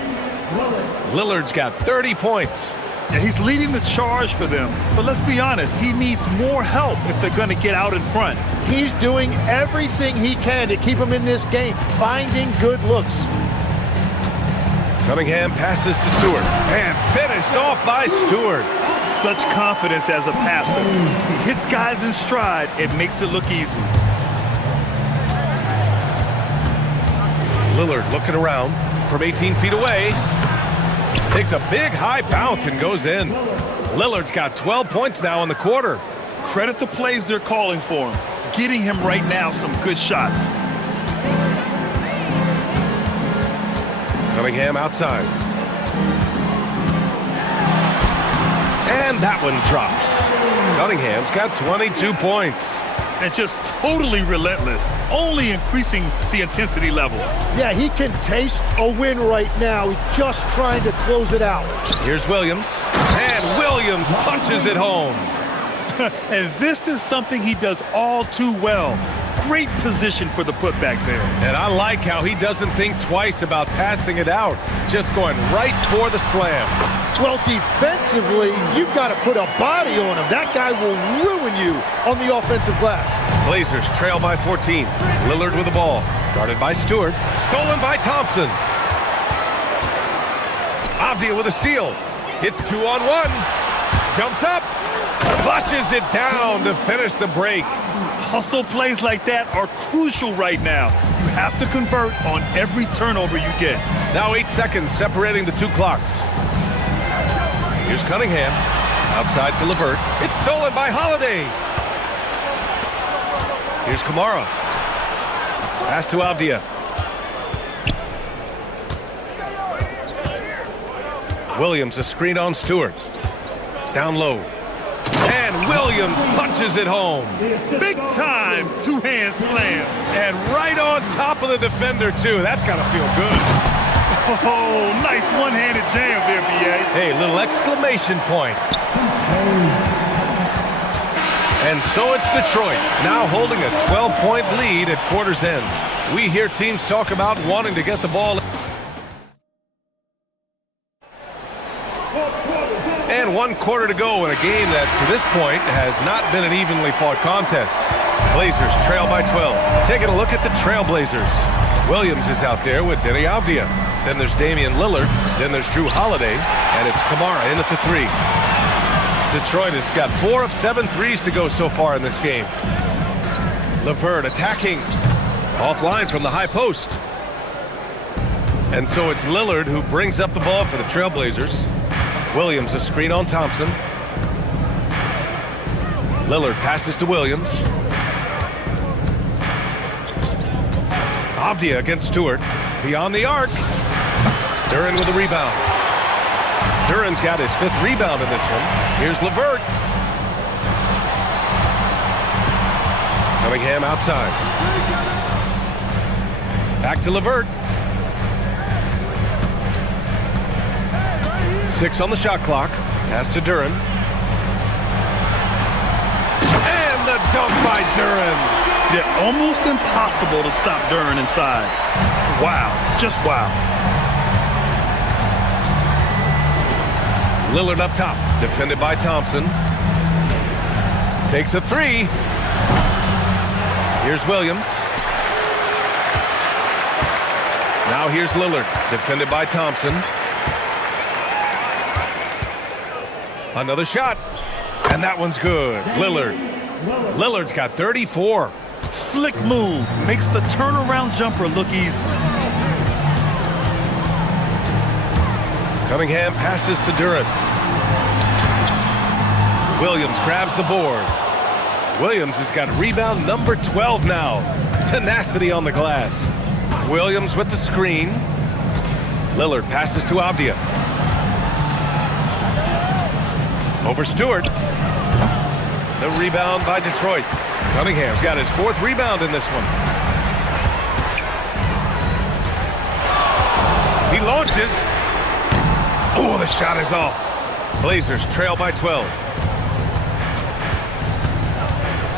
Lillard's got 30 points. Yeah, he's leading the charge for them. But let's be honest, he needs more help if they're going to get out in front. He's doing everything he can to keep them in this game, finding good looks. Cunningham passes to Stewart. And finished off by Stewart. Such confidence as a passer. He hits guys in stride. It makes it look easy. Lillard looking around from 18 feet away. Takes a big high bounce and goes in. Lillard's got 12 points now in the quarter. Credit the plays they're calling for him. Getting him right now some good shots. Cunningham outside. And that one drops. Cunningham's got 22 points. And just totally relentless, only increasing the intensity level. Yeah, he can taste a win right now. He's just trying to close it out. Here's Williams. And Williams punches it home. And this is something he does all too well. Great position for the putback there. And I like how he doesn't think twice about passing it out. Just going right for the slam. Well, defensively, you've got to put a body on him. That guy will ruin you on the offensive glass. Blazers trail by 14. Lillard with the ball. Guarded by Stewart. Stolen by Thompson. Avdia with a steal. It's 2-on-1. Jumps up. Flushes it down to finish the break. Hustle plays like that are crucial right now. You have to convert on every turnover you get. Now 8 seconds separating the two clocks. Here's Cunningham. Outside for LeVert. It's stolen by Holiday. Here's Kamara. Pass to Avdia. Williams a screen on Stewart. Down low. And Williams punches it home. Big time two-hand slam. And right on top of the defender, too. That's got to feel good. Oh, nice one-handed jam there, B.A. Hey, little exclamation point. And so it's Detroit, now holding a 12-point lead at quarter's end. We hear teams talk about wanting to get the ball. And 1 quarter to go in a game that, to this point, has not been an evenly fought contest. Blazers trail by 12. Taking a look at the Trailblazers. Williams is out there with Denny Avdia. Then there's Damian Lillard. Then there's Drew Holiday. And it's Kamara in at the 3. Detroit has got 4 of 7 threes to go so far in this game. LeVert attacking. Offline from the high post. And so it's Lillard who brings up the ball for the Trailblazers. Williams a screen on Thompson. Lillard passes to Williams. Avdia against Stewart. Beyond the arc. Duren with a rebound. Duren's got his 5th rebound in this one. Here's LeVert. Cunningham outside. Back to LeVert. 6 on the shot clock. Pass to Duren. And the dunk by Duren. Yeah, almost impossible to stop Duren inside. Wow, just wow. Lillard up top, defended by Thompson. Takes a three. Here's Williams. Now here's Lillard, defended by Thompson. Another shot, and that one's good. Lillard's got 34. Slick move, makes the turnaround jumper look easy. Cunningham passes to Durant. Williams grabs the board. Williams has got rebound number 12 now. Tenacity on the glass. Williams with the screen. Lillard passes to Abdia. Over Stewart. The rebound by Detroit. Cunningham's got his 4th rebound in this one. He launches. Oh, the shot is off. Blazers trail by 12.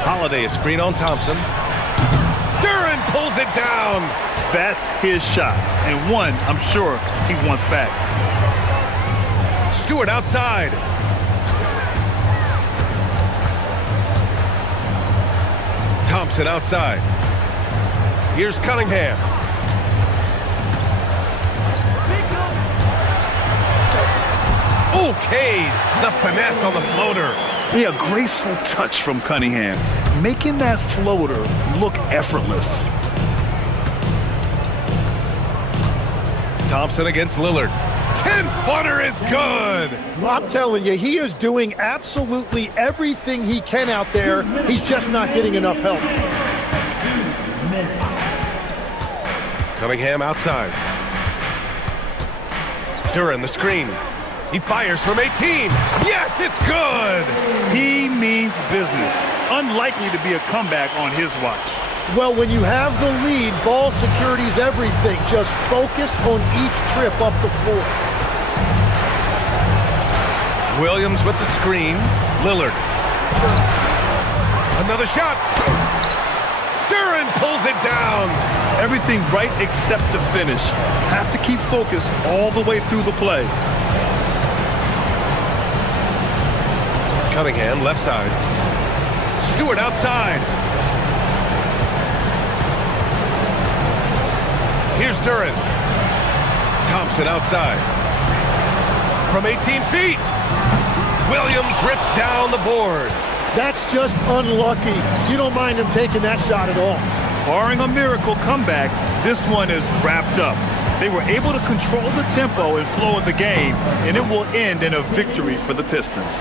Holiday, a screen on Thompson. Durant pulls it down. That's his shot, and one I'm sure he wants back. Stewart outside. Thompson outside. Here's Cunningham. Okay, the finesse on the floater. Yeah, a graceful touch from Cunningham, making that floater look effortless. Thompson against Lillard. 10-footer is good. I'm telling you, he is doing absolutely everything he can out there. He's just not getting enough help. Cunningham outside. Durant the screen. He fires from 18. Yes, it's good. He means business. Unlikely to be a comeback on his watch. Well, when you have the lead, ball security is everything. Just focus on each trip up the floor. Williams with the screen. Lillard. Another shot. Durant pulls it down. Everything right except the finish. Have to keep focus all the way through the play. Cunningham left side. Stewart outside. Here's Durant. Thompson outside. From 18 feet. Williams rips down the board. That's just unlucky. You don't mind him taking that shot at all. Barring a miracle comeback, this one is wrapped up. They were able to control the tempo and flow of the game, and it will end in a victory for the Pistons.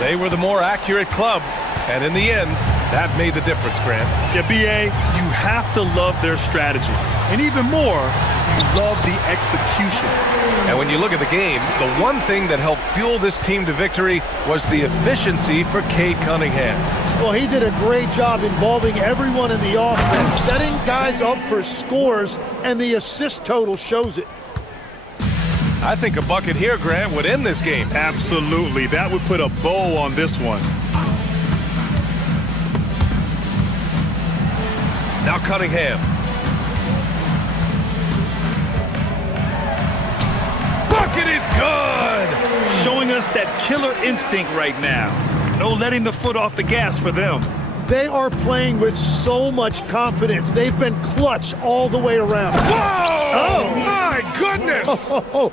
They were the more accurate club, and in the end, that made the difference, Grant. Yeah, BA, you have to love their strategy. And even more, you love the execution. And when you look at the game, the one thing that helped fuel this team to victory was the efficiency for Cade Cunningham. Well, he did a great job involving everyone in the offense, setting guys up for scores, and the assist total shows it. I think a bucket here, Grant, would end this game. Absolutely. That would put a bow on this one. Now Cunningham. Bucket is good! Showing us that killer instinct right now. No letting the foot off the gas for them. They are playing with so much confidence. They've been clutch all the way around. Whoa! Oh, my goodness! Oh.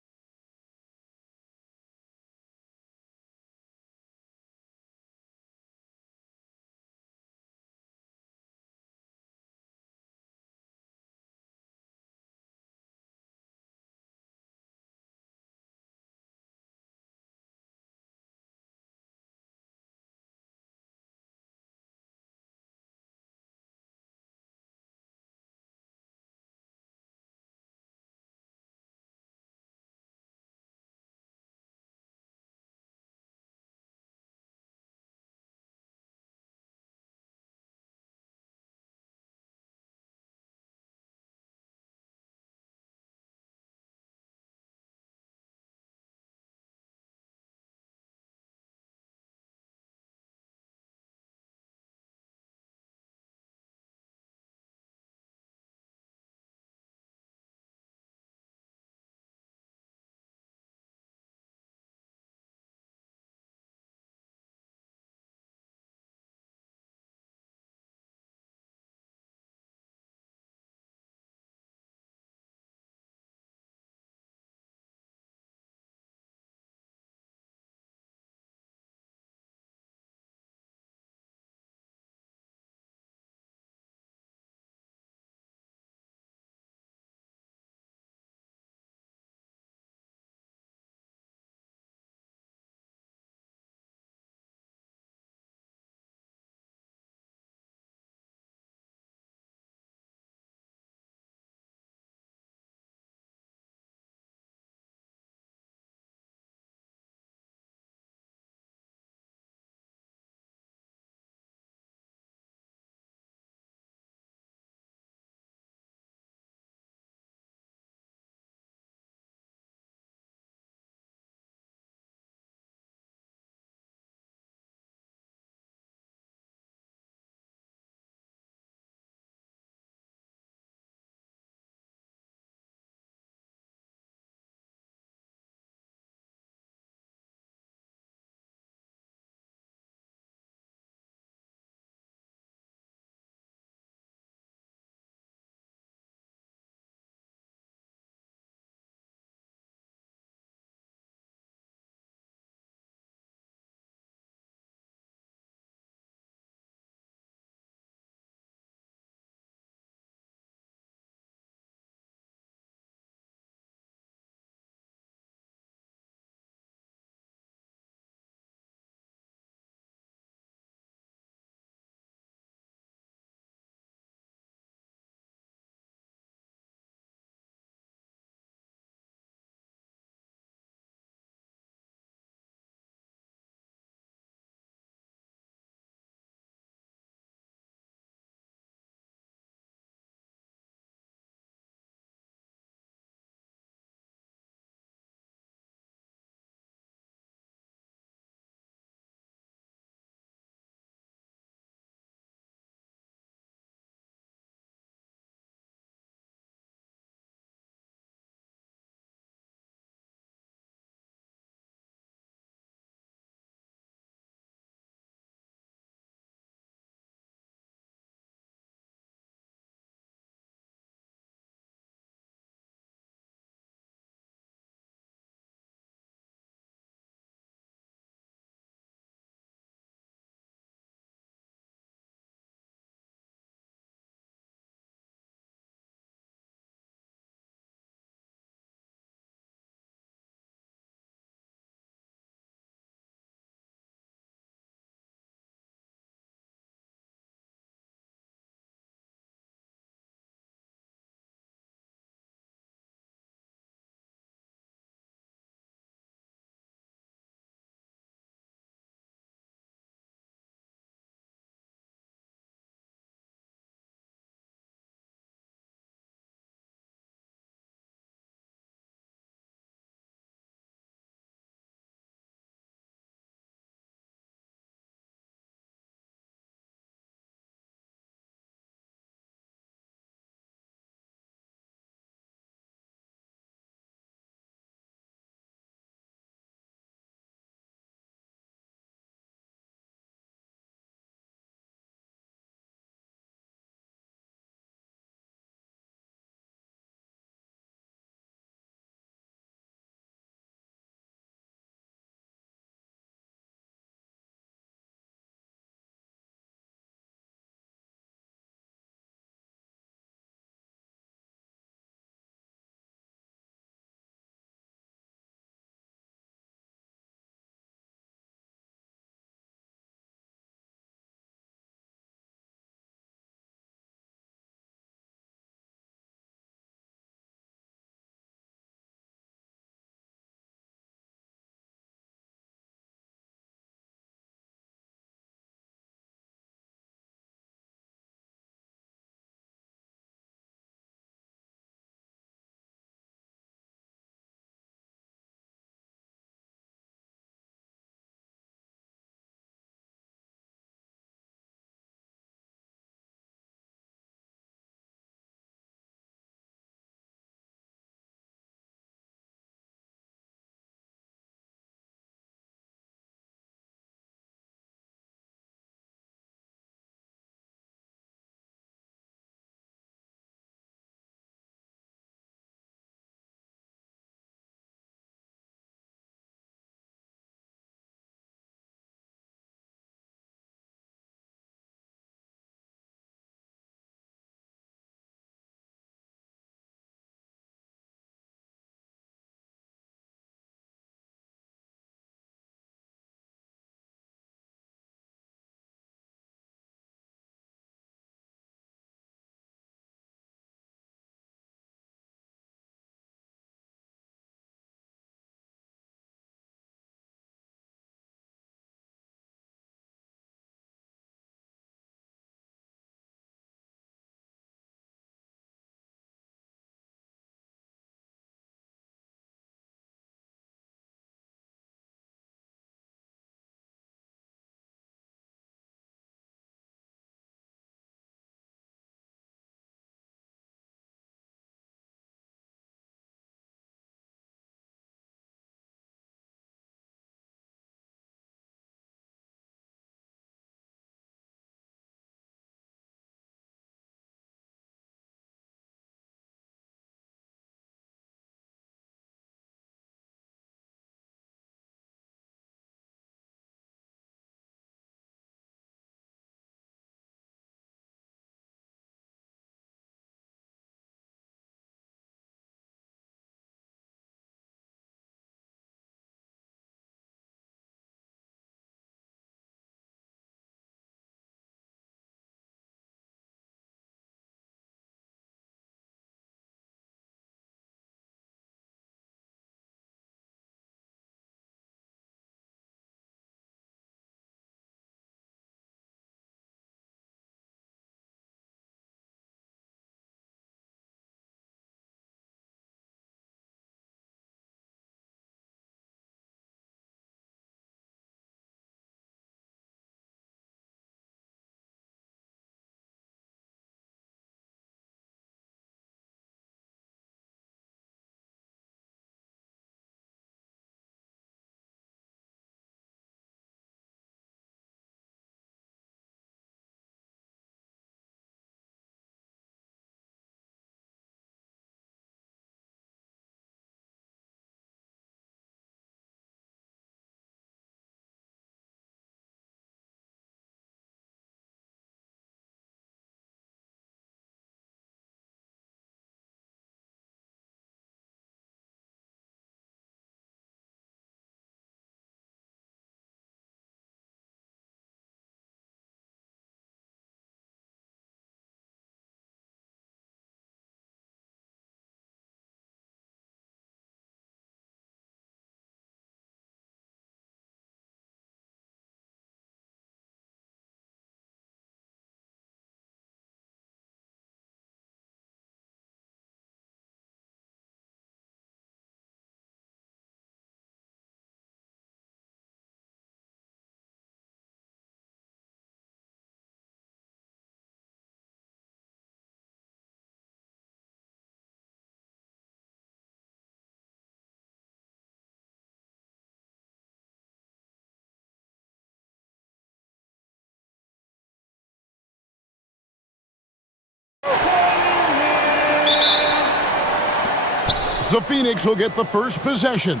The Phoenix will get the first possession.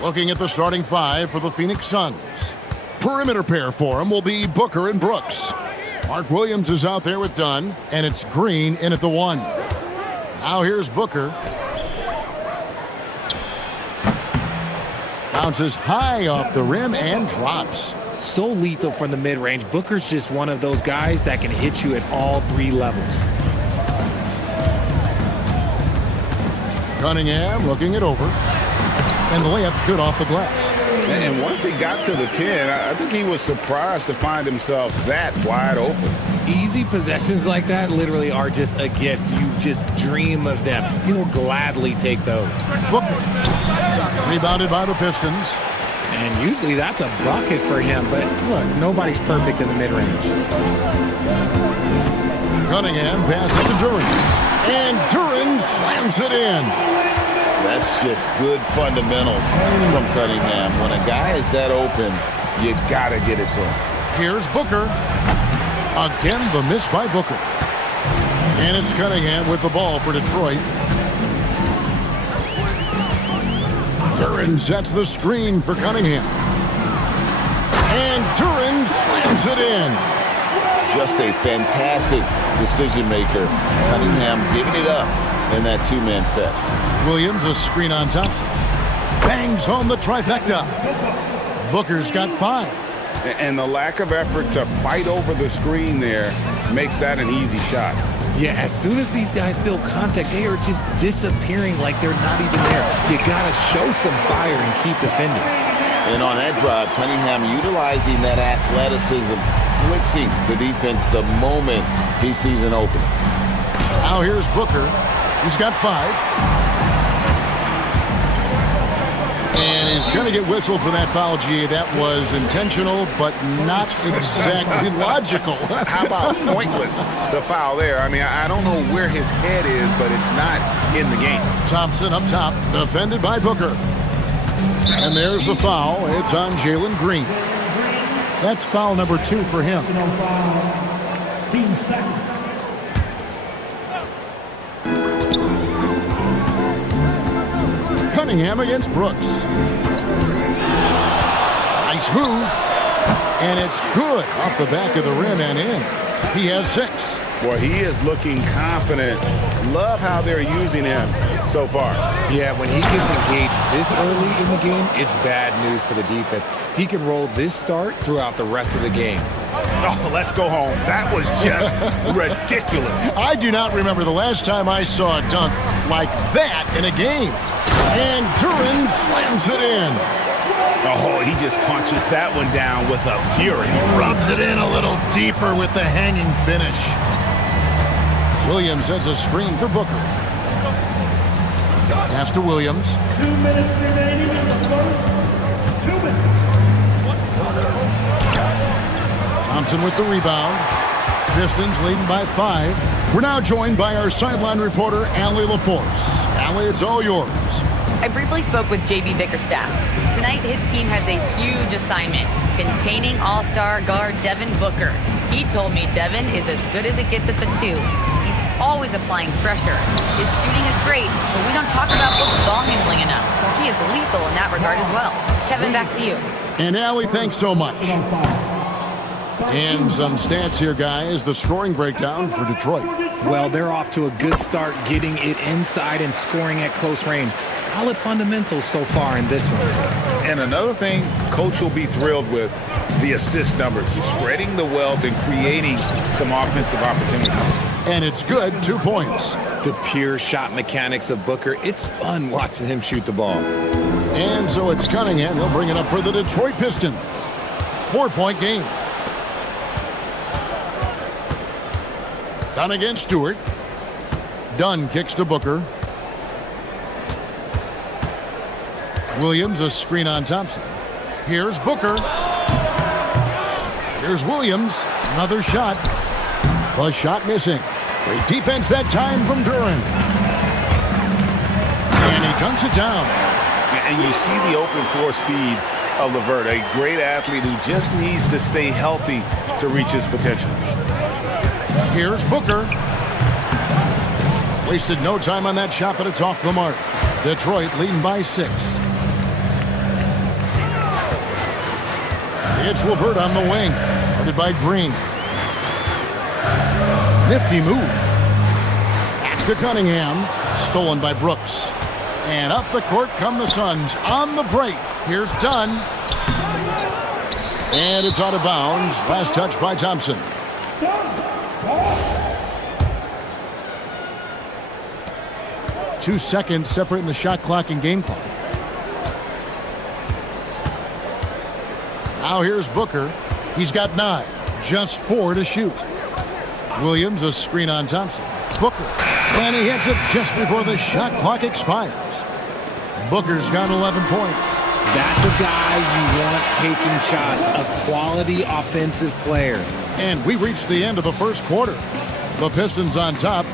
Looking at the starting five for the Phoenix Suns. Perimeter pair for him will be Booker and Brooks. Mark Williams is out there with Dunn, and it's Green in at the 1. Now here's Booker. Bounces high off the rim and drops. So lethal from the mid-range. Booker's just one of those guys that can hit you at all 3 levels. Cunningham looking it over. And the layup's good off the glass. And once he got to the 10, I think he was surprised to find himself that wide open. Easy possessions like that literally are just a gift. You just dream of them. He'll gladly take those. Booker. Rebounded by the Pistons. And usually that's a bucket for him, but look, nobody's perfect in the mid-range. Cunningham passes to Duran. And Duran slams it in. That's just good fundamentals from Cunningham. When a guy is that open, you got to get it to him. Here's Booker. Again, the miss by Booker. And it's Cunningham with the ball for Detroit. Duran sets the screen for Cunningham. And Duran slams it in. Just a fantastic decision maker. Cunningham giving it up in that 2-man set. Williams a screen on Thompson. Bangs home the trifecta. Booker's got 5. And the lack of effort to fight over the screen there makes that an easy shot. Yeah, as soon as these guys feel contact, they are just disappearing like they're not even there. You got to show some fire and keep defending. And on that drive, Cunningham utilizing that athleticism, blitzing the defense the moment he sees an opening. Now here's Booker. He's got 5. And he's going to get whistled for that foul, G. That was intentional, but not exactly logical. How about pointless to foul there? I mean, I don't know where his head is, but it's not in the game. Thompson up top, defended by Booker. And there's the foul. It's on Jalen Green. That's foul number 2 for him. Cunningham against Brooks. Nice move. And it's good off the back of the rim and in. He has 6. Boy, he is looking confident. Love how they're using him so far. Yeah, when he gets engaged this early in the game, it's bad news for the defense. He can roll this start throughout the rest of the game. Oh, let's go home. That was just ridiculous. I do not remember the last time I saw a dunk like that in a game. And Duran slams it in. Oh, he just punches that one down with a fury. Rubs it in a little deeper with the hanging finish. Williams has a screen for Booker. Pass to Williams. 2 minutes remaining in the first. 2 minutes. Thompson with the rebound. Pistons leading by 5. We're now joined by our sideline reporter, Allie LaForce. Allie, it's all yours. I briefly spoke with JB Bickerstaff. Tonight, his team has a huge assignment, containing all-star guard Devin Booker. He told me Devin is as good as it gets at the 2. He's always applying pressure. His shooting is great, but we don't talk about Book's ball handling enough. He is lethal in that regard as well. Kevin, back to you. And Allie, thanks so much. And some stats here, guys. The scoring breakdown for Detroit. Well, they're off to a good start getting it inside and scoring at close range. Solid fundamentals so far in this one. And another thing Coach will be thrilled with, the assist numbers. Spreading the wealth and creating some offensive opportunities. And it's good, 2 points. The pure shot mechanics of Booker. It's fun watching him shoot the ball. And so it's Cunningham. He'll bring it up for the Detroit Pistons. 4-point game. Dunn against Stewart. Dunn kicks to Booker. Williams a screen on Thompson. Here's Booker. Here's Williams. Another shot. The shot missing. Great defense that time from Duran. And he dunks it down. And you see the open floor speed of LeVert, a great athlete who just needs to stay healthy to reach his potential. Here's Booker. Wasted no time on that shot, but it's off the mark. Detroit leading by 6. It's Levert on the wing. Guarded by Green. Nifty move. Back to Cunningham. Stolen by Brooks. And up the court come the Suns on the break. Here's Dunn. And it's out of bounds. Last touch by Thompson. 2 seconds separating the shot clock and game clock. Now here's Booker. He's got 9. Just 4 to shoot. Williams, a screen on Thompson. Booker. And he hits it just before the shot clock expires. Booker's got 11 points. That's a guy you want taking shots, a quality offensive player. And we've reached the end of the first quarter. The Pistons on top.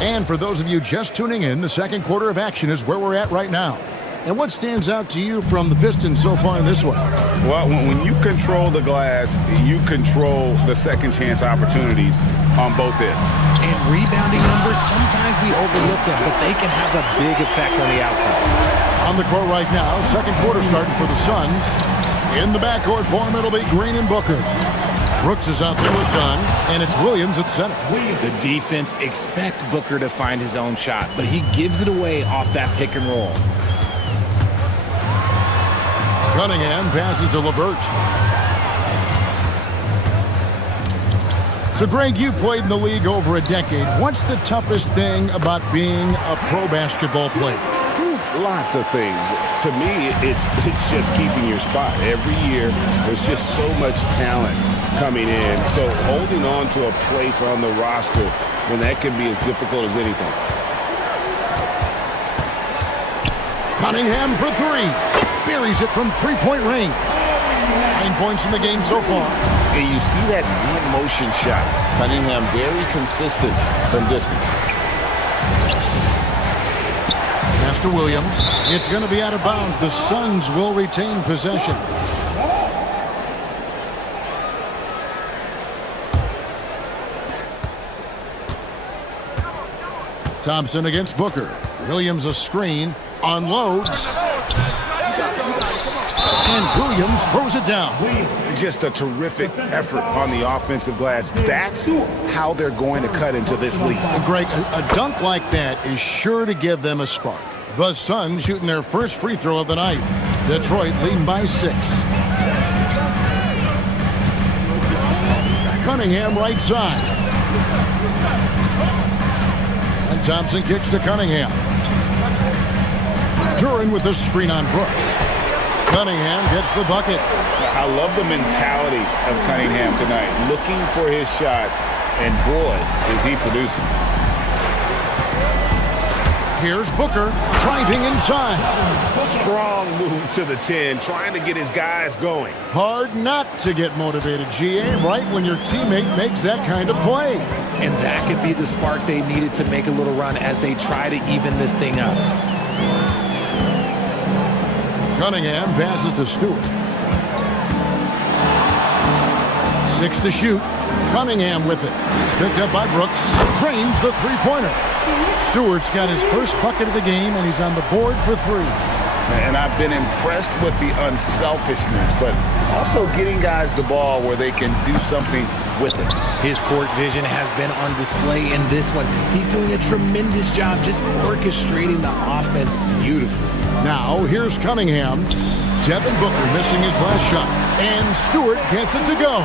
And for those of you just tuning in, the second quarter of action is where we're at right now. And what stands out to you from the Pistons so far in this one? Well, when you control the glass, you control the second chance opportunities on both ends. And rebounding numbers, sometimes we overlook them, but they can have a big effect on the outcome. On the court right now, second quarter starting for the Suns. In the backcourt form, it'll be Green and Booker. Brooks is out there with Dunn, and it's Williams at center. The defense expects Booker to find his own shot, but he gives it away off that pick and roll. Cunningham passes to Levert. So, Greg, you played in the league over a decade. What's the toughest thing about being a pro basketball player? Lots of things. To me, it's just keeping your spot. Every year, there's just so much talent coming in. So holding on to a place on the roster when that can be as difficult as anything. Cunningham for 3. Buries it from three-point range. 9 points in the game so far. And you see that one-motion shot. Cunningham very consistent from distance. Pass to Williams. It's going to be out of bounds. The Suns will retain possession. Thompson against Booker. Williams a screen. Unloads. And Williams throws it down. Just a terrific effort on the offensive glass. That's how they're going to cut into this league. Greg, a dunk like that is sure to give them a spark. The Suns shooting their first free throw of the night. Detroit leading by 6. Cunningham right side. And Thompson kicks to Cunningham. Duran with the screen on Brooks. Cunningham gets the bucket. I love the mentality of Cunningham tonight. Looking for his shot, and boy, is he producing. Here's Booker driving inside. Strong move to the 10, trying to get his guys going. Hard not to get motivated, GA, right when your teammate makes that kind of play. And that could be the spark they needed to make a little run as they try to even this thing up. Cunningham passes to Stewart. 6 to shoot. Cunningham with it. It's picked up by Brooks. Drains the three-pointer. Stewart's got his first bucket of the game, and he's on the board for 3. And I've been impressed with the unselfishness, but also getting guys the ball where they can do something with it. His court vision has been on display in this one. He's doing a tremendous job just orchestrating the offense beautifully. Now, here's Cunningham. Devin Booker missing his last shot. And Stewart gets it to go.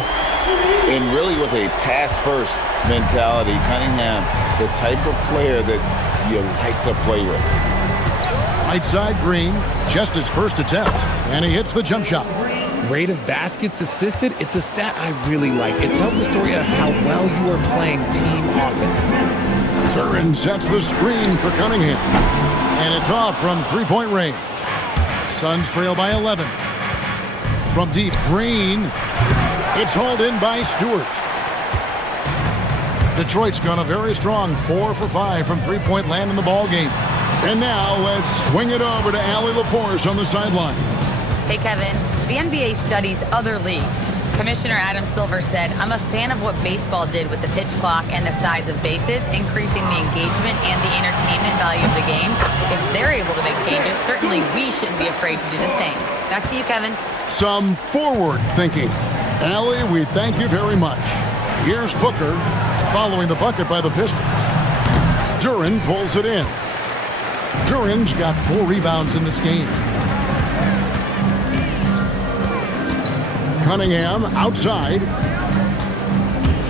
And really with a pass-first mentality, Cunningham, the type of player that you like to play with. Right side Green, just his first attempt. And he hits the jump shot. Rate of baskets assisted, it's a stat I really like. It tells the story of how well you are playing team offense. Duran sets the screen for Cunningham. And it's off from three-point range. Suns trail by 11. From deep, Green. It's hauled in by Stewart. Detroit's gone a very strong 4 for 5 from three-point land in the ball game. And now let's swing it over to Allie LaForce on the sideline. Hey, Kevin. The NBA studies other leagues. Commissioner Adam Silver said, "I'm a fan of what baseball did with the pitch clock and the size of bases, increasing the engagement and the entertainment value of the game. If they're able to make changes, certainly we shouldn't be afraid to do the same." Back to you, Kevin. Some forward thinking. Allie, we thank you very much. Here's Booker following the bucket by the Pistons. Duran pulls it in. Duran's got 4 rebounds in this game. Cunningham outside.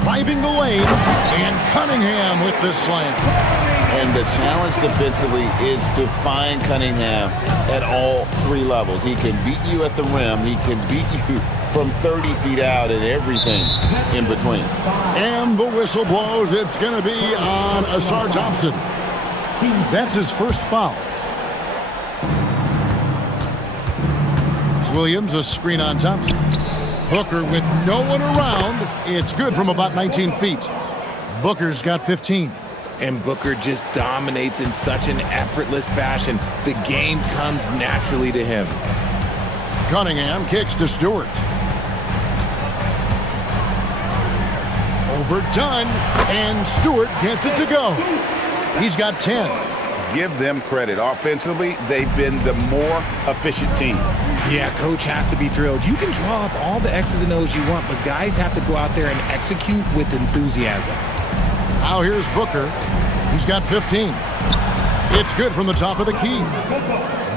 Driving the lane. And Cunningham with the slam. And the challenge defensively is to find Cunningham at all 3 levels. He can beat you at the rim. He can beat you from 30 feet out and everything in between. And the whistle blows. It's going to be on Asar Thompson. That's his first foul. Williams, a screen on Thompson. Booker with no one around. It's good from about 19 feet. Booker's got 15. And Booker just dominates in such an effortless fashion. The game comes naturally to him. Cunningham kicks to Stewart. Overdone, and Stewart gets it to go. He's got 10. Give them credit. Offensively, they've been the more efficient team. Yeah, coach has to be thrilled. You can draw up all the X's and O's you want, but guys have to go out there and execute with enthusiasm. Now here's Booker. He's got 15. It's good from the top of the key.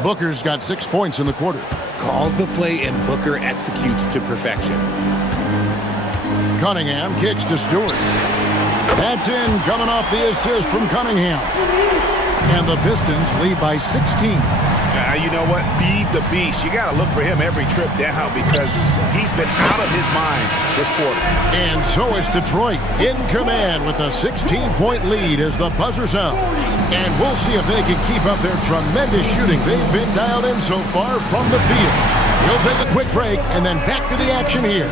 Booker's got 6 points in the quarter. Calls the play and Booker executes to perfection. Cunningham kicks to Stewart. That's in, coming off the assist from Cunningham. And the Pistons lead by 16. You know what? Feed the beast. You got to look for him every trip down because he's been out of his mind this quarter. And so is Detroit in command with a 16-point lead as the buzzer sounds. And we'll see if they can keep up their tremendous shooting they've been dialed in so far from the field. We'll take a quick break and then back to the action here.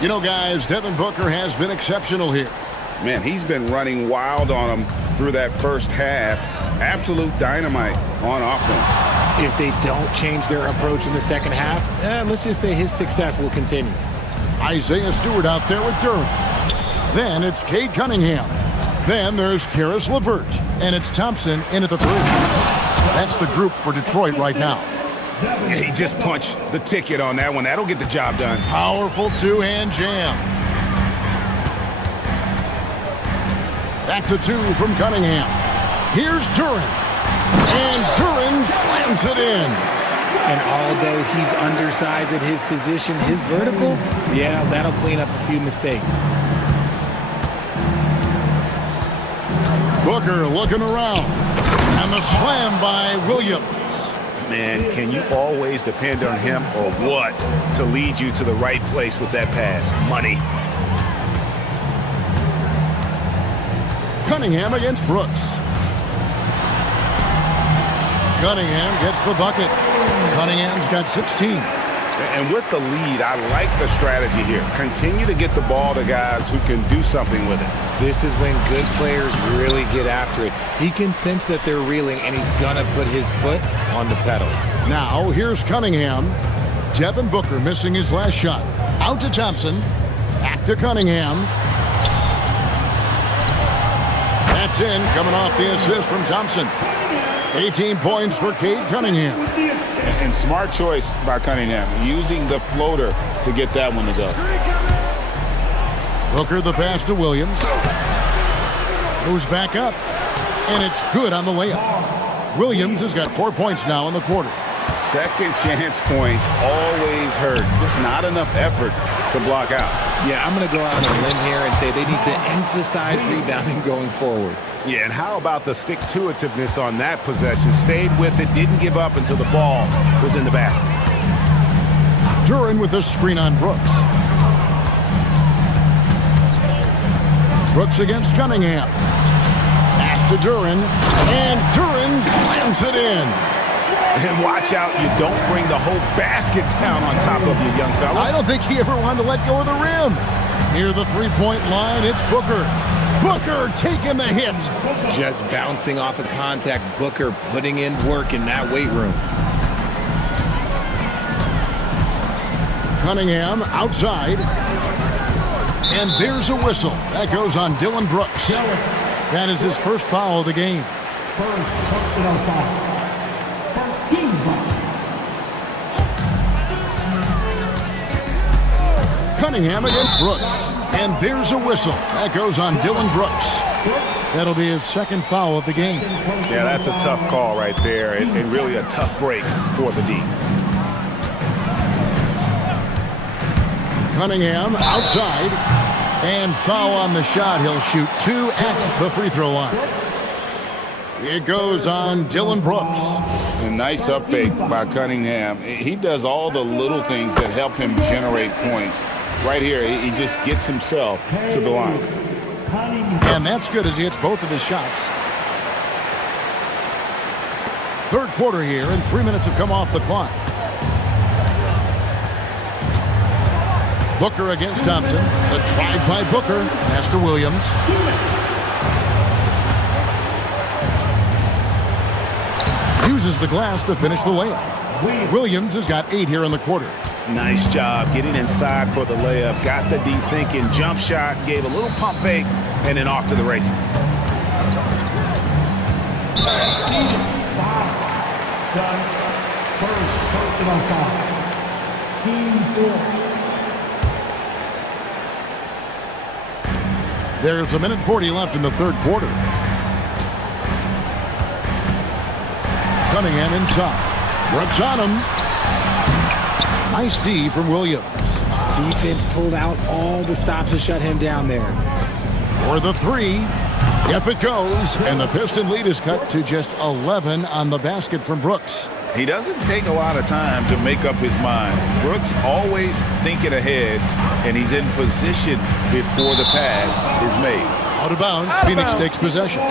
You know, guys, Devin Booker has been exceptional here. Man, he's been running wild on them through that first half. Absolute dynamite on offense. If they don't change their approach in the second half, let's just say his success will continue. Isaiah Stewart out there with Durham. Then it's Cade Cunningham. Then there's Karis LeVert. And it's Thompson in at the 3. That's the group for Detroit right now. He just punched the ticket on that one. That'll get the job done. Powerful two-hand jam. That's a 2 from Cunningham. Here's Duran. And Duran slams it in. And although he's undersized at his position, his vertical, yeah, that'll clean up a few mistakes. Booker looking around. And the slam by Williams. Man, can you always depend on him or what to lead you to the right place with that pass? Money. Cunningham against Brooks. Cunningham gets the bucket. Cunningham's got 16. And with the lead, I like the strategy here. Continue to get the ball to guys who can do something with it. This is when good players really get after it. He can sense that they're reeling, and he's going to put his foot on the pedal. Now, here's Cunningham. Devin Booker missing his last shot. Out to Thompson. Back to Cunningham. That's in, coming off the assist from Thompson. 18 points for Cade Cunningham. And smart choice by Cunningham, using the floater to get that one to go. Booker the pass to Williams. Moves back up, and it's good on the layup. Williams has got 4 points now in the quarter. Second chance points always hurt. Just not enough effort to block out. Yeah, I'm going to go out on a limb here and say they need to emphasize rebounding going forward. Yeah, and how about the stick-to-itiveness on that possession? Stayed with it, didn't give up until the ball was in the basket. Duran with a screen on Brooks. Brooks against Cunningham. Pass to Duran, and Duran slams it in. And watch out, you don't bring the whole basket down on top of you, young fella. I don't think he ever wanted to let go of the rim. Near the three-point line, it's Booker. Booker taking the hit. Just bouncing off of contact. Booker putting in work in that weight room. Cunningham outside. And there's a whistle. That goes on Dylan Brooks. That is his first foul of the game. First personal foul. First team foul. Cunningham against Brooks. And there's a whistle. That goes on Dylan Brooks. That'll be his second foul of the game. Yeah, that's a tough call right there, and really a tough break for the D. Cunningham outside. And foul on the shot. He'll shoot 2 at the free throw line. It goes on Dylan Brooks. A nice up fake by Cunningham. He does all the little things that help him generate points. Right here, he just gets himself to the line. And that's good as he hits both of his shots. Third quarter here, and 3 minutes have come off the clock. Booker against Thompson. The drive by Booker. Pass to Williams. Uses the glass to finish the layup. Williams has got 8 here in the quarter. Nice job getting inside for the layup. Got the D thinking. Jump shot. Gave a little pump fake. And then off to the races. First personal foul. Team 4. There's 1:40 left in the third quarter. Cunningham inside. Brooks on him. Nice D from Williams. Defense pulled out all the stops to shut him down there. For the three. Yep, it goes. And the Piston lead is cut to just 11 on the basket from Brooks. He doesn't take a lot of time to make up his mind. Brooks always thinking ahead, and he's in position before the pass is made. Out of bounds. Phoenix takes possession.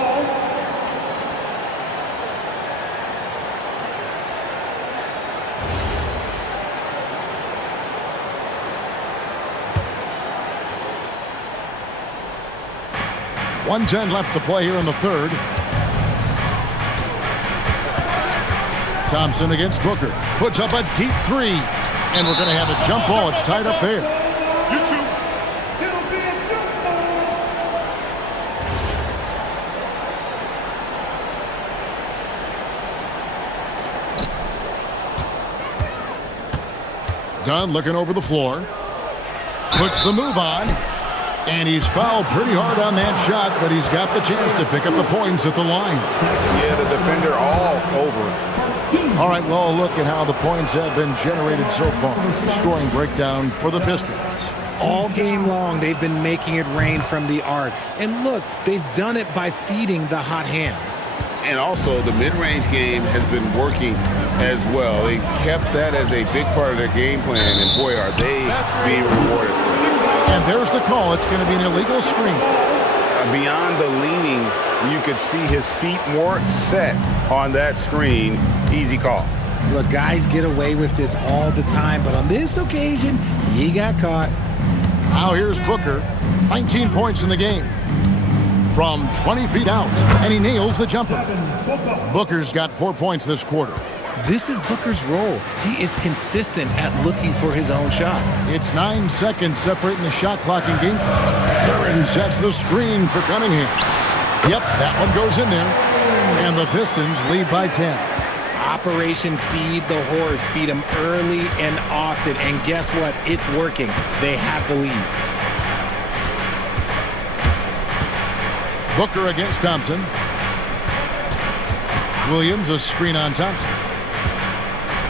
.110 left to play here in the third. Thompson against Booker. Puts up a deep three. And we're going to have a jump ball. It's tied up there. Dunn looking over the floor. Puts the move on. And he's fouled pretty hard on that shot, but he's got the chance to pick up the points at the line. Yeah, the defender all over it. All right, well, look at how the points have been generated so far. Scoring breakdown for the Pistons. All game long, they've been making it rain from the arc. And look, they've done it by feeding the hot hands. And also, the mid-range game has been working as well. They kept that as a big part of their game plan, and boy, are they being rewarded for it. And there's the call. It's going to be an illegal screen. Beyond the leaning, you could see his feet more set on that screen. Easy call. Look, guys get away with this all the time, but on this occasion, he got caught. Now here's Booker. 19 points in the game. From 20 feet out, and he nails the jumper. Booker's got 4 points this quarter. This is Booker's role. He is consistent at looking for his own shot. It's 9 seconds separating the shot clock and game clock. Duran sets the screen for Cunningham. Yep, that one goes in there. And the Pistons lead by 10. Operation Feed the Horse. Feed him early and often. And guess what? It's working. They have the lead. Booker against Thompson. Williams, a screen on Thompson.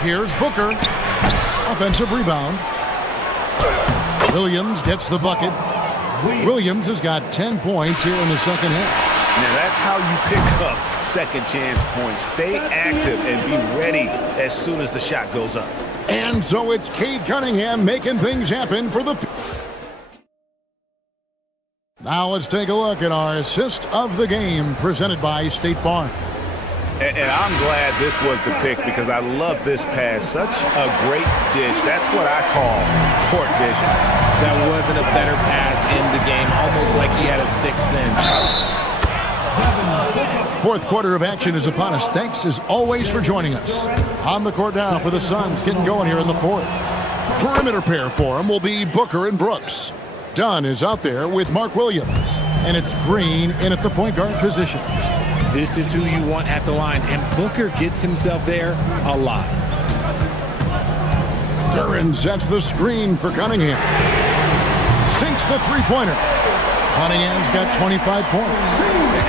Here's Booker. Offensive rebound. Williams gets the bucket. Williams has got 10 points here in the second half. Now that's how you pick up second chance points. Stay active and be ready as soon as the shot goes up. And so it's Cade Cunningham making things happen for the... Now let's take a look at our assist of the game presented by State Farm. And I'm glad this was the pick because I love this pass. Such a great dish. That's what I call court vision. That wasn't a better pass in the game. Almost like he had a sixth sense. Fourth quarter of action is upon us. Thanks as always for joining us. On the court now for the Suns, getting going here in the fourth. Perimeter pair for him will be Booker and Brooks. Dunn is out there with Mark Williams. And it's Green in at the point guard position. This is who you want at the line, and Booker gets himself there a lot. Duran sets the screen for Cunningham. Sinks the three-pointer. Cunningham's got 25 points.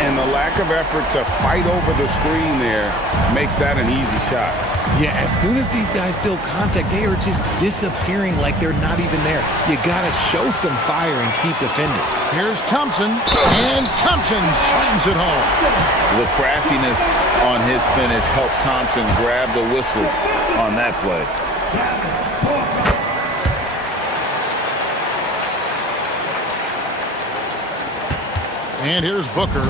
And the lack of effort to fight over the screen there makes that an easy shot. Yeah, as soon as these guys build contact, they are just disappearing like they're not even there. You got to show some fire and keep defending. Here's Thompson, and Thompson slams it home. The craftiness on his finish helped Thompson grab the whistle on that play. And here's Booker.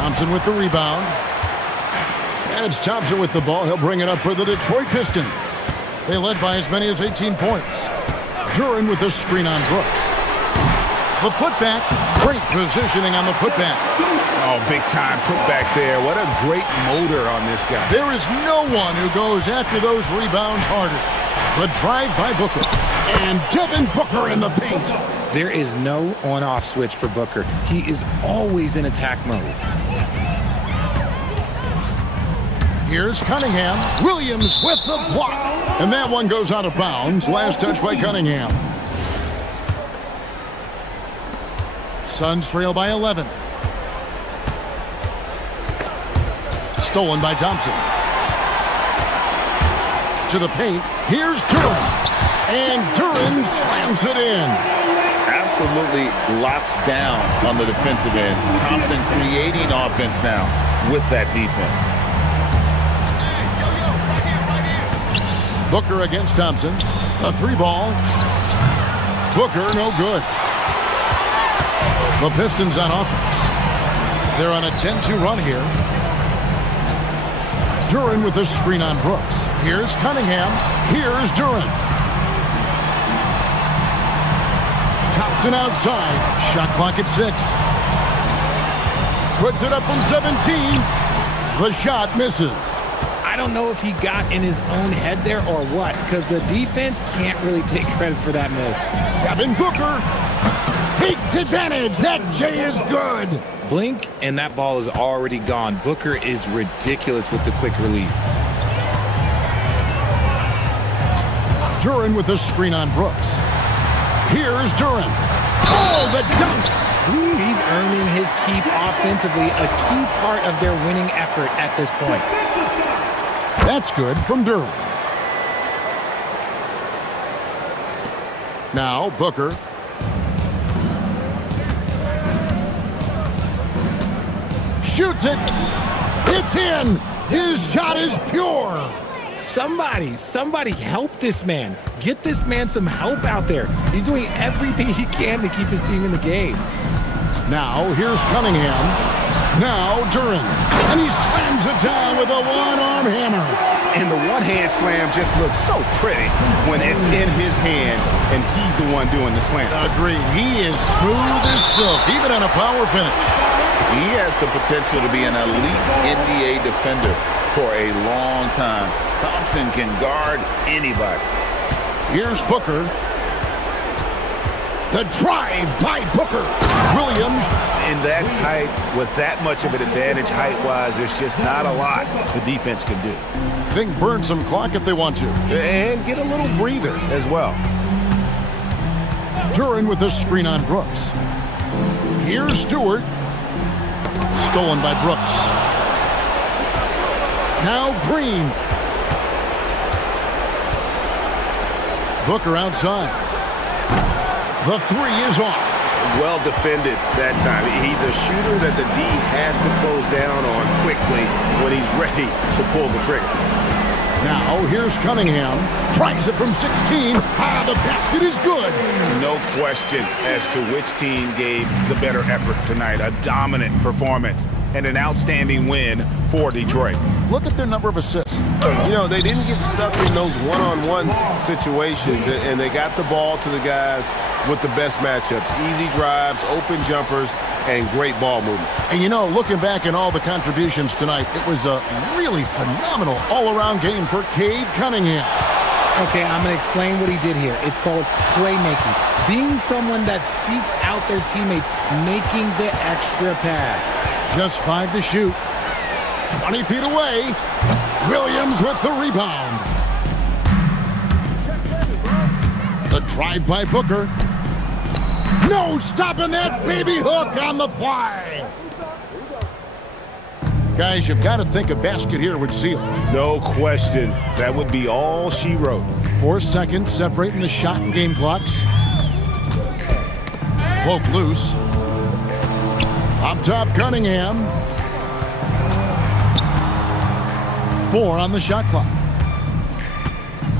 Thompson with the rebound. And it's Thompson with the ball. He'll bring it up for the Detroit Pistons. They led by as many as 18 points. Duran with the screen on Brooks. The putback. Great positioning on the putback. Oh, big time putback there. What a great motor on this guy. There is no one who goes after those rebounds harder. The drive by Booker. And Devin Booker in the paint. There is no on-off switch for Booker. He is always in attack mode. Here's Cunningham. Williams with the block. And that one goes out of bounds. Last touch by Cunningham. Suns trail by 11. Stolen by Thompson. To the paint. Here's Duran. And Duran slams it in. Absolutely locks down on the defensive end. Thompson creating offense now with that defense. Booker against Thompson. A three ball. Booker no good. The Pistons on offense. They're on a 10-2 run here. Duran with the screen on Brooks. Here's Cunningham. Here's Duran. Thompson outside. Shot clock at 6. Puts it up from 17. The shot misses. I don't know if he got in his own head there or what, because the defense can't really take credit for that miss. Devin Booker takes advantage. That J is good. Blink, and that ball is already gone. Booker is ridiculous with the quick release. Duran with the screen on Brooks. Here's Duran. Oh, the dunk. He's earning his keep offensively, a key part of their winning effort at this point. That's good from Duran. Now Booker. Shoots it. It's in. His shot is pure. Somebody help this man. Get this man some help out there. He's doing everything he can to keep his team in the game. Now here's Cunningham. Now Duran. And he slams it down with a one-arm hammer. And the one-hand slam just looks so pretty when it's in his hand and he's the one doing the slam. Agreed. He is smooth as silk, even on a power finish. He has the potential to be an elite NBA defender for a long time. Thompson can guard anybody. Here's Booker. The drive by Booker. Williams. In that tight, with that much of an advantage height-wise, there's just not a lot the defense can do. They can burn some clock if they want to. And get a little breather as well. Duran with a screen on Brooks. Here's Stewart. Stolen by Brooks. Now Green. Booker outside. The three is off. Well defended that time. He's a shooter that the D has to close down on quickly when he's ready to pull the trigger. Now here's Cunningham. Tries it from 16. Ah, the basket is good. No question as to which team gave the better effort tonight. A dominant performance and an outstanding win for Detroit. Look at their number of assists. You know, they didn't get stuck in those one-on-one situations, and they got the ball to the guys with the best matchups. Easy drives, open jumpers, and great ball movement. And you know, looking back at all the contributions tonight, it was a really phenomenal all-around game for Cade Cunningham. Okay, I'm going to explain what he did here. It's called playmaking. Being someone that seeks out their teammates, making the extra pass. Just 5 to shoot. 20 feet away. Williams with the rebound. The drive by Booker. No stopping that baby hook on the fly. Guys, you've got to think a basket here would seal it. No question. That would be all she wrote. 4 seconds separating the shot and game clocks. Poke loose. Up top, Cunningham. 4 on the shot clock.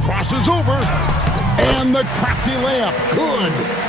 Crosses over. And the crafty layup. Good.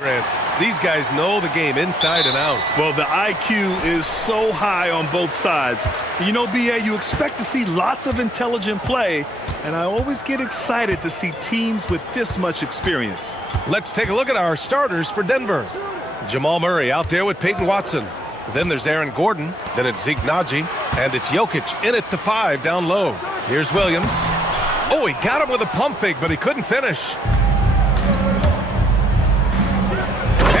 Grant, these guys know the game inside and out. Well, the IQ is so high on both sides. You know, BA, you expect to see lots of intelligent play, and I always get excited to see teams with this much experience. Let's take a look at our starters for Denver. Jamal Murray out there with Peyton Watson. Then there's Aaron Gordon. Then it's Zeke Naji. And it's Jokic in at the 5 down low. Here's Williams. Oh, he got him with a pump fake, but he couldn't finish.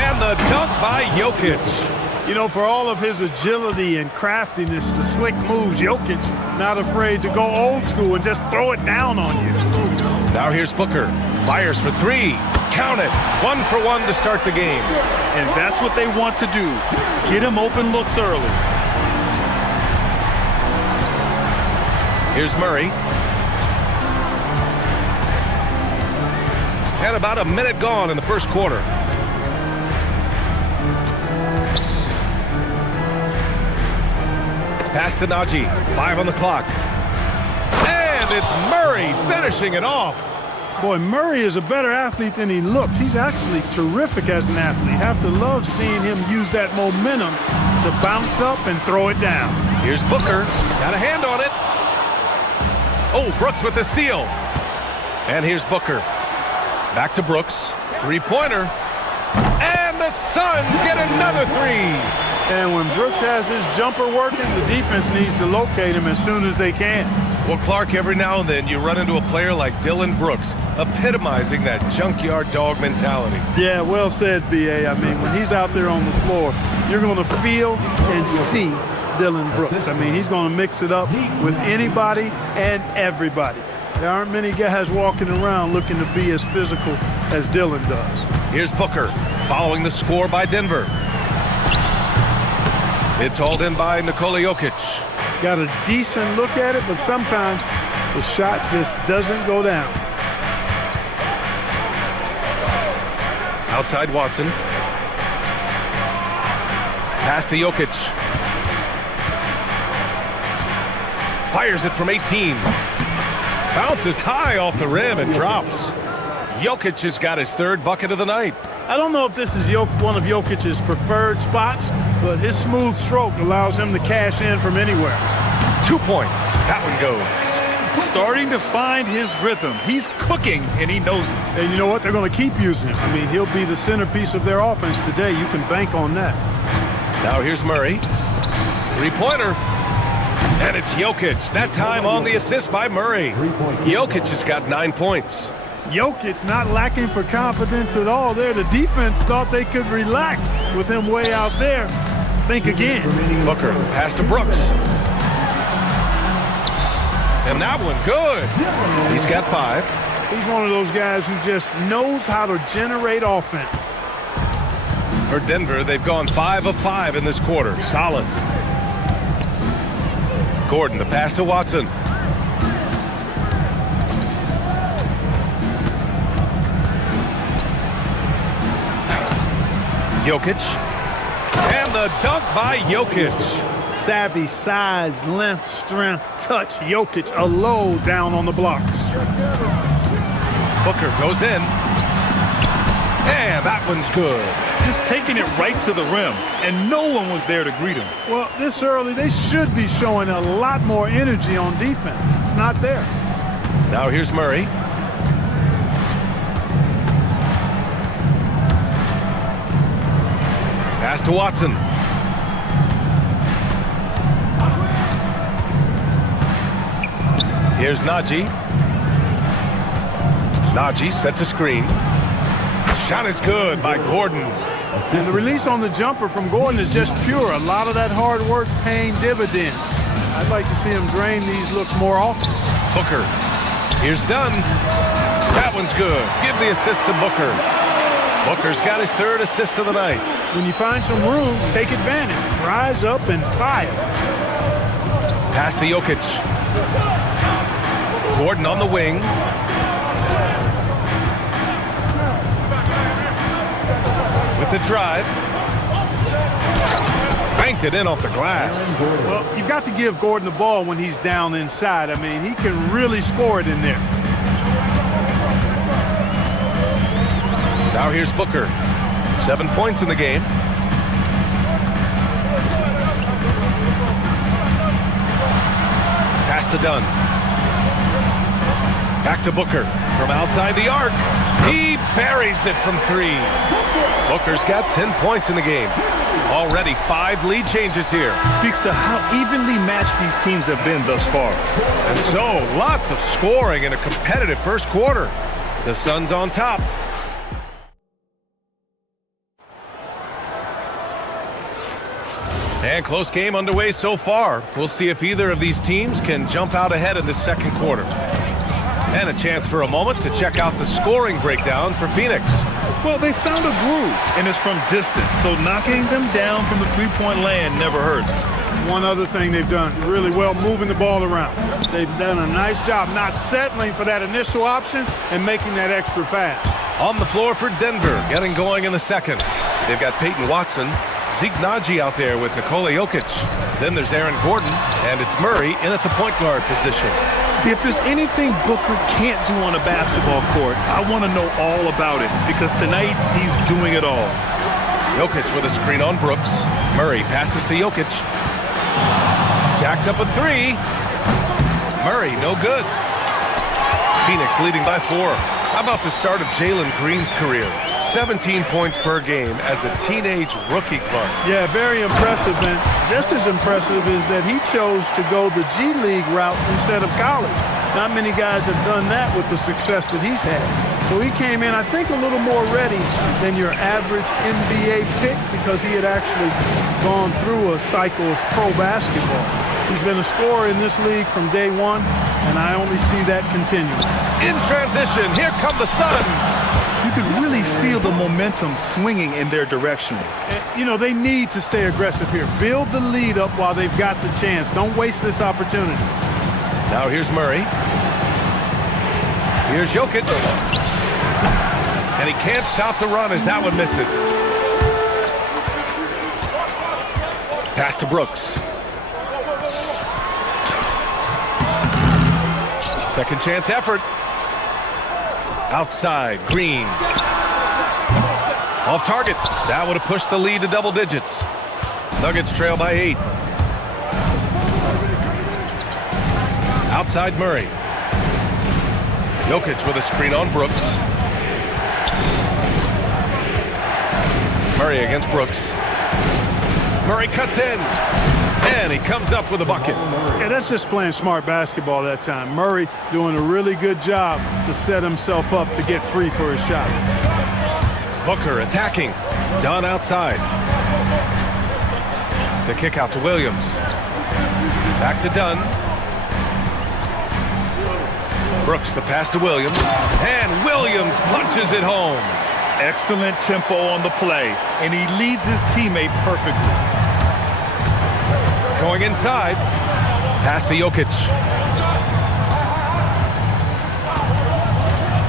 And the dunk by Jokic. You know, for all of his agility and craftiness, the slick moves, Jokic not afraid to go old school and just throw it down on you. Now here's Booker. Fires for 3. Count it. 1 for 1 to start the game. And that's what they want to do. Get him open looks early. Here's Murray. And about a minute gone in the first quarter. Pass to Naji. 5 on the clock. And it's Murray finishing it off. Boy, Murray is a better athlete than he looks. He's actually terrific as an athlete. Have to love seeing him use that momentum to bounce up and throw it down. Here's Booker. Got a hand on it. Oh, Brooks with the steal. And here's Booker. Back to Brooks. 3-pointer. And the Suns get another 3. And when Brooks has his jumper working, the defense needs to locate him as soon as they can. Well, Clark, every now and then you run into a player like Dillon Brooks, epitomizing that junkyard dog mentality. Yeah, well said, B.A. I mean, when he's out there on the floor, you're going to feel and see Dillon Brooks. I mean, he's going to mix it up with anybody and everybody. There aren't many guys walking around looking to be as physical as Dillon does. Here's Booker, following the score by Denver. It's hauled in by Nikola Jokic. Got a decent look at it, but sometimes the shot just doesn't go down. Outside Watson. Pass to Jokic. Fires it from 18. Bounces high off the rim and drops. Jokic has got his 3rd bucket of the night. I don't know if this is one of Jokic's preferred spots, but his smooth stroke allows him to cash in from anywhere. 2 points. That one goes. Starting to find his rhythm. He's cooking, and he knows it. And you know what? They're going to keep using him. I mean, he'll be the centerpiece of their offense today. You can bank on that. Now here's Murray. 3-pointer. And it's Jokic. That time on the assist by Murray. Jokic has got 9 points. Jokic not lacking for confidence at all there. The defense thought they could relax with him way out there. Think again. Booker, pass to Brooks. And that one, good. He's got 5. He's one of those guys who just knows how to generate offense. For Denver, they've gone 5 of 5 in this quarter. Solid. Gordon, the pass to Watson. Jokic. And the dunk by Jokic. Savvy, size, length, strength, touch. Jokic, a low down on the blocks. Booker goes in. And that one's good. Just taking it right to the rim, and no one was there to greet him. Well, this early, they should be showing a lot more energy on defense. It's not there. Now here's Murray. Pass to Watson. Here's Naji. Naji sets a screen. Shot is good by Gordon. And the release on the jumper from Gordon is just pure. A lot of that hard work paying dividends. I'd like to see him drain these looks more often. Booker. Here's Dunn. That one's good. Give the assist to Booker. Booker's got his 3rd assist of the night. When you find some room, take advantage. Rise up and fire. Pass to Jokic. Gordon on the wing. With the drive. Banked it in off the glass. Well, you've got to give Gordon the ball when he's down inside. I mean, he can really score it in there. Now here's Booker. 7 points in the game. Pass to Dunn. Back to Booker from outside the arc. He buries it from 3. Booker's got 10 points in the game. Already 5 lead changes here. Speaks to how evenly matched these teams have been thus far. And so, lots of scoring in a competitive first quarter. The Suns on top. And close game underway so far. We'll see if either of these teams can jump out ahead in the second quarter. And a chance for a moment to check out the scoring breakdown for Phoenix. Well, they found a groove, and it's from distance, so knocking them down from the three-point land never hurts. One other thing they've done really well, moving the ball around. They've done a nice job not settling for that initial option and making that extra pass. On the floor for Denver, getting going in the second. They've got Peyton Watson, Zeke Naji out there with Nikola Jokic. Then there's Aaron Gordon, and it's Murray in at the point guard position. If there's anything Booker can't do on a basketball court, I want to know all about it, because tonight he's doing it all. Jokic with a screen on Brooks. Murray passes to Jokic. Jacks up a 3. Murray, no good. Phoenix leading by 4. How about the start of Jalen Green's career? 17 points per game as a teenage rookie, Clark. Yeah, very impressive, and just as impressive is that he chose to go the G League route instead of college. Not many guys have done that with the success that he's had. So he came in, I think, a little more ready than your average NBA pick because he had actually gone through a cycle of pro basketball. He's been a scorer in this league from day one, and I only see that continuing. In transition, here come the Suns. You could really feel the momentum swinging in their direction. You know, they need to stay aggressive here. Build the lead up while they've got the chance. Don't waste this opportunity. Now here's Murray. Here's Jokic. And he can't stop the run as that one misses. Pass to Brooks. Second chance effort. Outside, Green. Off target. That would have pushed the lead to double digits. Nuggets trail by 8. Outside Murray. Jokic with a screen on Brooks. Murray against Brooks. Murray cuts in. And he comes up with a bucket. Yeah, that's just playing smart basketball that time. Murray doing a really good job to set himself up to get free for his shot. Booker attacking. Dunn outside. The kick out to Williams. Back to Dunn. Brooks the pass to Williams. And Williams punches it home. Excellent tempo on the play, and he leads his teammate perfectly. Going inside. Pass to Jokic.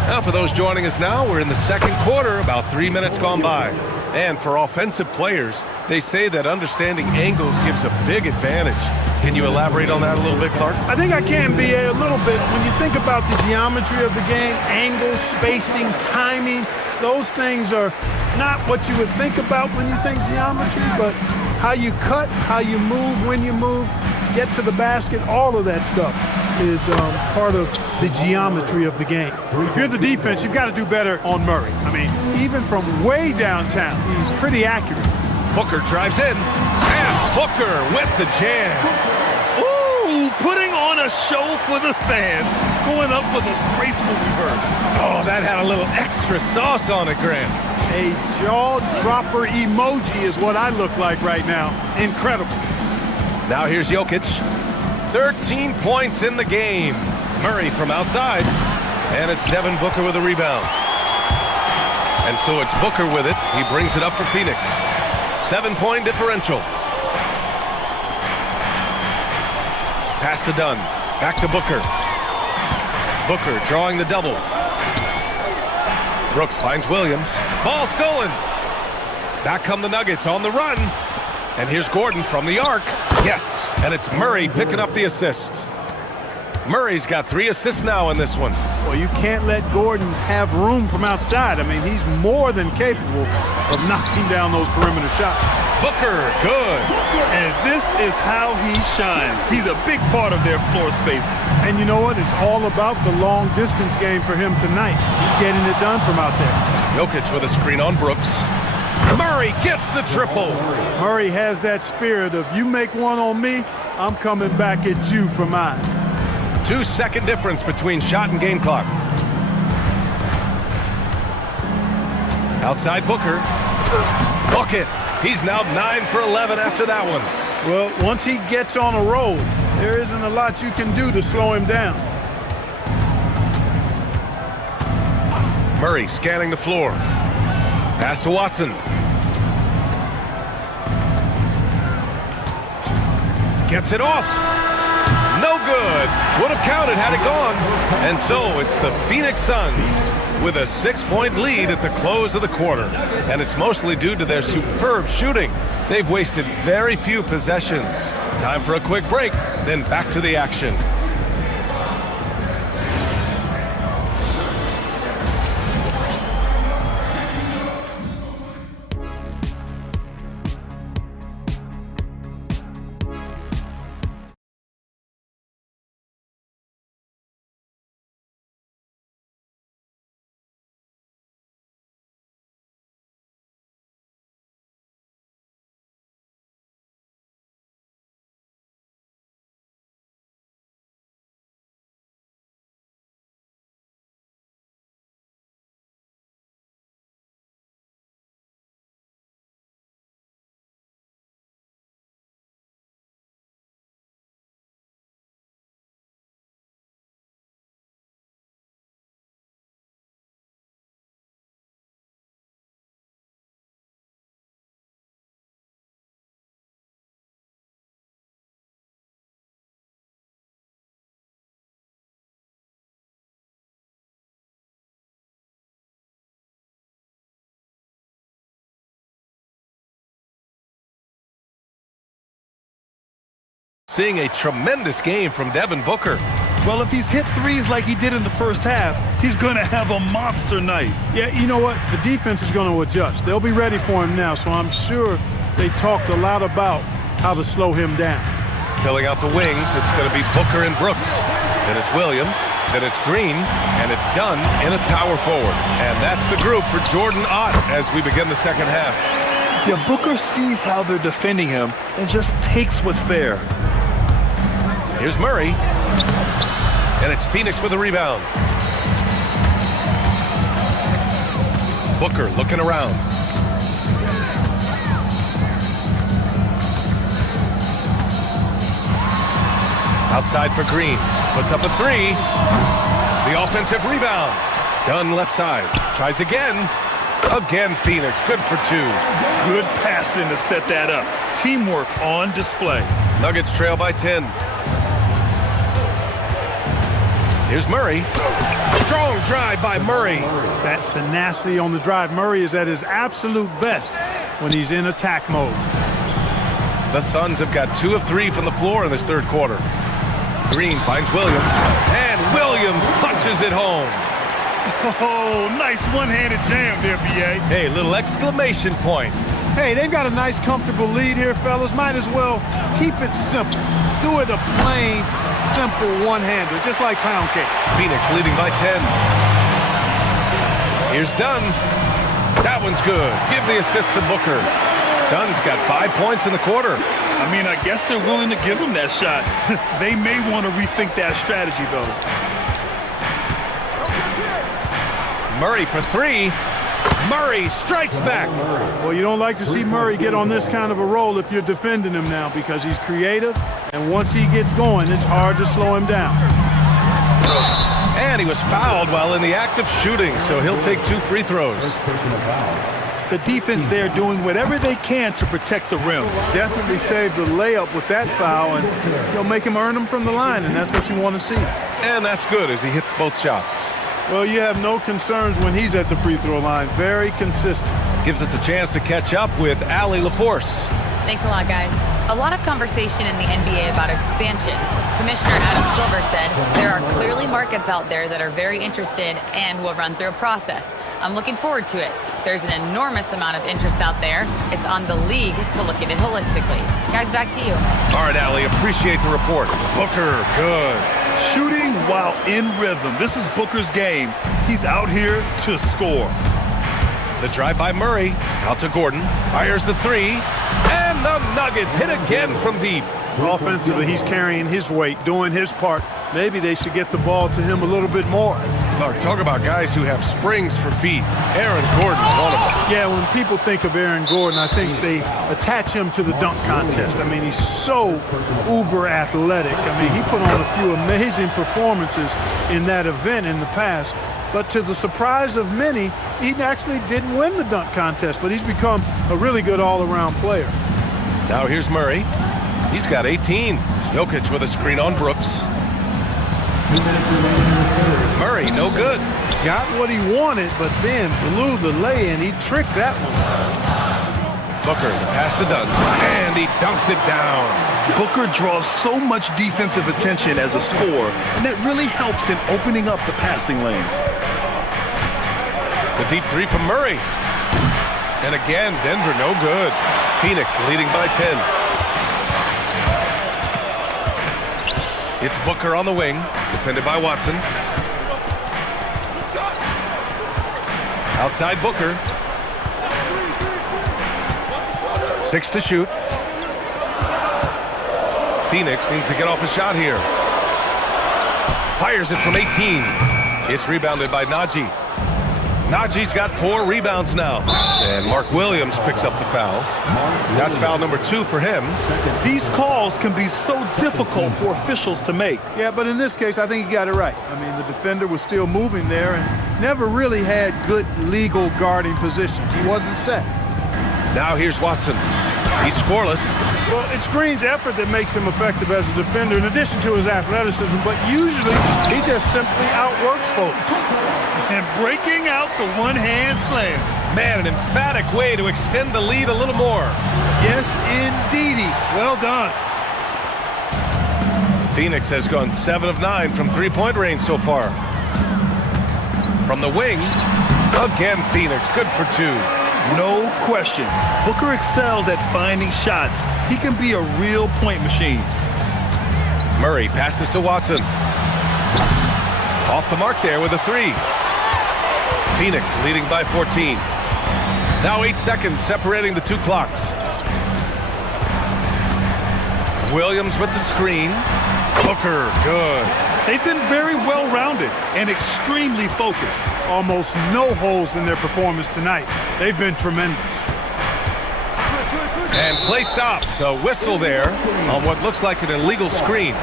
Now for those joining us now, we're in the second quarter, about 3 minutes gone by. And for offensive players, they say that understanding angles gives a big advantage. Can you elaborate on that a little bit, Clark? I think I can, B.A., a little bit. When you think about the geometry of the game, angles, spacing, timing, those things are not what you would think about when you think geometry, but how you cut, how you move, when you move, get to the basket, all of that stuff is part of the geometry of the game. If you're the defense, you've got to do better on Murray. I mean, even from way downtown, he's pretty accurate. Booker drives in, and Booker with the jam. Ooh, putting on a show for the fans, going up for the graceful reverse. Oh, that had a little extra sauce on it, Grant. A jaw-dropper emoji is what I look like right now. Incredible. Now here's Jokic. 13 points in the game. Murray from outside. And it's Devin Booker with a rebound. And so it's Booker with it. He brings it up for Phoenix. 7-point differential. Pass to Dunn. Back to Booker. Booker drawing the double. Brooks finds Williams. Ball stolen. Back come the Nuggets on the run. And here's Gordon from the arc. Yes, and it's Murray picking up the assist. Murray's got 3 assists now in this one. Well, you can't let Gordon have room from outside. I mean, he's more than capable of knocking down those perimeter shots. Booker, good. And this is how he shines. He's a big part of their floor space. And you know what? It's all about the long distance game for him tonight. He's getting it done from out there. Jokic with a screen on Brooks. Murray gets the triple. Murray has that spirit of you make one on me, I'm coming back at you for mine. 2-second difference between shot and game clock. Outside Booker. Bucket. He's now 9 for 11 after that one. Well, once he gets on a roll, there isn't a lot you can do to slow him down. Murray scanning the floor. Pass to Watson. Gets it off. No good. Would have counted had it gone. And so it's the Phoenix Suns with a 6-point lead at the close of the quarter. And it's mostly due to their superb shooting. They've wasted very few possessions. Time for a quick break, then back to the action. Seeing a tremendous game from Devin Booker. Well, if he's hit threes like he did in the first half, he's going to have a monster night. Yeah, you know what? The defense is going to adjust. They'll be ready for him now, so I'm sure they talked a lot about how to slow him down. Filling out the wings, it's going to be Booker and Brooks. Then it's Williams, then it's Green, and it's done in a power forward. And that's the group for Jordan Ott as we begin the second half. Yeah, Booker sees how they're defending him and just takes what's there. Here's Murray, and it's Phoenix with a rebound. Booker looking around. Outside for Green, puts up a three. The offensive rebound. Dunn left side, tries again. Again, Phoenix, good for two. Good passing to set that up. Teamwork on display. Nuggets trail by 10. Here's Murray. Strong drive by Murray. That tenacity on the drive. Murray is at his absolute best when he's in attack mode. The Suns have got 2 of 3 from the floor in this third quarter. Green finds Williams, and Williams punches it home. Oh, nice one-handed jam there, B.A. Hey, little exclamation point. Hey, they've got a nice, comfortable lead here, fellas. Might as well keep it simple. Do it a plain, simple one-hander, just like pound cake. Phoenix leading by 10. Here's Dunn. That one's good. Give the assist to Booker. Dunn's got 5 points in the quarter. I mean, I guess they're willing to give him that shot. They may want to rethink that strategy, though. Murray for 3. Murray strikes back. Well, you don't like to see Murray get on this kind of a roll if you're defending him now, because he's creative, and once he gets going, it's hard to slow him down. And he was fouled while in the act of shooting, so he'll take 2 free throws. The defense there doing whatever they can to protect the rim. Definitely saved the layup with that foul, and they'll make him earn them from the line, and that's what you want to see. And that's good as he hits both shots. Well, you have no concerns when he's at the free throw line. Very consistent. Gives us a chance to catch up with Allie LaForce. Thanks a lot, guys. A lot of conversation in the NBA about expansion. Commissioner Adam Silver said there are clearly markets out there that are very interested and will run through a process. I'm looking forward to it. There's an enormous amount of interest out there. It's on the league to look at it holistically. Guys, back to you. All right, Allie, appreciate the report. Booker, good. Shooting while in rhythm. This is Booker's game. He's out here to score. The drive by Murray, out to Gordon, fires the three, and the Nuggets hit again from deep. Offensively, he's carrying his weight, doing his part. Maybe they should get the ball to him a little bit more. Clark, talk about guys who have springs for feet. Aaron Gordon's one of them. Yeah, when people think of Aaron Gordon, I think they attach him to the dunk contest. I mean, he's so uber athletic. I mean, he put on a few amazing performances in that event in the past. But to the surprise of many, he actually didn't win the dunk contest, but he's become a really good all-around player. Now here's Murray. He's got 18. Jokic with a screen on Brooks. Murray, no good. Got what he wanted, but then blew the lay-in. He tricked that one. Booker, the pass to Dunn, and he dunks it down. Booker draws so much defensive attention as a scorer, and that really helps in opening up the passing lanes. The deep three from Murray. And again, Denver no good. Phoenix leading by 10. It's Booker on the wing, defended by Watson. Outside Booker. 6 to shoot. Phoenix needs to get off a shot here. Fires it from 18. It's rebounded by Najee. Najee's got 4 rebounds now. And Mark Williams picks up the foul. That's foul number 2 for him. These calls can be so difficult for officials to make. Yeah, but in this case, I think he got it right. I mean, the defender was still moving there and never really had good legal guarding position. He wasn't set. Now here's Watson. He's scoreless. Well, it's Green's effort that makes him effective as a defender in addition to his athleticism, but usually he just simply outworks folks. And breaking out the one-hand slam. Man, an emphatic way to extend the lead a little more. Yes, indeedy. Well done. Phoenix has gone 7 of 9 from three-point range so far. From the wing, again Phoenix, good for 2. No question. Booker excels at finding shots. He can be a real point machine. Murray passes to Watson. Off the mark there with a 3. Phoenix leading by 14. Now 8 seconds separating the 2 clocks. Williams with the screen. Booker, good. They've been very well-rounded and extremely focused. Almost no holes in their performance tonight. They've been tremendous. And play stops. A whistle there on what looks like an illegal screen.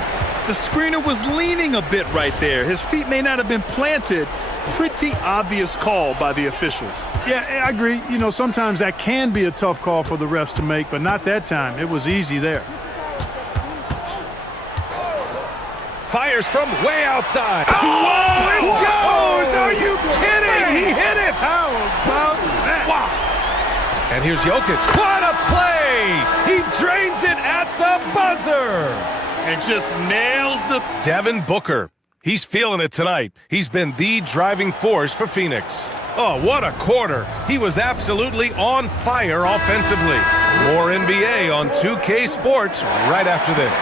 The screener was leaning a bit right there. His feet may not have been planted. Pretty obvious call by the officials. Yeah, I agree. You know, sometimes that can be a tough call for the refs to make, but not that time. It was easy there. Fires from way outside. Oh, it goes! Are you kidding? He hit it! How about that? Wow. And here's Jokic. What a play! He drains it at the buzzer! And just nails the... Devin Booker. He's feeling it tonight. He's been the driving force for Phoenix. Oh, what a quarter. He was absolutely on fire offensively. More NBA on 2K Sports right after this.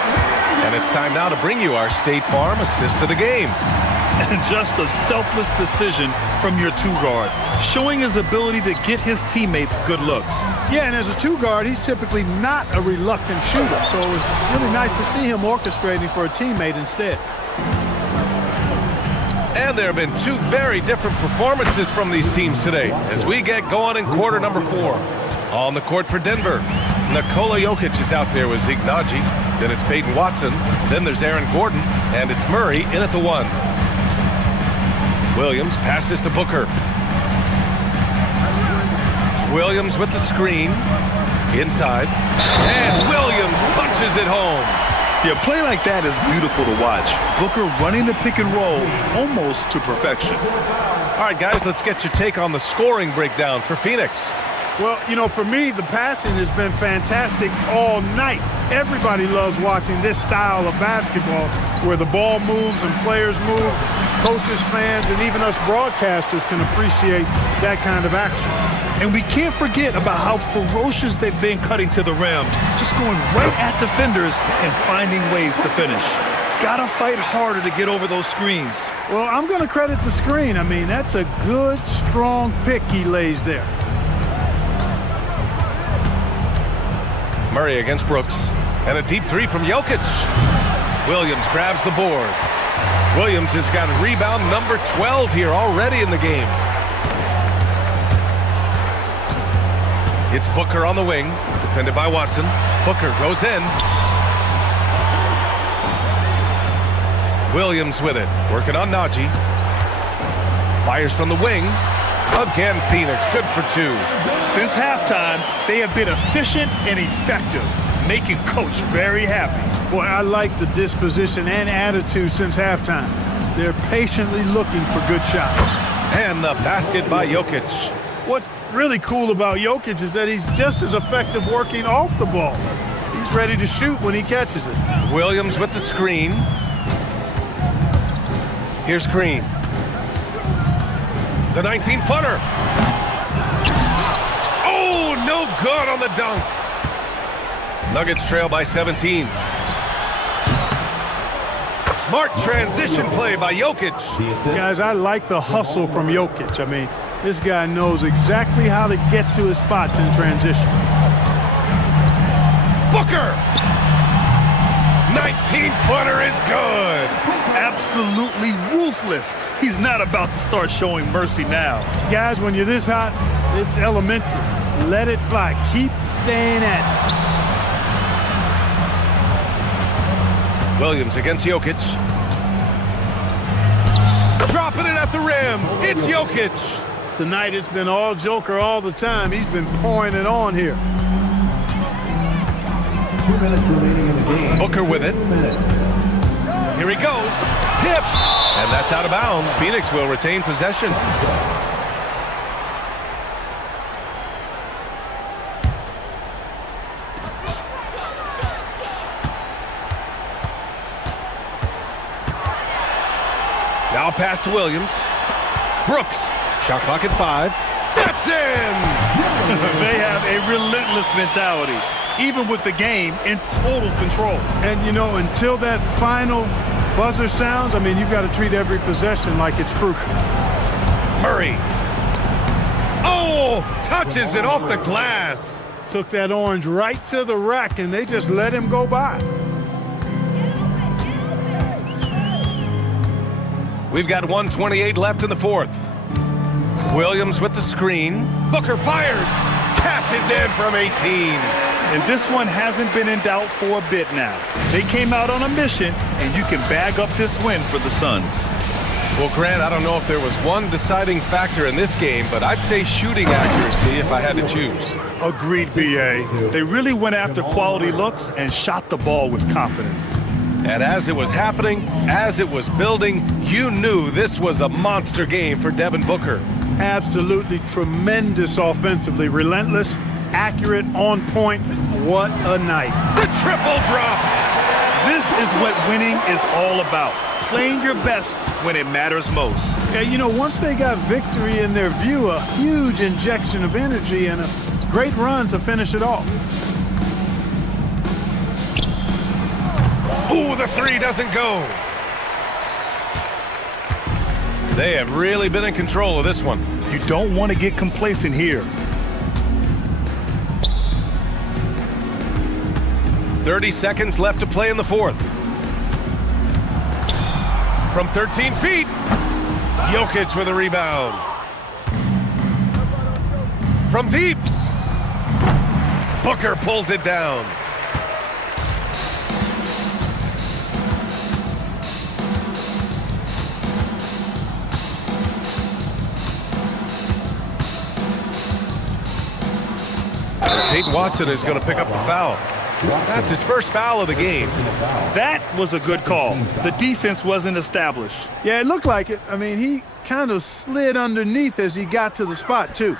And it's time now to bring you our State Farm assist to the game. And just a selfless decision from your 2-guard, showing his ability to get his teammates good looks. Yeah, and as a 2-guard, he's typically not a reluctant shooter, so it was really nice to see him orchestrating for a teammate instead. And there have been 2 very different performances from these teams today as we get going in quarter number 4. On the court for Denver, Nikola Jokic is out there with Zeke Naji. Then it's Peyton Watson. Then there's Aaron Gordon. And it's Murray in at the 1. Williams passes to Booker. Williams with the screen. Inside. And Williams punches it home. Yeah, play like that is beautiful to watch. Booker running the pick and roll almost to perfection. All right, guys, let's get your take on the scoring breakdown for Phoenix. Well, you know, for me, the passing has been fantastic all night. Everybody loves watching this style of basketball where the ball moves and players move. Coaches, fans, and even us broadcasters can appreciate that kind of action. And we can't forget about how ferocious they've been cutting to the rim, just going right at defenders and finding ways to finish. Gotta fight harder to get over those screens. Well, I'm going to credit the screen. I mean, that's a good, strong pick he lays there. Murray against Brooks. And a deep three from Jokic. Williams grabs the board. Williams has got rebound number 12 here already in the game. It's Booker on the wing, defended by Watson. Booker goes in. Williams with it, working on Najee. Fires from the wing. Again, Phoenix, good for two. Since halftime, they have been efficient and effective, making Coach very happy. Boy, I like the disposition and attitude since halftime. They're patiently looking for good shots. And the basket by Jokic. What's really cool about Jokic is that he's just as effective working off the ball. He's ready to shoot when he catches it. Williams with the screen. Here's Green. The 19-footer. Oh, no good on the dunk. Nuggets trail by 17. Smart transition play by Jokic. Guys, I like the hustle from Jokic. I mean, this guy knows exactly how to get to his spots in transition. Booker! 19-footer is good. Absolutely ruthless. He's not about to start showing mercy now. Guys, when you're this hot, it's elementary. Let it fly. Keep staying at it. Williams against Jokic. Dropping it at the rim. It's Jokic. Tonight it's been all Joker all the time. He's been pouring it on here. 2 minutes remaining in the game. Booker with it. Here he goes. Tip. And that's out of bounds. Phoenix will retain possession. Now pass to Williams. Brooks. Shot clock at 5. That's in! They have a relentless mentality, even with the game in total control. And, you know, until that final buzzer sounds, I mean, you've got to treat every possession like it's crucial. Murray. Oh, touches it off the glass. Took that orange right to the rack, and they just let him go by. We've got 1:28 left in the fourth. Williams with the screen. Booker fires. Cashes in from 18. And this one hasn't been in doubt for a bit now. They came out on a mission, and you can bag up this win for the Suns. Well, Grant, I don't know if there was one deciding factor in this game, but I'd say shooting accuracy if I had to choose. Agreed, B.A. They really went after quality looks and shot the ball with confidence. And as it was happening, as it was building, you knew this was a monster game for Devin Booker. Absolutely tremendous offensively. Relentless, accurate, on point. What a night. The triple drops. This is what winning is all about. Playing your best when it matters most. Yeah, you know, once they got victory in their view, a huge injection of energy and a great run to finish it off. Ooh, the three doesn't go. They have really been in control of this one. You don't want to get complacent here. 30 seconds left to play in the fourth. From 13 feet, Jokic with a rebound. From deep, Booker pulls it down. Peyton Watson is going to pick up the foul. That's his first foul of the game. That was a good call. The defense wasn't established. Yeah, it looked like it. I mean, he kind of slid underneath as he got to the spot, too.